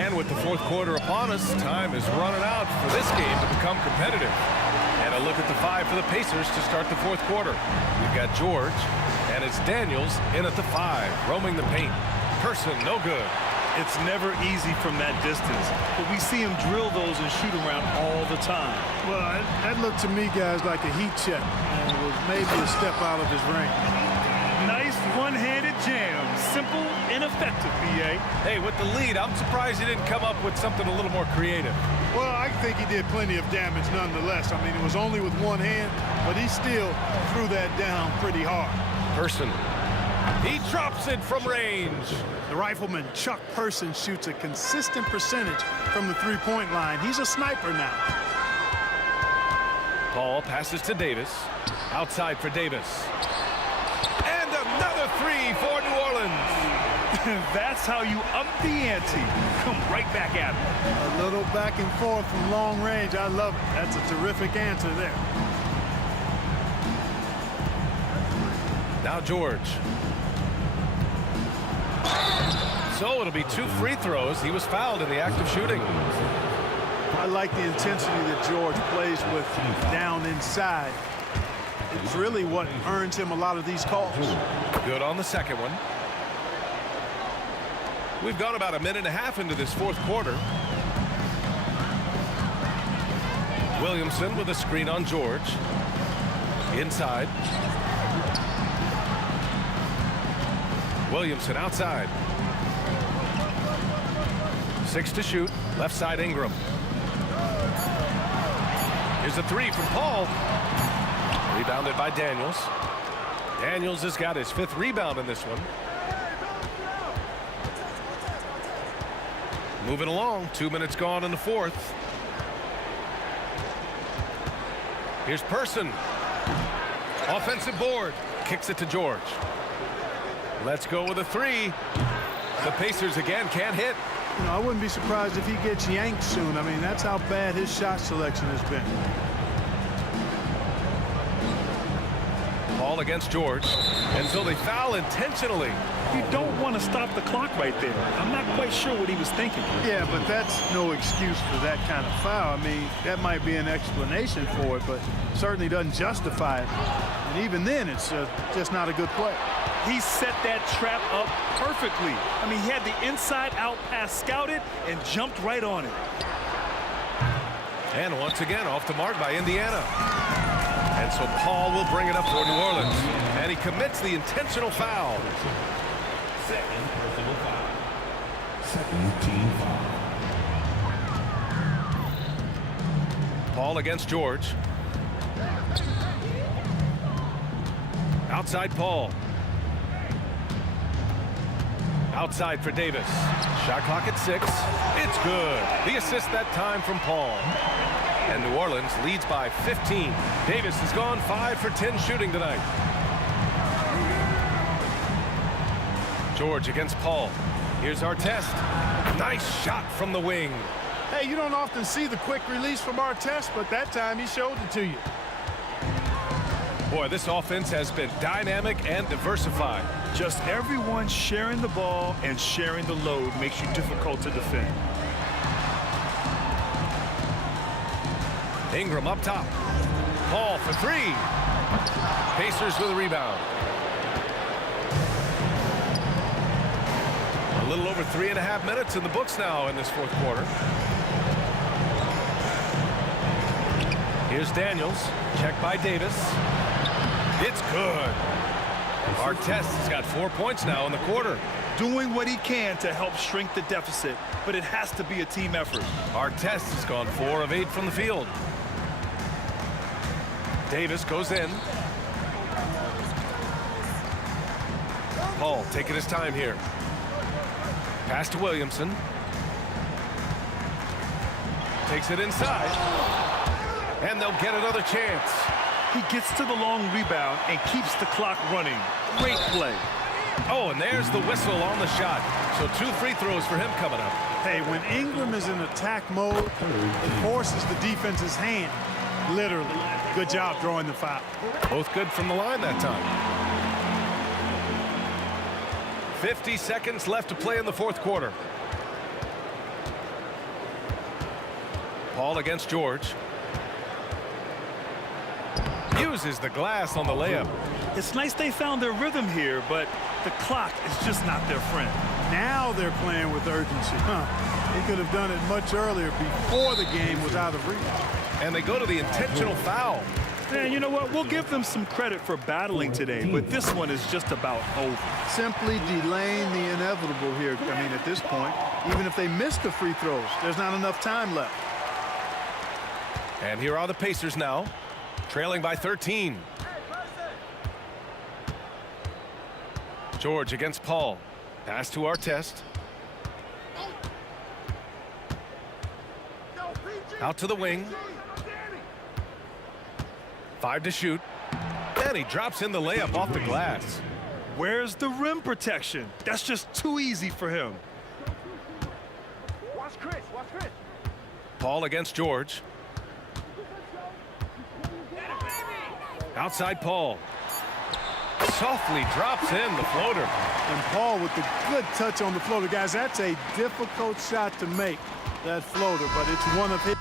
And with the fourth quarter upon us, time is running out for this game to become competitive. And a look at the 5 for the Pacers to start the fourth quarter. We've got George, and it's Daniels in at the 5, roaming the paint. Person no good. It's never easy from that distance, but we see him drill those and shoot around all the time. Well, that looked to me, guys, like a heat check, and it was maybe a step out of his range. Nice one-handed jam. Simple and effective, B.A. Hey, with the lead, I'm surprised he didn't come up with something a little more creative. Well, I think he did plenty of damage nonetheless. I mean, it was only with one hand, but he still threw that down pretty hard. Person. He drops it from range. The rifleman Chuck Person shoots a consistent percentage from the three-point line. He's a sniper now. Paul passes to Davis. Outside for Davis. And another three for New Orleans. That's how you up the ante. Come right back at him. A little back and forth from long range. I love it. That's a terrific answer there. Now George. So it'll be 2 free throws. He was fouled in the act of shooting. I like the intensity that George plays with down inside. It's really what earns him a lot of these calls. Good on the second one. We've gone about a minute and a half into this fourth quarter. Williamson with a screen on George. Inside. Williamson outside. 6 to shoot. Left side Ingram. Here's a three from Paul. Rebounded by Daniels. Daniels has got his 5th rebound in this one. Moving along. 2 minutes gone in the fourth. Here's Person. Offensive board. Kicks it to George. Let's go with a three. The Pacers again can't hit. You know, I wouldn't be surprised if he gets yanked soon. I mean, that's how bad his shot selection has been. Paul against George. And so they foul intentionally. You don't want to stop the clock right there. I'm not quite sure what he was thinking. Yeah, but that's no excuse for that kind of foul. I mean, that might be an explanation for it, but certainly doesn't justify it. And even then, it's just not a good play. He set that trap up perfectly. I mean, he had the inside-out pass scouted and jumped right on it. And once again, off the mark by Indiana. And so Paul will bring it up for New Orleans. And he commits the intentional foul. Second personal foul. Second team foul. Paul against George. Outside Paul. Outside for Davis. Shot clock at 6. It's good. The assist that time from Paul. And New Orleans leads by 15. Davis has gone 5 for 10 shooting tonight. George against Paul. Here's Artest. Nice shot from the wing. Hey, you don't often see the quick release from Artest, but that time he showed it to you. Boy, this offense has been dynamic and diversified. Just everyone sharing the ball and sharing the load makes you difficult to defend. Ingram up top. Paul for 3. Pacers with a rebound. A little over 3.5 minutes in the books now in this fourth quarter. Here's Daniels. Checked by Davis. It's good. Artest has got 4 points now in the quarter. Doing what he can to help shrink the deficit, but it has to be a team effort. Artest has gone 4 of 8 from the field. Davis goes in. Paul taking his time here. Pass to Williamson. Takes it inside. And they'll get another chance. He gets to the long rebound and keeps the clock running. Great play. Oh, and there's the whistle on the shot. So 2 free throws for him coming up. Hey, when Ingram is in attack mode, it forces the defense's hand, literally. Good job drawing the foul. Both good from the line that time. 50 seconds left to play in the fourth quarter. Paul against George. Uses the glass on the layup. It's nice they found their rhythm here, but the clock is just not their friend. Now they're playing with urgency. He could have done it much earlier before the game was out of reach. And they go to the intentional foul. And you know what? We'll give them some credit for battling today, but this one is just about over. Simply delaying the inevitable here. I mean, at this point, even if they miss the free throws, there's not enough time left. And here are the Pacers now, trailing by 13. George against Paul. Pass to Artest. Out to the wing. 5 to shoot. And he drops in the layup off the glass. Where's the rim protection? That's just too easy for him. Paul against George. Outside Paul. Softly drops in the floater. And Paul with the good touch on the floater. Guys, that's a difficult shot to make, that floater, but it's one of his.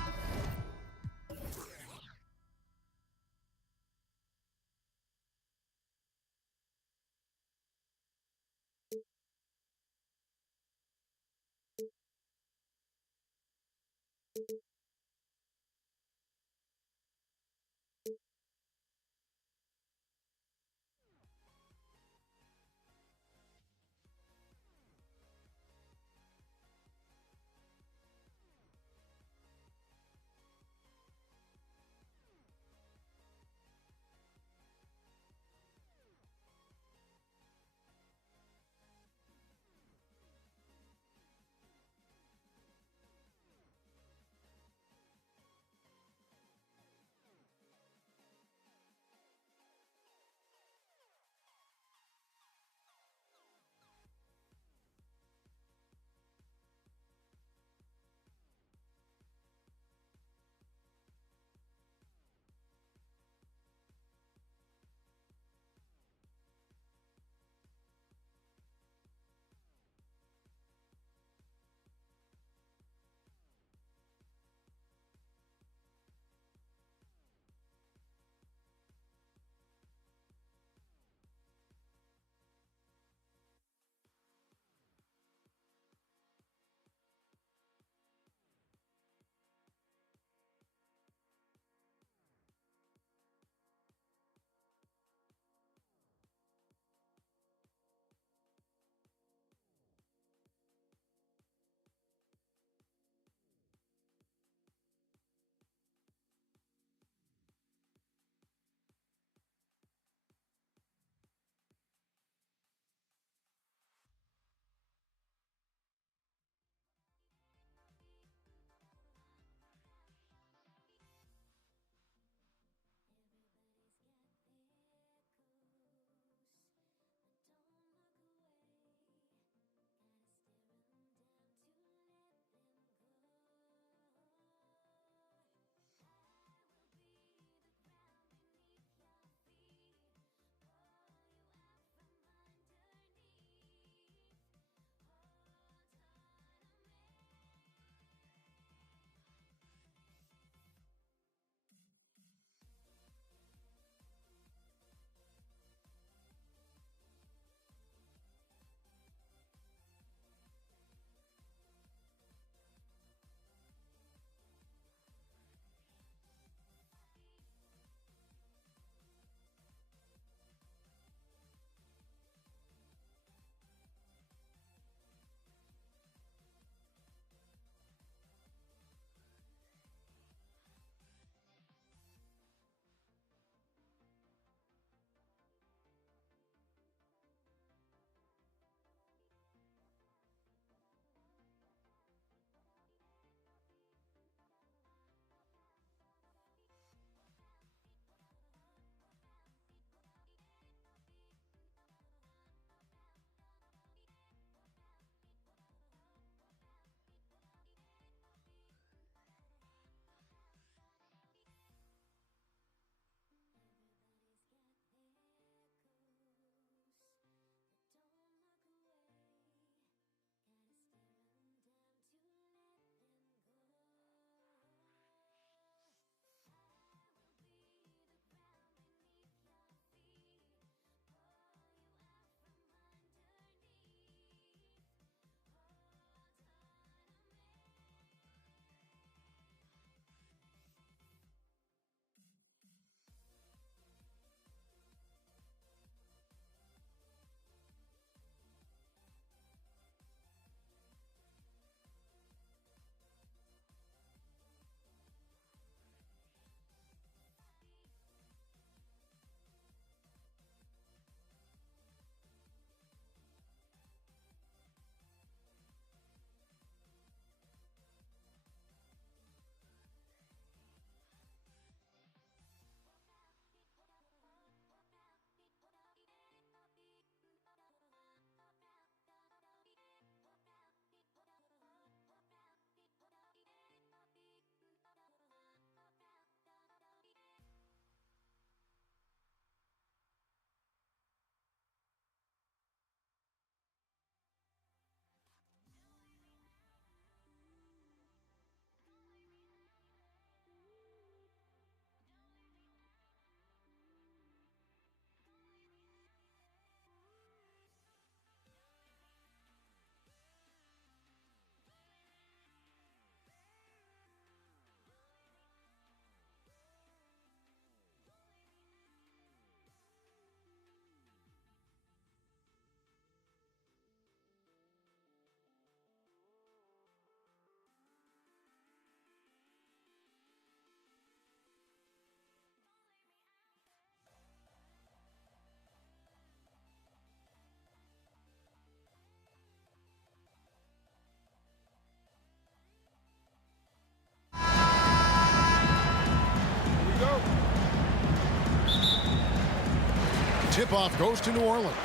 Tip-off goes to New Orleans.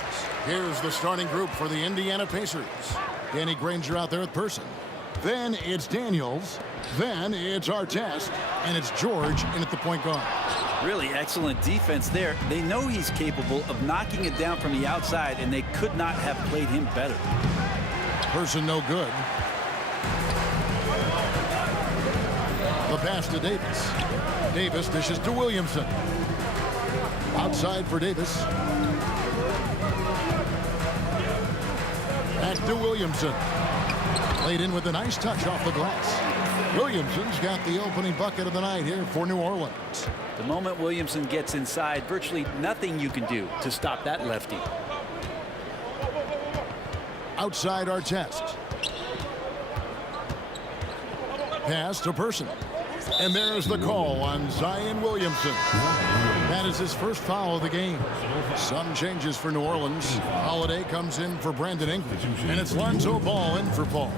Here's the starting group for the Indiana Pacers. Danny Granger out there with Person. Then it's Daniels. Then it's Artest. And it's George in at the point guard. Really excellent defense there. They know he's capable of knocking it down from the outside, and they could not have played him better. Person no good. The pass to Davis. Davis dishes to Williamson. Outside for Davis. Back to Williamson. Laid in with a nice touch off the glass. Williamson's got the opening bucket of the night here for New Orleans. The moment Williamson gets inside, virtually nothing you can do to stop that lefty. Outside Artest. Pass to Person. And there's the call on Zion Williamson. That is his first foul of the game. Some changes for New Orleans. Holiday comes in for Brandon Ingram. And it's Lonzo Ball in for Paul.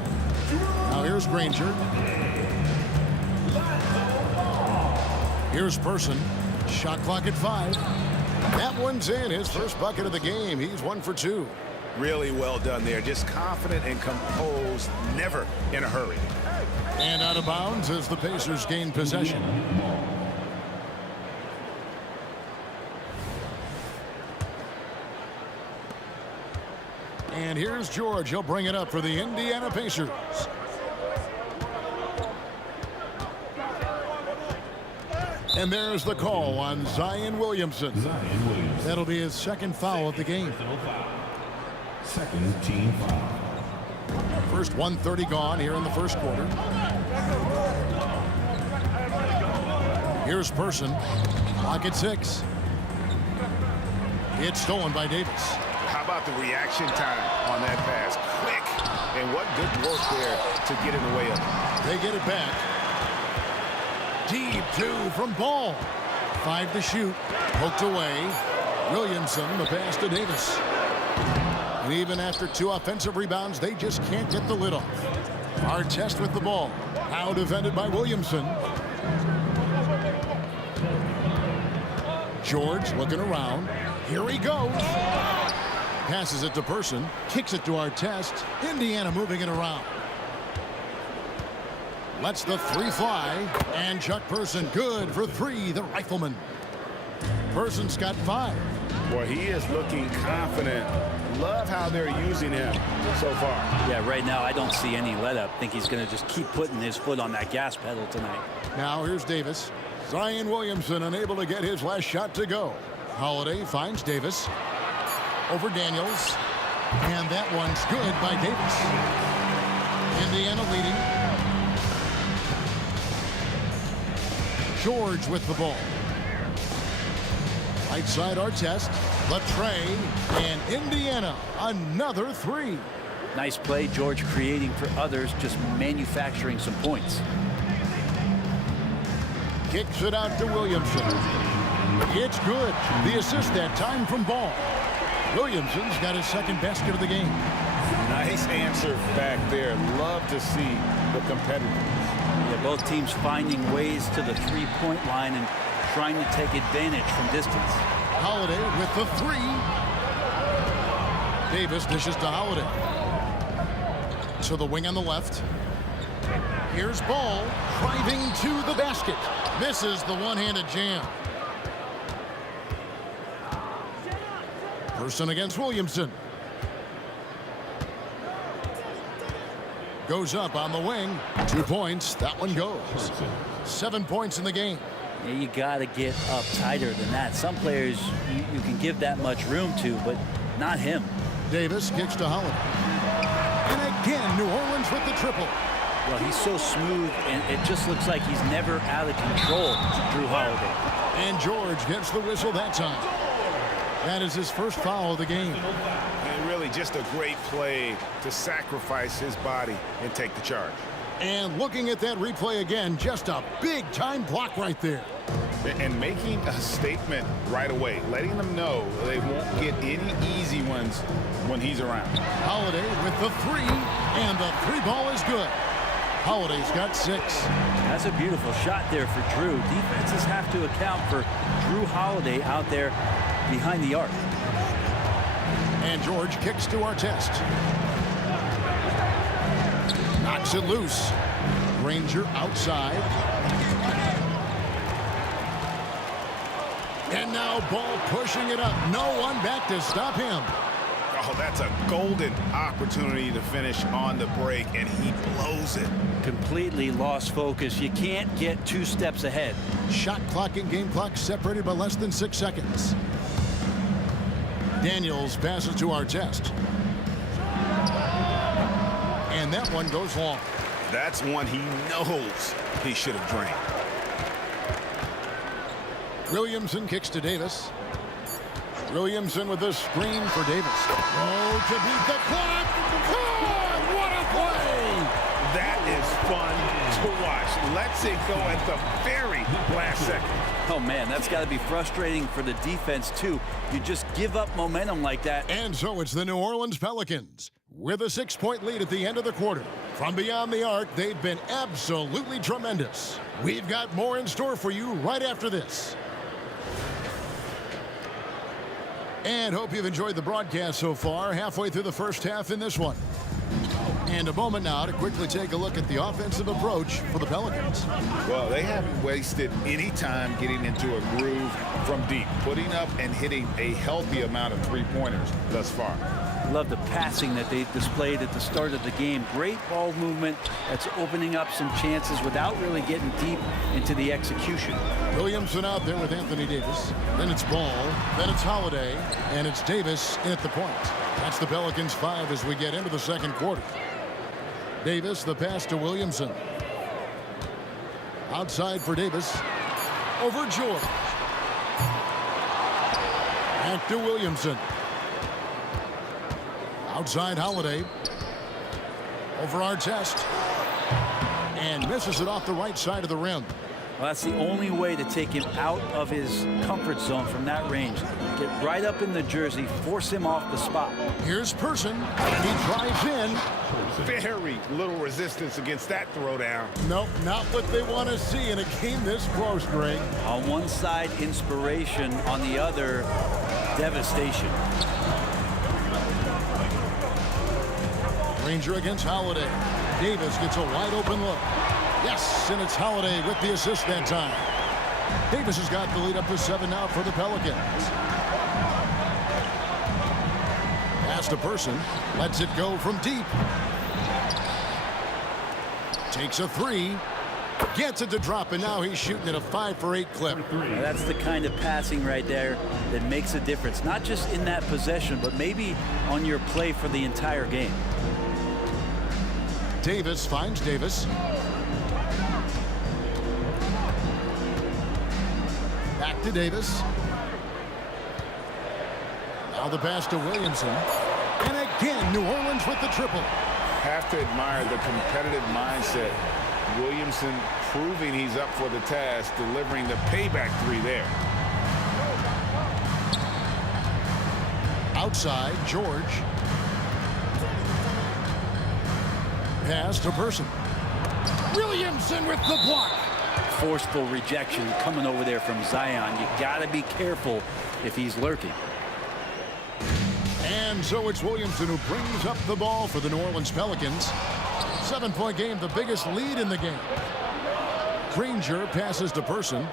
Now here's Granger. Here's Person. Shot clock at 5. That one's in. His first bucket of the game. He's 1 for 2. Really well done there. Just confident and composed. Never in a hurry. And out of bounds as the Pacers gain possession. And here's George. He'll bring it up for the Indiana Pacers. And there's the call on Zion Williamson. That'll be his second foul of the game. Second team foul. First 1:30 gone here in the first quarter. Here's Person. Clock at 6. It's stolen by Davis. How about the reaction time on that pass? Quick. And what good work there to get in the way of it. They get it back. Deep 2 from Ball. 5 to shoot. Poked away. Williamson, the pass to Davis. And even after 2 offensive rebounds, they just can't get the lid off. Artest with the ball. Now defended by Williamson. George looking around. Here he goes. Passes it to Person. Kicks it to Artest. Indiana moving it around. Lets the 3 fly. And Chuck Person good for 3, the rifleman. Person's got 5. Boy, he is looking confident. Love how they're using him so far. Yeah, right now I don't see any let up. Think he's going to just keep putting his foot on that gas pedal tonight. Now here's Davis. Zion Williamson unable to get his last shot to go. Holiday finds Davis. Over Daniels. And that one's good by Davis. Indiana leading. George with the ball. Right side Artest. Latray. And Indiana another 3. Nice play, George creating for others, just manufacturing some points. Kicks it out to Williamson. It's good. The assist that time from Ball. Williamson's got his second basket of the game. Nice answer back there. Love to see the competitiveness. Yeah, both teams finding ways to the three-point line and trying to take advantage from distance. Holiday with the 3. Davis dishes to Holiday. To the wing on the left. Here's Ball driving to the basket. Misses the one-handed jam. Person against Williamson. Goes up on the wing. 2 points. That one goes. 7 points in the game. Yeah, you got to get up tighter than that. Some players you can give that much room to, but not him. Davis kicks to Holiday. And again, New Orleans with the triple. Well, he's so smooth, and it just looks like he's never out of control, Jrue Holiday. And George gets the whistle that time. That is his first foul of the game. And really just a great play to sacrifice his body and take the charge. And looking at that replay again, just a big-time block right there. And making a statement right away, letting them know they won't get any easy ones when he's around. Holiday with the 3, and the 3 ball is good. Holiday's got 6. That's a beautiful shot there for Jrue. Defenses have to account for Jrue Holiday out there behind the arc. And George kicks to Artest. Knocks it loose. Granger outside. And now Ball pushing it up. No one back to stop him. Oh, that's a golden opportunity to finish on the break, and he blows it. Completely lost focus. You can't get 2 steps ahead. Shot clock and game clock separated by less than 6 seconds. Daniels passes to Artest. And that one goes long. That's one he knows he should have drained. Williamson kicks to Davis. Williamson with the screen for Davis. Oh, to beat the clock. God, what a play! That is fun to watch. Lets it go at the very last second. Oh, man, that's got to be frustrating for the defense, too. You just give up momentum like that. And so it's the New Orleans Pelicans with a 6-point lead at the end of the quarter. From beyond the arc, they've been absolutely tremendous. We've got more in store for you right after this. And hope you've enjoyed the broadcast so far, halfway through the first half in this one. And a moment now to quickly take a look at the offensive approach for the Pelicans. Well, they haven't wasted any time getting into a groove from deep, putting up and hitting a healthy amount of three-pointers thus far. Love the passing that they displayed at the start of the game. Great ball movement that's opening up some chances without really getting deep into the execution. Williamson out there with Anthony Davis. Then it's Ball. Then it's Holiday. And it's Davis in at the point. That's the Pelicans 5 as we get into the second quarter. Davis, the pass to Williamson. Outside for Davis. Over George. Back to Williamson. Outside Holiday. Over Artest. And misses it off the right side of the rim. Well, that's the only way to take him out of his comfort zone from that range. Get right up in the jersey, force him off the spot. Here's Person. He drives in. Very little resistance against that throwdown. Nope, not what they want to see in a game this close, Greg. On one side, inspiration. On the other, devastation. Granger against Holiday. Davis gets a wide open look. Yes, and it's Holiday with the assist that time. Davis has got the lead up to 7 now for the Pelicans. Pass to Person. Lets it go from deep. Takes a 3. Gets it to drop, and now he's shooting at a 5-for-8 clip. Now that's the kind of passing right there that makes a difference. Not just in that possession, but maybe on your play for the entire game. Davis finds Davis. Back to Davis. Now the pass to Williamson. And again, New Orleans with the triple. Have to admire the competitive mindset. Williamson proving he's up for the task, delivering the payback 3 there. Outside, George. Pass to Person. Williamson with the block. Forceful rejection coming over there from Zion. You got to be careful if he's lurking. And so it's Williamson who brings up the ball for the New Orleans Pelicans. 7-point game, the biggest lead in the game. Granger passes to Person.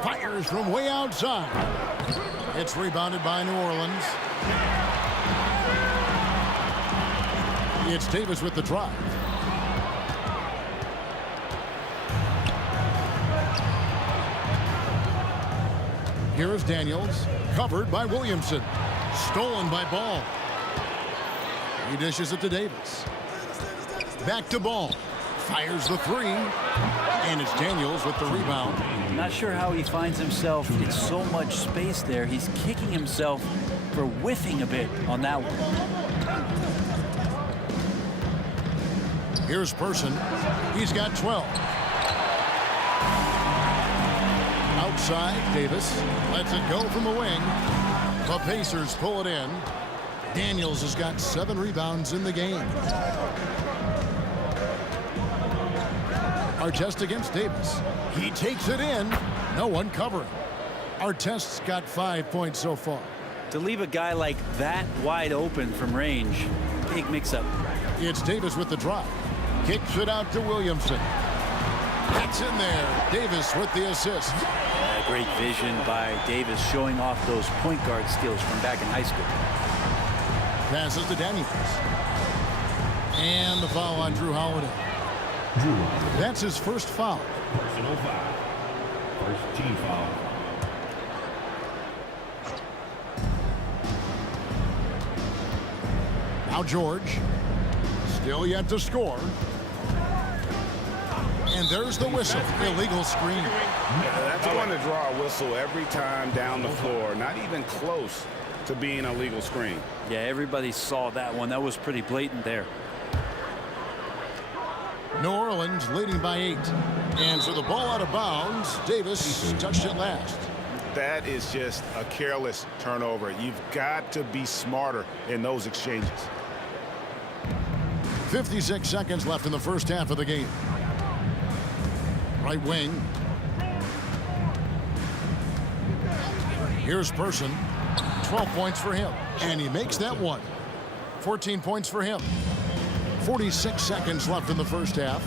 Fires from way outside. It's rebounded by New Orleans. It's Davis with the drive. Here is Daniels, covered by Williamson. Stolen by Ball. He dishes it to Davis. Back to Ball. Fires the 3. And it's Daniels with the rebound. Not sure how he finds himself in so much space there. He's kicking himself for whiffing a bit on that one. Here's Person. He's got 12. Outside, Davis lets it go from the wing. The Pacers pull it in. Daniels has got 7 rebounds in the game. Artest against Davis. He takes it in. No one covering. Artest's got 5 points so far. To leave a guy like that wide open from range, big mix-up. It's Davis with the drop. Kicks it out to Williamson. That's in there. Davis with the assist. Great vision by Davis, showing off those point guard skills from back in high school. Passes to Daniels. And the foul on Drew Holiday. That's his first foul. Personal foul. First team foul. Now George. Still yet to score. And there's the whistle. Illegal screen. Yeah, that's going to draw a whistle every time down the floor. Not even close to being a legal screen. Yeah, everybody saw that one. That was pretty blatant there. New Orleans leading by 8. And for the ball out of bounds, Davis touched it last. That is just a careless turnover. You've got to be smarter in those exchanges. 56 seconds left in the first half of the game. Right wing. Here's Person. 12 points for him. And he makes that one. 14 points for him. 46 seconds left in the first half.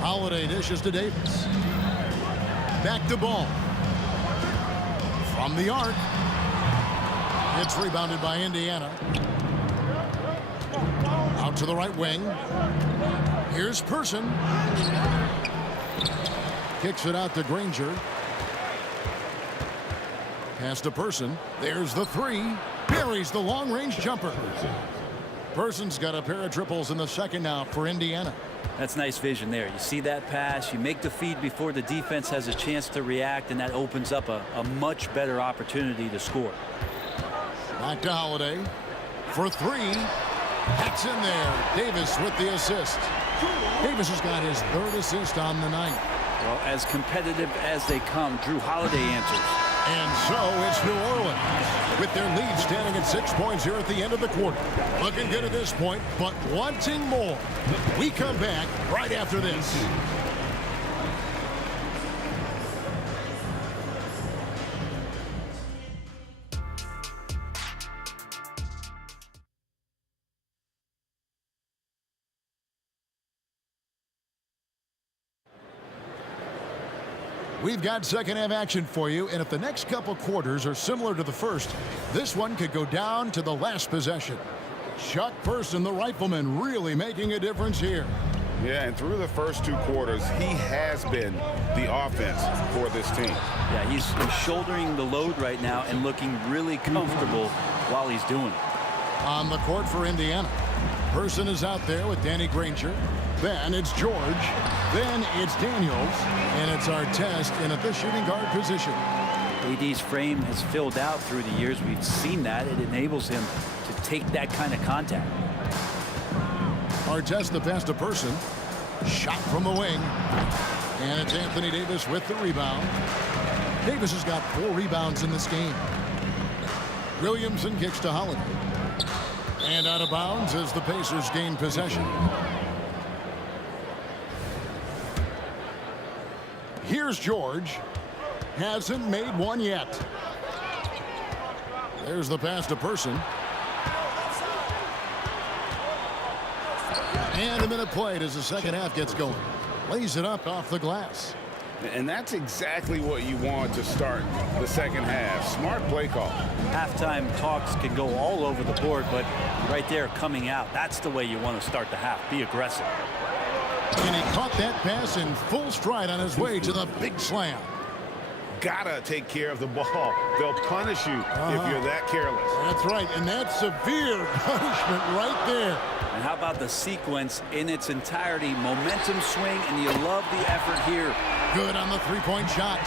Holiday dishes to Davis. Back to Ball. From the arc. It's rebounded by Indiana. Out to the right wing. Here's Person. Kicks it out to Granger. Pass to Person. There's the three. Buries the long-range jumper. Person's got a pair of triples in the second now for Indiana. That's nice vision there. You see that pass, you make the feed before the defense has a chance to react, and that opens up a much better opportunity to score. Back to Holiday for three. That's in there. Davis with the assist. Davis has got his third assist on the night. Well, as competitive as they come, Drew Holiday answers. And so it's New Orleans with their lead standing at 6 points here at the end of the quarter. Looking good at this point, but wanting more. We come back right after this. We've got second half action for you, and if the next couple quarters are similar to the first, this one could go down to the last possession. Chuck Person, the rifleman, really making a difference here. Yeah, and through the first 2 quarters, he has been the offense for this team. Yeah, he's shouldering the load right now and looking really comfortable while he's doing it. On the court for Indiana. Person is out there with Danny Granger. Then it's George. Then it's Daniels. And it's Artest in at the shooting guard position. AD's frame has filled out through the years. We've seen that. It enables him to take that kind of contact. Artest the pass to Person. Shot from the wing. And it's Anthony Davis with the rebound. Davis has got 4 rebounds in this game. Williamson kicks to Holiday. And out of bounds as the Pacers gain possession. Here's George. Hasn't made one yet. There's the pass to Person. And a minute played as the second half gets going. Lays it up off the glass. And that's exactly what you want to start the second half. Smart play call. Halftime talks can go all over the board, but right there coming out, that's the way you want to start the half. Be aggressive. And he caught that pass in full stride on his way to the big slam. Gotta take care of the ball. They'll punish you if you're that careless. That's right, and that's severe punishment right there. And how about the sequence in its entirety? Momentum swing, and you love the effort here. Good on the three-point shot.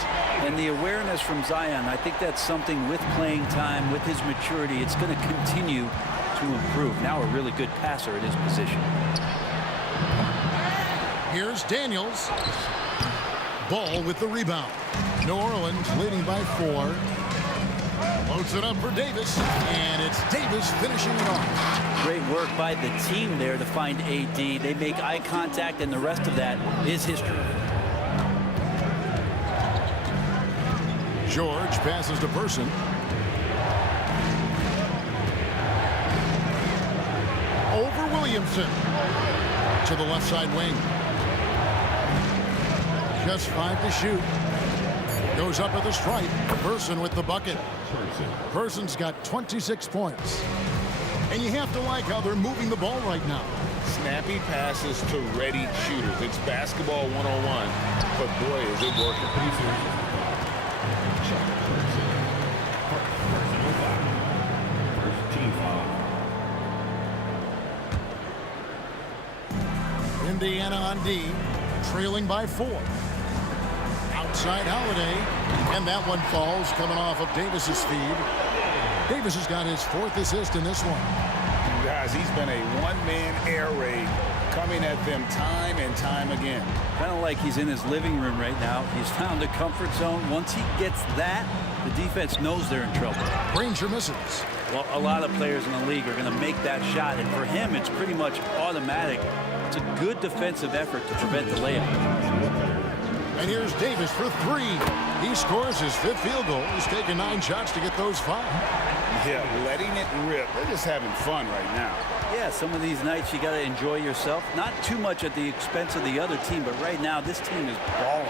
And the awareness from Zion, I think that's something with playing time, with his maturity, it's going to continue to improve. Now a really good passer at his position. Here's Daniels. Ball with the rebound. New Orleans leading by 4. Loads it up for Davis, and it's Davis finishing it off. Great work by the team there to find AD. They make eye contact, and the rest of that is history. George passes to Person. Williamson to the left side wing. Just 5 to shoot. Goes up at the stripe. Person with the bucket. Person's got 26 points. And you have to like how they're moving the ball right now. Snappy passes to ready shooters. It's basketball 101, but boy, is it working. Indiana on D, trailing by 4. Outside Holiday, and that one falls coming off of Davis's feed. Davis has got his 4th assist in this one. Guys, he's been a one-man air raid coming at them time and time again. Kind of like he's in his living room right now. He's found a comfort zone. Once he gets that, the defense knows they're in trouble. Granger misses. Well, a lot of players in the league are going to make that shot, and for him, it's pretty much automatic. It's a good defensive effort to prevent the layup. And here's Davis for 3. He scores his 5th field goal. He's taken 9 shots to get those 5. Yeah, letting it rip. They're just having fun right now. Yeah, some of these nights you got to enjoy yourself. Not too much at the expense of the other team, but right now this team is balling.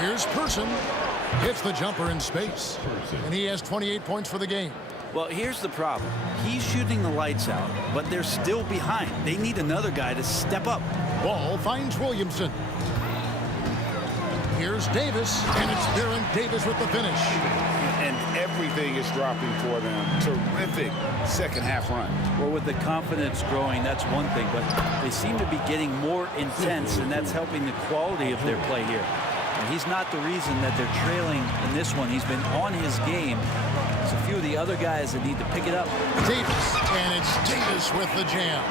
Here's Person. Hits the jumper in space. And he has 28 points for the game. Well, here's the problem. He's shooting the lights out, but they're still behind. They need another guy to step up. Ball finds Williamson. Here's Davis, and it's Baron Davis with the finish. And everything is dropping for them. Terrific second half run. Well, with the confidence growing, that's one thing, but they seem to be getting more intense, and that's helping the quality of their play here. And he's not the reason that they're trailing in this one. He's been on his game. There's a few of the other guys that need to pick it up. Davis, and it's Davis with the jam.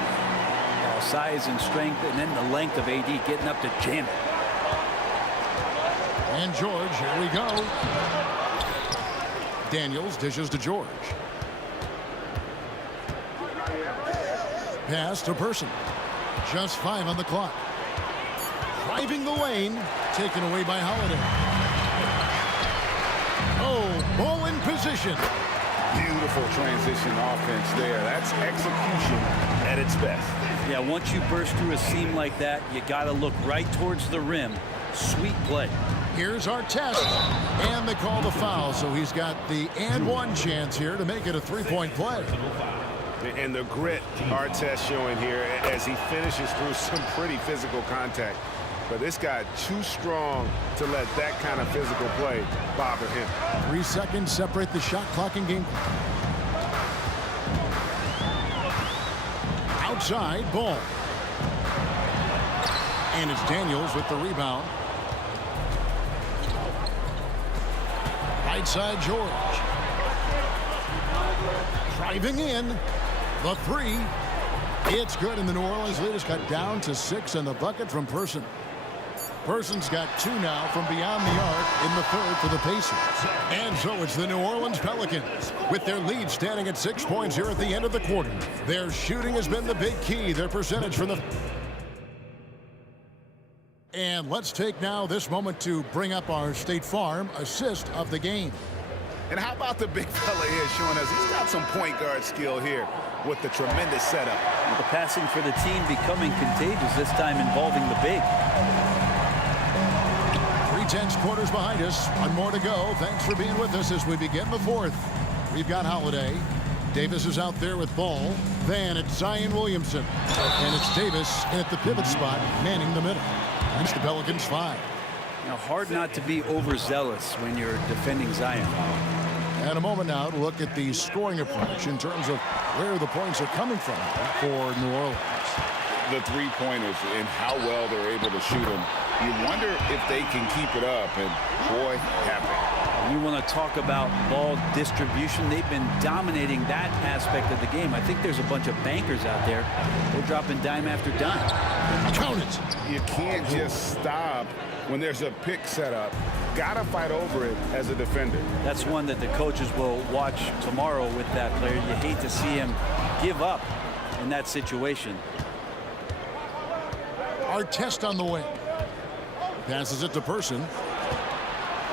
Size and strength, and then the length of AD getting up to jam it. And George, here we go. Daniels dishes to George. Pass to Person. Just 5 on the clock. Driving the lane, taken away by Holiday. Oh, ball in position. Beautiful transition offense there. That's execution at its best. Yeah, once you burst through a seam like that, you got to look right towards the rim. Sweet play. Here's Artest, and they call the foul, so he's got the and 1 chance here to make it a 3-point play. And the grit Artest showing here as he finishes through some pretty physical contact. But this guy too strong to let that kind of physical play bother him. 3 seconds separate the shot clock and game clock. Outside, Ball. And it's Daniels with the rebound. Right side, George. Driving in. The 3. It's good, and the New Orleans lead has cut down to 6 in the bucket from Person. Person's got 2 now from beyond the arc in the 3rd for the Pacers. And so it's the New Orleans Pelicans with their lead standing at 6 points here at the end of the quarter. Their shooting has been the big key. Their percentage from the... And let's take now this moment to bring up our State Farm assist of the game. And how about the big fella here showing us he's got some point guard skill here with the tremendous setup. The passing for the team becoming contagious, this time involving the big. 3/10 quarters behind us. 1 more to go. Thanks for being with us as we begin the 4th. We've got Holiday. Davis is out there with Ball. Then it's Zion Williamson. And it's Davis at the pivot spot, manning the middle. It's the Pelicans 5. Now, hard not to be overzealous when you're defending Zion. And a moment now to look at the scoring approach in terms of where the points are coming from for New Orleans. The 3-pointers and how well they're able to shoot them. You wonder if they can keep it up, and boy, happy. You want to talk about ball distribution. They've been dominating that aspect of the game. I think there's a bunch of bankers out there. They're dropping dime after dime. Count it. You can't just stop when there's a pick set up. Gotta fight over it as a defender. That's one that the coaches will watch tomorrow with that player. You hate to see him give up in that situation. Artest on the wing. Passes it to Person.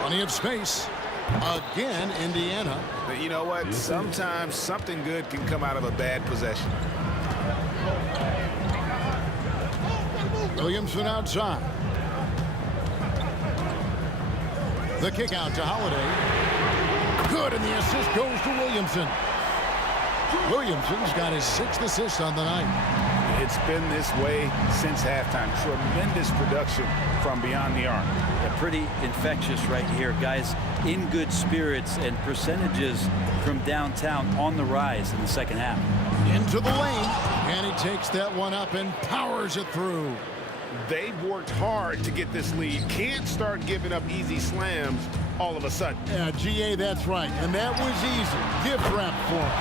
Plenty of space. Again, Indiana. But you know what? Sometimes something good can come out of a bad possession. Williamson outside. The kick out to Holiday. Good, and the assist goes to Williamson. Williamson's got his 6th assist on the night. It's been this way since halftime. Tremendous production from beyond the arc. Yeah, pretty infectious right here. Guys in good spirits, and percentages from downtown on the rise in the second half. Into the lane, and he takes that one up and powers it through. They've worked hard to get this lead. Can't start giving up easy slams all of a sudden. Yeah, GA, that's right. And that was easy. Gift wrap for him.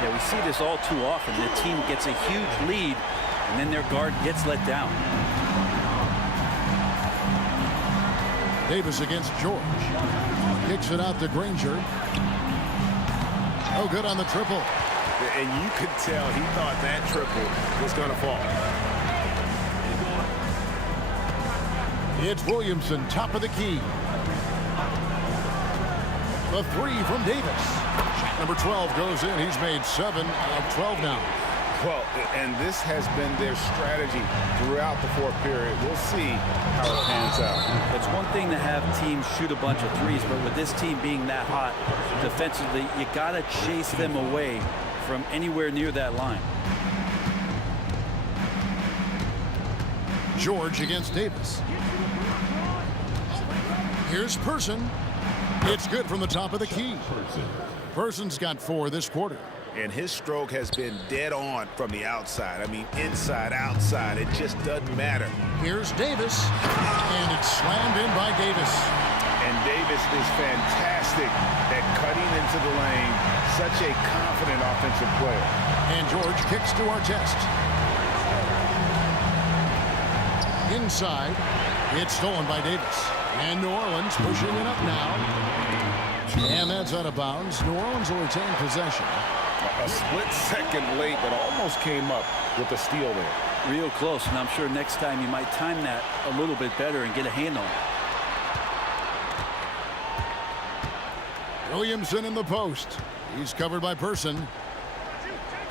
Yeah, we see this all too often. The team gets a huge lead, and then their guard gets let down. Davis against George. Kicks it out to Granger. Oh, good on the triple. And you could tell he thought that triple was going to fall. It's Williamson, top of the key. The 3 from Davis. Shot number 12 goes in. He's made 7 out of 12 now. Well, and this has been their strategy throughout the fourth period. We'll see how it pans out. It's one thing to have teams shoot a bunch of threes, but with this team being that hot defensively, you got to chase them away from anywhere near that line. George against Davis. Here's Person. It's good from the top of the key. Person's got 4 this quarter. And his stroke has been dead on from the outside. I mean, inside, outside, it just doesn't matter. Here's Davis, and it's slammed in by Davis. And Davis is fantastic at cutting into the lane. Such a confident offensive player. And George kicks to Artest. Inside, it's stolen by Davis. And New Orleans pushing it up now. And that's out of bounds. New Orleans will retain possession. A split second late, but almost came up with a steal there. Real close, and I'm sure next time you might time that a little bit better and get a hand on it. Williamson in the post. He's covered by Person.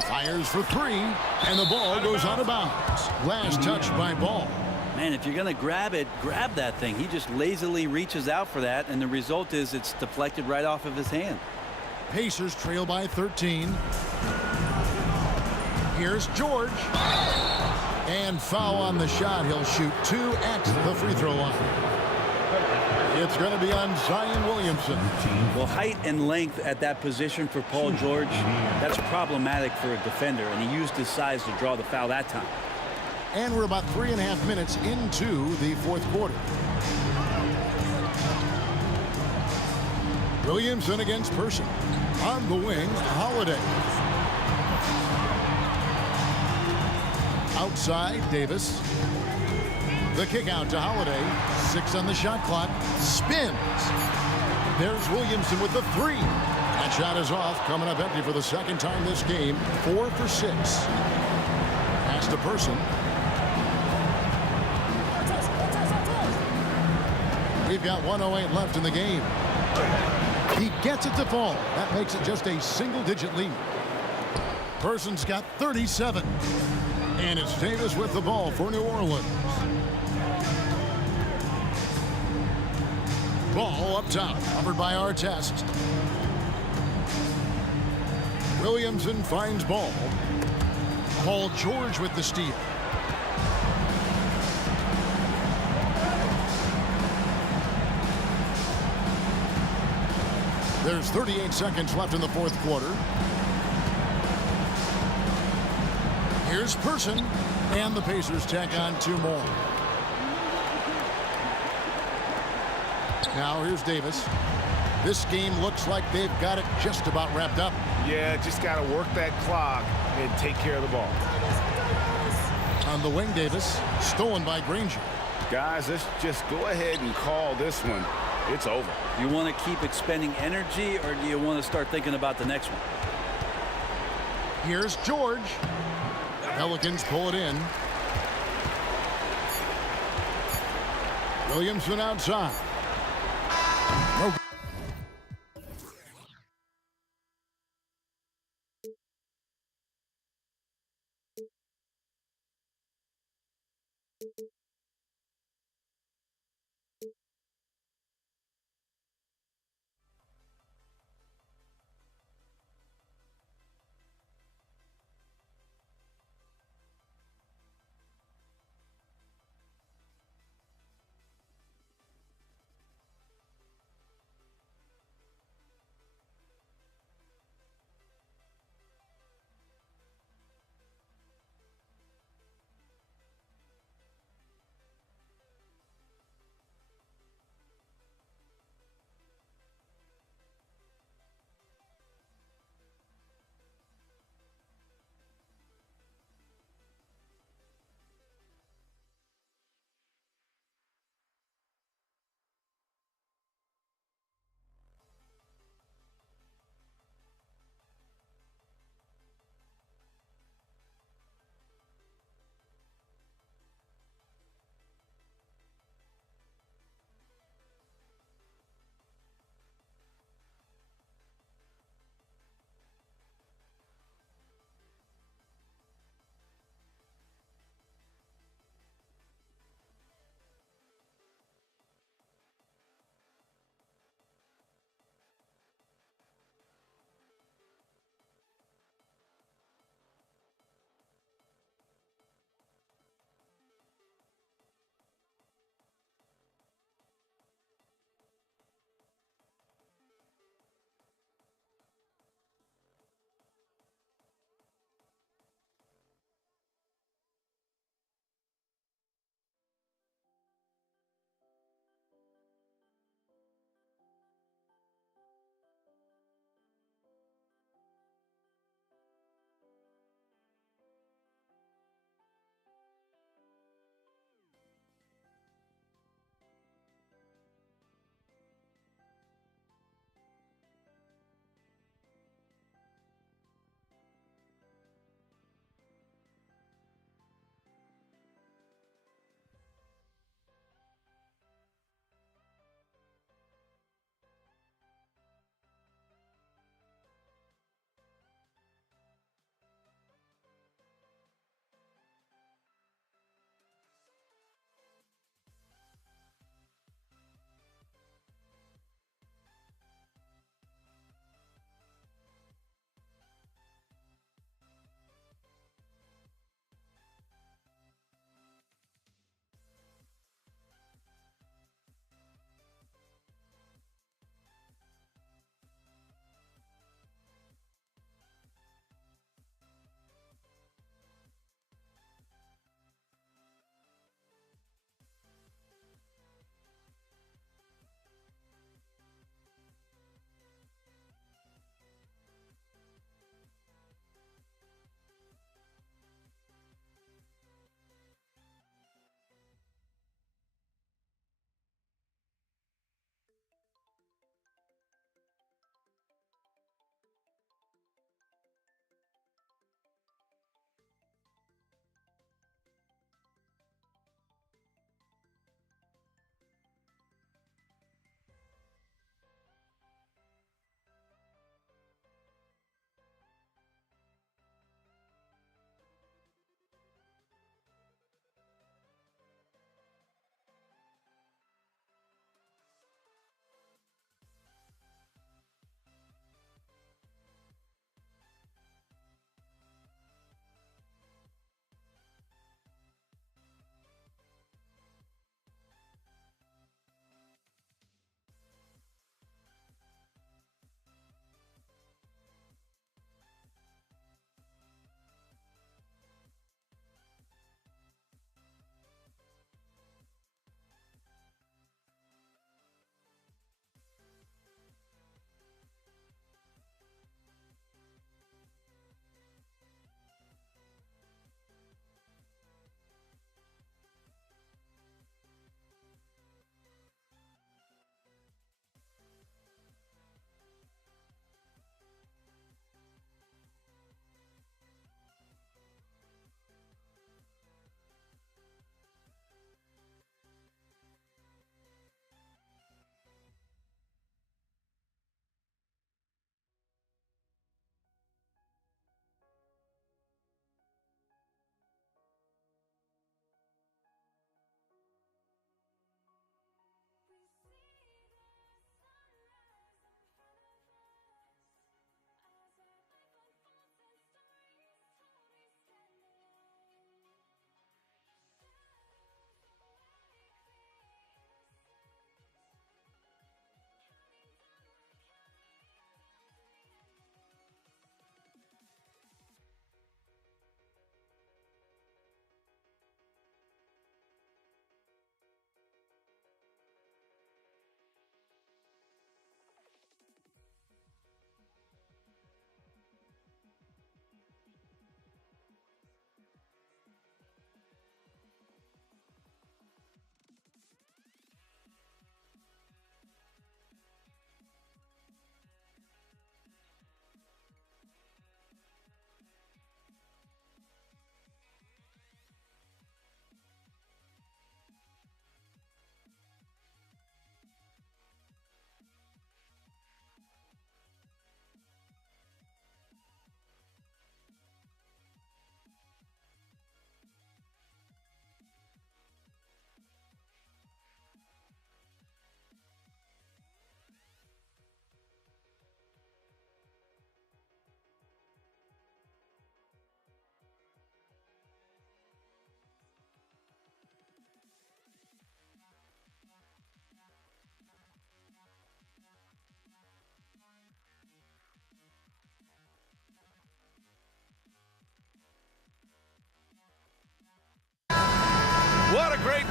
Fires for 3, and the ball goes out of bounds. Last touch by Ball. Man, if you're going to grab it, grab that thing. He just lazily reaches out for that, and the result is it's deflected right off of his hand. Pacers trail by 13. Here's George. And foul on the shot. He'll shoot 2 at the free throw line. It's going to be on Zion Williamson. Well, height and length at that position for Paul George, that's problematic for a defender, and he used his size to draw the foul that time. And we're about 3.5 minutes into the fourth quarter. Williamson against Person. On the wing, Holiday. Outside, Davis. The kick out to Holiday. 6 on the shot clock. Spins. There's Williamson with the 3. That shot is off. Coming up empty for the second time this game. 4 for 6. Pass to Person. We've got 1:08 left in the game. He gets it to fall. That makes it just a single-digit lead. Person's got 37. And it's Davis with the ball for New Orleans. Ball up top, covered by Artest. Williamson finds Ball. Paul George with the steal. There's 38 seconds left in the fourth quarter. Here's Person, and the Pacers tack on 2 more. Now here's Davis. This game looks like they've got it just about wrapped up. Yeah, just got to work that clock and take care of the ball. On the wing, Davis, stolen by Granger. Guys, let's just go ahead and call this one. It's over. You want to keep expending energy, or do you want to start thinking about the next one? Here's George. Pelicans pull it in. Williamson outside.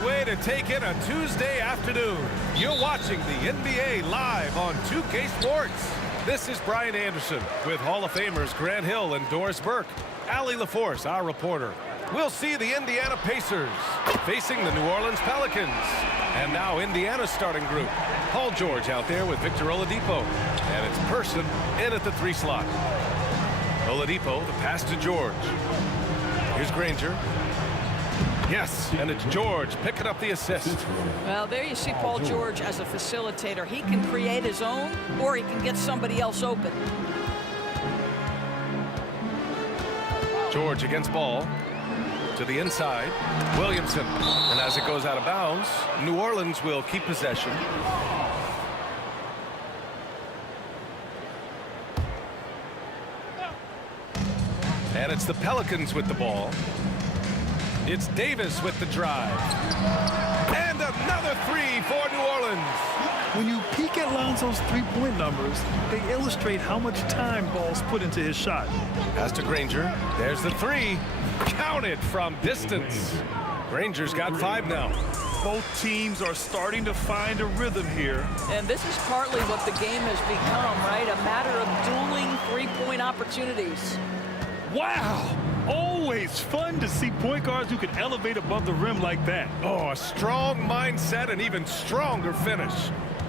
way to take in a Tuesday afternoon. You're watching the NBA live on 2K Sports. This is Brian Anderson with Hall of Famers Grant Hill and Doris Burke. Allie LaForce, our reporter. We'll see the Indiana Pacers facing the New Orleans Pelicans. And now Indiana's starting group. Paul George out there with Victor Oladipo. And it's Person in at the 3 slot. Oladipo, the pass to George. Here's Granger. Yes, and it's George picking up the assist. Well, there you see Paul George as a facilitator. He can create his own, or he can get somebody else open. George against ball. To the inside. Williamson. And as it goes out of bounds, New Orleans will keep possession. And it's the Pelicans with the ball. It's Davis with the drive. And another 3 for New Orleans. When you peek at Lonzo's three-point numbers, they illustrate how much time Ball's put into his shot. Pass to Granger. There's the 3. Counted from distance. Granger's got 5 now. Both teams are starting to find a rhythm here. And this is partly what the game has become, right? A matter of dueling three-point opportunities. Wow! Always fun to see point guards who can elevate above the rim like that. Oh, a strong mindset and even stronger finish.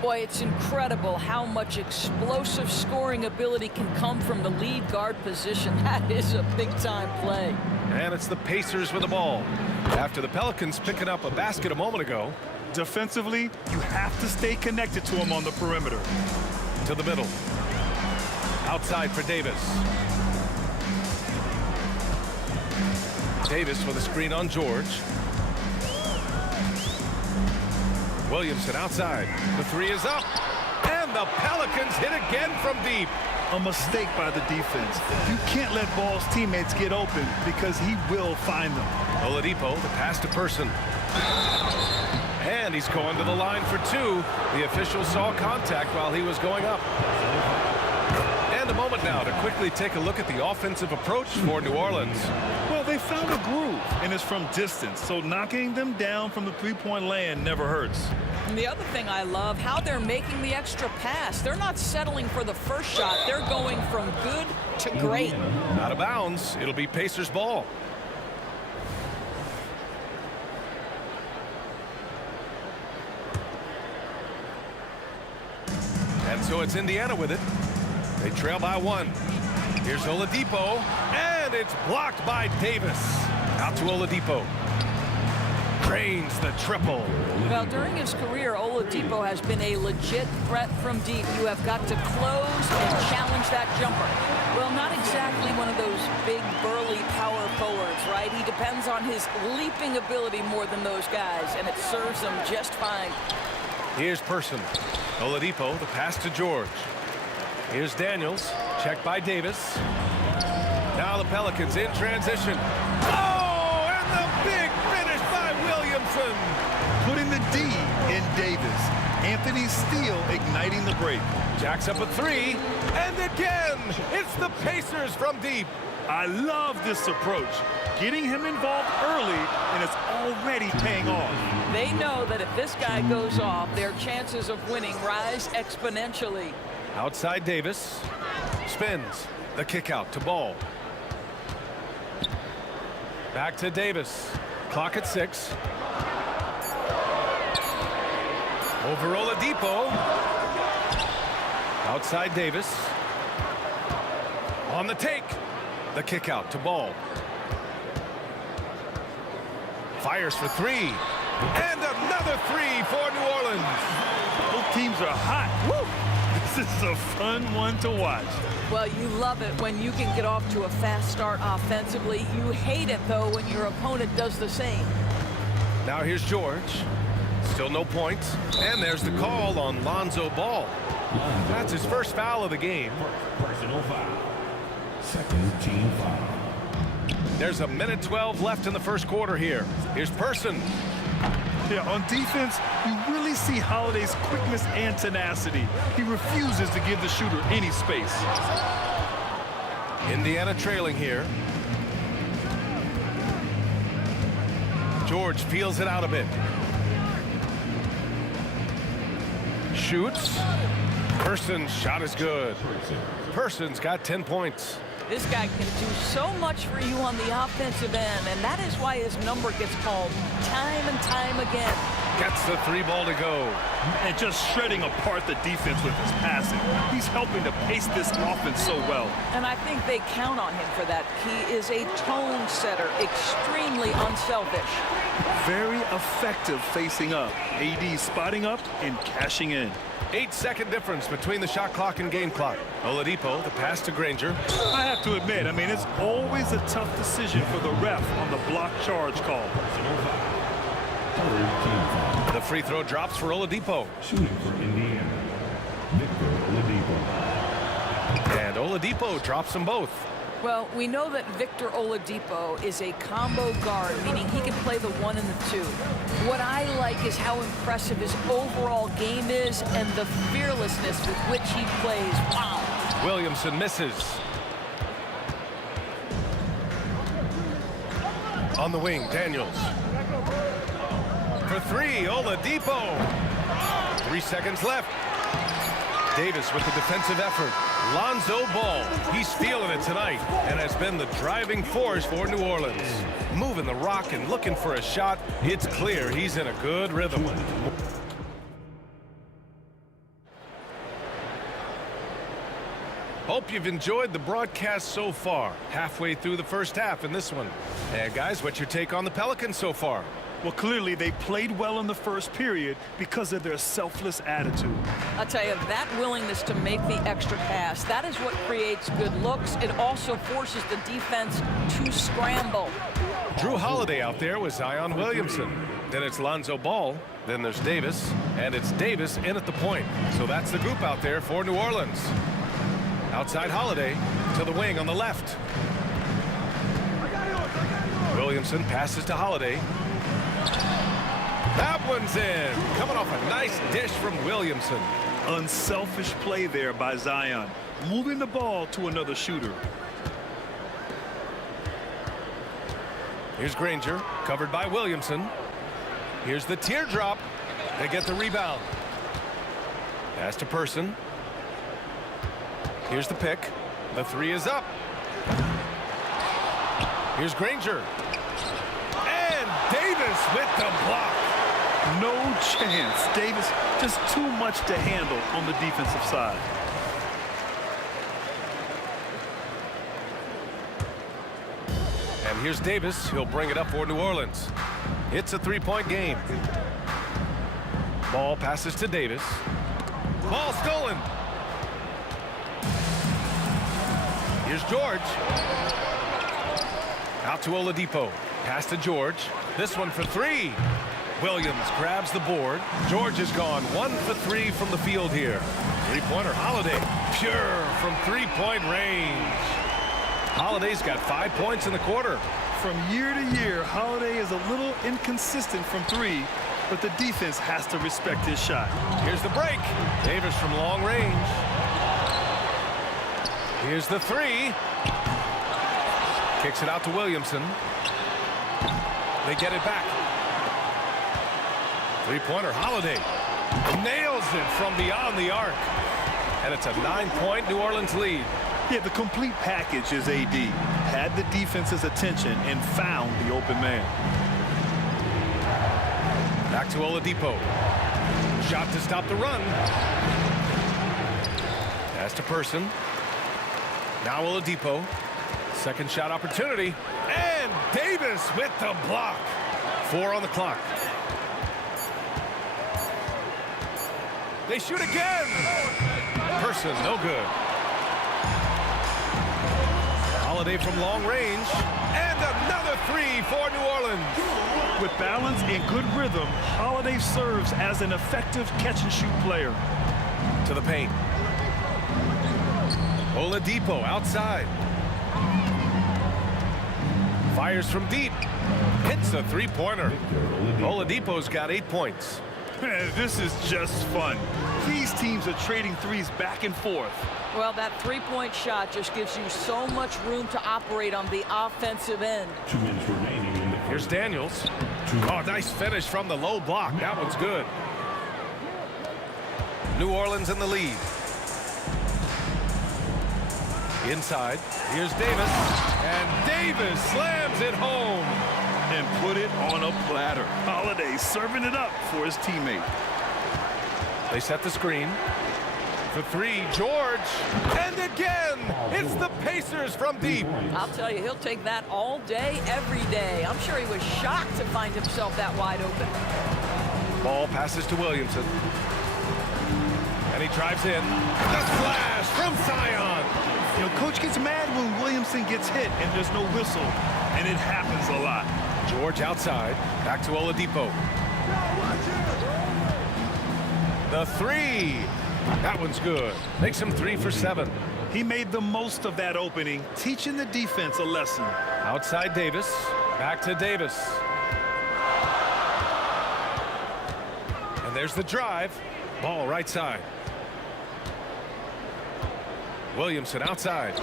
Boy, it's incredible how much explosive scoring ability can come from the lead guard position. That is a big-time play. And it's the Pacers with the ball. After the Pelicans picking up a basket a moment ago. Defensively, you have to stay connected to him on the perimeter. To the middle. Outside for Davis. Davis with a screen on George. Williamson outside. The 3 is up. And the Pelicans hit again from deep. A mistake by the defense. You can't let Ball's teammates get open because he will find them. Oladipo, the pass to Person. And he's going to the line for 2. The official saw contact while he was going up. And a moment now to quickly take a look at the offensive approach for New Orleans. Well, they found a groove, and it's from distance, so knocking them down from the three-point land never hurts. And the other thing I love, how they're making the extra pass. They're not settling for the first shot. They're going from good to great. Out of bounds. It'll be Pacers ball. And so it's Indiana with it. They trail by 1. Here's Oladipo, and it's blocked by Davis. Out to Oladipo. Drains the triple. Well, during his career, Oladipo has been a legit threat from deep. You have got to close and challenge that jumper. Well, not exactly one of those big, burly power forwards, right? He depends on his leaping ability more than those guys, and it serves him just fine. Here's Person. Oladipo, the pass to George. Here's Daniels, checked by Davis. Now the Pelicans in transition. Oh, and the big finish by Williamson. Putting the D in Davis. Anthony Steele igniting the break. Jacks up a 3, and again, it's the Pacers from deep. I love this approach. Getting him involved early, and it's already paying off. They know that if this guy goes off, their chances of winning rise exponentially. Outside Davis. Spins. The kick out to Ball. Back to Davis. Clock at 6. Over Oladipo. Outside Davis. On the take. The kick out to Ball. Fires for 3. And another 3 for New Orleans. Both teams are hot. Woo! This is a fun one to watch. Well, you love it when you can get off to a fast start offensively. You hate it, though, when your opponent does the same. Now here's George. Still no points. And there's the call on Lonzo Ball. That's his first foul of the game. Personal foul. Second team foul. There's a minute 12 left in the first quarter here. Here's Person. Yeah, on defense, you really see Holiday's quickness and tenacity. He refuses to give the shooter any space. Indiana trailing here. George peels it out a bit. Shoots. Person's shot is good. Person's got 10 points. This guy can do so much for you on the offensive end, and that is why his number gets called time and time again. Gets the 3 ball to go. And just shredding apart the defense with his passing. He's helping to pace this offense so well. And I think they count on him for that. He is a tone setter, extremely unselfish. Very effective facing up. AD spotting up and cashing in. 8-second difference between the shot clock and game clock. Oladipo, the pass to Granger. I have to admit, I mean, it's always a tough decision for the ref on the block charge call. The free throw drops for Oladipo. Shooting for Indiana, Victor Oladipo. And Oladipo drops them both. Well, we know that Victor Oladipo is a combo guard, meaning he can play the 1 and the 2. What I like is how impressive his overall game is and the fearlessness with which he plays. Wow. Williamson misses. On the wing, Daniels. For 3, Oladipo. 3 seconds left. Davis with the defensive effort. Lonzo Ball, he's feeling it tonight and has been the driving force for New Orleans. Moving the rock and looking for a shot. It's clear he's in a good rhythm. Hope you've enjoyed the broadcast so far. Halfway through the first half in this one. And guys, what's your take on the Pelicans so far? Well, clearly they played well in the first period because of their selfless attitude. I'll tell you, that willingness to make the extra pass, that is what creates good looks. It also forces the defense to scramble. Drew Holiday out there with Zion Williamson. Then it's Lonzo Ball. Then there's Davis. And it's Davis in at the point. So that's the group out there for New Orleans. Outside Holiday to the wing on the left. Williamson passes to Holiday. That one's in. Coming off a nice dish from Williamson. Unselfish play there by Zion. Moving the ball to another shooter. Here's Granger, covered by Williamson. Here's the teardrop. They get the rebound. Pass to Person. Here's the pick. The 3 is up. Here's Granger. And Davis with the block. No chance. Davis just too much to handle on the defensive side. And here's Davis. He'll bring it up for New Orleans. It's a 3-point game. Ball passes to Davis. Ball stolen. Here's George. Out to Oladipo. Pass to George. This one for 3. Williams grabs the board. George has gone 1 for 3 from the field here. 3-pointer Holiday. Pure from 3-point range. Holiday's got 5 points in the quarter. From year to year, Holiday is a little inconsistent from 3, but the defense has to respect his shot. Here's the break. Davis from long range. Here's the 3. Kicks it out to Williamson. They get it back. 3-pointer Holiday. Nails it from beyond the arc. And it's a 9-point New Orleans lead. Yeah, the complete package is AD. Had the defense's attention and found the open man. Back to Oladipo. Shot to stop the run. Pass to Person. Now Oladipo. Second shot opportunity. And Davis with the block. 4 on the clock. They shoot again. Person, no good. Holiday from long range. And another 3 for New Orleans. With balance and good rhythm, Holiday serves as an effective catch-and-shoot player. To the paint. Oladipo outside. Fires from deep. Hits the 3-pointer. Oladipo's got 8 points. Man, this is just fun. These teams are trading threes back and forth. Well, that 3-point shot just gives you so much room to operate on the offensive end. 2 minutes remaining in the first. Here's Daniels. Oh, nice finish from the low block. That one's good. New Orleans in the lead. Inside, here's Davis, and Davis slams it home. And put it on a platter. Holiday serving it up for his teammate. They set the screen. For three, George, and again, it's the Pacers from deep. I'll tell you, he'll take that all day, every day. I'm sure he was shocked to find himself that wide open. Ball passes to Williamson. And he drives in. The splash from Zion. You know, coach gets mad when Williamson gets hit and there's no whistle, and it happens a lot. George outside, back to Oladipo. The three. That one's good. Makes him 3 for 7. He made the most of that opening, teaching the defense a lesson. Outside Davis, back to Davis. And there's the drive. Ball right side. Williamson outside.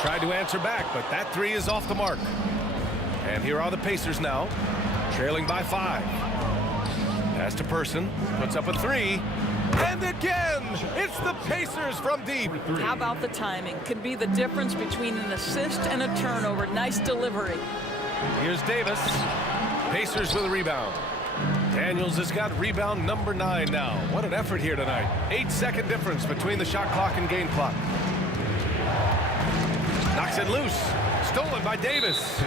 Tried to answer back, but that three is off the mark. And here are the Pacers now, trailing by 5. Pass to Person, puts up a three. And again, it's the Pacers from deep. How about the timing? Could be the difference between an assist and a turnover. Nice delivery. Here's Davis. Pacers with a rebound. Daniels has got rebound number 9 now. What an effort here tonight. 8-second difference between the shot clock and game clock. Knocks it loose. Stolen by Davis.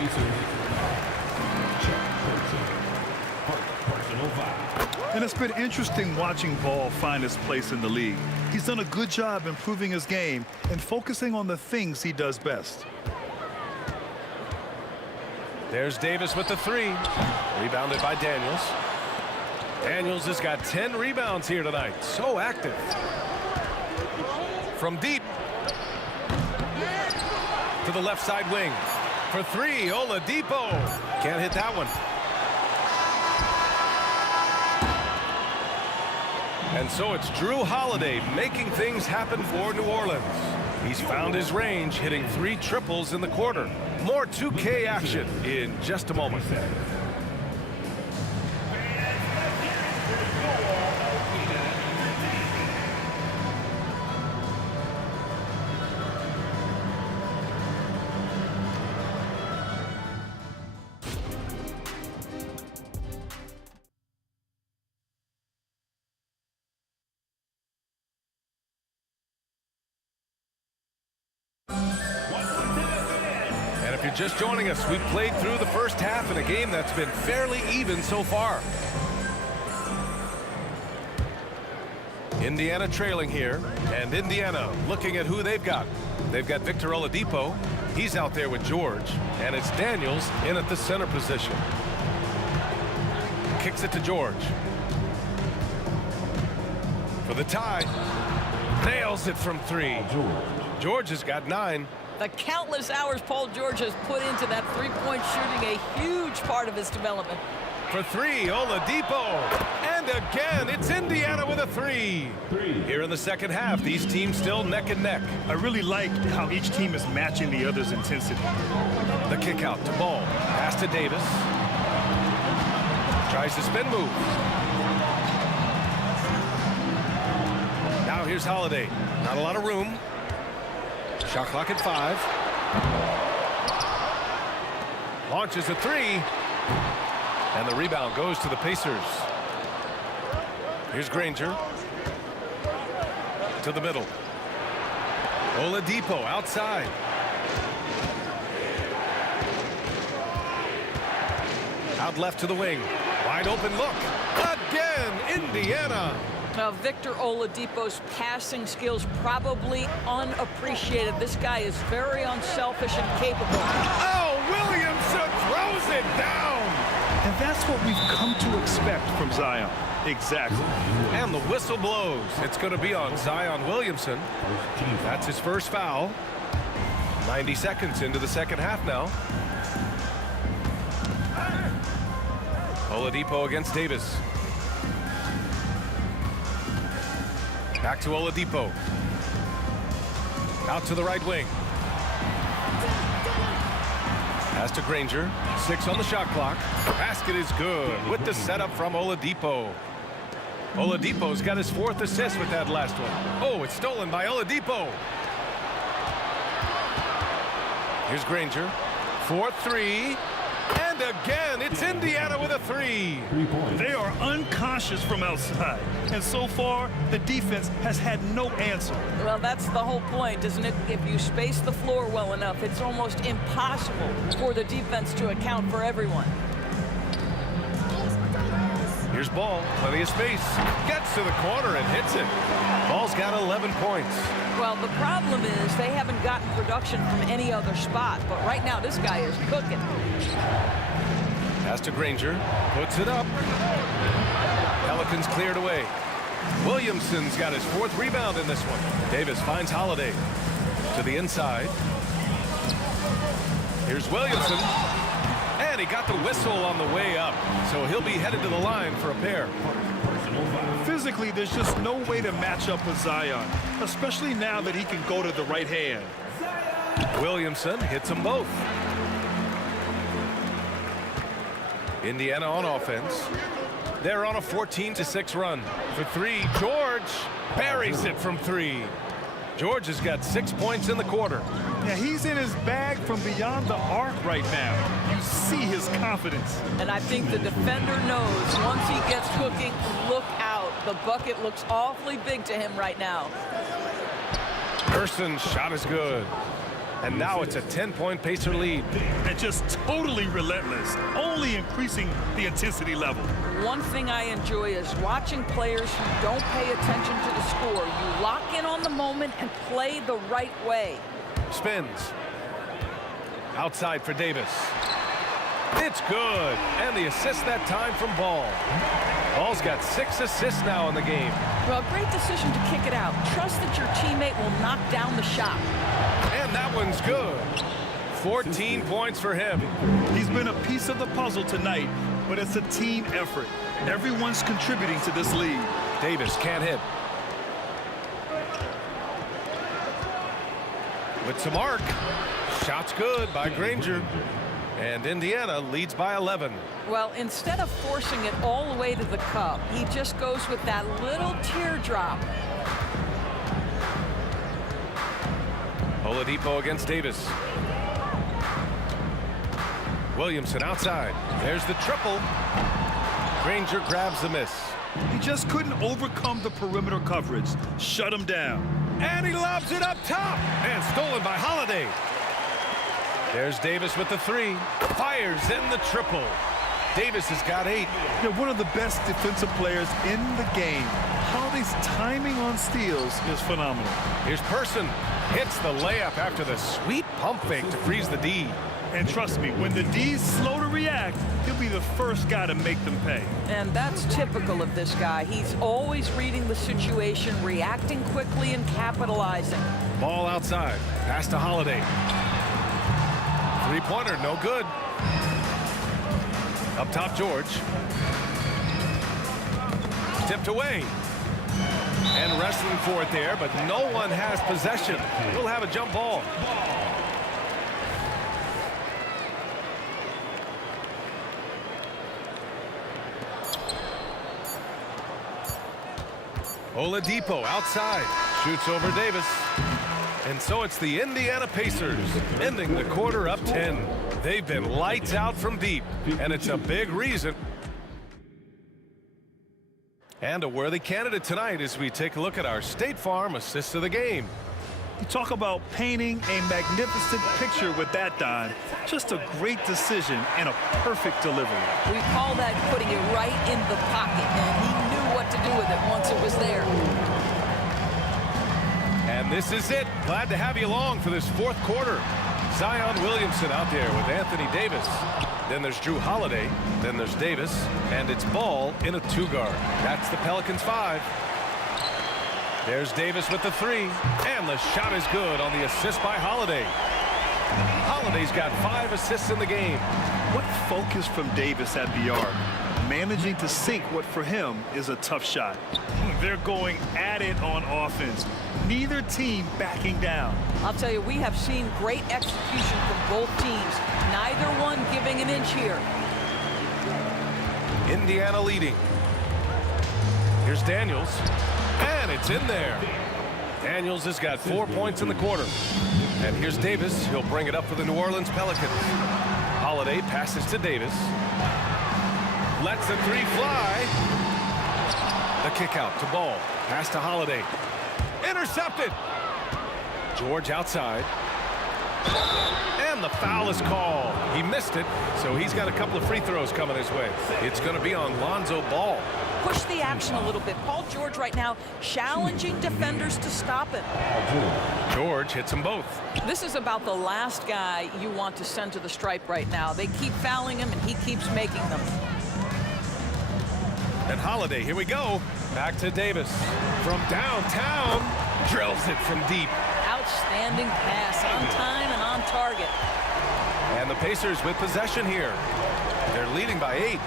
And it's been interesting watching Ball find his place in the league. He's done a good job improving his game and focusing on the things he does best. There's Davis with the three. Rebounded by Daniels. Daniels has got 10 rebounds here tonight. So active. From deep. To the left side wing. For three, Oladipo. Can't hit that one. And so it's Drew Holiday making things happen for New Orleans. He's found his range, hitting 3 triples in the quarter. More 2K action in just a moment. Just joining us, we played through the first half in a game that's been fairly even so far. Indiana trailing here, and Indiana looking at who they've got. They've got Victor Oladipo. He's out there with George, and it's Daniels in at the center position. Kicks it to George. For the tie. Nails it from 3. George has got 9. The countless hours Paul George has put into that three-point shooting, a huge part of his development. For 3, Oladipo. And again, it's Indiana with a 3. Here in the second half, these teams still neck and neck. I really like how each team is matching the other's intensity. The kick out to Ball. Pass to Davis. Tries to spin move. Now here's Holiday. Not a lot of room. Shot clock at 5. Launches a 3. And the rebound goes to the Pacers. Here's Granger. To the middle. Oladipo outside. Out left to the wing. Wide open look. Again, Indiana. Now, Victor Oladipo's passing skills probably unappreciated. This guy is very unselfish and capable. Oh, Williamson throws it down. And that's what we've come to expect from Zion. Exactly. And the whistle blows. It's going to be on Zion Williamson. That's his first foul. 90 seconds into the second half now. Oladipo against Davis. Back to Oladipo. Out to the right wing. Pass to Granger. 6 on the shot clock. Basket is good with the setup from Oladipo. Oladipo's got his 4th assist with that last one. Oh, it's stolen by Oladipo. Here's Granger. 4-3. And again, it's Indiana with a 3. They are unconscious from outside. And so far, the defense has had no answer. Well, that's the whole point, isn't it? If you space the floor well enough, it's almost impossible for the defense to account for everyone. Here's Ball, plenty of space. Gets to the corner and hits it. Ball's got 11 points. Well, the problem is they haven't gotten production from any other spot. But right now, this guy is cooking. Pass to Granger. Puts it up. Pelicans cleared away. Williamson's got his 4th rebound in this one. Davis finds Holiday to the inside. Here's Williamson. And he got the whistle on the way up. So he'll be headed to the line for a pair. Physically, there's just no way to match up with Zion, especially now that he can go to the right hand. Williamson hits them both. Indiana on offense. They're on a 14-6 run. For 3, George buries it from 3. George has got 6 points in the quarter. Yeah, he's in his bag from beyond the arc right now. You see his confidence. And I think the defender knows once he gets cooking, look out. The bucket looks awfully big to him right now. Gerson's shot is good. And now it's a 10-point Pacer lead. And just totally relentless, only increasing the intensity level. One thing I enjoy is watching players who don't pay attention to the score. You lock in on the moment and play the right way. Spins. Outside for Davis. It's good. And the assist that time from Ball. Ball's got 6 assists now in the game. Well, great decision to kick it out. Trust that your teammate will knock down the shot. And that one's good. 14 points for him. He's been a piece of the puzzle tonight, but it's a team effort. Everyone's contributing to this lead. Davis can't hit. With some arc. Shot's good by Granger. And Indiana leads by 11. Well, instead of forcing it all the way to the cup, he just goes with that little teardrop. Oladipo against Davis. Williamson outside. There's the triple. Granger grabs the miss. He just couldn't overcome the perimeter coverage. Shut him down. And he lobs it up top. And stolen by Holiday. There's Davis with the 3. Fires in the triple. Davis has got 8. They're one of the best defensive players in the game. Holiday's timing on steals is phenomenal. Here's Person. Hits the layup after the sweet pump fake to freeze the D. And trust me, when the D's slow to react, he'll be the first guy to make them pay. And that's typical of this guy. He's always reading the situation, reacting quickly and capitalizing. Ball outside. Pass to Holiday. 3-pointer, no good. Up top, George. Tipped away. And wrestling for it there, but no one has possession. We'll have a jump ball. Oladipo outside. Shoots over Davis. And so it's the Indiana Pacers ending the quarter up 10. They've been lights out from deep, and it's a big reason. And a worthy candidate tonight as we take a look at our State Farm assist of the game. You talk about painting a magnificent picture with that, Don. Just a great decision and a perfect delivery. We call that putting it right in the pocket, and he knew what to do with it once it was there. And this is it. Glad to have you along for this 4th quarter. Zion Williamson out there with Anthony Davis. Then there's Drew Holiday. Then there's Davis. And it's Ball in a 2-guard. That's the Pelicans 5. There's Davis with the 3. And the shot is good on the assist by Holiday. Holiday's got 5 assists in the game. What focus from Davis at the arc. Managing to sink what for him is a tough shot. They're going at it on offense. Neither team backing down. I'll tell you, we have seen great execution from both teams. Neither one giving an inch here. Indiana leading. Here's Daniels, and it's in there. Daniels has got 4 points in the quarter. And here's Davis. He'll bring it up for the New Orleans Pelicans. Holiday passes to Davis. Lets the three fly. The kick out to Ball. Pass to Holiday. Intercepted. George outside. And the foul is called. He missed it, so he's got a couple of free throws coming his way. It's going to be on Lonzo Ball. Push the action a little bit. Paul George right now challenging defenders to stop him. George hits them both. This is about the last guy you want to send to the stripe right now. They keep fouling him, and he keeps making them. And Holiday, here we go. Back to Davis. From downtown, drills it from deep. Outstanding pass, on time and on target. And the Pacers with possession here. They're leading by 8.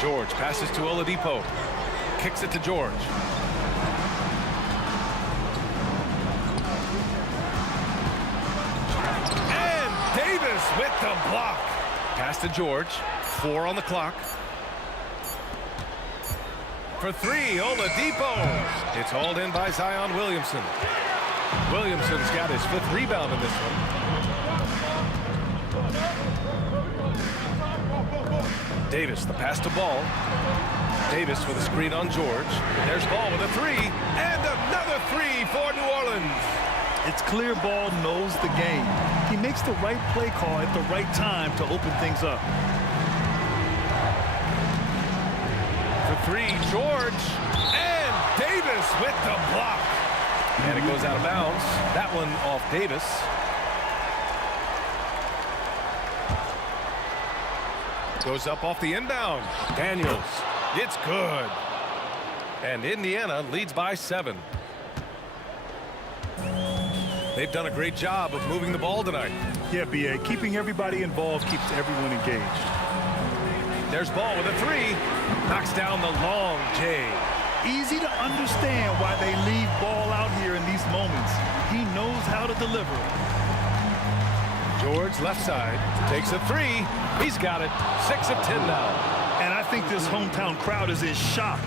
George passes to Oladipo. Kicks it to George. And Davis with the block. Pass to George. 4 on the clock. For 3, Oladipo. It's hauled in by Zion Williamson. Williamson's got his 5th rebound in this one. Davis, the pass to Ball. Davis with a screen on George. There's Ball with a 3, and another 3 for New Orleans. It's clear Ball knows the game. He makes the right play call at the right time to open things up. For 3, George, and Davis with the block. And it goes out of bounds. That one off Davis. Goes up off the inbound. Daniels. It's good. And Indiana leads by 7. They've done a great job of moving the ball tonight. Yeah, B.A. Keeping everybody involved keeps everyone engaged. There's Ball with a 3. Knocks down the long J. Easy to understand why they leave Ball out here in these moments. He knows how to deliver. George left side takes a 3. He's got it. 6 of 10 now. And I think this hometown crowd is in shock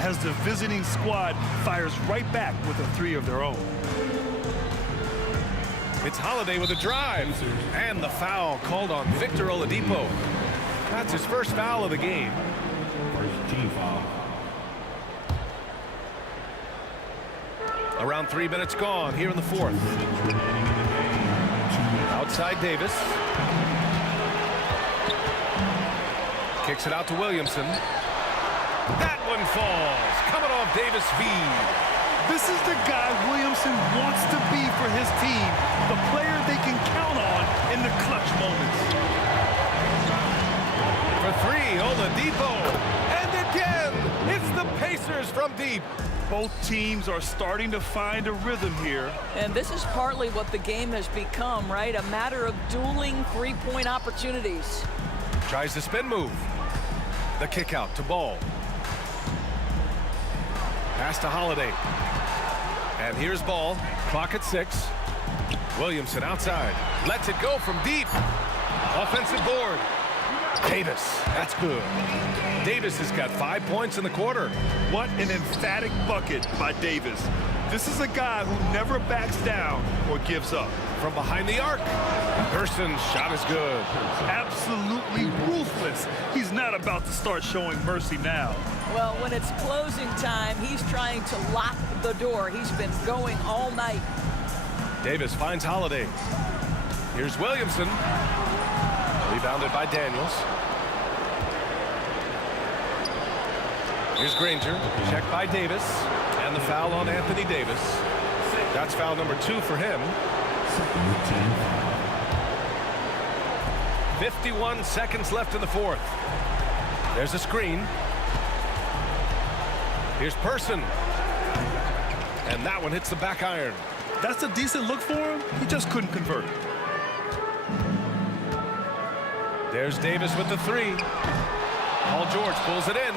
as the visiting squad fires right back with a 3 of their own. It's Holiday with a drive. And the foul called on Victor Oladipo. That's his first foul of the game. First team foul. Around 3 minutes gone here in the 4th. Outside Davis. Kicks it out to Williamson. That one falls. Coming off Davis' feed. This is the guy Williamson wants to be for his team. The player they can count on in the clutch moments. For 3, Oladipo. And again, it's the Pacers from deep. Both teams are starting to find a rhythm here. And this is partly what the game has become, right? A matter of dueling three-point opportunities. Tries the spin move. The kick out to Ball. Pass to Holiday. And here's Ball. Clock at 6. Williamson outside. Lets it go from deep. Offensive board. Davis. That's good. Davis has got 5 points in the quarter. What an emphatic bucket by Davis. This is a guy who never backs down or gives up. From behind the arc. Gerson's shot is good. Absolutely ruthless. He's not about to start showing mercy now. Well, when it's closing time, he's trying to lock the door. He's been going all night. Davis finds Holiday. Here's Williamson. Rebounded by Daniels. Here's Granger. Checked by Davis. And the foul on Anthony Davis. That's foul number 2 for him. 51 seconds left in the 4th. There's a screen. Here's Person. And that one hits the back iron. That's a decent look for him. He just couldn't convert. There's Davis with the 3. Paul George pulls it in.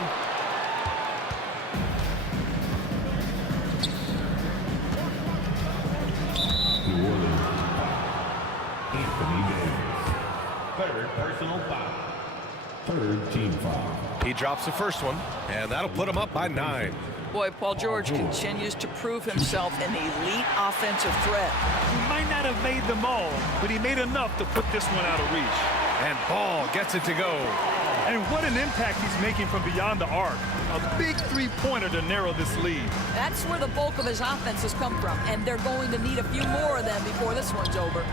New Orleans. Anthony Davis. Third personal foul. Third team foul. He drops the first one, and that'll put him up by 9. Boy, Paul George continues to prove himself an elite offensive threat. He might not have made them all, but he made enough to put this one out of reach. And Ball gets it to go. And what an impact he's making from beyond the arc. A big three-pointer to narrow this lead. That's where the bulk of his offense has come from, and they're going to need a few more of them before this one's over.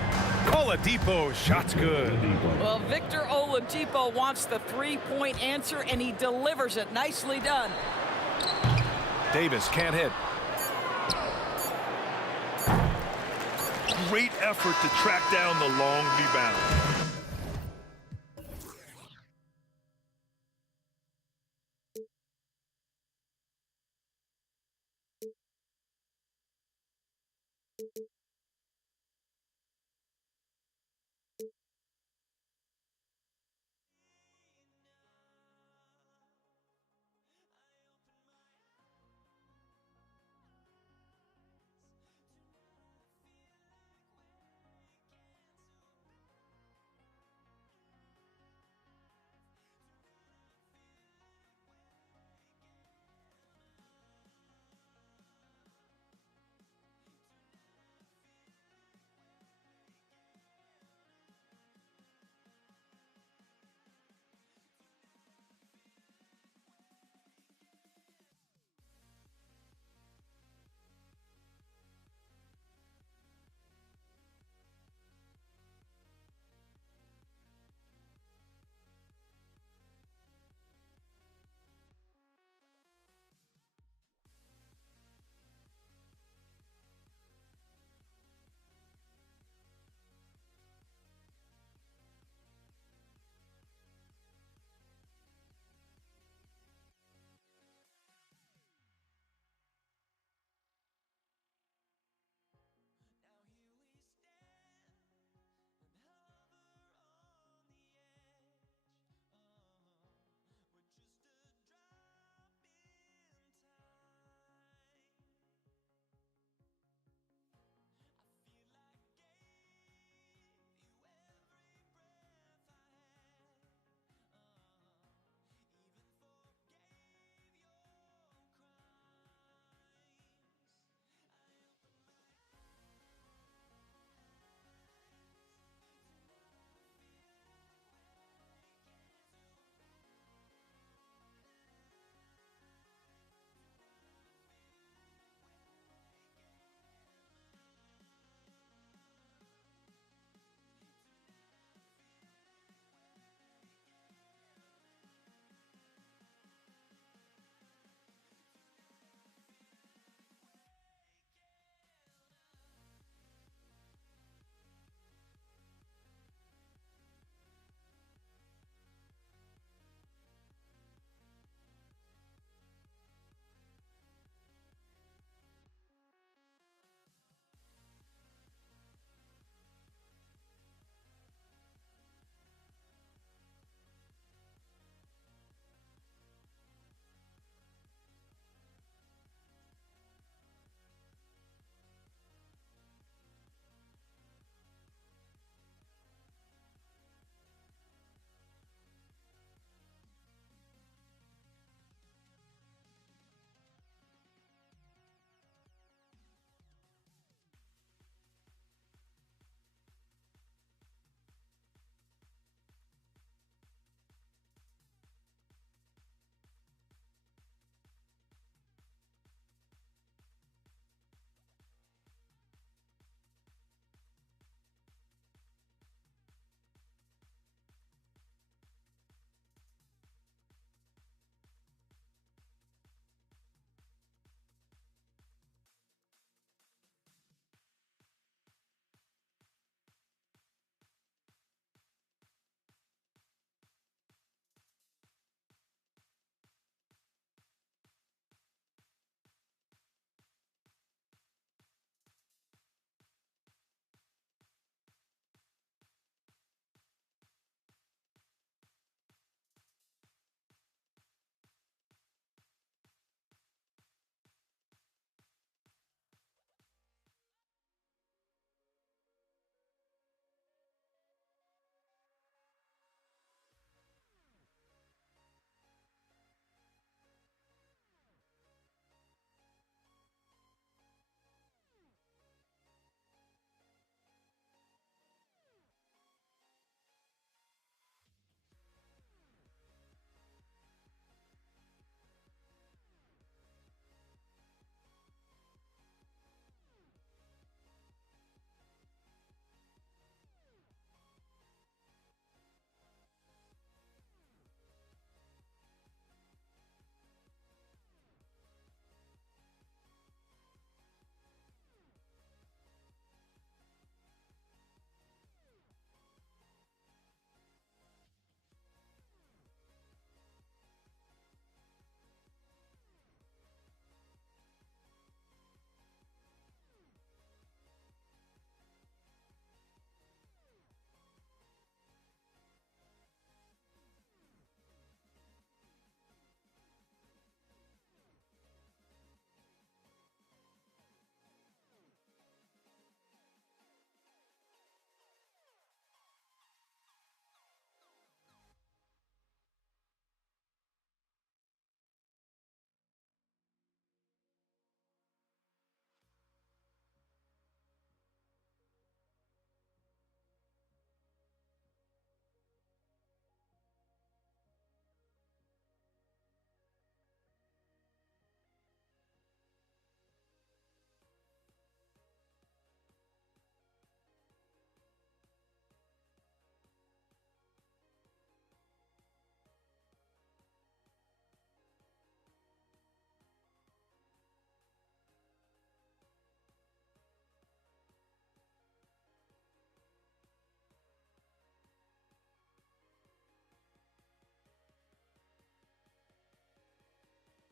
Oladipo, shot's good. Well, Victor Oladipo wants the three-point answer, and he delivers it. Nicely done. Davis can't hit. Great effort to track down the long rebound.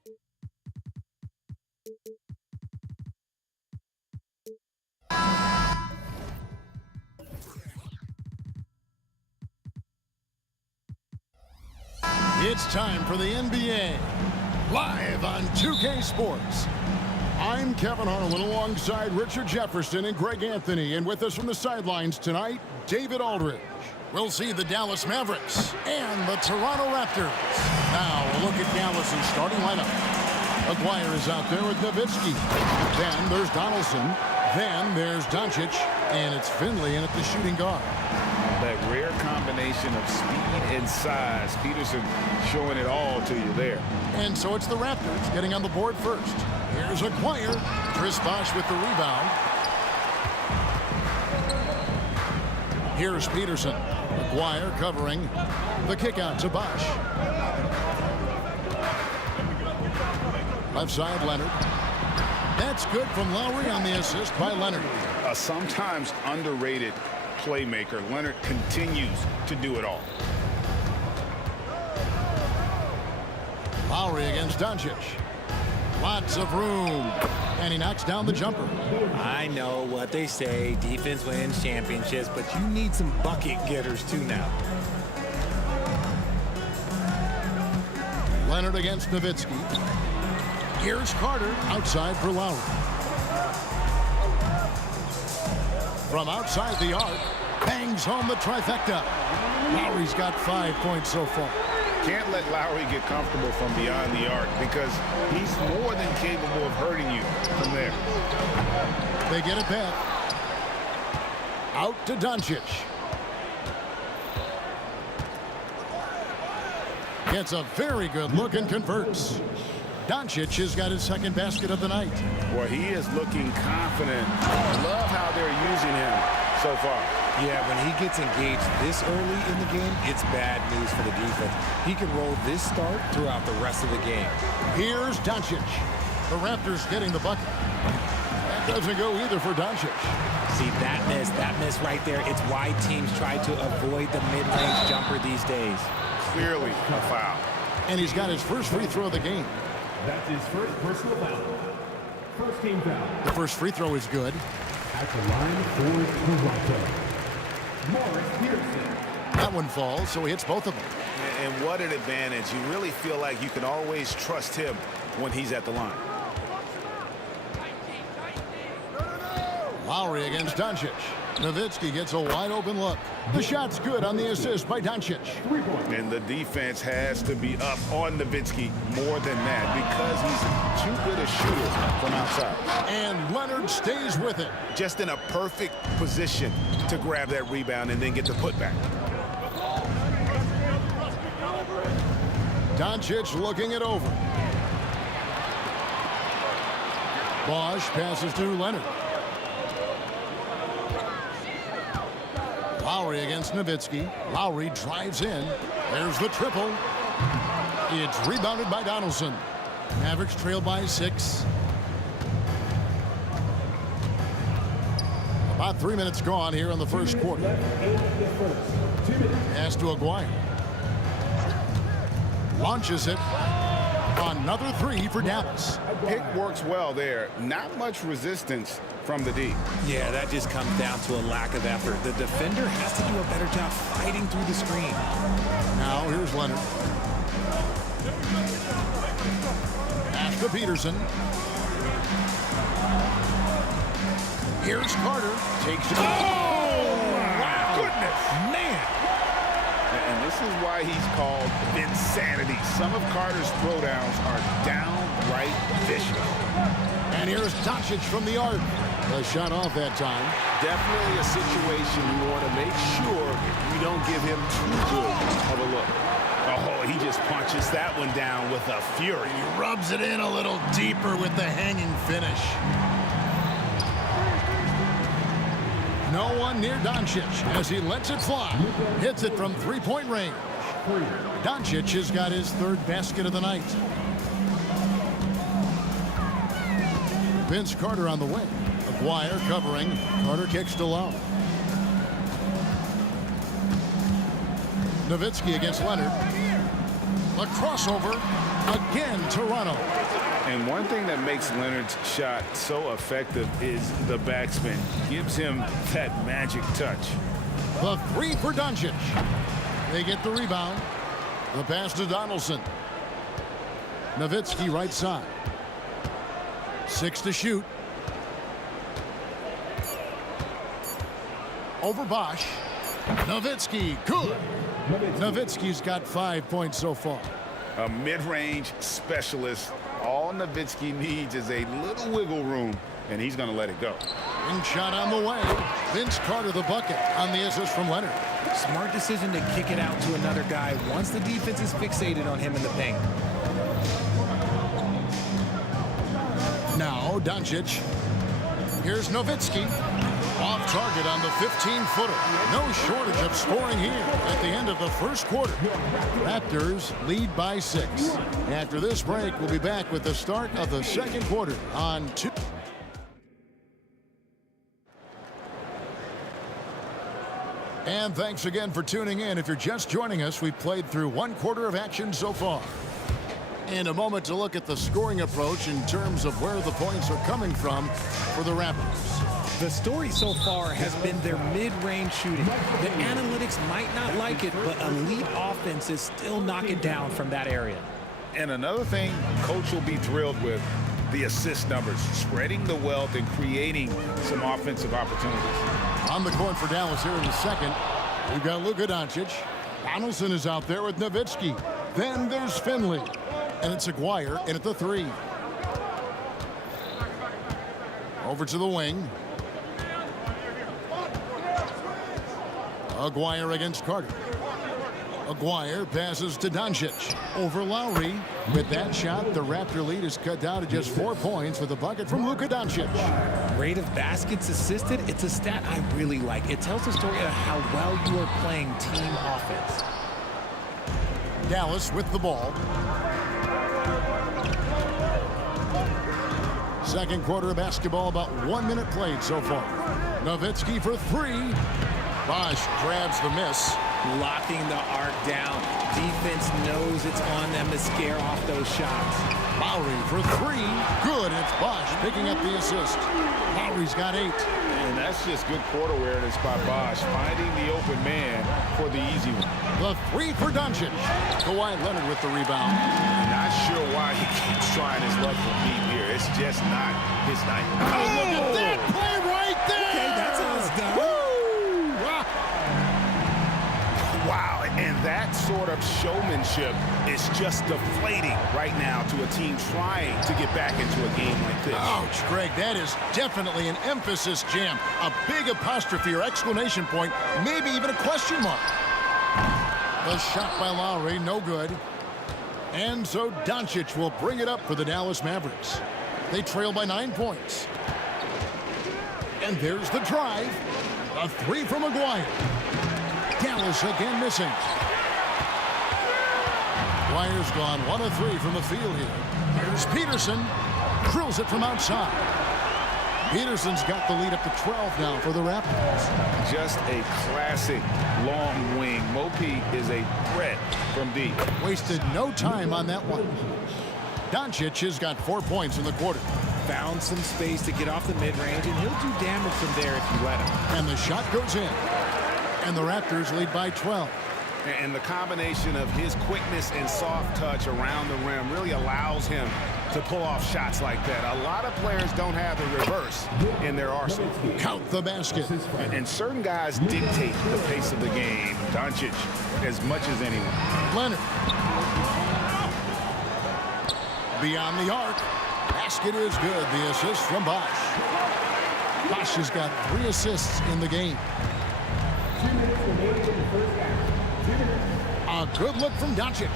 It's time for the NBA, live on 2K Sports. I'm Kevin Harlan alongside Richard Jefferson and Greg Anthony, and with us from the sidelines tonight, David Aldridge. We'll see the Dallas Mavericks and the Toronto Raptors. Now a look at Dallas' starting lineup. Aguirre is out there with Nowitzki. Then there's Donaldson. Then there's Doncic, and it's Finley in at the shooting guard. That rare combination of speed and size. Peterson showing it all to you there. And so it's the Raptors getting on the board first. Here's Aguirre. Chris Bosh with the rebound. Here's Peterson. Aguirre covering the kick out to Bosh. Left side, Leonard. That's good from Lowry on the assist by Leonard. A sometimes underrated playmaker. Leonard continues to do it all. Lowry against Doncic. Lots of room. And he knocks down the jumper. I know what they say, defense wins championships, but you need some bucket getters too now. Leonard against Nowitzki. Here's Carter outside for Lowry. From outside the arc, bangs home the trifecta. Lowry's got 5 points so far. Can't let Lowry get comfortable from beyond the arc because he's more than capable of hurting you from there. They get it back. Out to Doncic. Gets a very good look and converts. Doncic has got his second basket of the night. Well, he is looking confident. I love how they're using him so far. Yeah, when he gets engaged this early in the game, it's bad news for the defense. He can roll this start throughout the rest of the game. Here's Doncic. The Raptors getting the bucket. That doesn't go either for Doncic. See, that miss right there, it's why teams try to avoid the mid-range jumper these days. Clearly a foul. And he's got his first free throw of the game. That's his first personal foul. First team foul. The first free throw is good. At the line for Toronto, Morris Pearson. That one falls, so he hits both of them. And what an advantage. You really feel like you can always trust him when he's at the line. Lowry against Doncic. Nowitzki gets a wide open look. The shot's good on the assist by Doncic. And the defense has to be up on Nowitzki more than that because he's too good a shooter from outside. And Leonard stays with it. Just in a perfect position to grab that rebound and then get the putback. Doncic looking it over. Bosh passes to Leonard. Lowry against Nowitzki. Lowry drives in. There's the triple. It's rebounded by Donaldson. Mavericks trail by 6. About 3 minutes gone here in the first quarter. Pass to Aguirre. Launches it. Another three for Dallas. Pick works well there. Not much resistance from the D. Yeah, that just comes down to a lack of effort. The defender has to do a better job fighting through the screen. Now here's Leonard. Pass to Peterson. Here's Carter. Takes it. Oh, wow. Goodness. Man. And this is why he's called insanity. Some of Carter's throwdowns are downright vicious. And here's Doncic from the arc. A shot off that time. Definitely a situation you want to make sure you don't give him too good of a look. Oh, he just punches that one down with a fury. He rubs it in a little deeper with the hanging finish. No one near Doncic as he lets it fly. Hits it from three-point range. Doncic has got his third basket of the night. Vince Carter on the wing. Aguirre covering. Carter kicks to Lowe. Nowitzki against Leonard. The crossover. Again, Toronto. And one thing that makes Leonard's shot so effective is the backspin. Gives him that magic touch. The three for Doncic. They get the rebound. The pass to Donaldson. Nowitzki right side. 6 to shoot. Over Bosch. Nowitzki, good. Nowitzki's got 5 points so far. A mid-range specialist. All Nowitzki needs is a little wiggle room, and he's going to let it go. Ring shot on the way. Vince Carter the bucket on the assist from Leonard. Smart decision to kick it out to another guy once the defense is fixated on him in the paint. Now Doncic. Here's Nowitzki. Off target on the 15-footer. No shortage of scoring here at the end of the first quarter. Raptors lead by 6. After this break, we'll be back with the start of the second quarter on 2. And thanks again for tuning in. If you're just joining us, we've played through 1 quarter of action so far. In a moment to look at the scoring approach in terms of where the points are coming from for the Raptors. The story so far has been their mid-range shooting. The analytics might not like it, but elite offenses still knock it down from that area. And another thing Coach will be thrilled with, the assist numbers, spreading the wealth and creating some offensive opportunities. On the court for Dallas here in the second, we've got Luka Doncic. Donaldson is out there with Nowitzki. Then there's Finley. And it's Aguirre in at the 3. Over to the wing. Aguirre against Carter. Aguirre passes to Doncic. Over Lowry. With that shot, the Raptor lead is cut down to just 4 points with a bucket from Luka Doncic. Rate of baskets assisted, it's a stat I really like. It tells the story of how well you are playing team offense. Dallas with the ball. Second quarter of basketball, about 1 minute played so far. Nowitzki for 3. Bosch grabs the miss. Locking the arc down. Defense knows it's on them to scare off those shots. Lowry for 3. Good. It's Bosch picking up the assist. Lowry's got 8. And that's just good court awareness by Bosch, finding the open man for the easy one. The 3 for Doncic. Kawhi Leonard with the rebound. Not sure why he keeps trying his luck from deep here. It's just not his night. Oh, look at that play right there! Okay, that's how it's done. Woo! Wow, and that sort of showmanship is just deflating right now to a team trying to get back into a game like this. Ouch, Greg, that is definitely an emphasis jam. A big apostrophe or exclamation point, maybe even a question mark. The shot by Lowry, no good. And so Doncic will bring it up for the Dallas Mavericks. They trail by 9 points. And there's the drive. A 3 from Aguirre. Dallas again missing. Aguirre's gone 1 of 3 from the field here. Here's Peterson. Drills it from outside. Peterson's got the lead up to 12 now for the Raptors. Just a classic long wing. Mopi is a threat from deep. Wasted no time on that one. Doncic has got 4 points in the quarter. Found some space to get off the mid-range, and he'll do damage from there if you let him. And the shot goes in. And the Raptors lead by 12. And the combination of his quickness and soft touch around the rim really allows him to pull off shots like that. A lot of players don't have the reverse in their arsenal. Count the basket. And certain guys dictate the pace of the game. Doncic as much as anyone. Leonard. Beyond the arc. Basket is good. The assist from Bosch. Bosch has got 3 assists in the game. A good look from Doncic.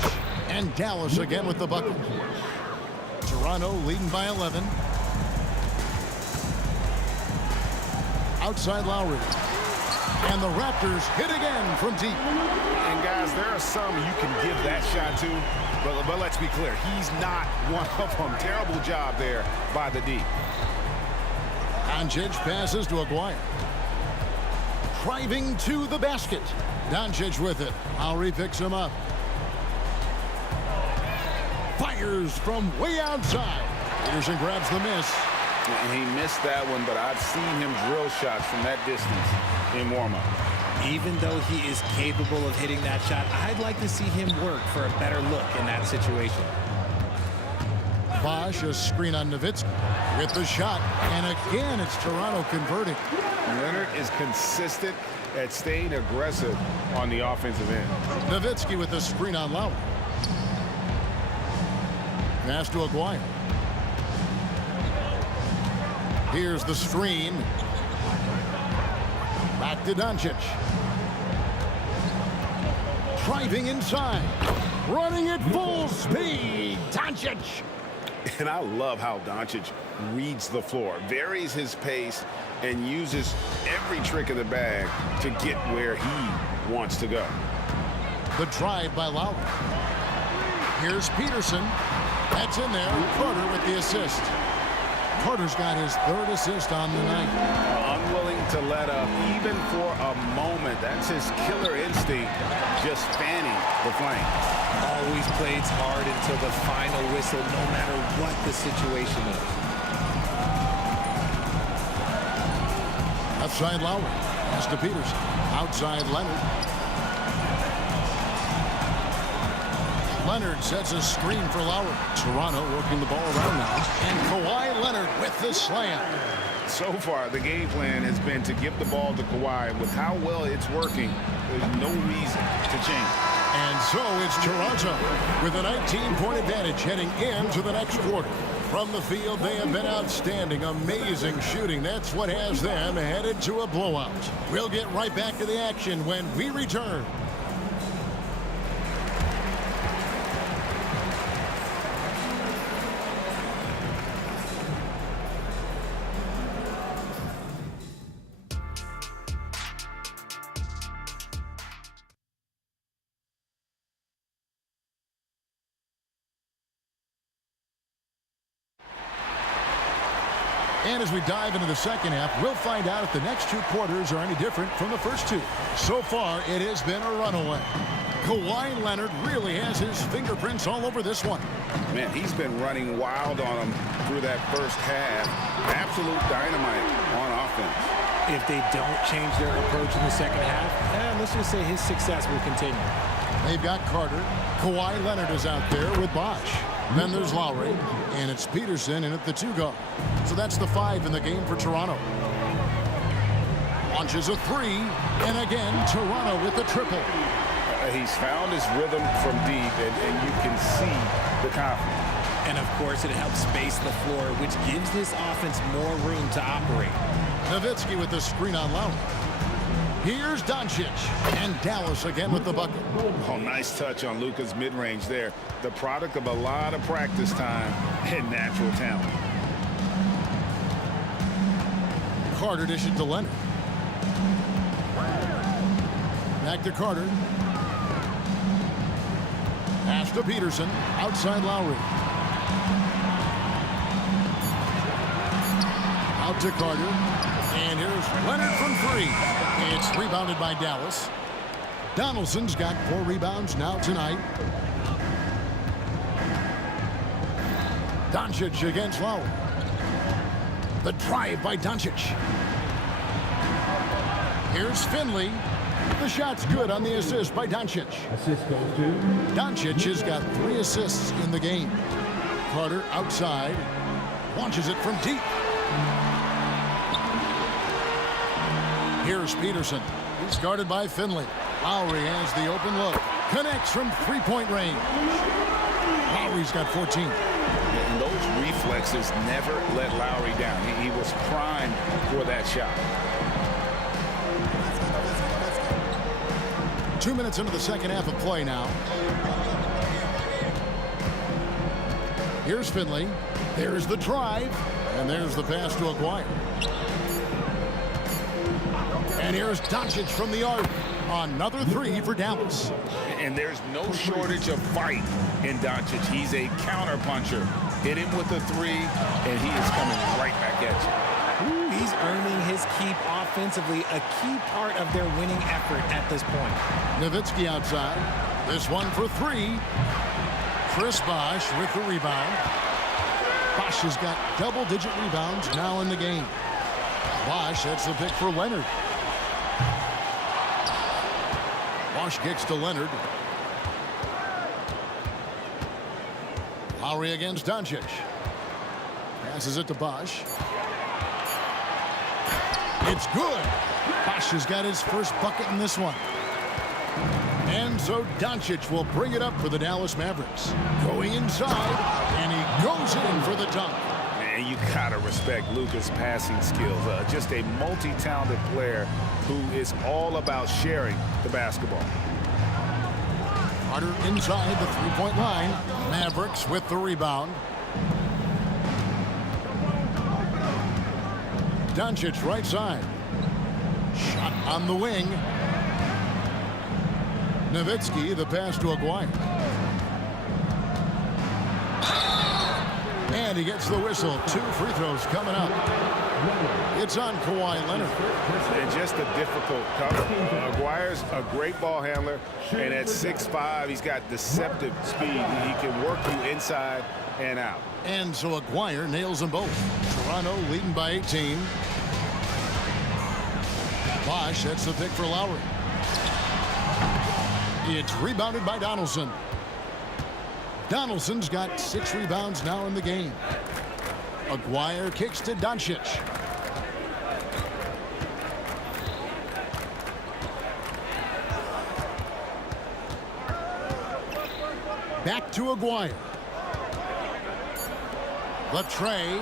And Dallas again with the bucket. Toronto leading by 11. Outside Lowry. And the Raptors hit again from deep. And guys, there are some you can give that shot to, but let's be clear, he's not one of them. Terrible job there by the D. Doncic passes to Aguirre. Driving to the basket. Doncic with it. Lowry picks him up. Fires from way outside. Peterson grabs the miss. And he missed that one, but I've seen him drill shots from that distance in warm-up. Even though he is capable of hitting that shot, I'd like to see him work for a better look in that situation. Bosch, a screen on Nowitzki with the shot. And again, it's Toronto converting. Leonard is consistent at staying aggressive on the offensive end. Nowitzki with the screen on Lowry. Pass to Aguirre. Here's the screen. Back to Doncic. Driving inside. Running at full speed. Doncic. And I love how Doncic reads the floor, varies his pace, and uses every trick in the bag to get where he wants to go. The drive by Lowry. Here's Peterson. That's in there. Carter with the assist. Carter's got his third assist on the night. Unwilling to let up even for a moment. That's his killer instinct, just fanning the flame. Always plays hard until the final whistle, no matter what the situation is. Outside Lowry. Pass to Peterson. Outside Leonard. Leonard sets a screen for Lowry. Toronto working the ball around now. And Kawhi Leonard with the slam. So far, the game plan has been to give the ball to Kawhi. With how well it's working, there's no reason to change. And so it's Toronto with a 19-point advantage heading into the next quarter. From the field, they have been outstanding. Amazing shooting. That's what has them headed to a blowout. We'll get right back to the action when we return. And as we dive into the second half, we'll find out if the next two quarters are any different from the first two. So far, it has been a runaway. Kawhi Leonard really has his fingerprints all over this one. Man, he's been running wild on him through that first half. Absolute dynamite on offense. If they don't change their approach in the second half, let's just say his success will continue. They've got Carter. Kawhi Leonard is out there with Bosch. Then there's Lowry, and it's Peterson in at the two guard. So that's the 5 in the game for Toronto. Launches a 3, and again, Toronto with the triple. He's found his rhythm from deep, and you can see the confidence. And of course, it helps space the floor, which gives this offense more room to operate. Nowitzki with the screen on Lowry. Here's Doncic, and Dallas again with the bucket. Oh, nice touch on Luka's mid-range there. The product of a lot of practice time and natural talent. Carter dishes to Leonard. Back to Carter. Pass to Peterson. Outside Lowry. Out to Carter. And here's Leonard from 3. It's rebounded by Dallas. Donaldson's got 4 rebounds now tonight. Doncic against Lowry. The drive by Doncic. Here's Finley. The shot's good on the assist by Doncic. Assist goes to Doncic has got 3 assists in the game. Carter outside. Launches it from deep. Here's Peterson. He's guarded by Finley. Lowry has the open look. Connects from 3-point range. Lowry's got 14. And those reflexes never let Lowry down. He was primed for that shot. 2 minutes into the second half of play now. Here's Finley. There's the drive. And there's the pass to Aguirre. And here's Doncic from the arc. Another 3 for Dallas. And there's no shortage of fight in Doncic. He's a counterpuncher. Hit him with a 3, and he is coming right back at you. He's earning his keep offensively, a key part of their winning effort at this point. Nowitzki outside. This one for 3. Chris Bosh with the rebound. Bosh has got double-digit rebounds now in the game. Bosh hits the pick for Leonard. Bosh kicks to Leonard. Lowry against Doncic. Passes it to Bosh. It's good. Bosh has got his first bucket in this one. And so Doncic will bring it up for the Dallas Mavericks. Going inside, and he goes in for the dunk. Man, you gotta respect Luka's passing skills. Just a multi-talented player who is all about sharing the basketball. Carter inside the three-point line. Mavericks with the rebound. Doncic right side. Shot on the wing. Nowitzki, the pass to Aguirre. And he gets the whistle. 2 free throws coming up. It's on Kawhi Leonard. And just a difficult cover. Aguirre's a great ball handler, and at 6'5", he's got deceptive speed. He can work you inside and out. And so Aguirre nails them both. Toronto leading by 18. Bosh hits the pick for Lowry. It's rebounded by Donaldson. Donaldson's got 6 rebounds now in the game. Aguirre kicks to Doncic. Back to Aguirre. The tray.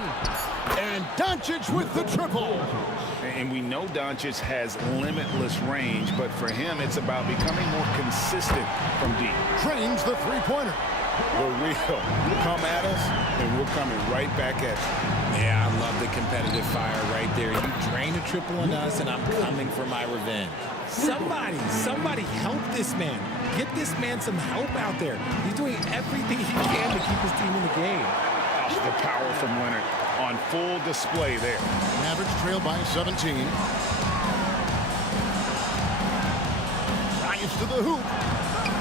And Doncic with the triple. And we know Doncic has limitless range, but for him, it's about becoming more consistent from deep. Drains the three-pointer. We're real. Come at us, and we're coming right back at you. Yeah, I love the competitive fire right there. You drain a triple on us, and I'm coming for my revenge. Somebody help this man. Get this man some help out there. He's doing everything he can to keep his team in the game. Oh, the power from Leonard on full display there. Mavericks trail by 17. Drives to the hoop.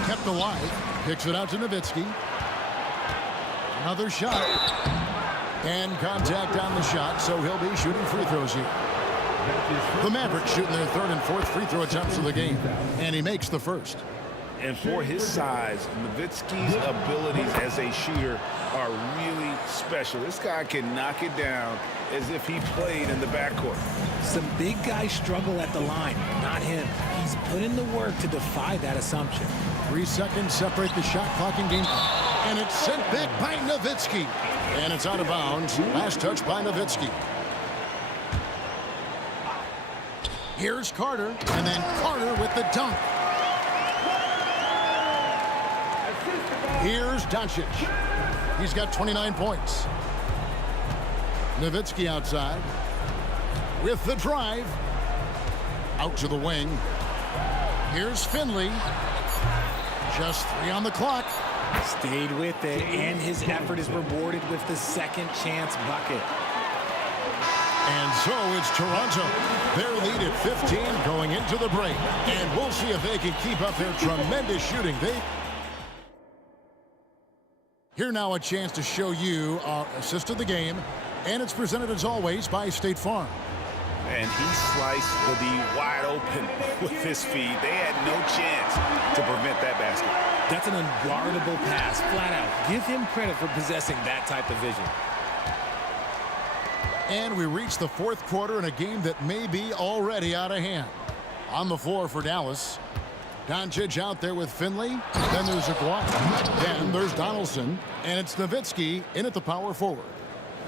Kept alive. Kicks it out to Nowitzki. Another shot. And contact on the shot, so he'll be shooting free throws here. The Mavericks shooting their 3rd and 4th free throw attempts of the game. And he makes the first. And for his size, Nowitzki's abilities as a shooter are really special. This guy can knock it down as if he played in the backcourt. Some big guys struggle at the line, not him. He's put in the work to defy that assumption. 3 seconds separate the shot clock and game. And it's sent back by Nowitzki. And it's out of bounds. Last touch by Nowitzki. Here's Carter, and then Carter with the dunk. Here's Doncic. He's got 29 points. Nowitzki outside with the drive. Out to the wing. Here's Finley. Just 3 on the clock. Stayed with it, and his effort is rewarded with the second chance bucket. And so it's Toronto. Their lead at 15 going into the break. And we'll see if they can keep up their tremendous shooting. Here now a chance to show you our assist of the game. And it's presented as always by State Farm. And he sliced the D wide open with his feet. They had no chance to prevent that basket. That's an unguardable pass, flat out. Give him credit for possessing that type of vision. And we reach the 4th quarter in a game that may be already out of hand. On the floor for Dallas. Doncic out there with Finley. Then there's Aguirre. Then there's Donaldson. And it's Nowitzki in at the power forward.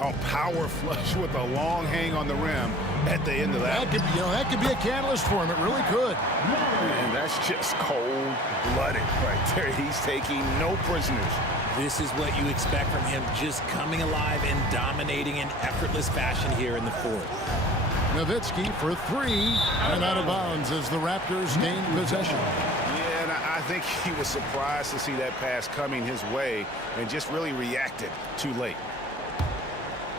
Oh, power flush with a long hang on the rim at the end of that. That could be a catalyst for him. It really could. And that's just cold-blooded right there. He's taking no prisoners. This is what you expect from him, just coming alive and dominating in effortless fashion here in the 4th. Nowitzki for 3 and out of bounds as the Raptors gain possession. Yeah, and I think he was surprised to see that pass coming his way and just really reacted too late.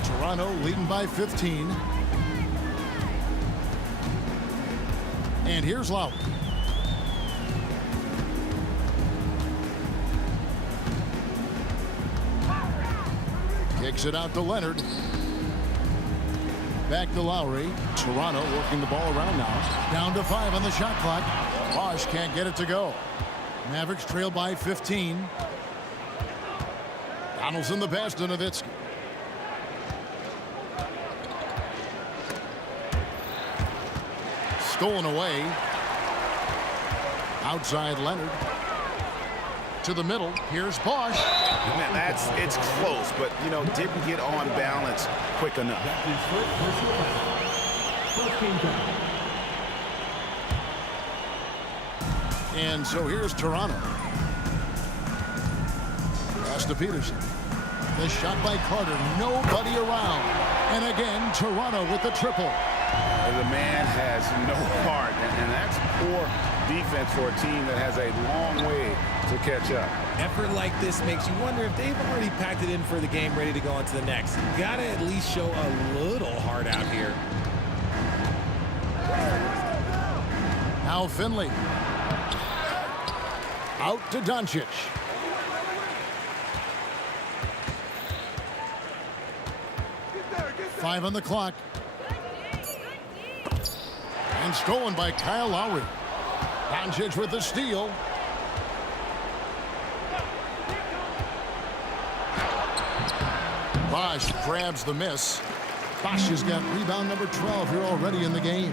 Toronto leading by 15. And here's Lowry. Kicks it out to Leonard. Back to Lowry. Toronto working the ball around now. Down to 5 on the shot clock. Bosch can't get it to go. Mavericks trail by 15. Donaldson the pass to Nowitzki. Stolen away. Outside Leonard. To the middle. Here's Bosch. Man, it's close, but you know, didn't get on balance quick enough. And so here's Toronto. Pass to Peterson. The shot by Carter. Nobody around. And again, Toronto with the triple. The man has no heart, and that's poor defense for a team that has a long way to catch up. Effort like this makes you wonder if they've already packed it in for the game, ready to go on to the next. You gotta at least show a little heart out here. Now Finley. Out to Doncic. Five on the clock. And stolen by Kyle Lowry. Doncic with the steal. Bosch grabs the miss. Bosch has got rebound number 12 here already in the game.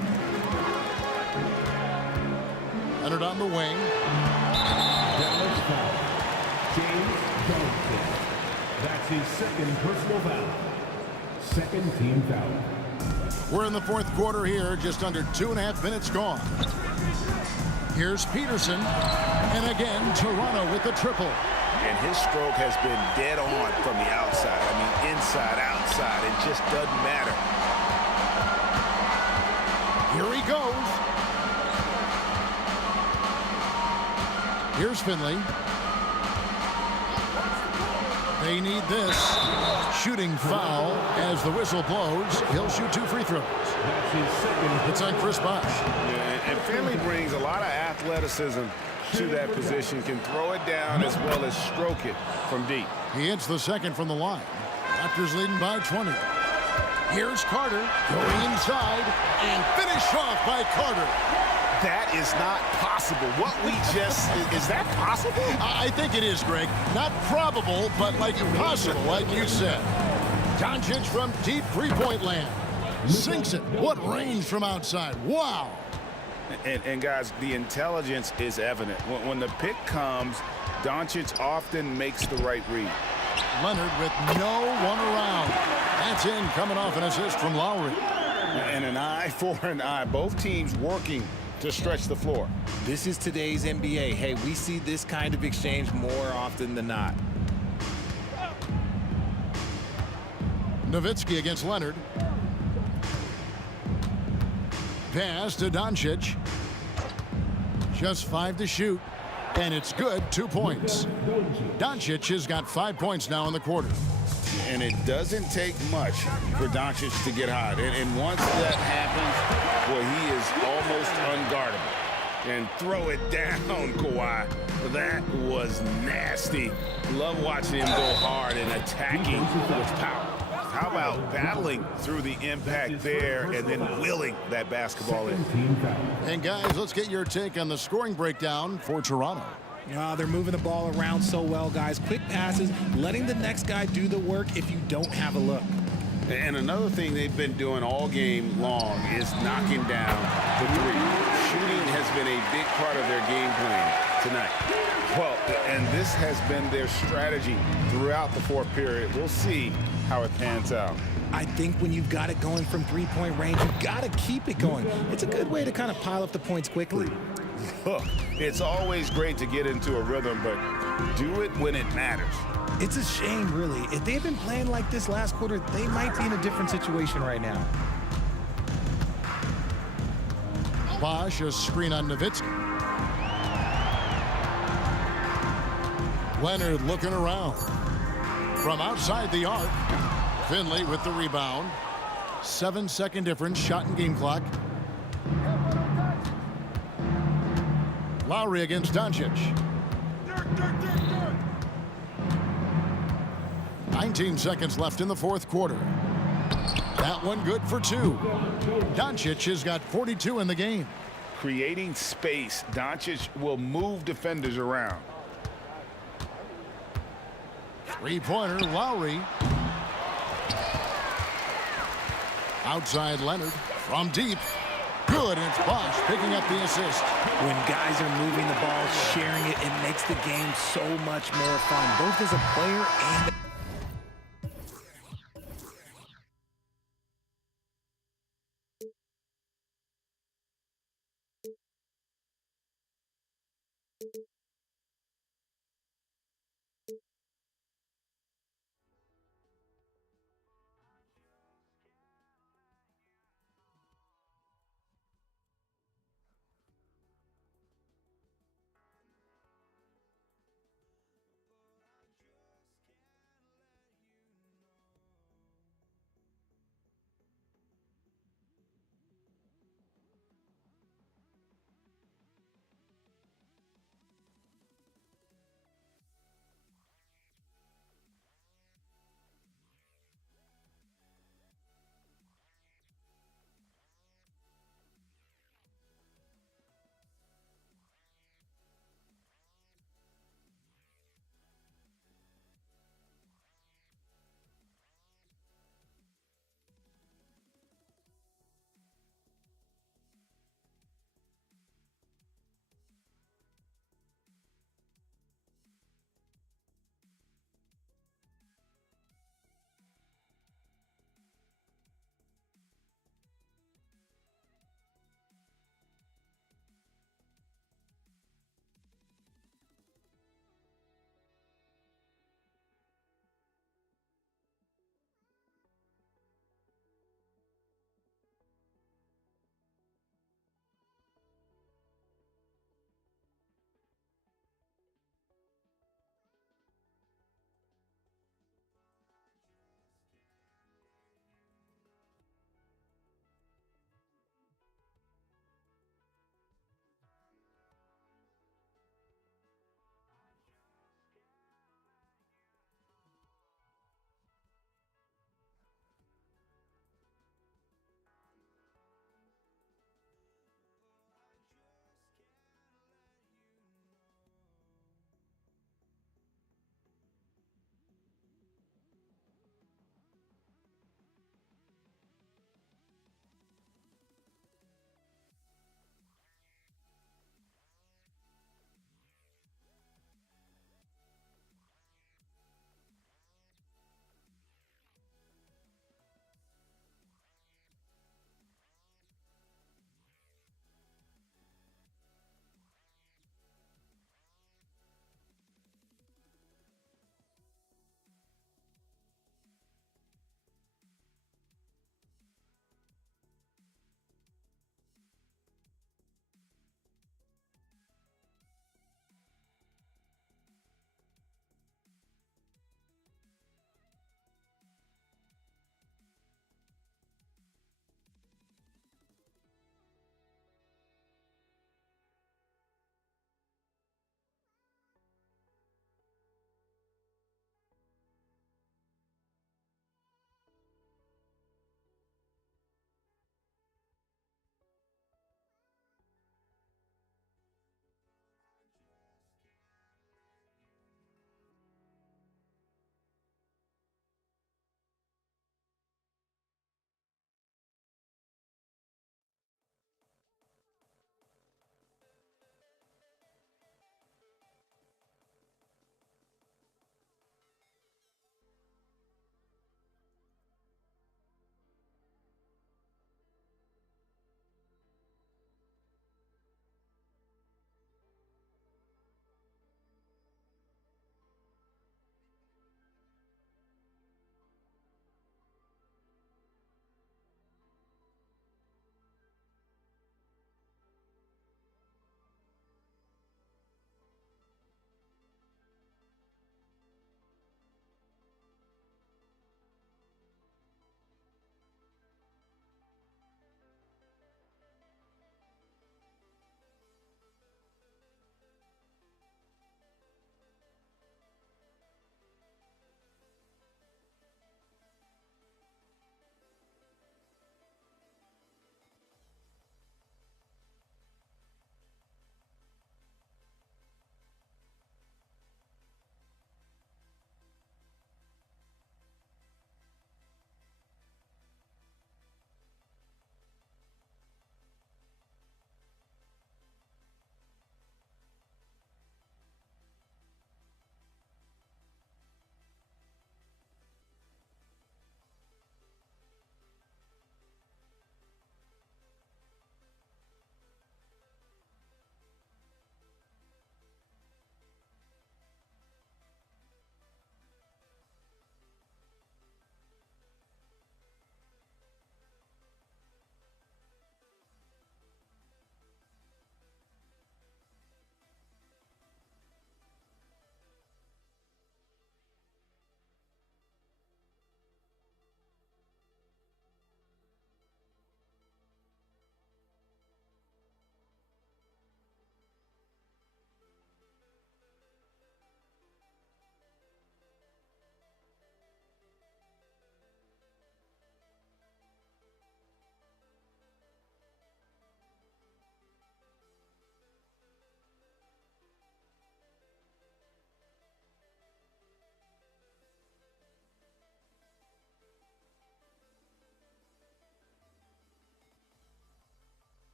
Leonard on the wing. Dallas foul. James Johnson. That's his second personal foul. Second team foul. We're in the fourth quarter here, just under 2.5 minutes gone. Here's Peterson, and again, Toronto with the triple. And his stroke has been dead on from the outside. I mean, inside, outside, it just doesn't matter. Here he goes. Here's Finley. They need this. Shooting foul as the whistle blows. He'll shoot 2 free throws. That's his second. It's on Chris Bosch. Yeah, and Finley brings a lot of athleticism to that position. Can throw it down as well as stroke it from deep. He hits the second from the line. Raptors leading by 20. Here's Carter going inside and finish off by Carter. That is not possible. What we just, is that possible? I think it is, Greg. Not probable, but like possible, like you said. Doncic from deep three-point land. Sinks it. What range from outside. Wow. And guys, the intelligence is evident. When the pick comes, Doncic often makes the right read. Leonard with no one around. That's in, coming off an assist from Lowry. And an eye for an eye. Both teams working to stretch the floor. This is today's NBA. Hey, we see this kind of exchange more often than not. Nowitzki against Leonard. Pass to Doncic. Just 5 to shoot. And it's good, 2 points. Doncic has got 5 points now in the quarter. And it doesn't take much for Doncic to get hot. And once that happens, boy, he is almost unguardable. And throw it down, Kawhi. That was nasty. Love watching him go hard and attacking with power. How about battling through the impact there and then willing that basketball in? And guys, let's get your take on the scoring breakdown for Toronto. They're moving the ball around so well, guys. Quick passes, letting the next guy do the work if you don't have a look. And another thing they've been doing all game long is knocking down the three. Shooting has been a big part of their game plan tonight. Well, and this has been their strategy throughout the fourth period. We'll see how it pans out. I think when you've got it going from three-point range, you've got to keep it going. It's a good way to kind of pile up the points quickly. Look, it's always great to get into a rhythm, but do it when it matters. It's a shame, really. If they had been playing like this last quarter, they might be in a different situation right now. Bosch, a screen on Nowitzki. Leonard looking around. From outside the arc, Finley with the rebound. 7-second difference, shot and game clock. Lowry against Doncic. 19 seconds left in the fourth quarter. That one good for 2. Doncic has got 42 in the game. Creating space, Doncic will move defenders around. Three-pointer, Lowry. Outside Leonard from deep. Good, and it's Bosh picking up the assist. When guys are moving the ball, sharing it, it makes the game so much more fun, both as a player and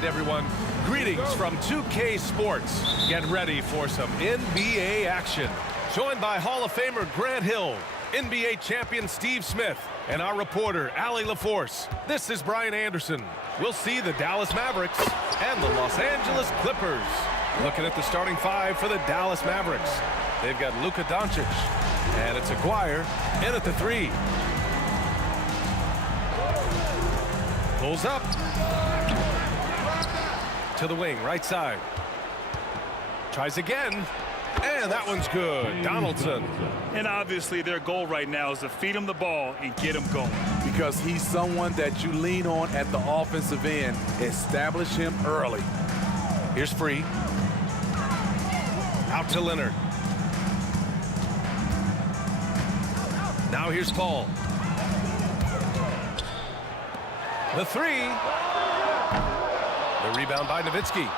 right, everyone. Greetings from 2K Sports. Get ready for some NBA action. Joined by Hall of Famer Grant Hill, NBA champion Steve Smith, and our reporter, Allie LaForce. This is Brian Anderson. We'll see the Dallas Mavericks and the Los Angeles Clippers. Looking at the starting five for the Dallas Mavericks. They've got Luka Doncic, and it's Aguirre in at the 3. Pulls up to the wing, right side. Tries again, and that one's good. Donaldson. And obviously their goal right now is to feed him the ball and get him going. Because he's someone that you lean on at the offensive end. Establish him early. Here's Free. Out to Leonard. Now here's Paul. The 3. The rebound by Nowitzki.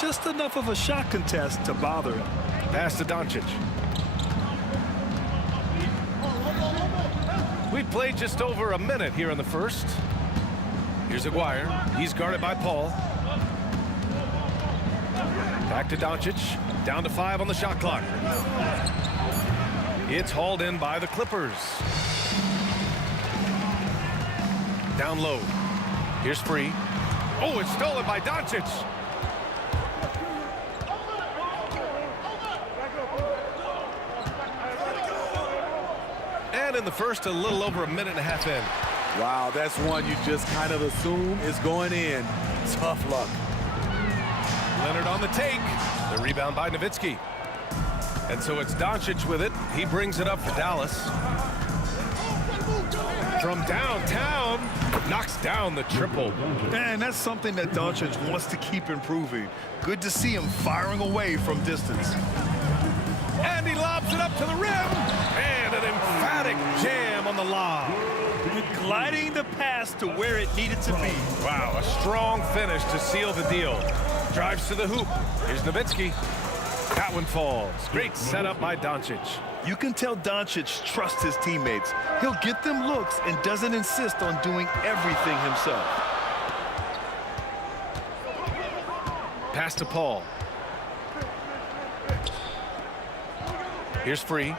Just enough of a shot contest to bother him. Pass to Doncic. We played just over a minute here in the first. Here's Aguirre. He's guarded by Paul. Back to Doncic. Down to 5 on the shot clock. It's hauled in by the Clippers. Down low. Here's Free. Oh, it's stolen by Doncic. And in the first, a little over a minute and a half in. Wow, that's one you just kind of assume is going in. Tough luck. Leonard on the take. The rebound by Nowitzki. And so it's Doncic with it. He brings it up for Dallas. From downtown, knocks down the triple. And that's something that Doncic wants to keep improving. Good to see him firing away from distance. And he lobs it up to the rim. And an emphatic jam on the lob. Gliding the pass to where it needed to be. Wow, a strong finish to seal the deal. Drives to the hoop. Here's Nowitzki. That one falls. Great setup by Doncic. You can tell Doncic trusts his teammates. He'll get them looks and doesn't insist on doing everything himself. Pass to Paul. Here's Free.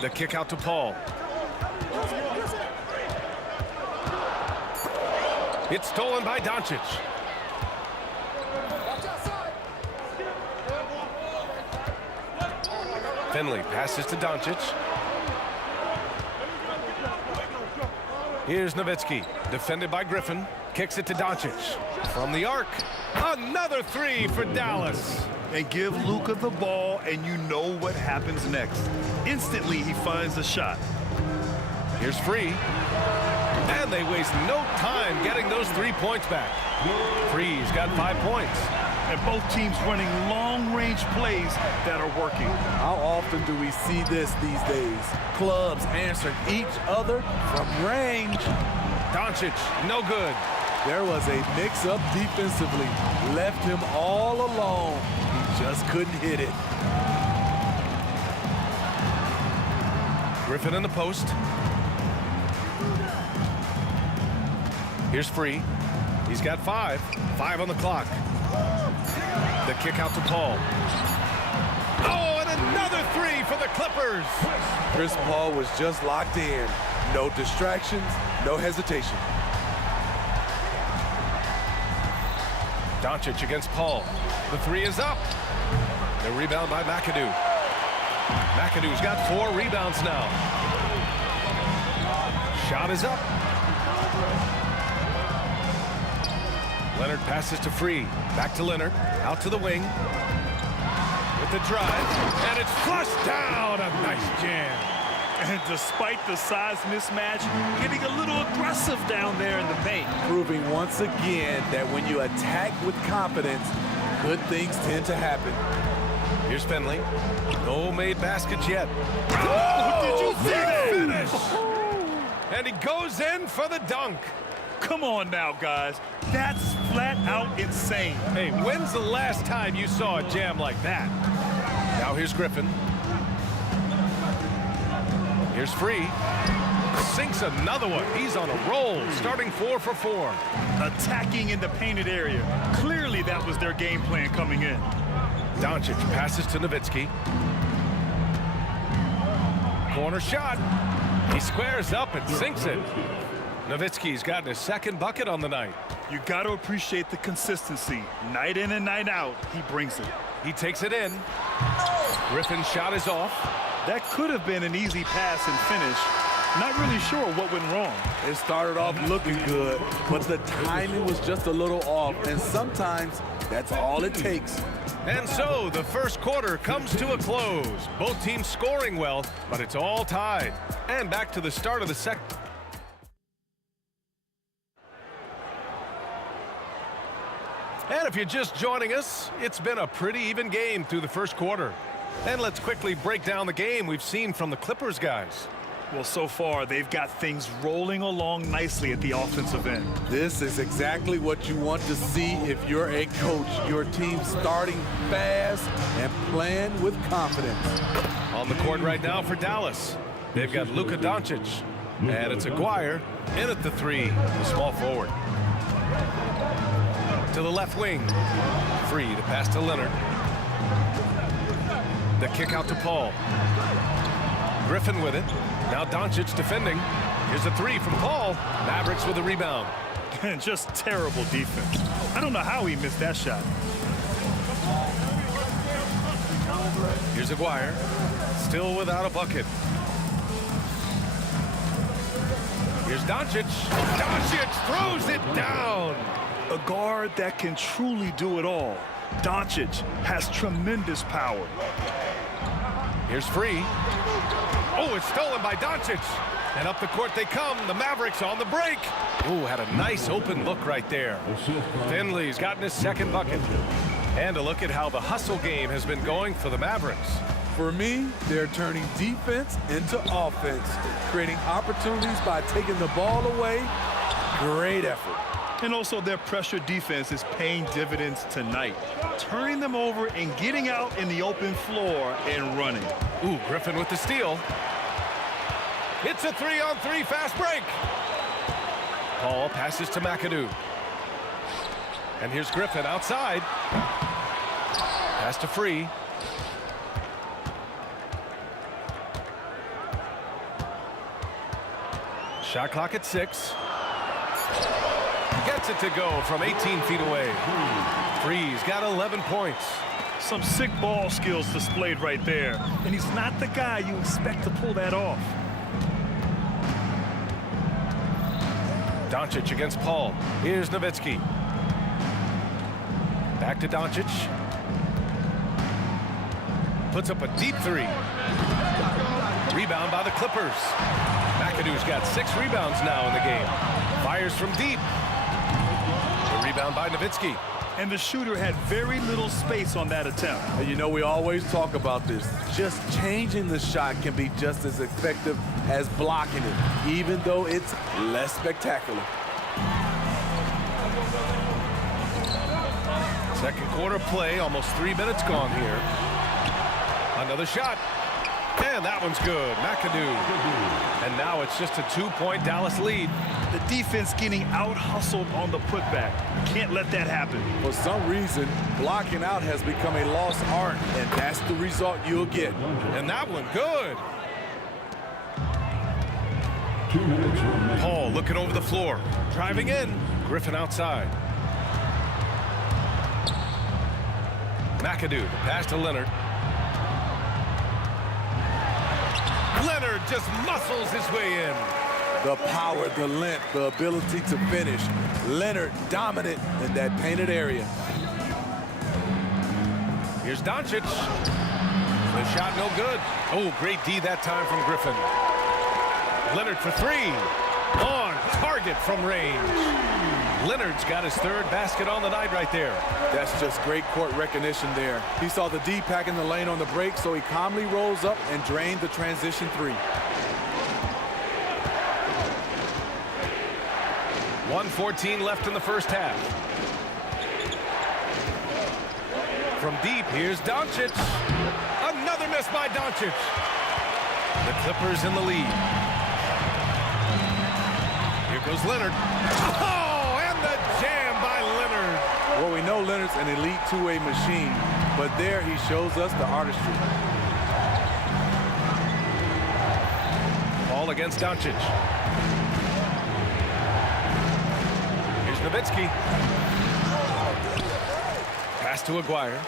The kick out to Paul. It's stolen by Doncic. Finley passes to Doncic. Here's Nowitzki, defended by Griffin. Kicks it to Doncic. From the arc, another 3 for Dallas. And give Luka the ball, and you know what happens next. Instantly, he finds the shot. Here's Free. And they waste no time getting those 3 points back. Free's got 5 points. And both teams running long-range plays that are working. How often do we see this these days? Clubs answering each other from range. Doncic, no good. There was a mix-up defensively. Left him all alone. He just couldn't hit it. Griffin in the post. Here's Free. He's got 5. 5 on the clock. The kick out to Paul. Oh, and another 3 for the Clippers. Chris Paul was just locked in. No distractions, no hesitation. Doncic against Paul. The 3 is up. The rebound by McAdoo. McAdoo's got 4 rebounds now. Shot is up. Leonard passes to Free. Back to Leonard. Out to the wing. With the drive. And it's flushed down. A nice jam. And despite the size mismatch, getting a little aggressive down there in the paint. Proving once again that when you attack with confidence, good things tend to happen. Here's Finley. No made baskets yet. Oh, did you see that? Finish! And he goes in for the dunk. Come on now, guys. That's flat out insane. Hey, when's the last time you saw a jam like that? Now here's Griffin. Here's Free. sinks another one. He's on a roll, starting 4 for 4. Attacking in the painted area. Clearly that was their game plan coming in. Doncic passes to Nowitzki. Corner shot. He squares up and sinks it. Nowitzki's gotten his second bucket on the night. You got to appreciate the consistency. Night in and night out, he brings it. He takes it in. Griffin's shot is off. That could have been an easy pass and finish. Not really sure what went wrong. It started off looking good, but the timing was just a little off, and sometimes that's all it takes. And so the first quarter comes to a close. Both teams scoring well, but it's all tied. And back to the start of the second. And if you're just joining us, it's been a pretty even game through the first quarter. And let's quickly break down the game we've seen from the Clippers guys. Well, so far, they've got things rolling along nicely at the offensive end. This is exactly what you want to see if you're a coach. Your team starting fast and playing with confidence. On the court right now for Dallas, they've got Luka Doncic. And it's Aguirre in at the 3, the small forward. To the left wing. Free to pass to Leonard. The kick out to Paul. Griffin with it. Now Doncic defending. Here's a 3 from Paul. Mavericks with a rebound. Just terrible defense. I don't know how he missed that shot. Here's Aguirre. Still without a bucket. Here's Doncic. Doncic throws it down. A guard that can truly do it all. Doncic has tremendous power. Here's Free. Oh, it's stolen by Doncic. And up the court they come. The Mavericks on the break. Oh, had a nice open look right there. Finley's gotten his second bucket. And a look at how the hustle game has been going for the Mavericks. For me, they're turning defense into offense, creating opportunities by taking the ball away. Great effort. And also their pressure defense is paying dividends tonight, turning them over and getting out in the open floor and running. Ooh, Griffin with the steal. It's a 3-on-3 fast break. Paul passes to McAdoo. And here's Griffin outside. Pass to Free. Shot clock at 6. Gets it to go from 18 feet away. Free's got 11 points. Some sick ball skills displayed right there. And he's not the guy you expect to pull that off. Doncic against Paul. Here's Nowitzki. Back to Doncic. Puts up a deep 3. Rebound by the Clippers. McAdoo's got 6 rebounds now in the game. Fires from deep. The rebound by Nowitzki. And the shooter had very little space on that attempt. And you know, we always talk about this. Just changing the shot can be just as effective as blocking it, even though it's less spectacular. Second quarter play, almost 3 minutes gone here. Another shot. And that one's good. McAdoo. And now it's just a 2-point Dallas lead. The defense getting out-hustled on the putback. Can't let that happen. For some reason, blocking out has become a lost art, and that's the result you'll get. And that one, good. Paul looking over the floor. Driving in. Griffin outside. McAdoo, pass to Leonard. Leonard just muscles his way in. The power, the length, the ability to finish. Leonard dominant in that painted area. Here's Doncic. The shot no good. Oh, great D that time from Griffin. Leonard for 3. On target from range. Leonard's got his 3rd basket on the night right there. That's just great court recognition there. He saw the D pack in the lane on the break, so he calmly rolls up and drained the transition 3. 1:14 left in the first half. From deep, here's Doncic. Another miss by Doncic. The Clippers in the lead. Here goes Leonard. Oh, and the jam by Leonard. Well, we know Leonard's an elite two-way machine, but there he shows us the artistry. Ball against Doncic. Here's Nowitzki. Pass to Aguirre.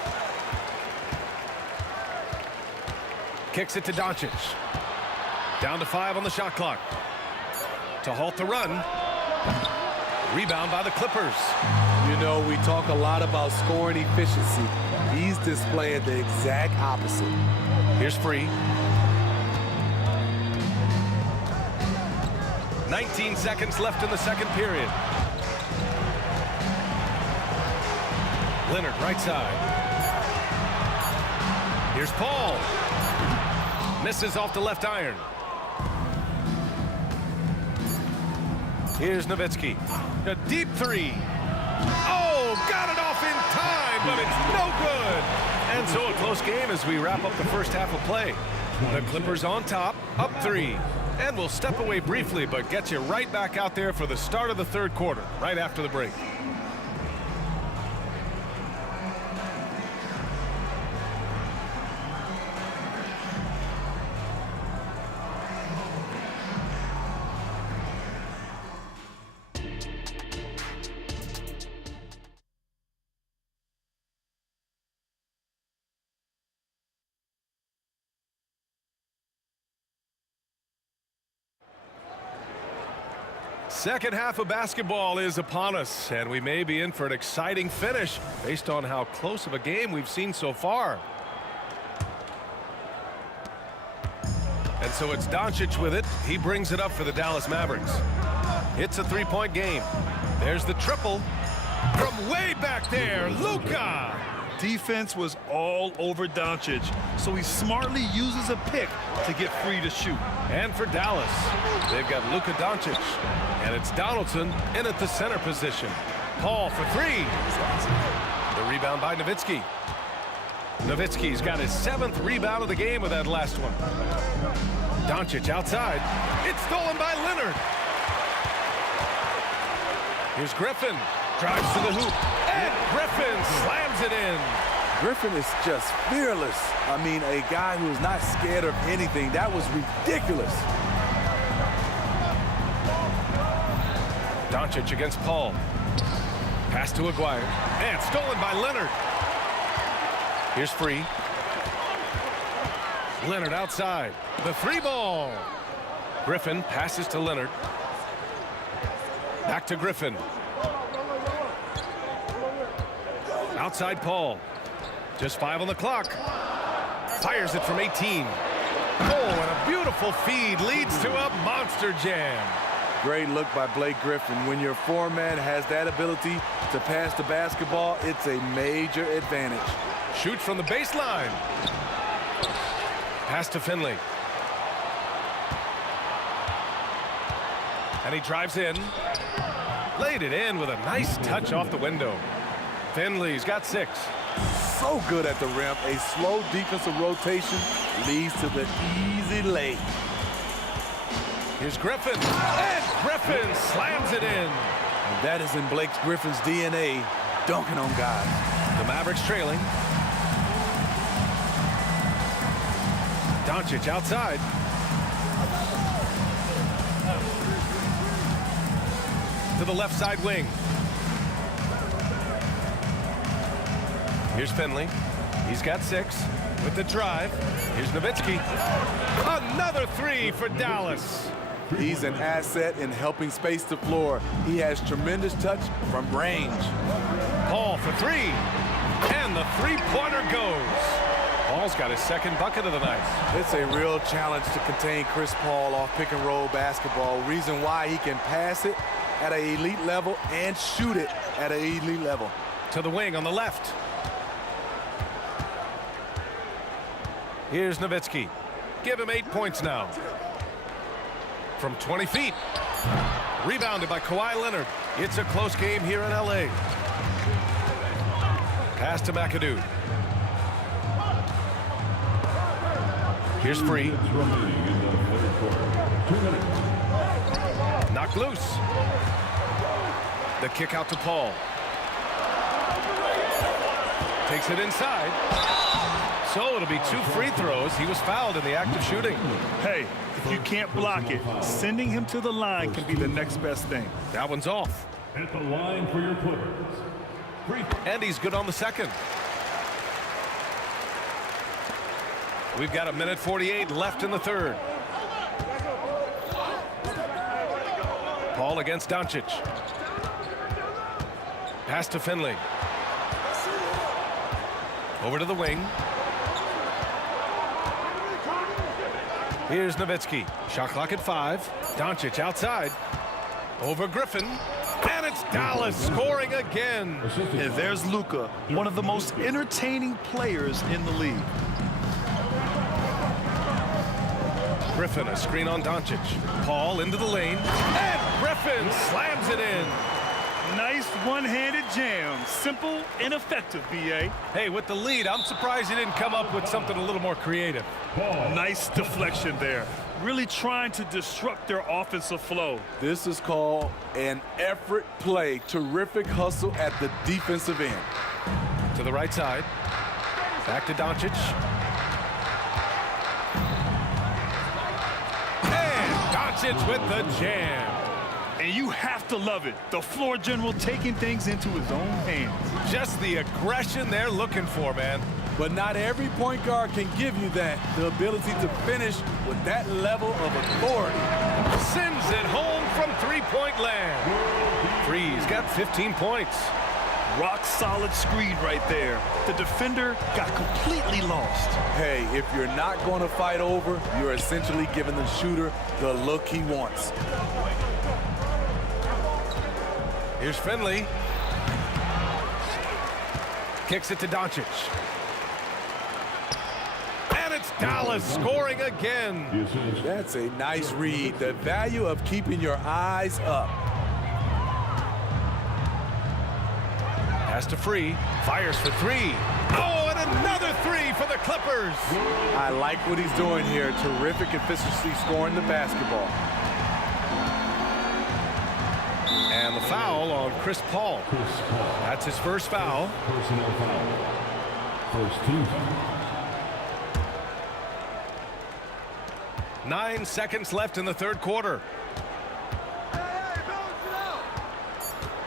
Kicks it to Doncic. Down to 5 on the shot clock. To halt the run. Rebound by the Clippers. You know, we talk a lot about scoring efficiency. He's displaying the exact opposite. Here's Free. 19 seconds left in the second period. Leonard, right side. Here's Paul. Misses off the left iron. Here's Nowitzki. A deep three. Oh, got it off in time, but it's no good. And so a close game as we wrap up the first half of play. The Clippers on top, up 3. And we'll step away briefly, but get you right back out there for the start of the third quarter, right after the break. Second half of basketball is upon us, and we may be in for an exciting finish based on how close of a game we've seen so far. And so it's Doncic with it. He brings it up for the Dallas Mavericks. It's a three-point game. There's the triple from way back there, Luka. Defense was all over Doncic, so he smartly uses a pick to get free to shoot. And for Dallas, they've got Luka Doncic, and it's Donaldson in at the center position. Paul for 3. The rebound by Nowitzki. Nowitzki's got his 7th rebound of the game with that last one. Doncic outside. It's stolen by Leonard. Here's Griffin. Drives to the hoop. And Griffin slams it in. Griffin is just fearless. I mean, a guy who is not scared of anything. That was ridiculous. Doncic against Paul. Pass to Aguirre. And stolen by Leonard. Here's Free. Leonard outside. The 3 ball. Griffin passes to Leonard. Back to Griffin. Outside Paul. Just 5 on the clock. Fires it from 18. Oh, and a beautiful feed leads to a monster jam. Great look by Blake Griffin. When your foreman has that ability to pass the basketball, it's a major advantage. Shoots from the baseline. Pass to Finley. And he drives in. Laid it in with a nice touch off the window. Finley's got 6. So good at the rim. A slow defensive rotation leads to the easy lay. Here's Griffin. And Griffin slams it in. And that is in Blake Griffin's DNA, dunking on guys. The Mavericks trailing. Doncic outside. To the left side wing. Here's Finley. He's got 6 with the drive. Here's Nowitzki. Another 3 for Dallas. He's an asset in helping space the floor. He has tremendous touch from range. Paul for 3. And the three-pointer goes. Paul's got his 2nd bucket of the night. It's a real challenge to contain Chris Paul off pick-and-roll basketball. Reason why he can pass it at an elite level and shoot it at an elite level. To the wing on the left. Here's Nowitzki. Give him 8 points now. From 20 feet. Rebounded by Kawhi Leonard. It's a close game here in LA. Pass to McAdoo. Here's Free. 9 Knocked loose. The kick out to Paul. Takes it inside. So it'll be 2 free throws. He was fouled in the act of shooting. Hey, if you can't block it, sending him to the line can be the next best thing. That one's off. At the line for your Clippers. And he's good on the second. We've got 1:48 left in the third. Paul against Doncic. Pass to Finley. Over to the wing. Here's Nowitzki. Shot clock at 5. Doncic outside. Over Griffin. And it's Dallas scoring again. And there's Luka, one of the most entertaining players in the league. Griffin, a screen on Doncic. Paul into the lane. And Griffin slams it in. Nice one-handed jam. Simple and effective, B.A. Hey, with the lead, I'm surprised he didn't come up with something a little more creative. Nice deflection there. Really trying to disrupt their offensive flow. This is called an effort play. Terrific hustle at the defensive end. To the right side. Back to Doncic. And Doncic with the jam. And you have to love it. The floor general taking things into his own hands. Just the aggression they're looking for, man. But not every point guard can give you that. The ability to finish with that level of authority. Sends it home from three-point land. Freeze got 15 points. Rock solid screen right there. The defender got completely lost. Hey, if you're not going to fight over, you're essentially giving the shooter the look he wants. Here's Finley. Kicks it to Doncic. And it's Dallas scoring again. That's a nice read. The value of keeping your eyes up. Pass to Free. Fires for 3. Oh, and another 3 for the Clippers. I like what he's doing here. Terrific efficiency scoring the basketball. And the foul on Chris Paul. That's his first foul. Personal foul. First team. 9 seconds left in the third quarter.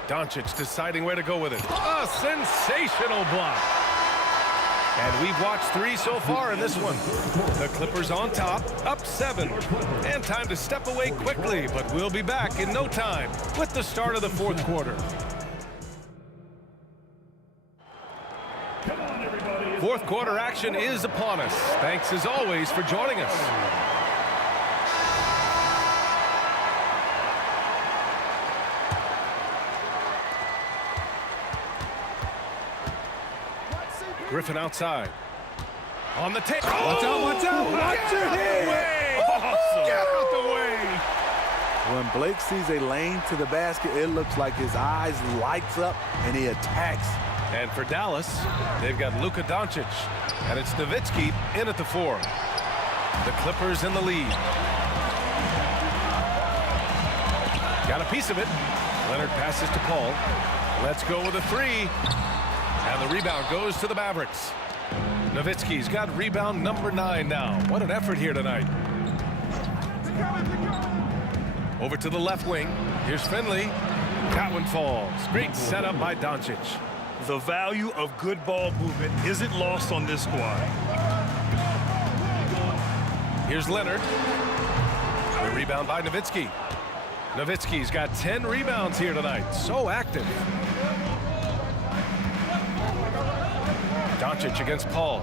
Doncic deciding where to go with it. A sensational block. And we've watched 3 so far in this one. The Clippers on top, up 7. And time to step away quickly, but we'll be back in no time with the start of the fourth quarter. Fourth quarter action is upon us. Thanks as always for joining us. Griffin outside. On the tape. Watch out, watch out. Watch your head. Awesome. Get out the way. When Blake sees a lane to the basket, it looks like his eyes lights up and he attacks. And for Dallas, they've got Luka Doncic. And it's Nowitzki in at the 4. The Clippers in the lead. Got a piece of it. Leonard passes to Paul. Let's go with a 3. And the rebound goes to the Mavericks. Nowitzki's got rebound number 9 now. What an effort here tonight. Over to the left wing. Here's Finley. That one falls. Great setup by Doncic. The value of good ball movement isn't lost on this squad. Here's Leonard. The rebound by Nowitzki. Nowitzki's got 10 rebounds here tonight. So active. Doncic against Paul.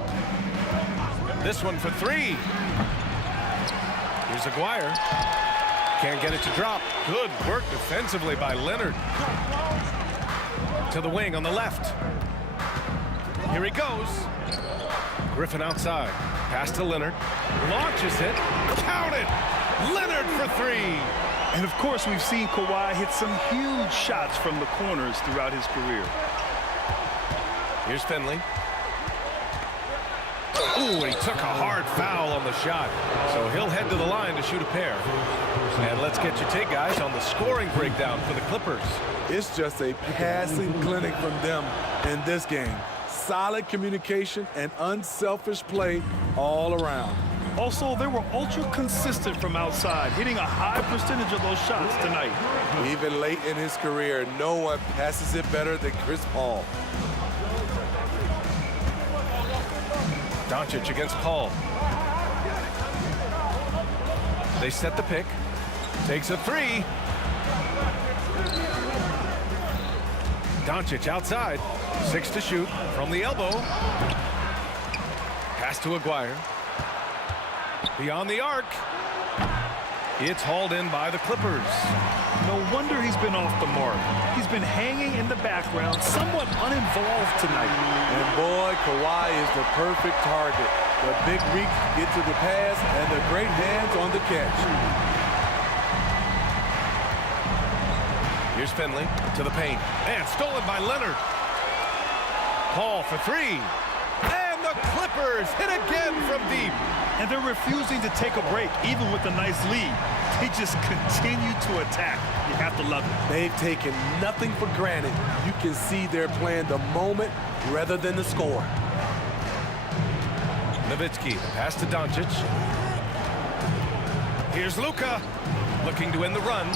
This one for 3. Here's Aguirre. Can't get it to drop. Good work defensively by Leonard. To the wing on the left. Here he goes. Griffin outside. Pass to Leonard. Launches it. Count it. Leonard for 3. And of course, we've seen Kawhi hit some huge shots from the corners throughout his career. Here's Finley. Ooh, he took a hard foul on the shot. So he'll head to the line to shoot a pair. And let's get your take, guys, on the scoring breakdown for the Clippers. It's just a passing clinic from them in this game. Solid communication and unselfish play all around. Also, they were ultra consistent from outside, hitting a high percentage of those shots tonight. Even late in his career, no one passes it better than Chris Paul. Doncic against Paul. They set the pick. Takes a three. Doncic outside. 6 to shoot from the elbow. Pass to Aguirre. Beyond the arc. It's hauled in by the Clippers. No wonder he's been off the mark. He's been hanging in the background, somewhat uninvolved tonight. And boy, Kawhi is the perfect target. The big reach get to the pass and the great hands on the catch. Here's Finley to the paint. And stolen by Leonard. Paul for three. And the Clippers hit again from deep. And they're refusing to take a break, even with a nice lead. They just continue to attack. You have to love it. They've taken nothing for granted. You can see they're playing the moment rather than the score. Nowitzki, pass to Doncic. Here's Luka, looking to end the run.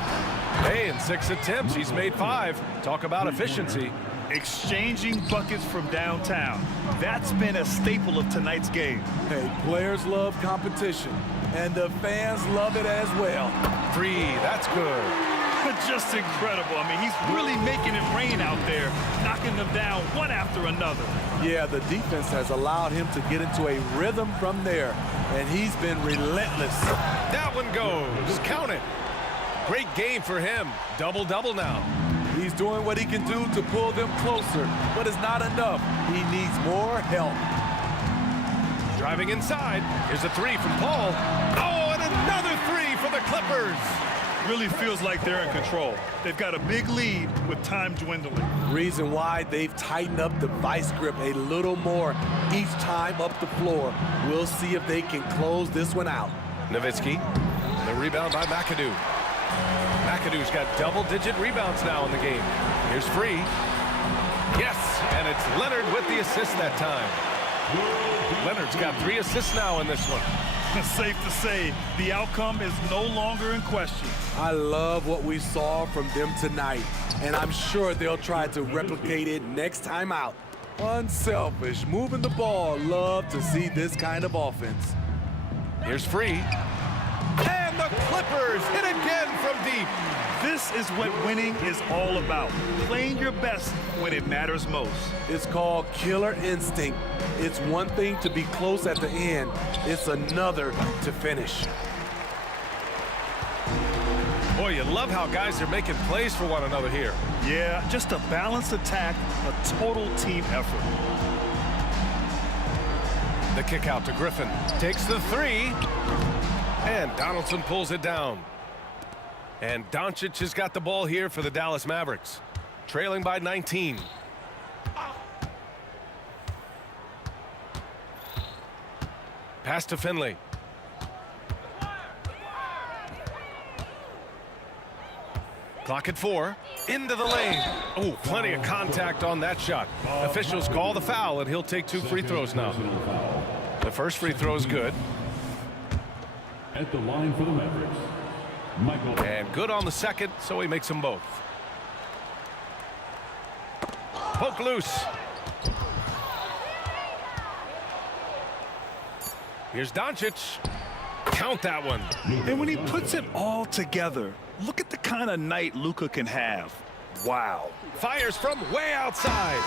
Hey, in 6 attempts, he's made 5. Talk about efficiency. Exchanging buckets from downtown. That's been a staple of tonight's game. Hey, players love competition, and the fans love it as well. 3, that's good. Just incredible. I mean, he's really making it rain out there, knocking them down one after another. Yeah, the defense has allowed him to get into a rhythm from there, and he's been relentless. That one goes. Count it. Great game for him. Double-double now. He's doing what he can do to pull them closer, but it's not enough. He needs more help. Driving inside. Here's a 3 from Paul. Oh, and another 3 for the Clippers. Really feels like they're in control. They've got a big lead with time dwindling. Reason why they've tightened up the vice grip a little more each time up the floor. We'll see if they can close this one out. Nowitzki, the rebound by McAdoo. McAdoo's got double-digit rebounds now in the game. Here's Free. Yes, and it's Leonard with the assist that time. Leonard's got 3 assists now in this one. Safe to say, the outcome is no longer in question. I love what we saw from them tonight, and I'm sure they'll try to replicate it next time out. Unselfish, moving the ball. Love to see this kind of offense. Here's Free. And the Clippers hit again from deep. This is what winning is all about. Playing your best when it matters most. It's called killer instinct. It's one thing to be close at the end. It's another to finish. Boy, you love how guys are making plays for one another here. Yeah, just a balanced attack, a total team effort. The kick out to Griffin. Takes the 3. And Donaldson pulls it down. And Doncic has got the ball here for the Dallas Mavericks. Trailing by 19. Pass to Finley. Clock at 4. Into the lane. Oh, plenty of contact on that shot. Officials call the foul, and he'll take 2 free throws now. The first free throw is good. At the line for the Mavericks, Michael. And good on the second, so he makes them both. Poke loose. Here's Doncic. Count that one. And when he puts it all together, look at the kind of night Luka can have. Wow. Fires from way outside.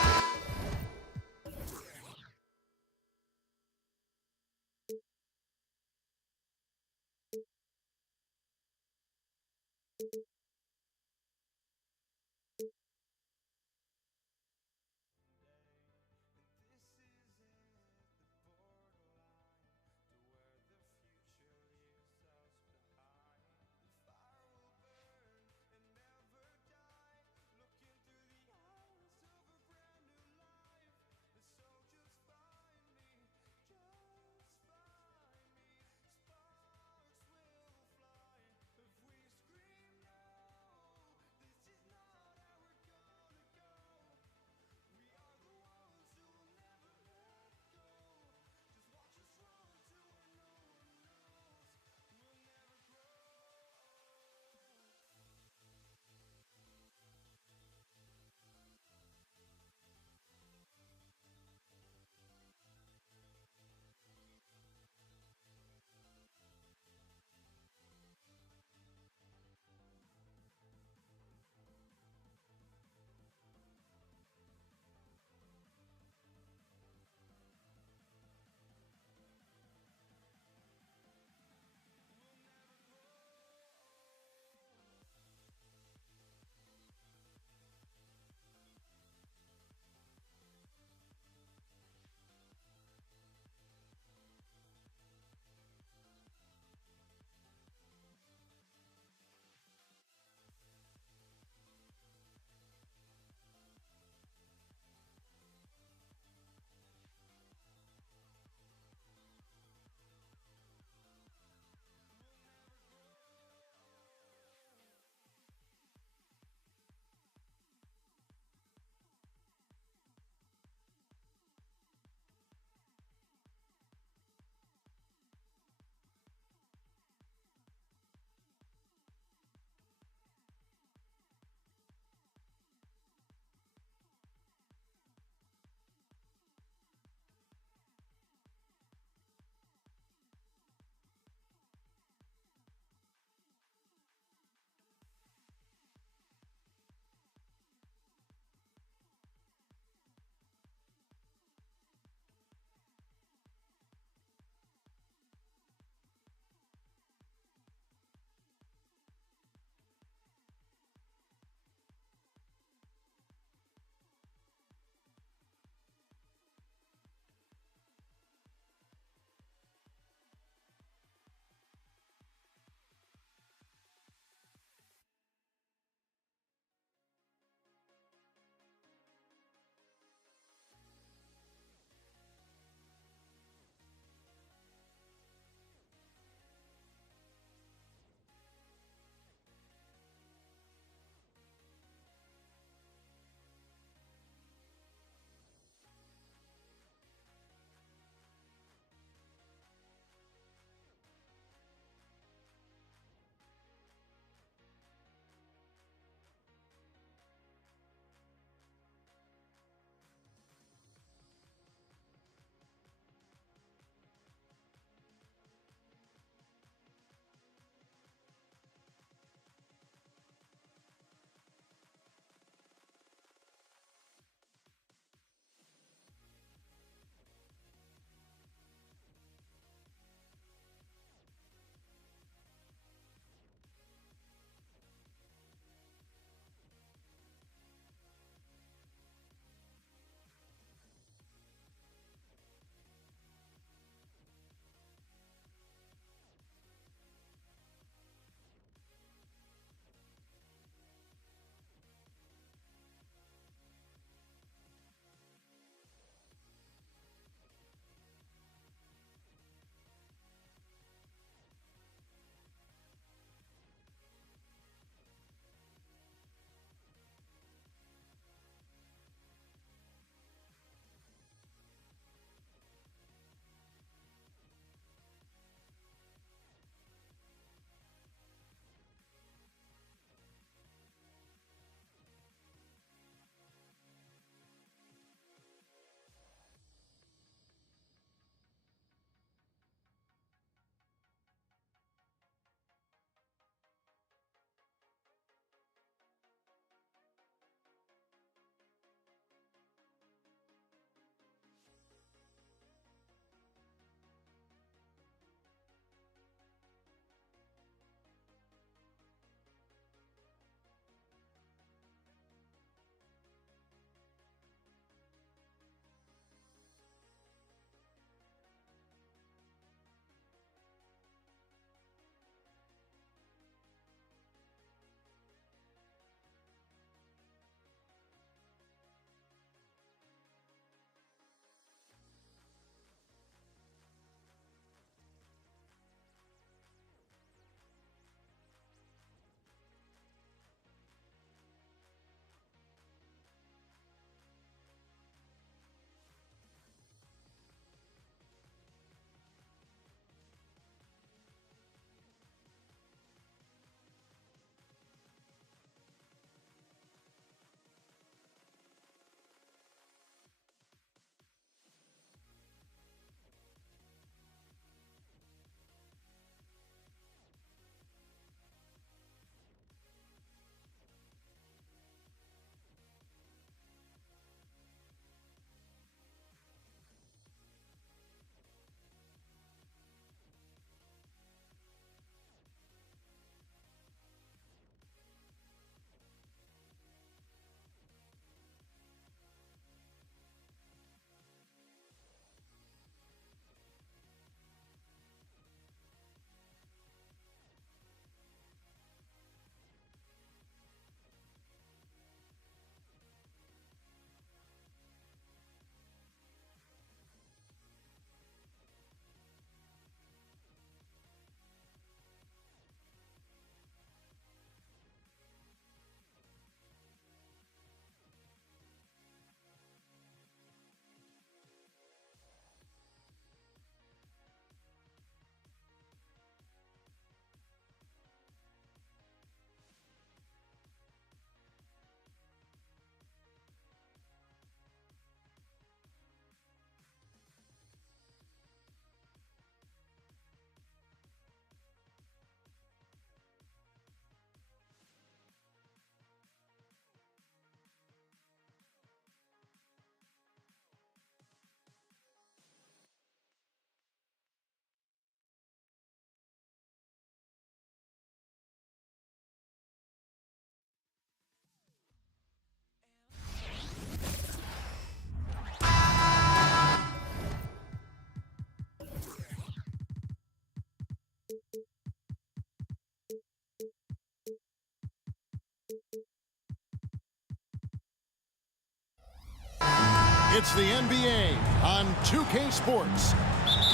It's the NBA on 2K Sports.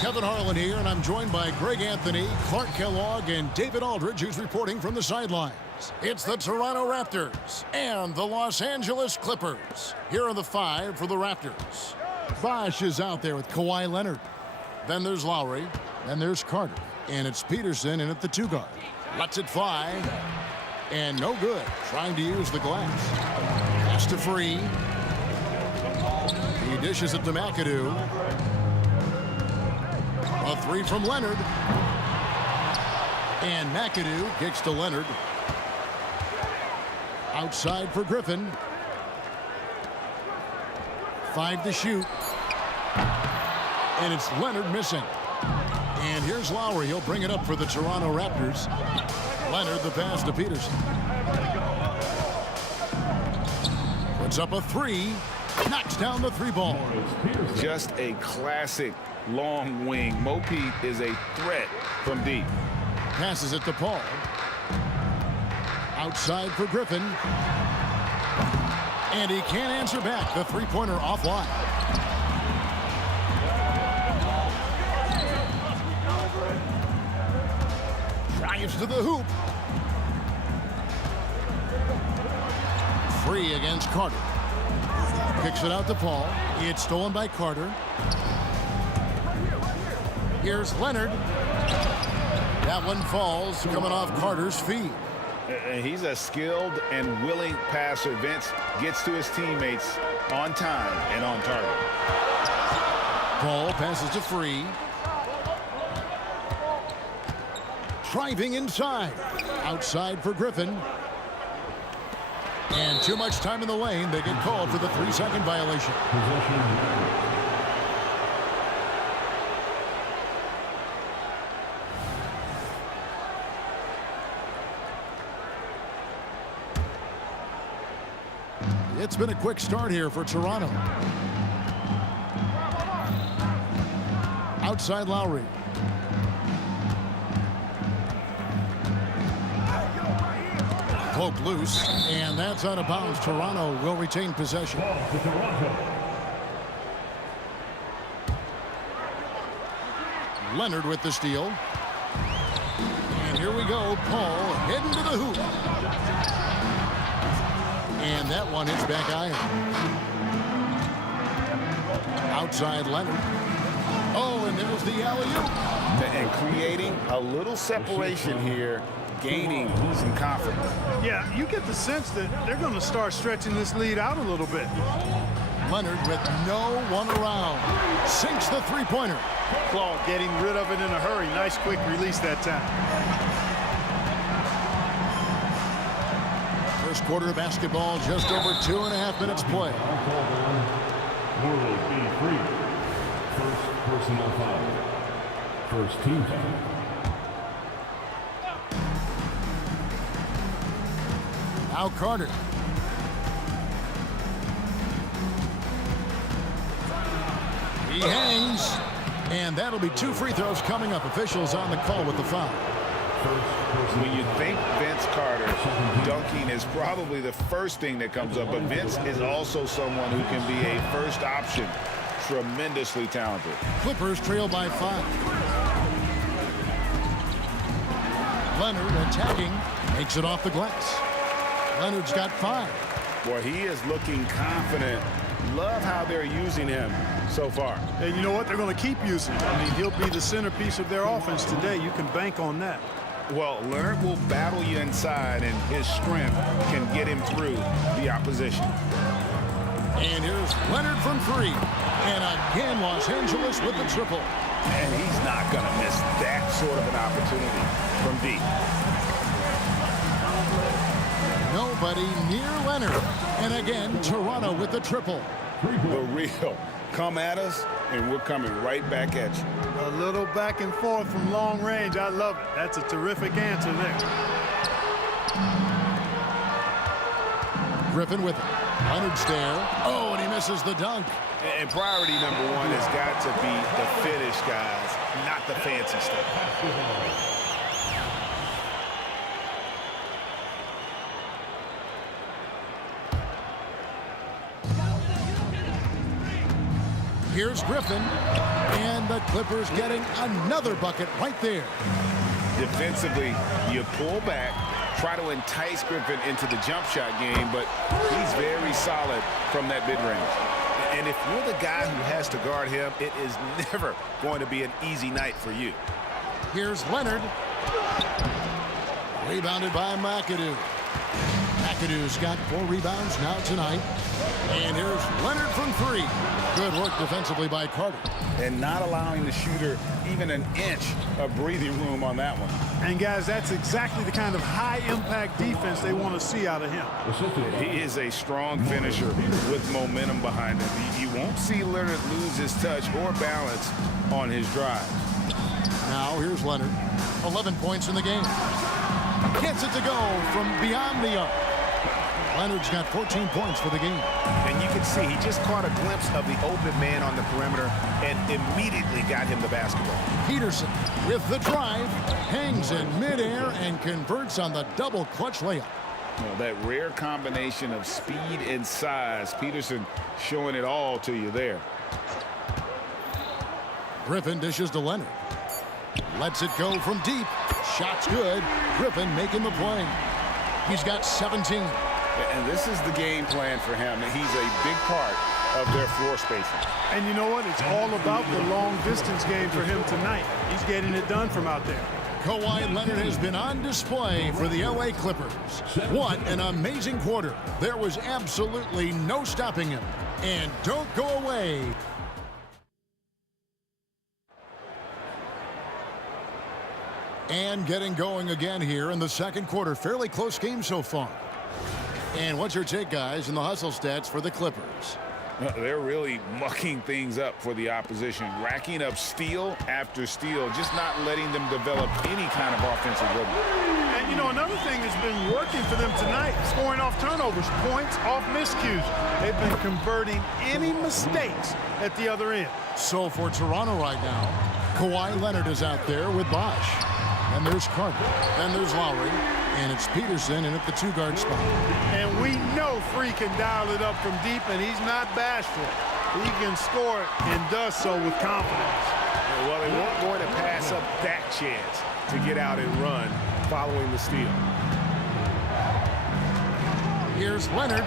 Kevin Harlan here, and I'm joined by Greg Anthony, Clark Kellogg, and David Aldridge, who's reporting from the sidelines. It's the Toronto Raptors and the Los Angeles Clippers. Here are the five for the Raptors. Bosh is out there with Kawhi Leonard. Then there's Lowry. Then there's Carter. And it's Peterson in at the 2 guard. Lets it fly. And no good. Trying to use the glass. Pass to Free. He dishes it to McAdoo. A 3 from Leonard. And McAdoo kicks to Leonard. Outside for Griffin. 5 to shoot. And it's Leonard missing. And here's Lowry. He'll bring it up for the Toronto Raptors. Leonard, the pass to Peterson. Puts up a 3. Knocks down the 3 ball. Just a classic long wing. Mo Pete is a threat from deep. Passes it to Paul. Outside for Griffin. And he can't answer back. The 3-pointer offline. Drives to the hoop. Free against Carter. Kicks it out to Paul. It's stolen by Carter. Here's Leonard. That one falls, coming off Carter's feet. He's a skilled and willing passer. Vince gets to his teammates on time and on target. Paul passes to Free. Driving inside. Outside for Griffin. And too much time in the lane. They get called for the 3-second violation. It's been a quick start here for Toronto. Outside Lowry. Poke loose, and that's out of bounds. Toronto will retain possession. Leonard with the steal. And here we go. Paul heading to the hoop. And that one hits back iron. Outside Leonard. Oh, and there's the alley-oop. And creating a little separation here, gaining some confidence. Yeah, you get the sense that they're going to start stretching this lead out a little bit. Leonard with no one around. Sinks the 3-pointer. Claude getting rid of it in a hurry. Nice quick release that time. First quarter of basketball, just over 2.5 minutes play. World be free. First personal foul. First team foul. Now Carter. He hangs. And that'll be 2 free throws coming up. Officials on the call with the foul. When you think Vince Carter, dunking is probably the first thing that comes up, but Vince is also someone who can be a first option. Tremendously talented. Clippers trail by 5. Leonard attacking, makes it off the glass. Leonard's got 5. Boy, he is looking confident. Love how they're using him so far. And you know what? They're going to keep using him. I mean, he'll be the centerpiece of their offense today. You can bank on that. Well, Leonard will battle you inside, and his strength can get him through the opposition. And here's Leonard from 3. And again, Los Angeles with the triple. And he's not going to miss that sort of an opportunity from deep. Nobody near Leonard. And again, Toronto with the triple. The real. Come at us, and we're coming right back at you. A little back and forth from long range. I love it. That's a terrific answer there. Griffin with it. Leonard's there. Oh, and he misses the dunk. And priority number 1 has got to be the finish, guys, not the fancy stuff. Here's Griffin, and the Clippers getting another bucket right there. Defensively, you pull back, try to entice Griffin into the jump shot game, but he's very solid from that mid-range. And if you're the guy who has to guard him, it is never going to be an easy night for you. Here's Leonard. Rebounded by McAdoo. McAdoo's got 4 rebounds now tonight. And here's Leonard from 3. Good work defensively by Carter. And not allowing the shooter even an inch of breathing room on that one. And guys, that's exactly the kind of high-impact defense they want to see out of him. He is a strong finisher with momentum behind him. You won't see Leonard lose his touch or balance on his drive. Now here's Leonard. 11 points in the game. Gets it to go from beyond the arc. Leonard's got 14 points for the game. And you can see he just caught a glimpse of the open man on the perimeter and immediately got him the basketball. Peterson with the drive, hangs in midair and converts on the double clutch layup. Well, that rare combination of speed and size. Peterson showing it all to you there. Griffin dishes to Leonard. Lets it go from deep. Shot's good. Griffin making the play. He's got 17. And this is the game plan for him. He's a big part of their floor spacing. And you know what? It's all about the long-distance game for him tonight. He's getting it done from out there. Kawhi Leonard has been on display for the LA Clippers. What an amazing quarter. There was absolutely no stopping him. And don't go away. And getting going again here in the second quarter. Fairly close game so far. And what's your take, guys, in the hustle stats for the Clippers? They're really mucking things up for the opposition, racking up steal after steal, just not letting them develop any kind of offensive rhythm. And, you know, another thing that's been working for them tonight, scoring off turnovers, points off miscues. They've been converting any mistakes at the other end. So for Toronto right now, Kawhi Leonard is out there with Bosh. And there's Carter. Then there's Lowry. And it's Peterson in at the 2-guard spot. And we know Free can dial it up from deep, and he's not bashful. He can score it and does so with confidence. Well, they weren't going to pass up that chance to get out and run following the steal. Here's Leonard.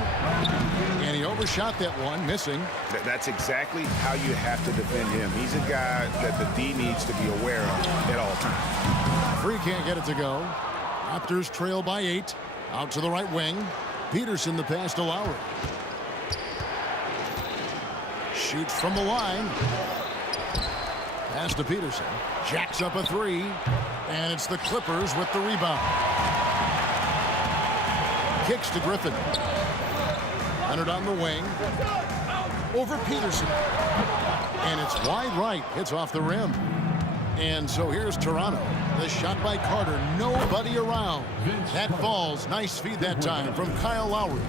And he overshot that one, missing. That's exactly how you have to defend him. He's a guy that the D needs to be aware of at all times. Free can't get it to go. Raptors trail by 8. Out to the right wing. Peterson the pass to Lowry. Shoots from the line. Pass to Peterson. Jacks up a 3. And it's the Clippers with the rebound. Kicks to Griffin. Leonard on the wing. Over Peterson. And it's wide right. Hits off the rim. And so here's Toronto. The shot by Carter. Nobody around. That falls. Nice feed that time from Kyle Lowry.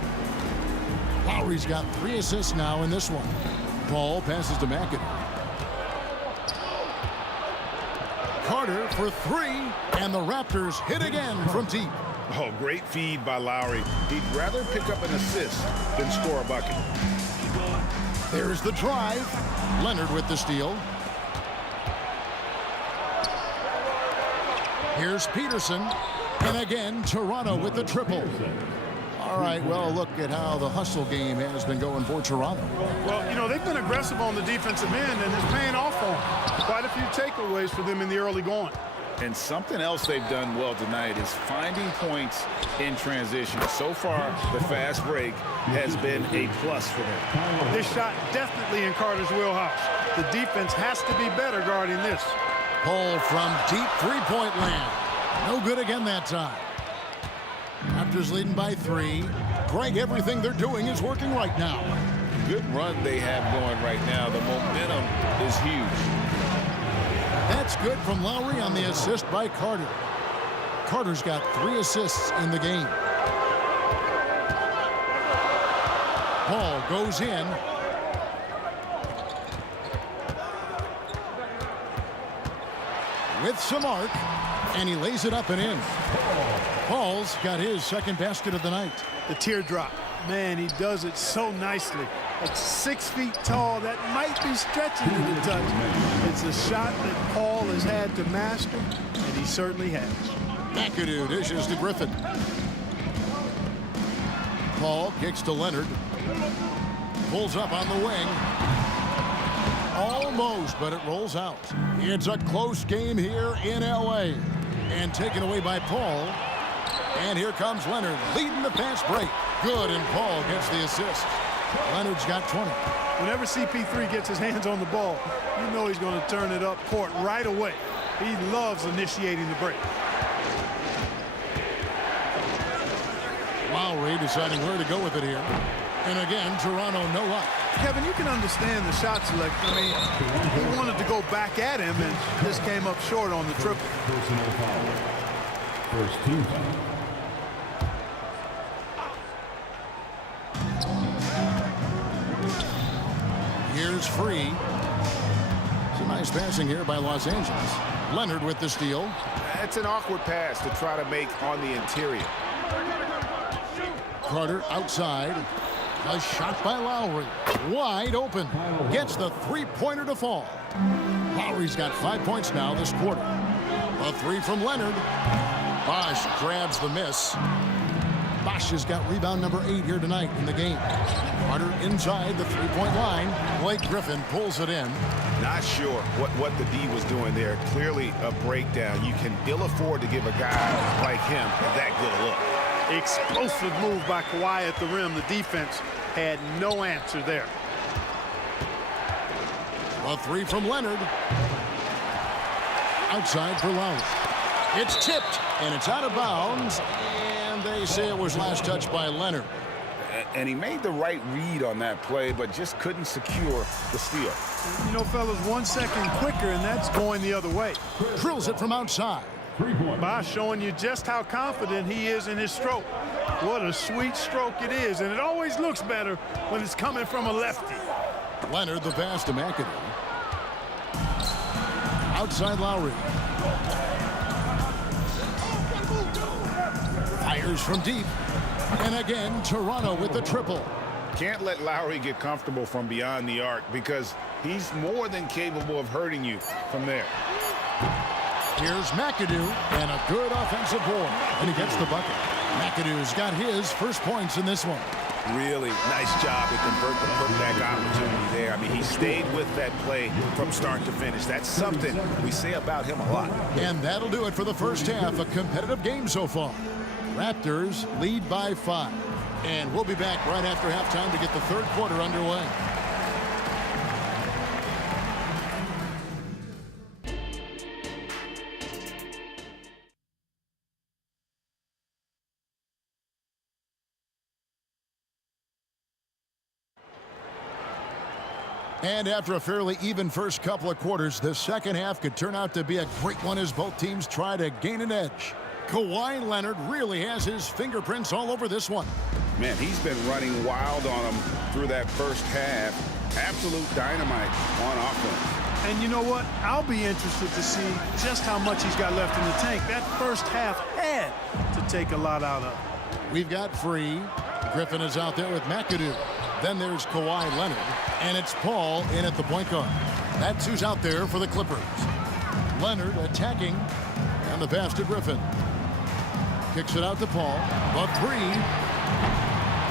Lowry's got 3 assists now in this one. Ball passes to McAdoo. Carter for 3. And the Raptors hit again from deep. Oh, great feed by Lowry. He'd rather pick up an assist than score a bucket. There's the drive. Leonard with the steal. Here's Peterson. And again, Toronto with the triple. All right, well, look at how the hustle game has been going for Toronto. Well, you know, they've been aggressive on the defensive end, and it's paying off for them. Quite a few takeaways for them in the early going. And something else they've done well tonight is finding points in transition. So far, the fast break has been a plus for them. This shot definitely in Carter's wheelhouse. The defense has to be better guarding this. Pull from deep three-point land. No good again that time. Raptors leading by 3. Greg, everything they're doing is working right now. Good run they have going right now. The momentum is huge. That's good from Lowry on the assist by Carter. Carter's got 3 assists in the game. Ball goes in. With some arc, and he lays it up and in. Paul's got his second basket of the night. The teardrop. Man, he does it so nicely. At 6 feet tall, that might be stretching it a touch. It's a shot that Paul has had to master, and he certainly has. McAdoo dishes to Griffin. Paul kicks to Leonard. Pulls up on the wing. Almost, but it rolls out. It's a close game here in L.A. And taken away by Paul. And here comes Leonard leading the fast break. Good, and Paul gets the assist. Leonard's got 20. Whenever CP3 gets his hands on the ball, you know he's going to turn it up court right away. He loves initiating the break. Lowry deciding where to go with it here. And again, Toronto no luck. Kevin, you can understand the shot selection. I mean, he wanted to go back at him, and this came up short on the triple. Personal foul. First team foul. Here's Free. Some nice passing here by Los Angeles. Leonard with the steal. It's an awkward pass to try to make on the interior. Carter outside. A shot by Lowry. Wide open. Gets the three-pointer to fall. Lowry's got 5 points now this quarter. A three from Leonard. Bosch grabs the miss. Bosch has got rebound number 8 here tonight in the game. Carter inside the three-point line. Blake Griffin pulls it in. Not sure what the D was doing there. Clearly a breakdown. You can ill afford to give a guy like him that good a look. Explosive move by Kawhi at the rim. The defense had no answer there. A three from Leonard. Outside for Lowry. It's tipped, and it's out of bounds. And they say it was last touched by Leonard. And he made the right read on that play, but just couldn't secure the steal. You know, fellas, 1 second quicker, and that's going the other way. Drills it from outside. Bosch showing you just how confident he is in his stroke. What a sweet stroke it is, and it always looks better when it's coming from a lefty. Leonard the pass to McAdoo. Outside Lowry. Fires from deep. And again, Toronto with the triple. Can't let Lowry get comfortable from beyond the arc because he's more than capable of hurting you from there. Here's McAdoo, and a good offensive board. And he gets the bucket. McAdoo's got his first points in this one. Really nice job to convert the putback opportunity there. I mean, he stayed with that play from start to finish. That's something we say about him a lot. And that'll do it for the first half. A competitive game so far. Raptors lead by 5. And we'll be back right after halftime to get the third quarter underway. And after a fairly even first couple of quarters, the second half could turn out to be a great one as both teams try to gain an edge. Kawhi Leonard really has his fingerprints all over this one. Man, he's been running wild on him through that first half. Absolute dynamite on offense. And you know what? I'll be interested to see just how much he's got left in the tank. That first half had to take a lot out of. We've got Free. Griffin is out there with McAdoo. Then there's Kawhi Leonard. And it's Paul in at the point guard. That's who's out there for the Clippers. Leonard attacking. And the pass to Griffin. Kicks it out to Paul. The three.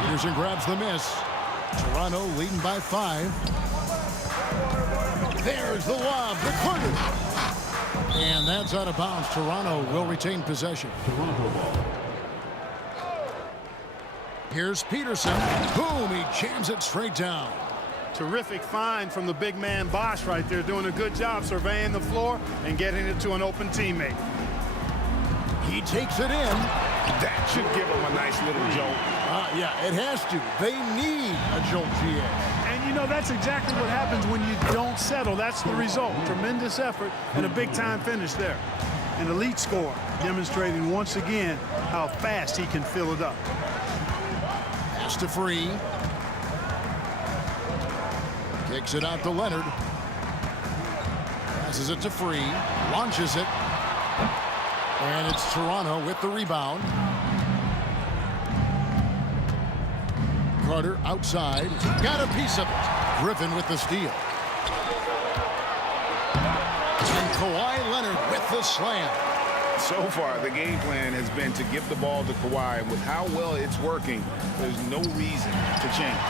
Peterson grabs the miss. Toronto leading by 5. There's the lob to Carter. And that's out of bounds. Toronto will retain possession. Toronto ball. Here's Peterson. Boom, he jams it straight down. Terrific find from the big man Bosch right there, doing a good job surveying the floor and getting it to an open teammate. He takes it in. That should give him a nice little jolt. Yeah, it has to. They need a jolt, GA. And you know, that's exactly what happens when you don't settle. That's the result. Tremendous effort and a big-time finish there. An elite score, demonstrating once again how fast he can fill it up. Pass to Free. Kicks it out to Leonard. Passes it to Free. Launches it. And it's Toronto with the rebound. Carter outside. Got a piece of it. Griffin with the steal. And Kawhi Leonard with the slam. So far, the game plan has been to give the ball to Kawhi, and with how well it's working, there's no reason to change.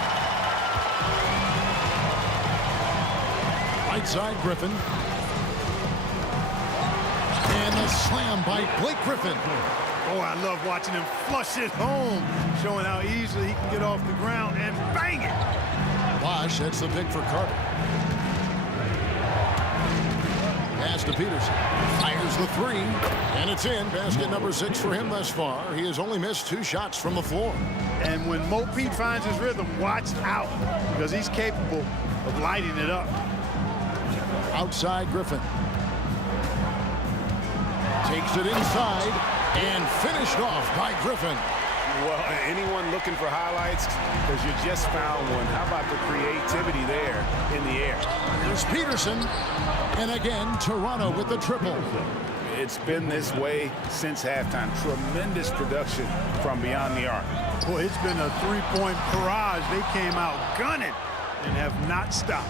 Right side, Griffin. And the slam by Blake Griffin. Oh, I love watching him flush it home, showing how easily he can get off the ground and bang it. Bosh, that's the pick for Carter. Pass to Peterson. Fires the three. And it's in. Basket number 6 for him thus far. He has only missed 2 shots from the floor. And when Mo Pete finds his rhythm, watch out, because he's capable of lighting it up. Outside Griffin. Takes it inside and finished off by Griffin. Well, anyone looking for highlights, because you just found one. How about the creativity there in the air? There's Peterson. And again, Toronto with the triple. It's been this way since halftime. Tremendous production from beyond the arc. Boy, it's been a three-point barrage. They came out gunning and have not stopped.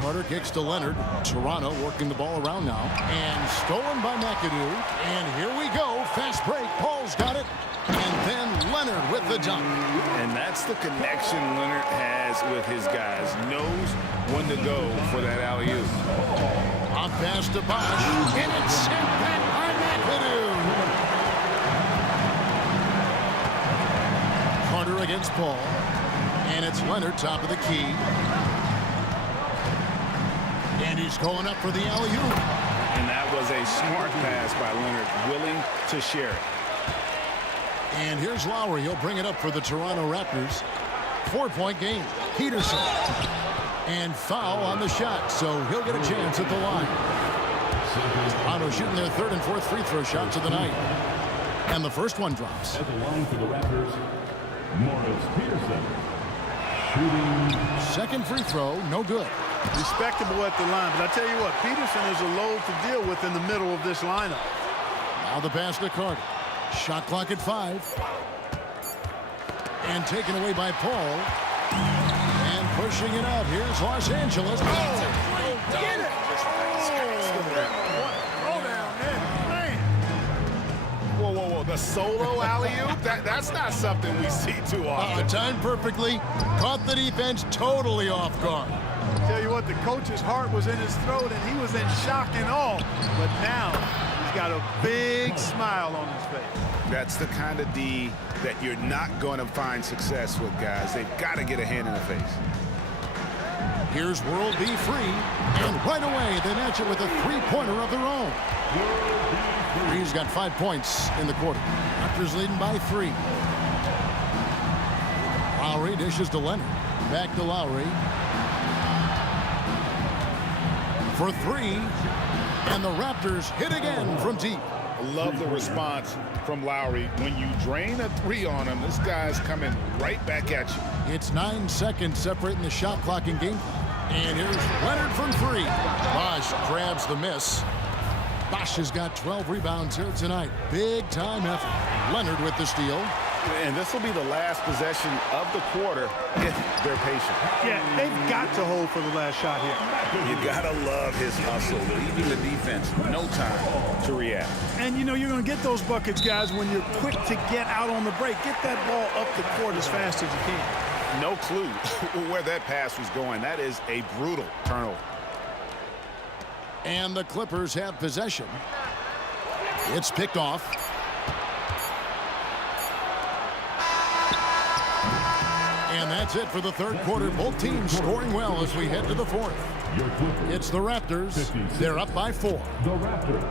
Carter kicks to Leonard. Toronto working the ball around now. And stolen by McAdoo. And here we go. Fast break. Paul's got it. And then Leonard with the dunk. And that's the connection Leonard has with his guys. Knows when to go for that alley-oop. On pass to Bosh. And it's sent back by McAdoo. Carter against Paul. And it's Leonard top of the key. And he's going up for the alley-oop. And that was a smart pass by Leonard, willing to share it. And here's Lowry. He'll bring it up for the Toronto Raptors. 4-point game. Peterson. And foul on the shot, so he'll get a chance at the line. Toronto shooting their 3rd and 4th free throw shots of the night. And the first one drops. At the line for the Raptors, Morris Peterson. Shooting. Second free throw, no good. Respectable at the line, but I tell you what, Peterson is a load to deal with in the middle of this lineup. Now the pass to Carter. Shot clock at 5. And taken away by Paul. And pushing it out. Here's Los Angeles. Oh! Get it! Throw down there, man. Whoa, whoa, whoa. The solo alley-oop? That's not something we see too often. Timed perfectly. Caught the defense totally off guard. Tell you what, the coach's heart was in his throat and he was in shock and awe. But now he's got a big smile on his face. That's the kind of D that you're not going to find success with, guys. They've got to get a hand in the face. Here's World B free. And right away, they match it with a three-pointer of their own. He's got 5 points in the quarter. Raptors leading by 3. Lowry dishes to Leonard. Back to Lowry. For 3. And the Raptors hit again from deep. I love the response from Lowry. When you drain a 3 on him, this guy's coming right back at you. It's 9 seconds separating the shot clock and game. And here's Leonard from 3. Bosh grabs the miss. Bosh has got 12 rebounds here tonight. Big time effort. Leonard with the steal. And this will be the last possession of the quarter if they're patient. Yeah, they've got to hold for the last shot here. You gotta love his hustle, leaving the defense no time to react. And you know you're going to get those buckets, guys, when you're quick to get out on the break. Get that ball up the court as fast as you can. No clue where that pass was going. That is a brutal turnover. And the Clippers have possession. It's picked off. And that's it for the third quarter. Both teams scoring well as we head to the fourth. It's the Raptors. They're up by 4.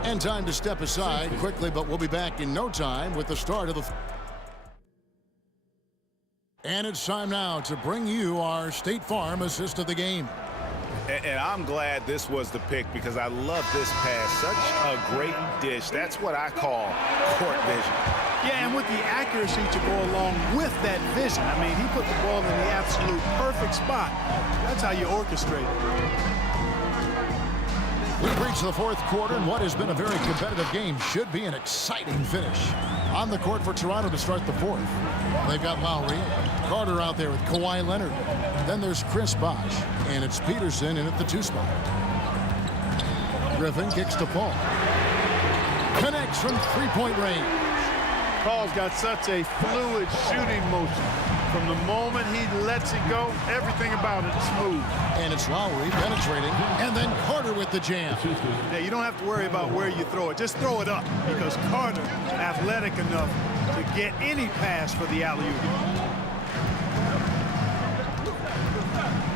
And time to step aside quickly, but we'll be back in no time with the start of the... And it's time now to bring you our State Farm assist of the game. And I'm glad this was the pick because I love this pass. Such a great dish. That's what I call court vision. Yeah, and with the accuracy to go along with that vision. I mean, he put the ball in the absolute perfect spot. That's how you orchestrate it. We've reached the fourth quarter, and what has been a very competitive game should be an exciting finish. On the court for Toronto to start the fourth. They've got Lowry. Carter out there with Kawhi Leonard. Then there's Chris Bosh. And it's Peterson in at the 2 spot. Griffin kicks to Paul. Connects from three-point range. Paul's got such a fluid shooting motion. From the moment he lets it go, everything about it is smooth. And it's Lowry penetrating. And then Carter with the jam. Now, you don't have to worry about where you throw it. Just throw it up because Carter athletic enough to get any pass for the alley-oop.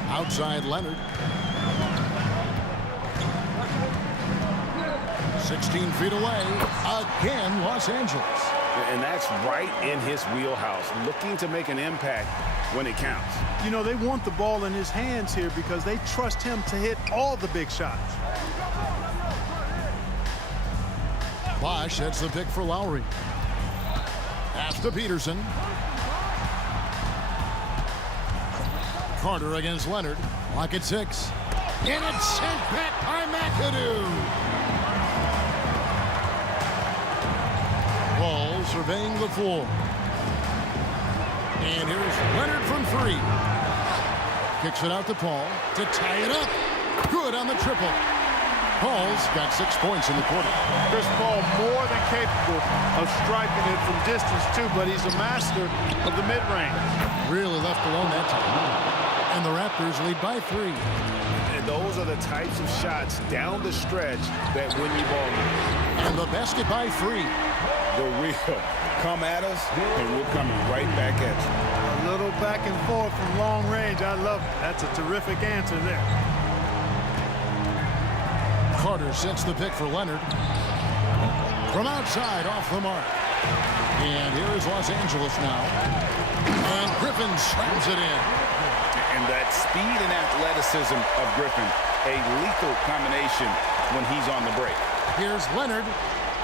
Outside Leonard. 16 feet away. Again, Los Angeles. And that's right in his wheelhouse, looking to make an impact when it counts. You know, they want the ball in his hands here because they trust him to hit all the big shots. Bosh sets the pick for Lowry. Pass to Peterson. Carter against Leonard. Lock at 6. And it's sent back by McAdoo. Ball surveying the floor. And here's Leonard from 3. Kicks it out to Paul to tie it up. Good on the triple. Paul's got 6 points in the quarter. Chris Paul more than capable of striking it from distance too, but he's a master of the mid-range. Really left alone that time. And the Raptors lead by 3. And those are the types of shots down the stretch that win you ball games. And the basket by 3. The real come at us, and we're coming right back at you. A little back and forth from long range. I love it. That's a terrific answer there. Carter sets the pick for Leonard. From outside, off the mark. And here is Los Angeles now. And Griffin slams it in. And that speed and athleticism of Griffin, a lethal combination when he's on the break. Here's Leonard.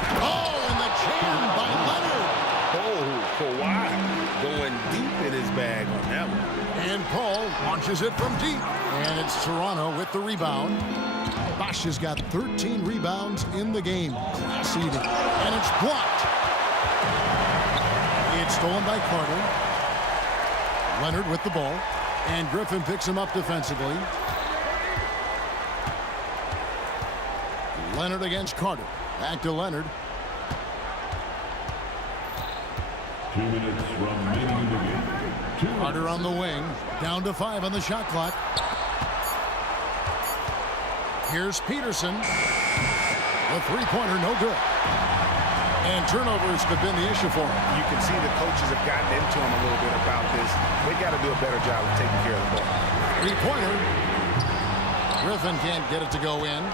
Oh, and the jam by Leonard. Oh, Kawhi going deep in his bag on that one. And Paul launches it from deep. And it's Toronto with the rebound. Bosh has got 13 rebounds in the game. Class eating. And it's blocked. It's stolen by Carter. Leonard with the ball. And Griffin picks him up defensively. Leonard against Carter. Back to Leonard. 2 minutes remaining in the game. Carter on the wing. Down to 5 on the shot clock. Here's Peterson. The three-pointer, no good. And turnovers have been the issue for him. You can see the coaches have gotten into him a little bit about this. They got to do a better job of taking care of the ball. Three-pointer. Griffin can't get it to go in.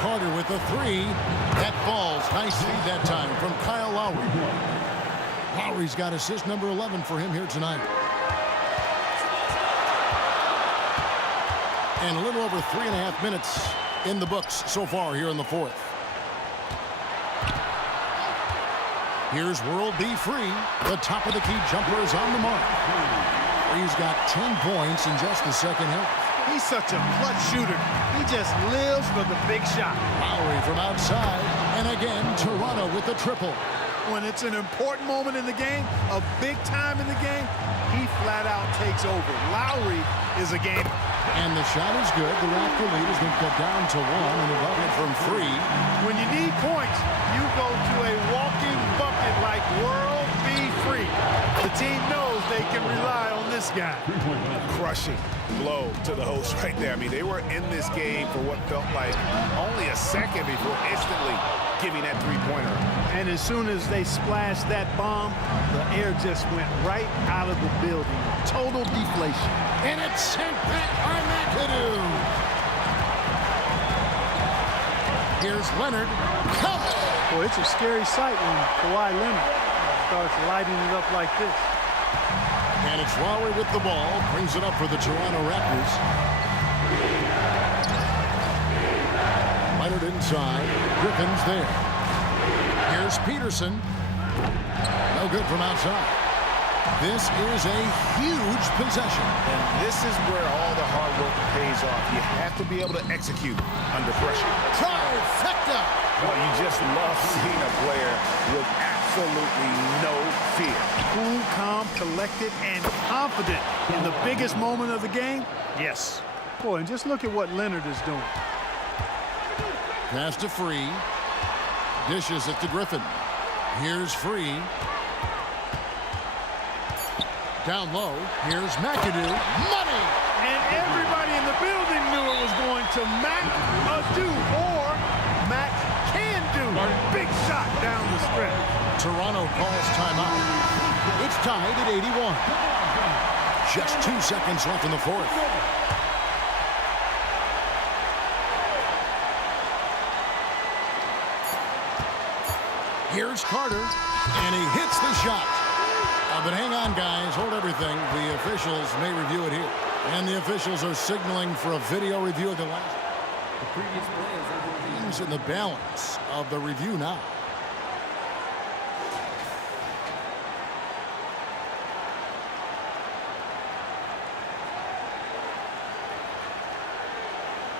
Carter with the 3. That falls. Nice feed that time from Kyle Lowry. Lowry's got assist number 11 for him here tonight. And a little over 3.5 minutes in the books so far here in the fourth. Here's World B. Free. The top of the key jumper is on the mark. Free's got 10 points in just the second half. He's such a clutch shooter. He just lives for the big shot. Lowry from outside. And again, Toronto with the triple. When it's an important moment in the game, a big time in the game, he flat out takes over. Lowry is a gamer. And the shot is good. The Raptor lead has been cut down to 1 and a bucket from 3. When you need points, you go to a walking bucket like World B. Free. The team knows they can rely on this guy. Crushing blow to the host right there. I mean, they were in this game for what felt like only a second before instantly giving that three-pointer. And as soon as they splashed that bomb, the air just went right out of the building. Total deflation. And it's sent back by McAdoo. Here's Leonard. Boy, it's a scary sight when Kawhi Leonard starts lighting it up like this. And it's Lowry with the ball. Brings it up for the Toronto Raptors. Leonard inside. Griffin's there. Here's Peterson. No good from outside. This is a huge possession. And this is where all the hard work pays off. You have to be able to execute under pressure. Trifecta! Well, you just love seeing a player with absolutely no fear. Cool, calm, collected, and confident in the biggest moment of the game? Yes. Boy, and just look at what Leonard is doing. Pass to Free. Dishes it to Griffin. Here's Free. Down low. Here's McAdoo. Money! And everybody in the building knew it was going to McAdoo or Mac can do. Big shot down the stretch. Toronto calls timeout. It's tied at 81. Just 2 seconds left in the fourth. Here's Carter, and he hits the shot. But hang on, guys. Hold everything. The officials may review it here. And the officials are signaling for a video review of the last. The previous play is under review. Teams in the balance of the review now.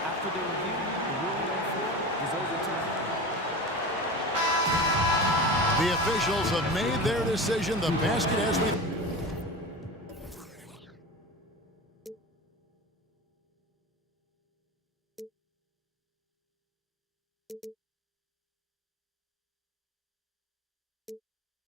After the review, the ruling on the floor is overturned. The officials have made their decision. The basket has been...